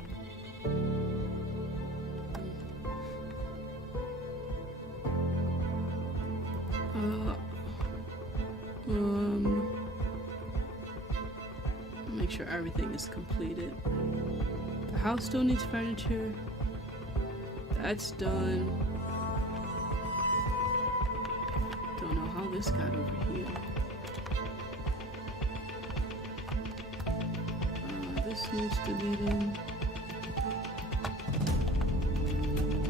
Make sure everything is completed. The house still needs furniture. That's done. Don't know how this got over here. This needs deleting.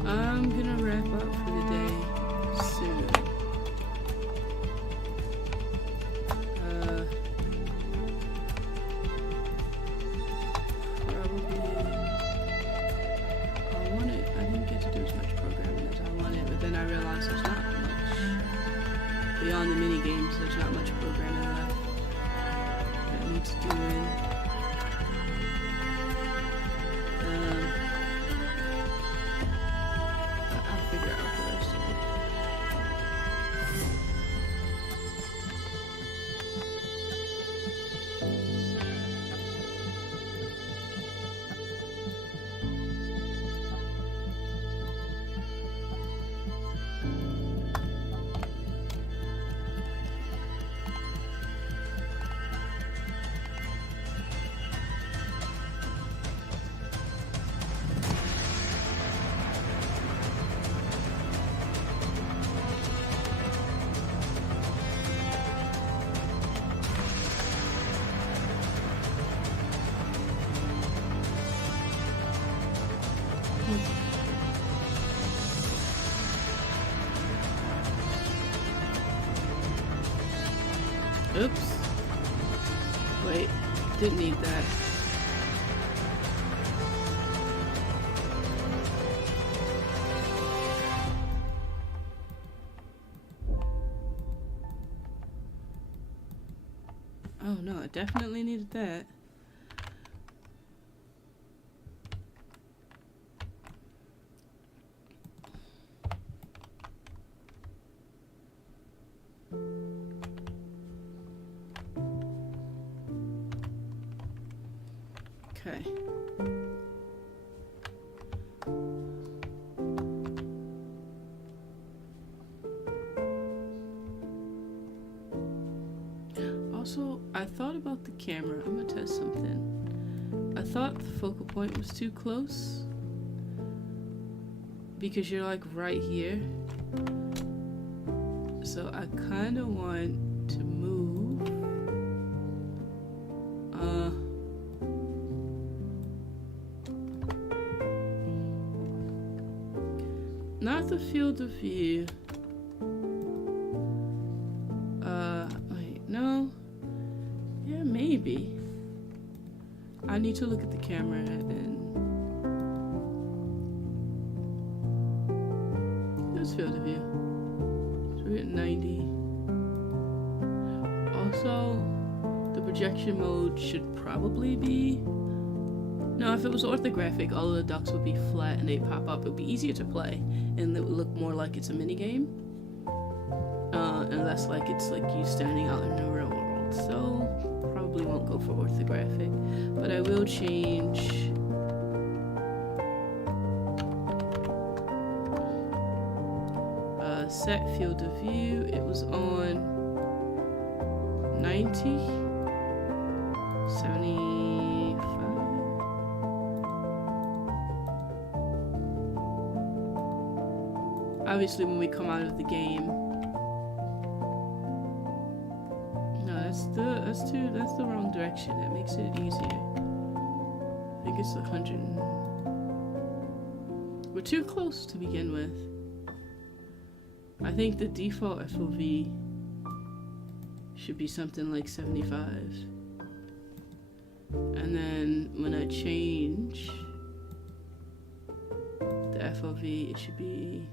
I'm gonna wrap up for the day soon. Probably. I didn't get to do as much programming as I wanted, but then I realized there's not much. Beyond the mini games, there's not much programming left that needs doing. I'll figure out the rest of it. Oops. Wait, didn't need that. Oh no, I definitely needed that. Okay. Also, I thought about the camera. I'm gonna test something. I thought the focal point was too close because you're like right here. So I kind of want to move. Not the field of view. Wait, no. Yeah, maybe. I need to look at the camera and this field of view. So we're at 90. Also, the projection mode should probably be. No, if it was orthographic, all of the ducks would be flat and they'd pop up. It would be easier to play and it would look more like it's a mini game. And less like it's like you standing out in the real world. So probably won't go for orthographic, but I will change set field of view. It was on 90, 75. Obviously when we come out of the game. That's the wrong direction. That makes it easier. I think it's 100. We're too close to begin with. I think the default FOV should be something like 75. And then when I change the FOV, it should be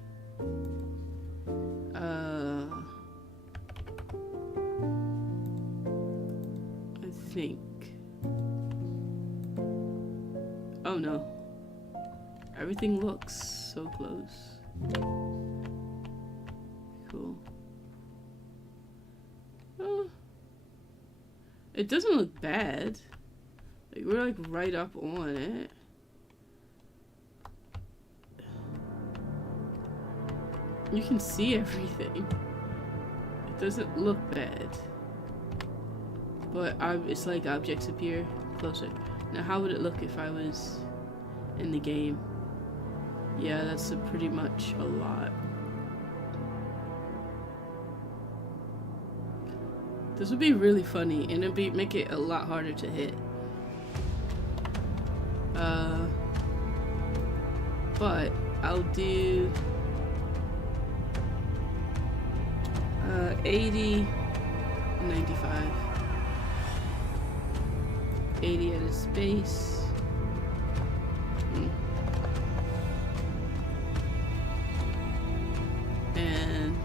I think. Oh no. Everything looks so close. Cool. Oh. It doesn't look bad. Like we're like right up on it. You can see everything. It doesn't look bad. But it's like objects appear closer. Now how would it look if I was in the game? Yeah, that's pretty much a lot. This would be really funny and it'd make it a lot harder to hit. But I'll do 80 and 95. 80 at a space. And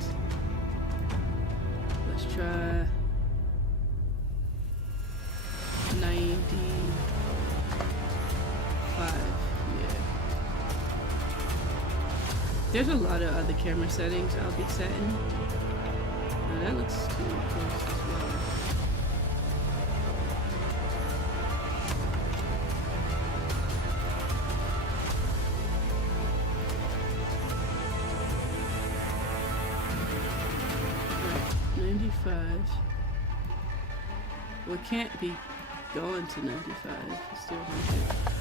let's try 95. Yeah. There's a lot of other camera settings I'll be setting. Oh, that looks too close as well. Right, 95. We can't be going to 95. Let's do 100.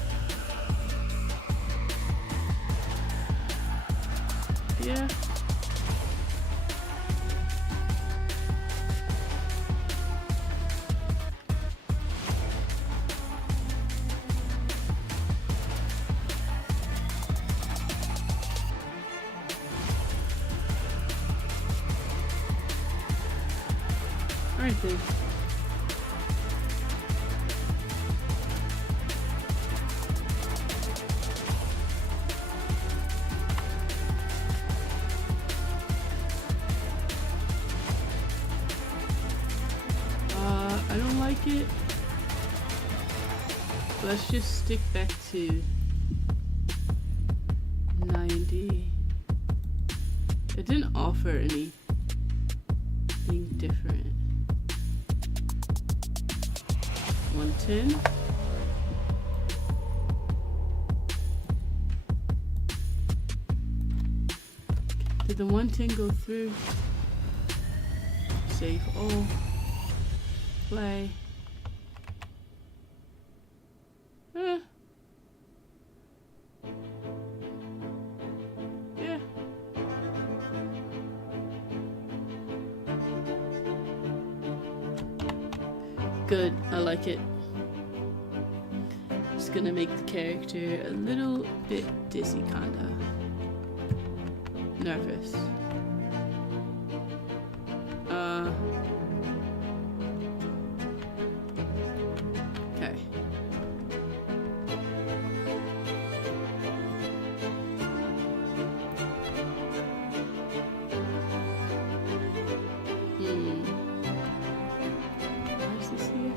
Yeah. Alright then. I don't like it. Let's just stick back to 90. It didn't offer anything different. 110. Did the one thing go through? Save all. Play. Yeah. Good, I like it. Just gonna make the character a little bit dizzy, kinda. Nervous. Okay. Why is this here?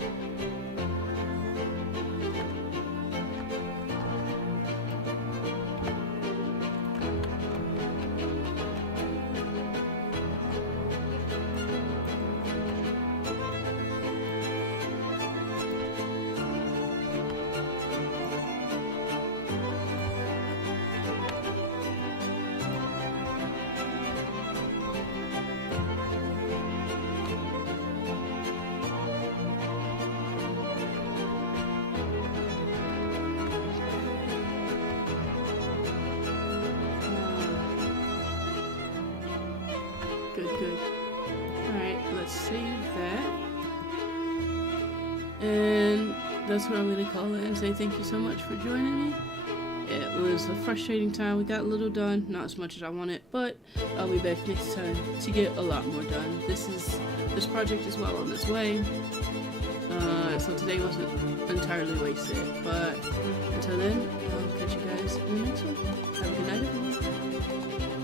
Good. Alright, let's save that. And that's what I'm going to call it and say thank you so much for joining me. It was a frustrating time. We got a little done, not as much as I wanted, but I'll be back next time to get a lot more done. This project is well on its way. So today wasn't entirely wasted, but until then, I'll catch you guys in the next one. Have a good night, everyone.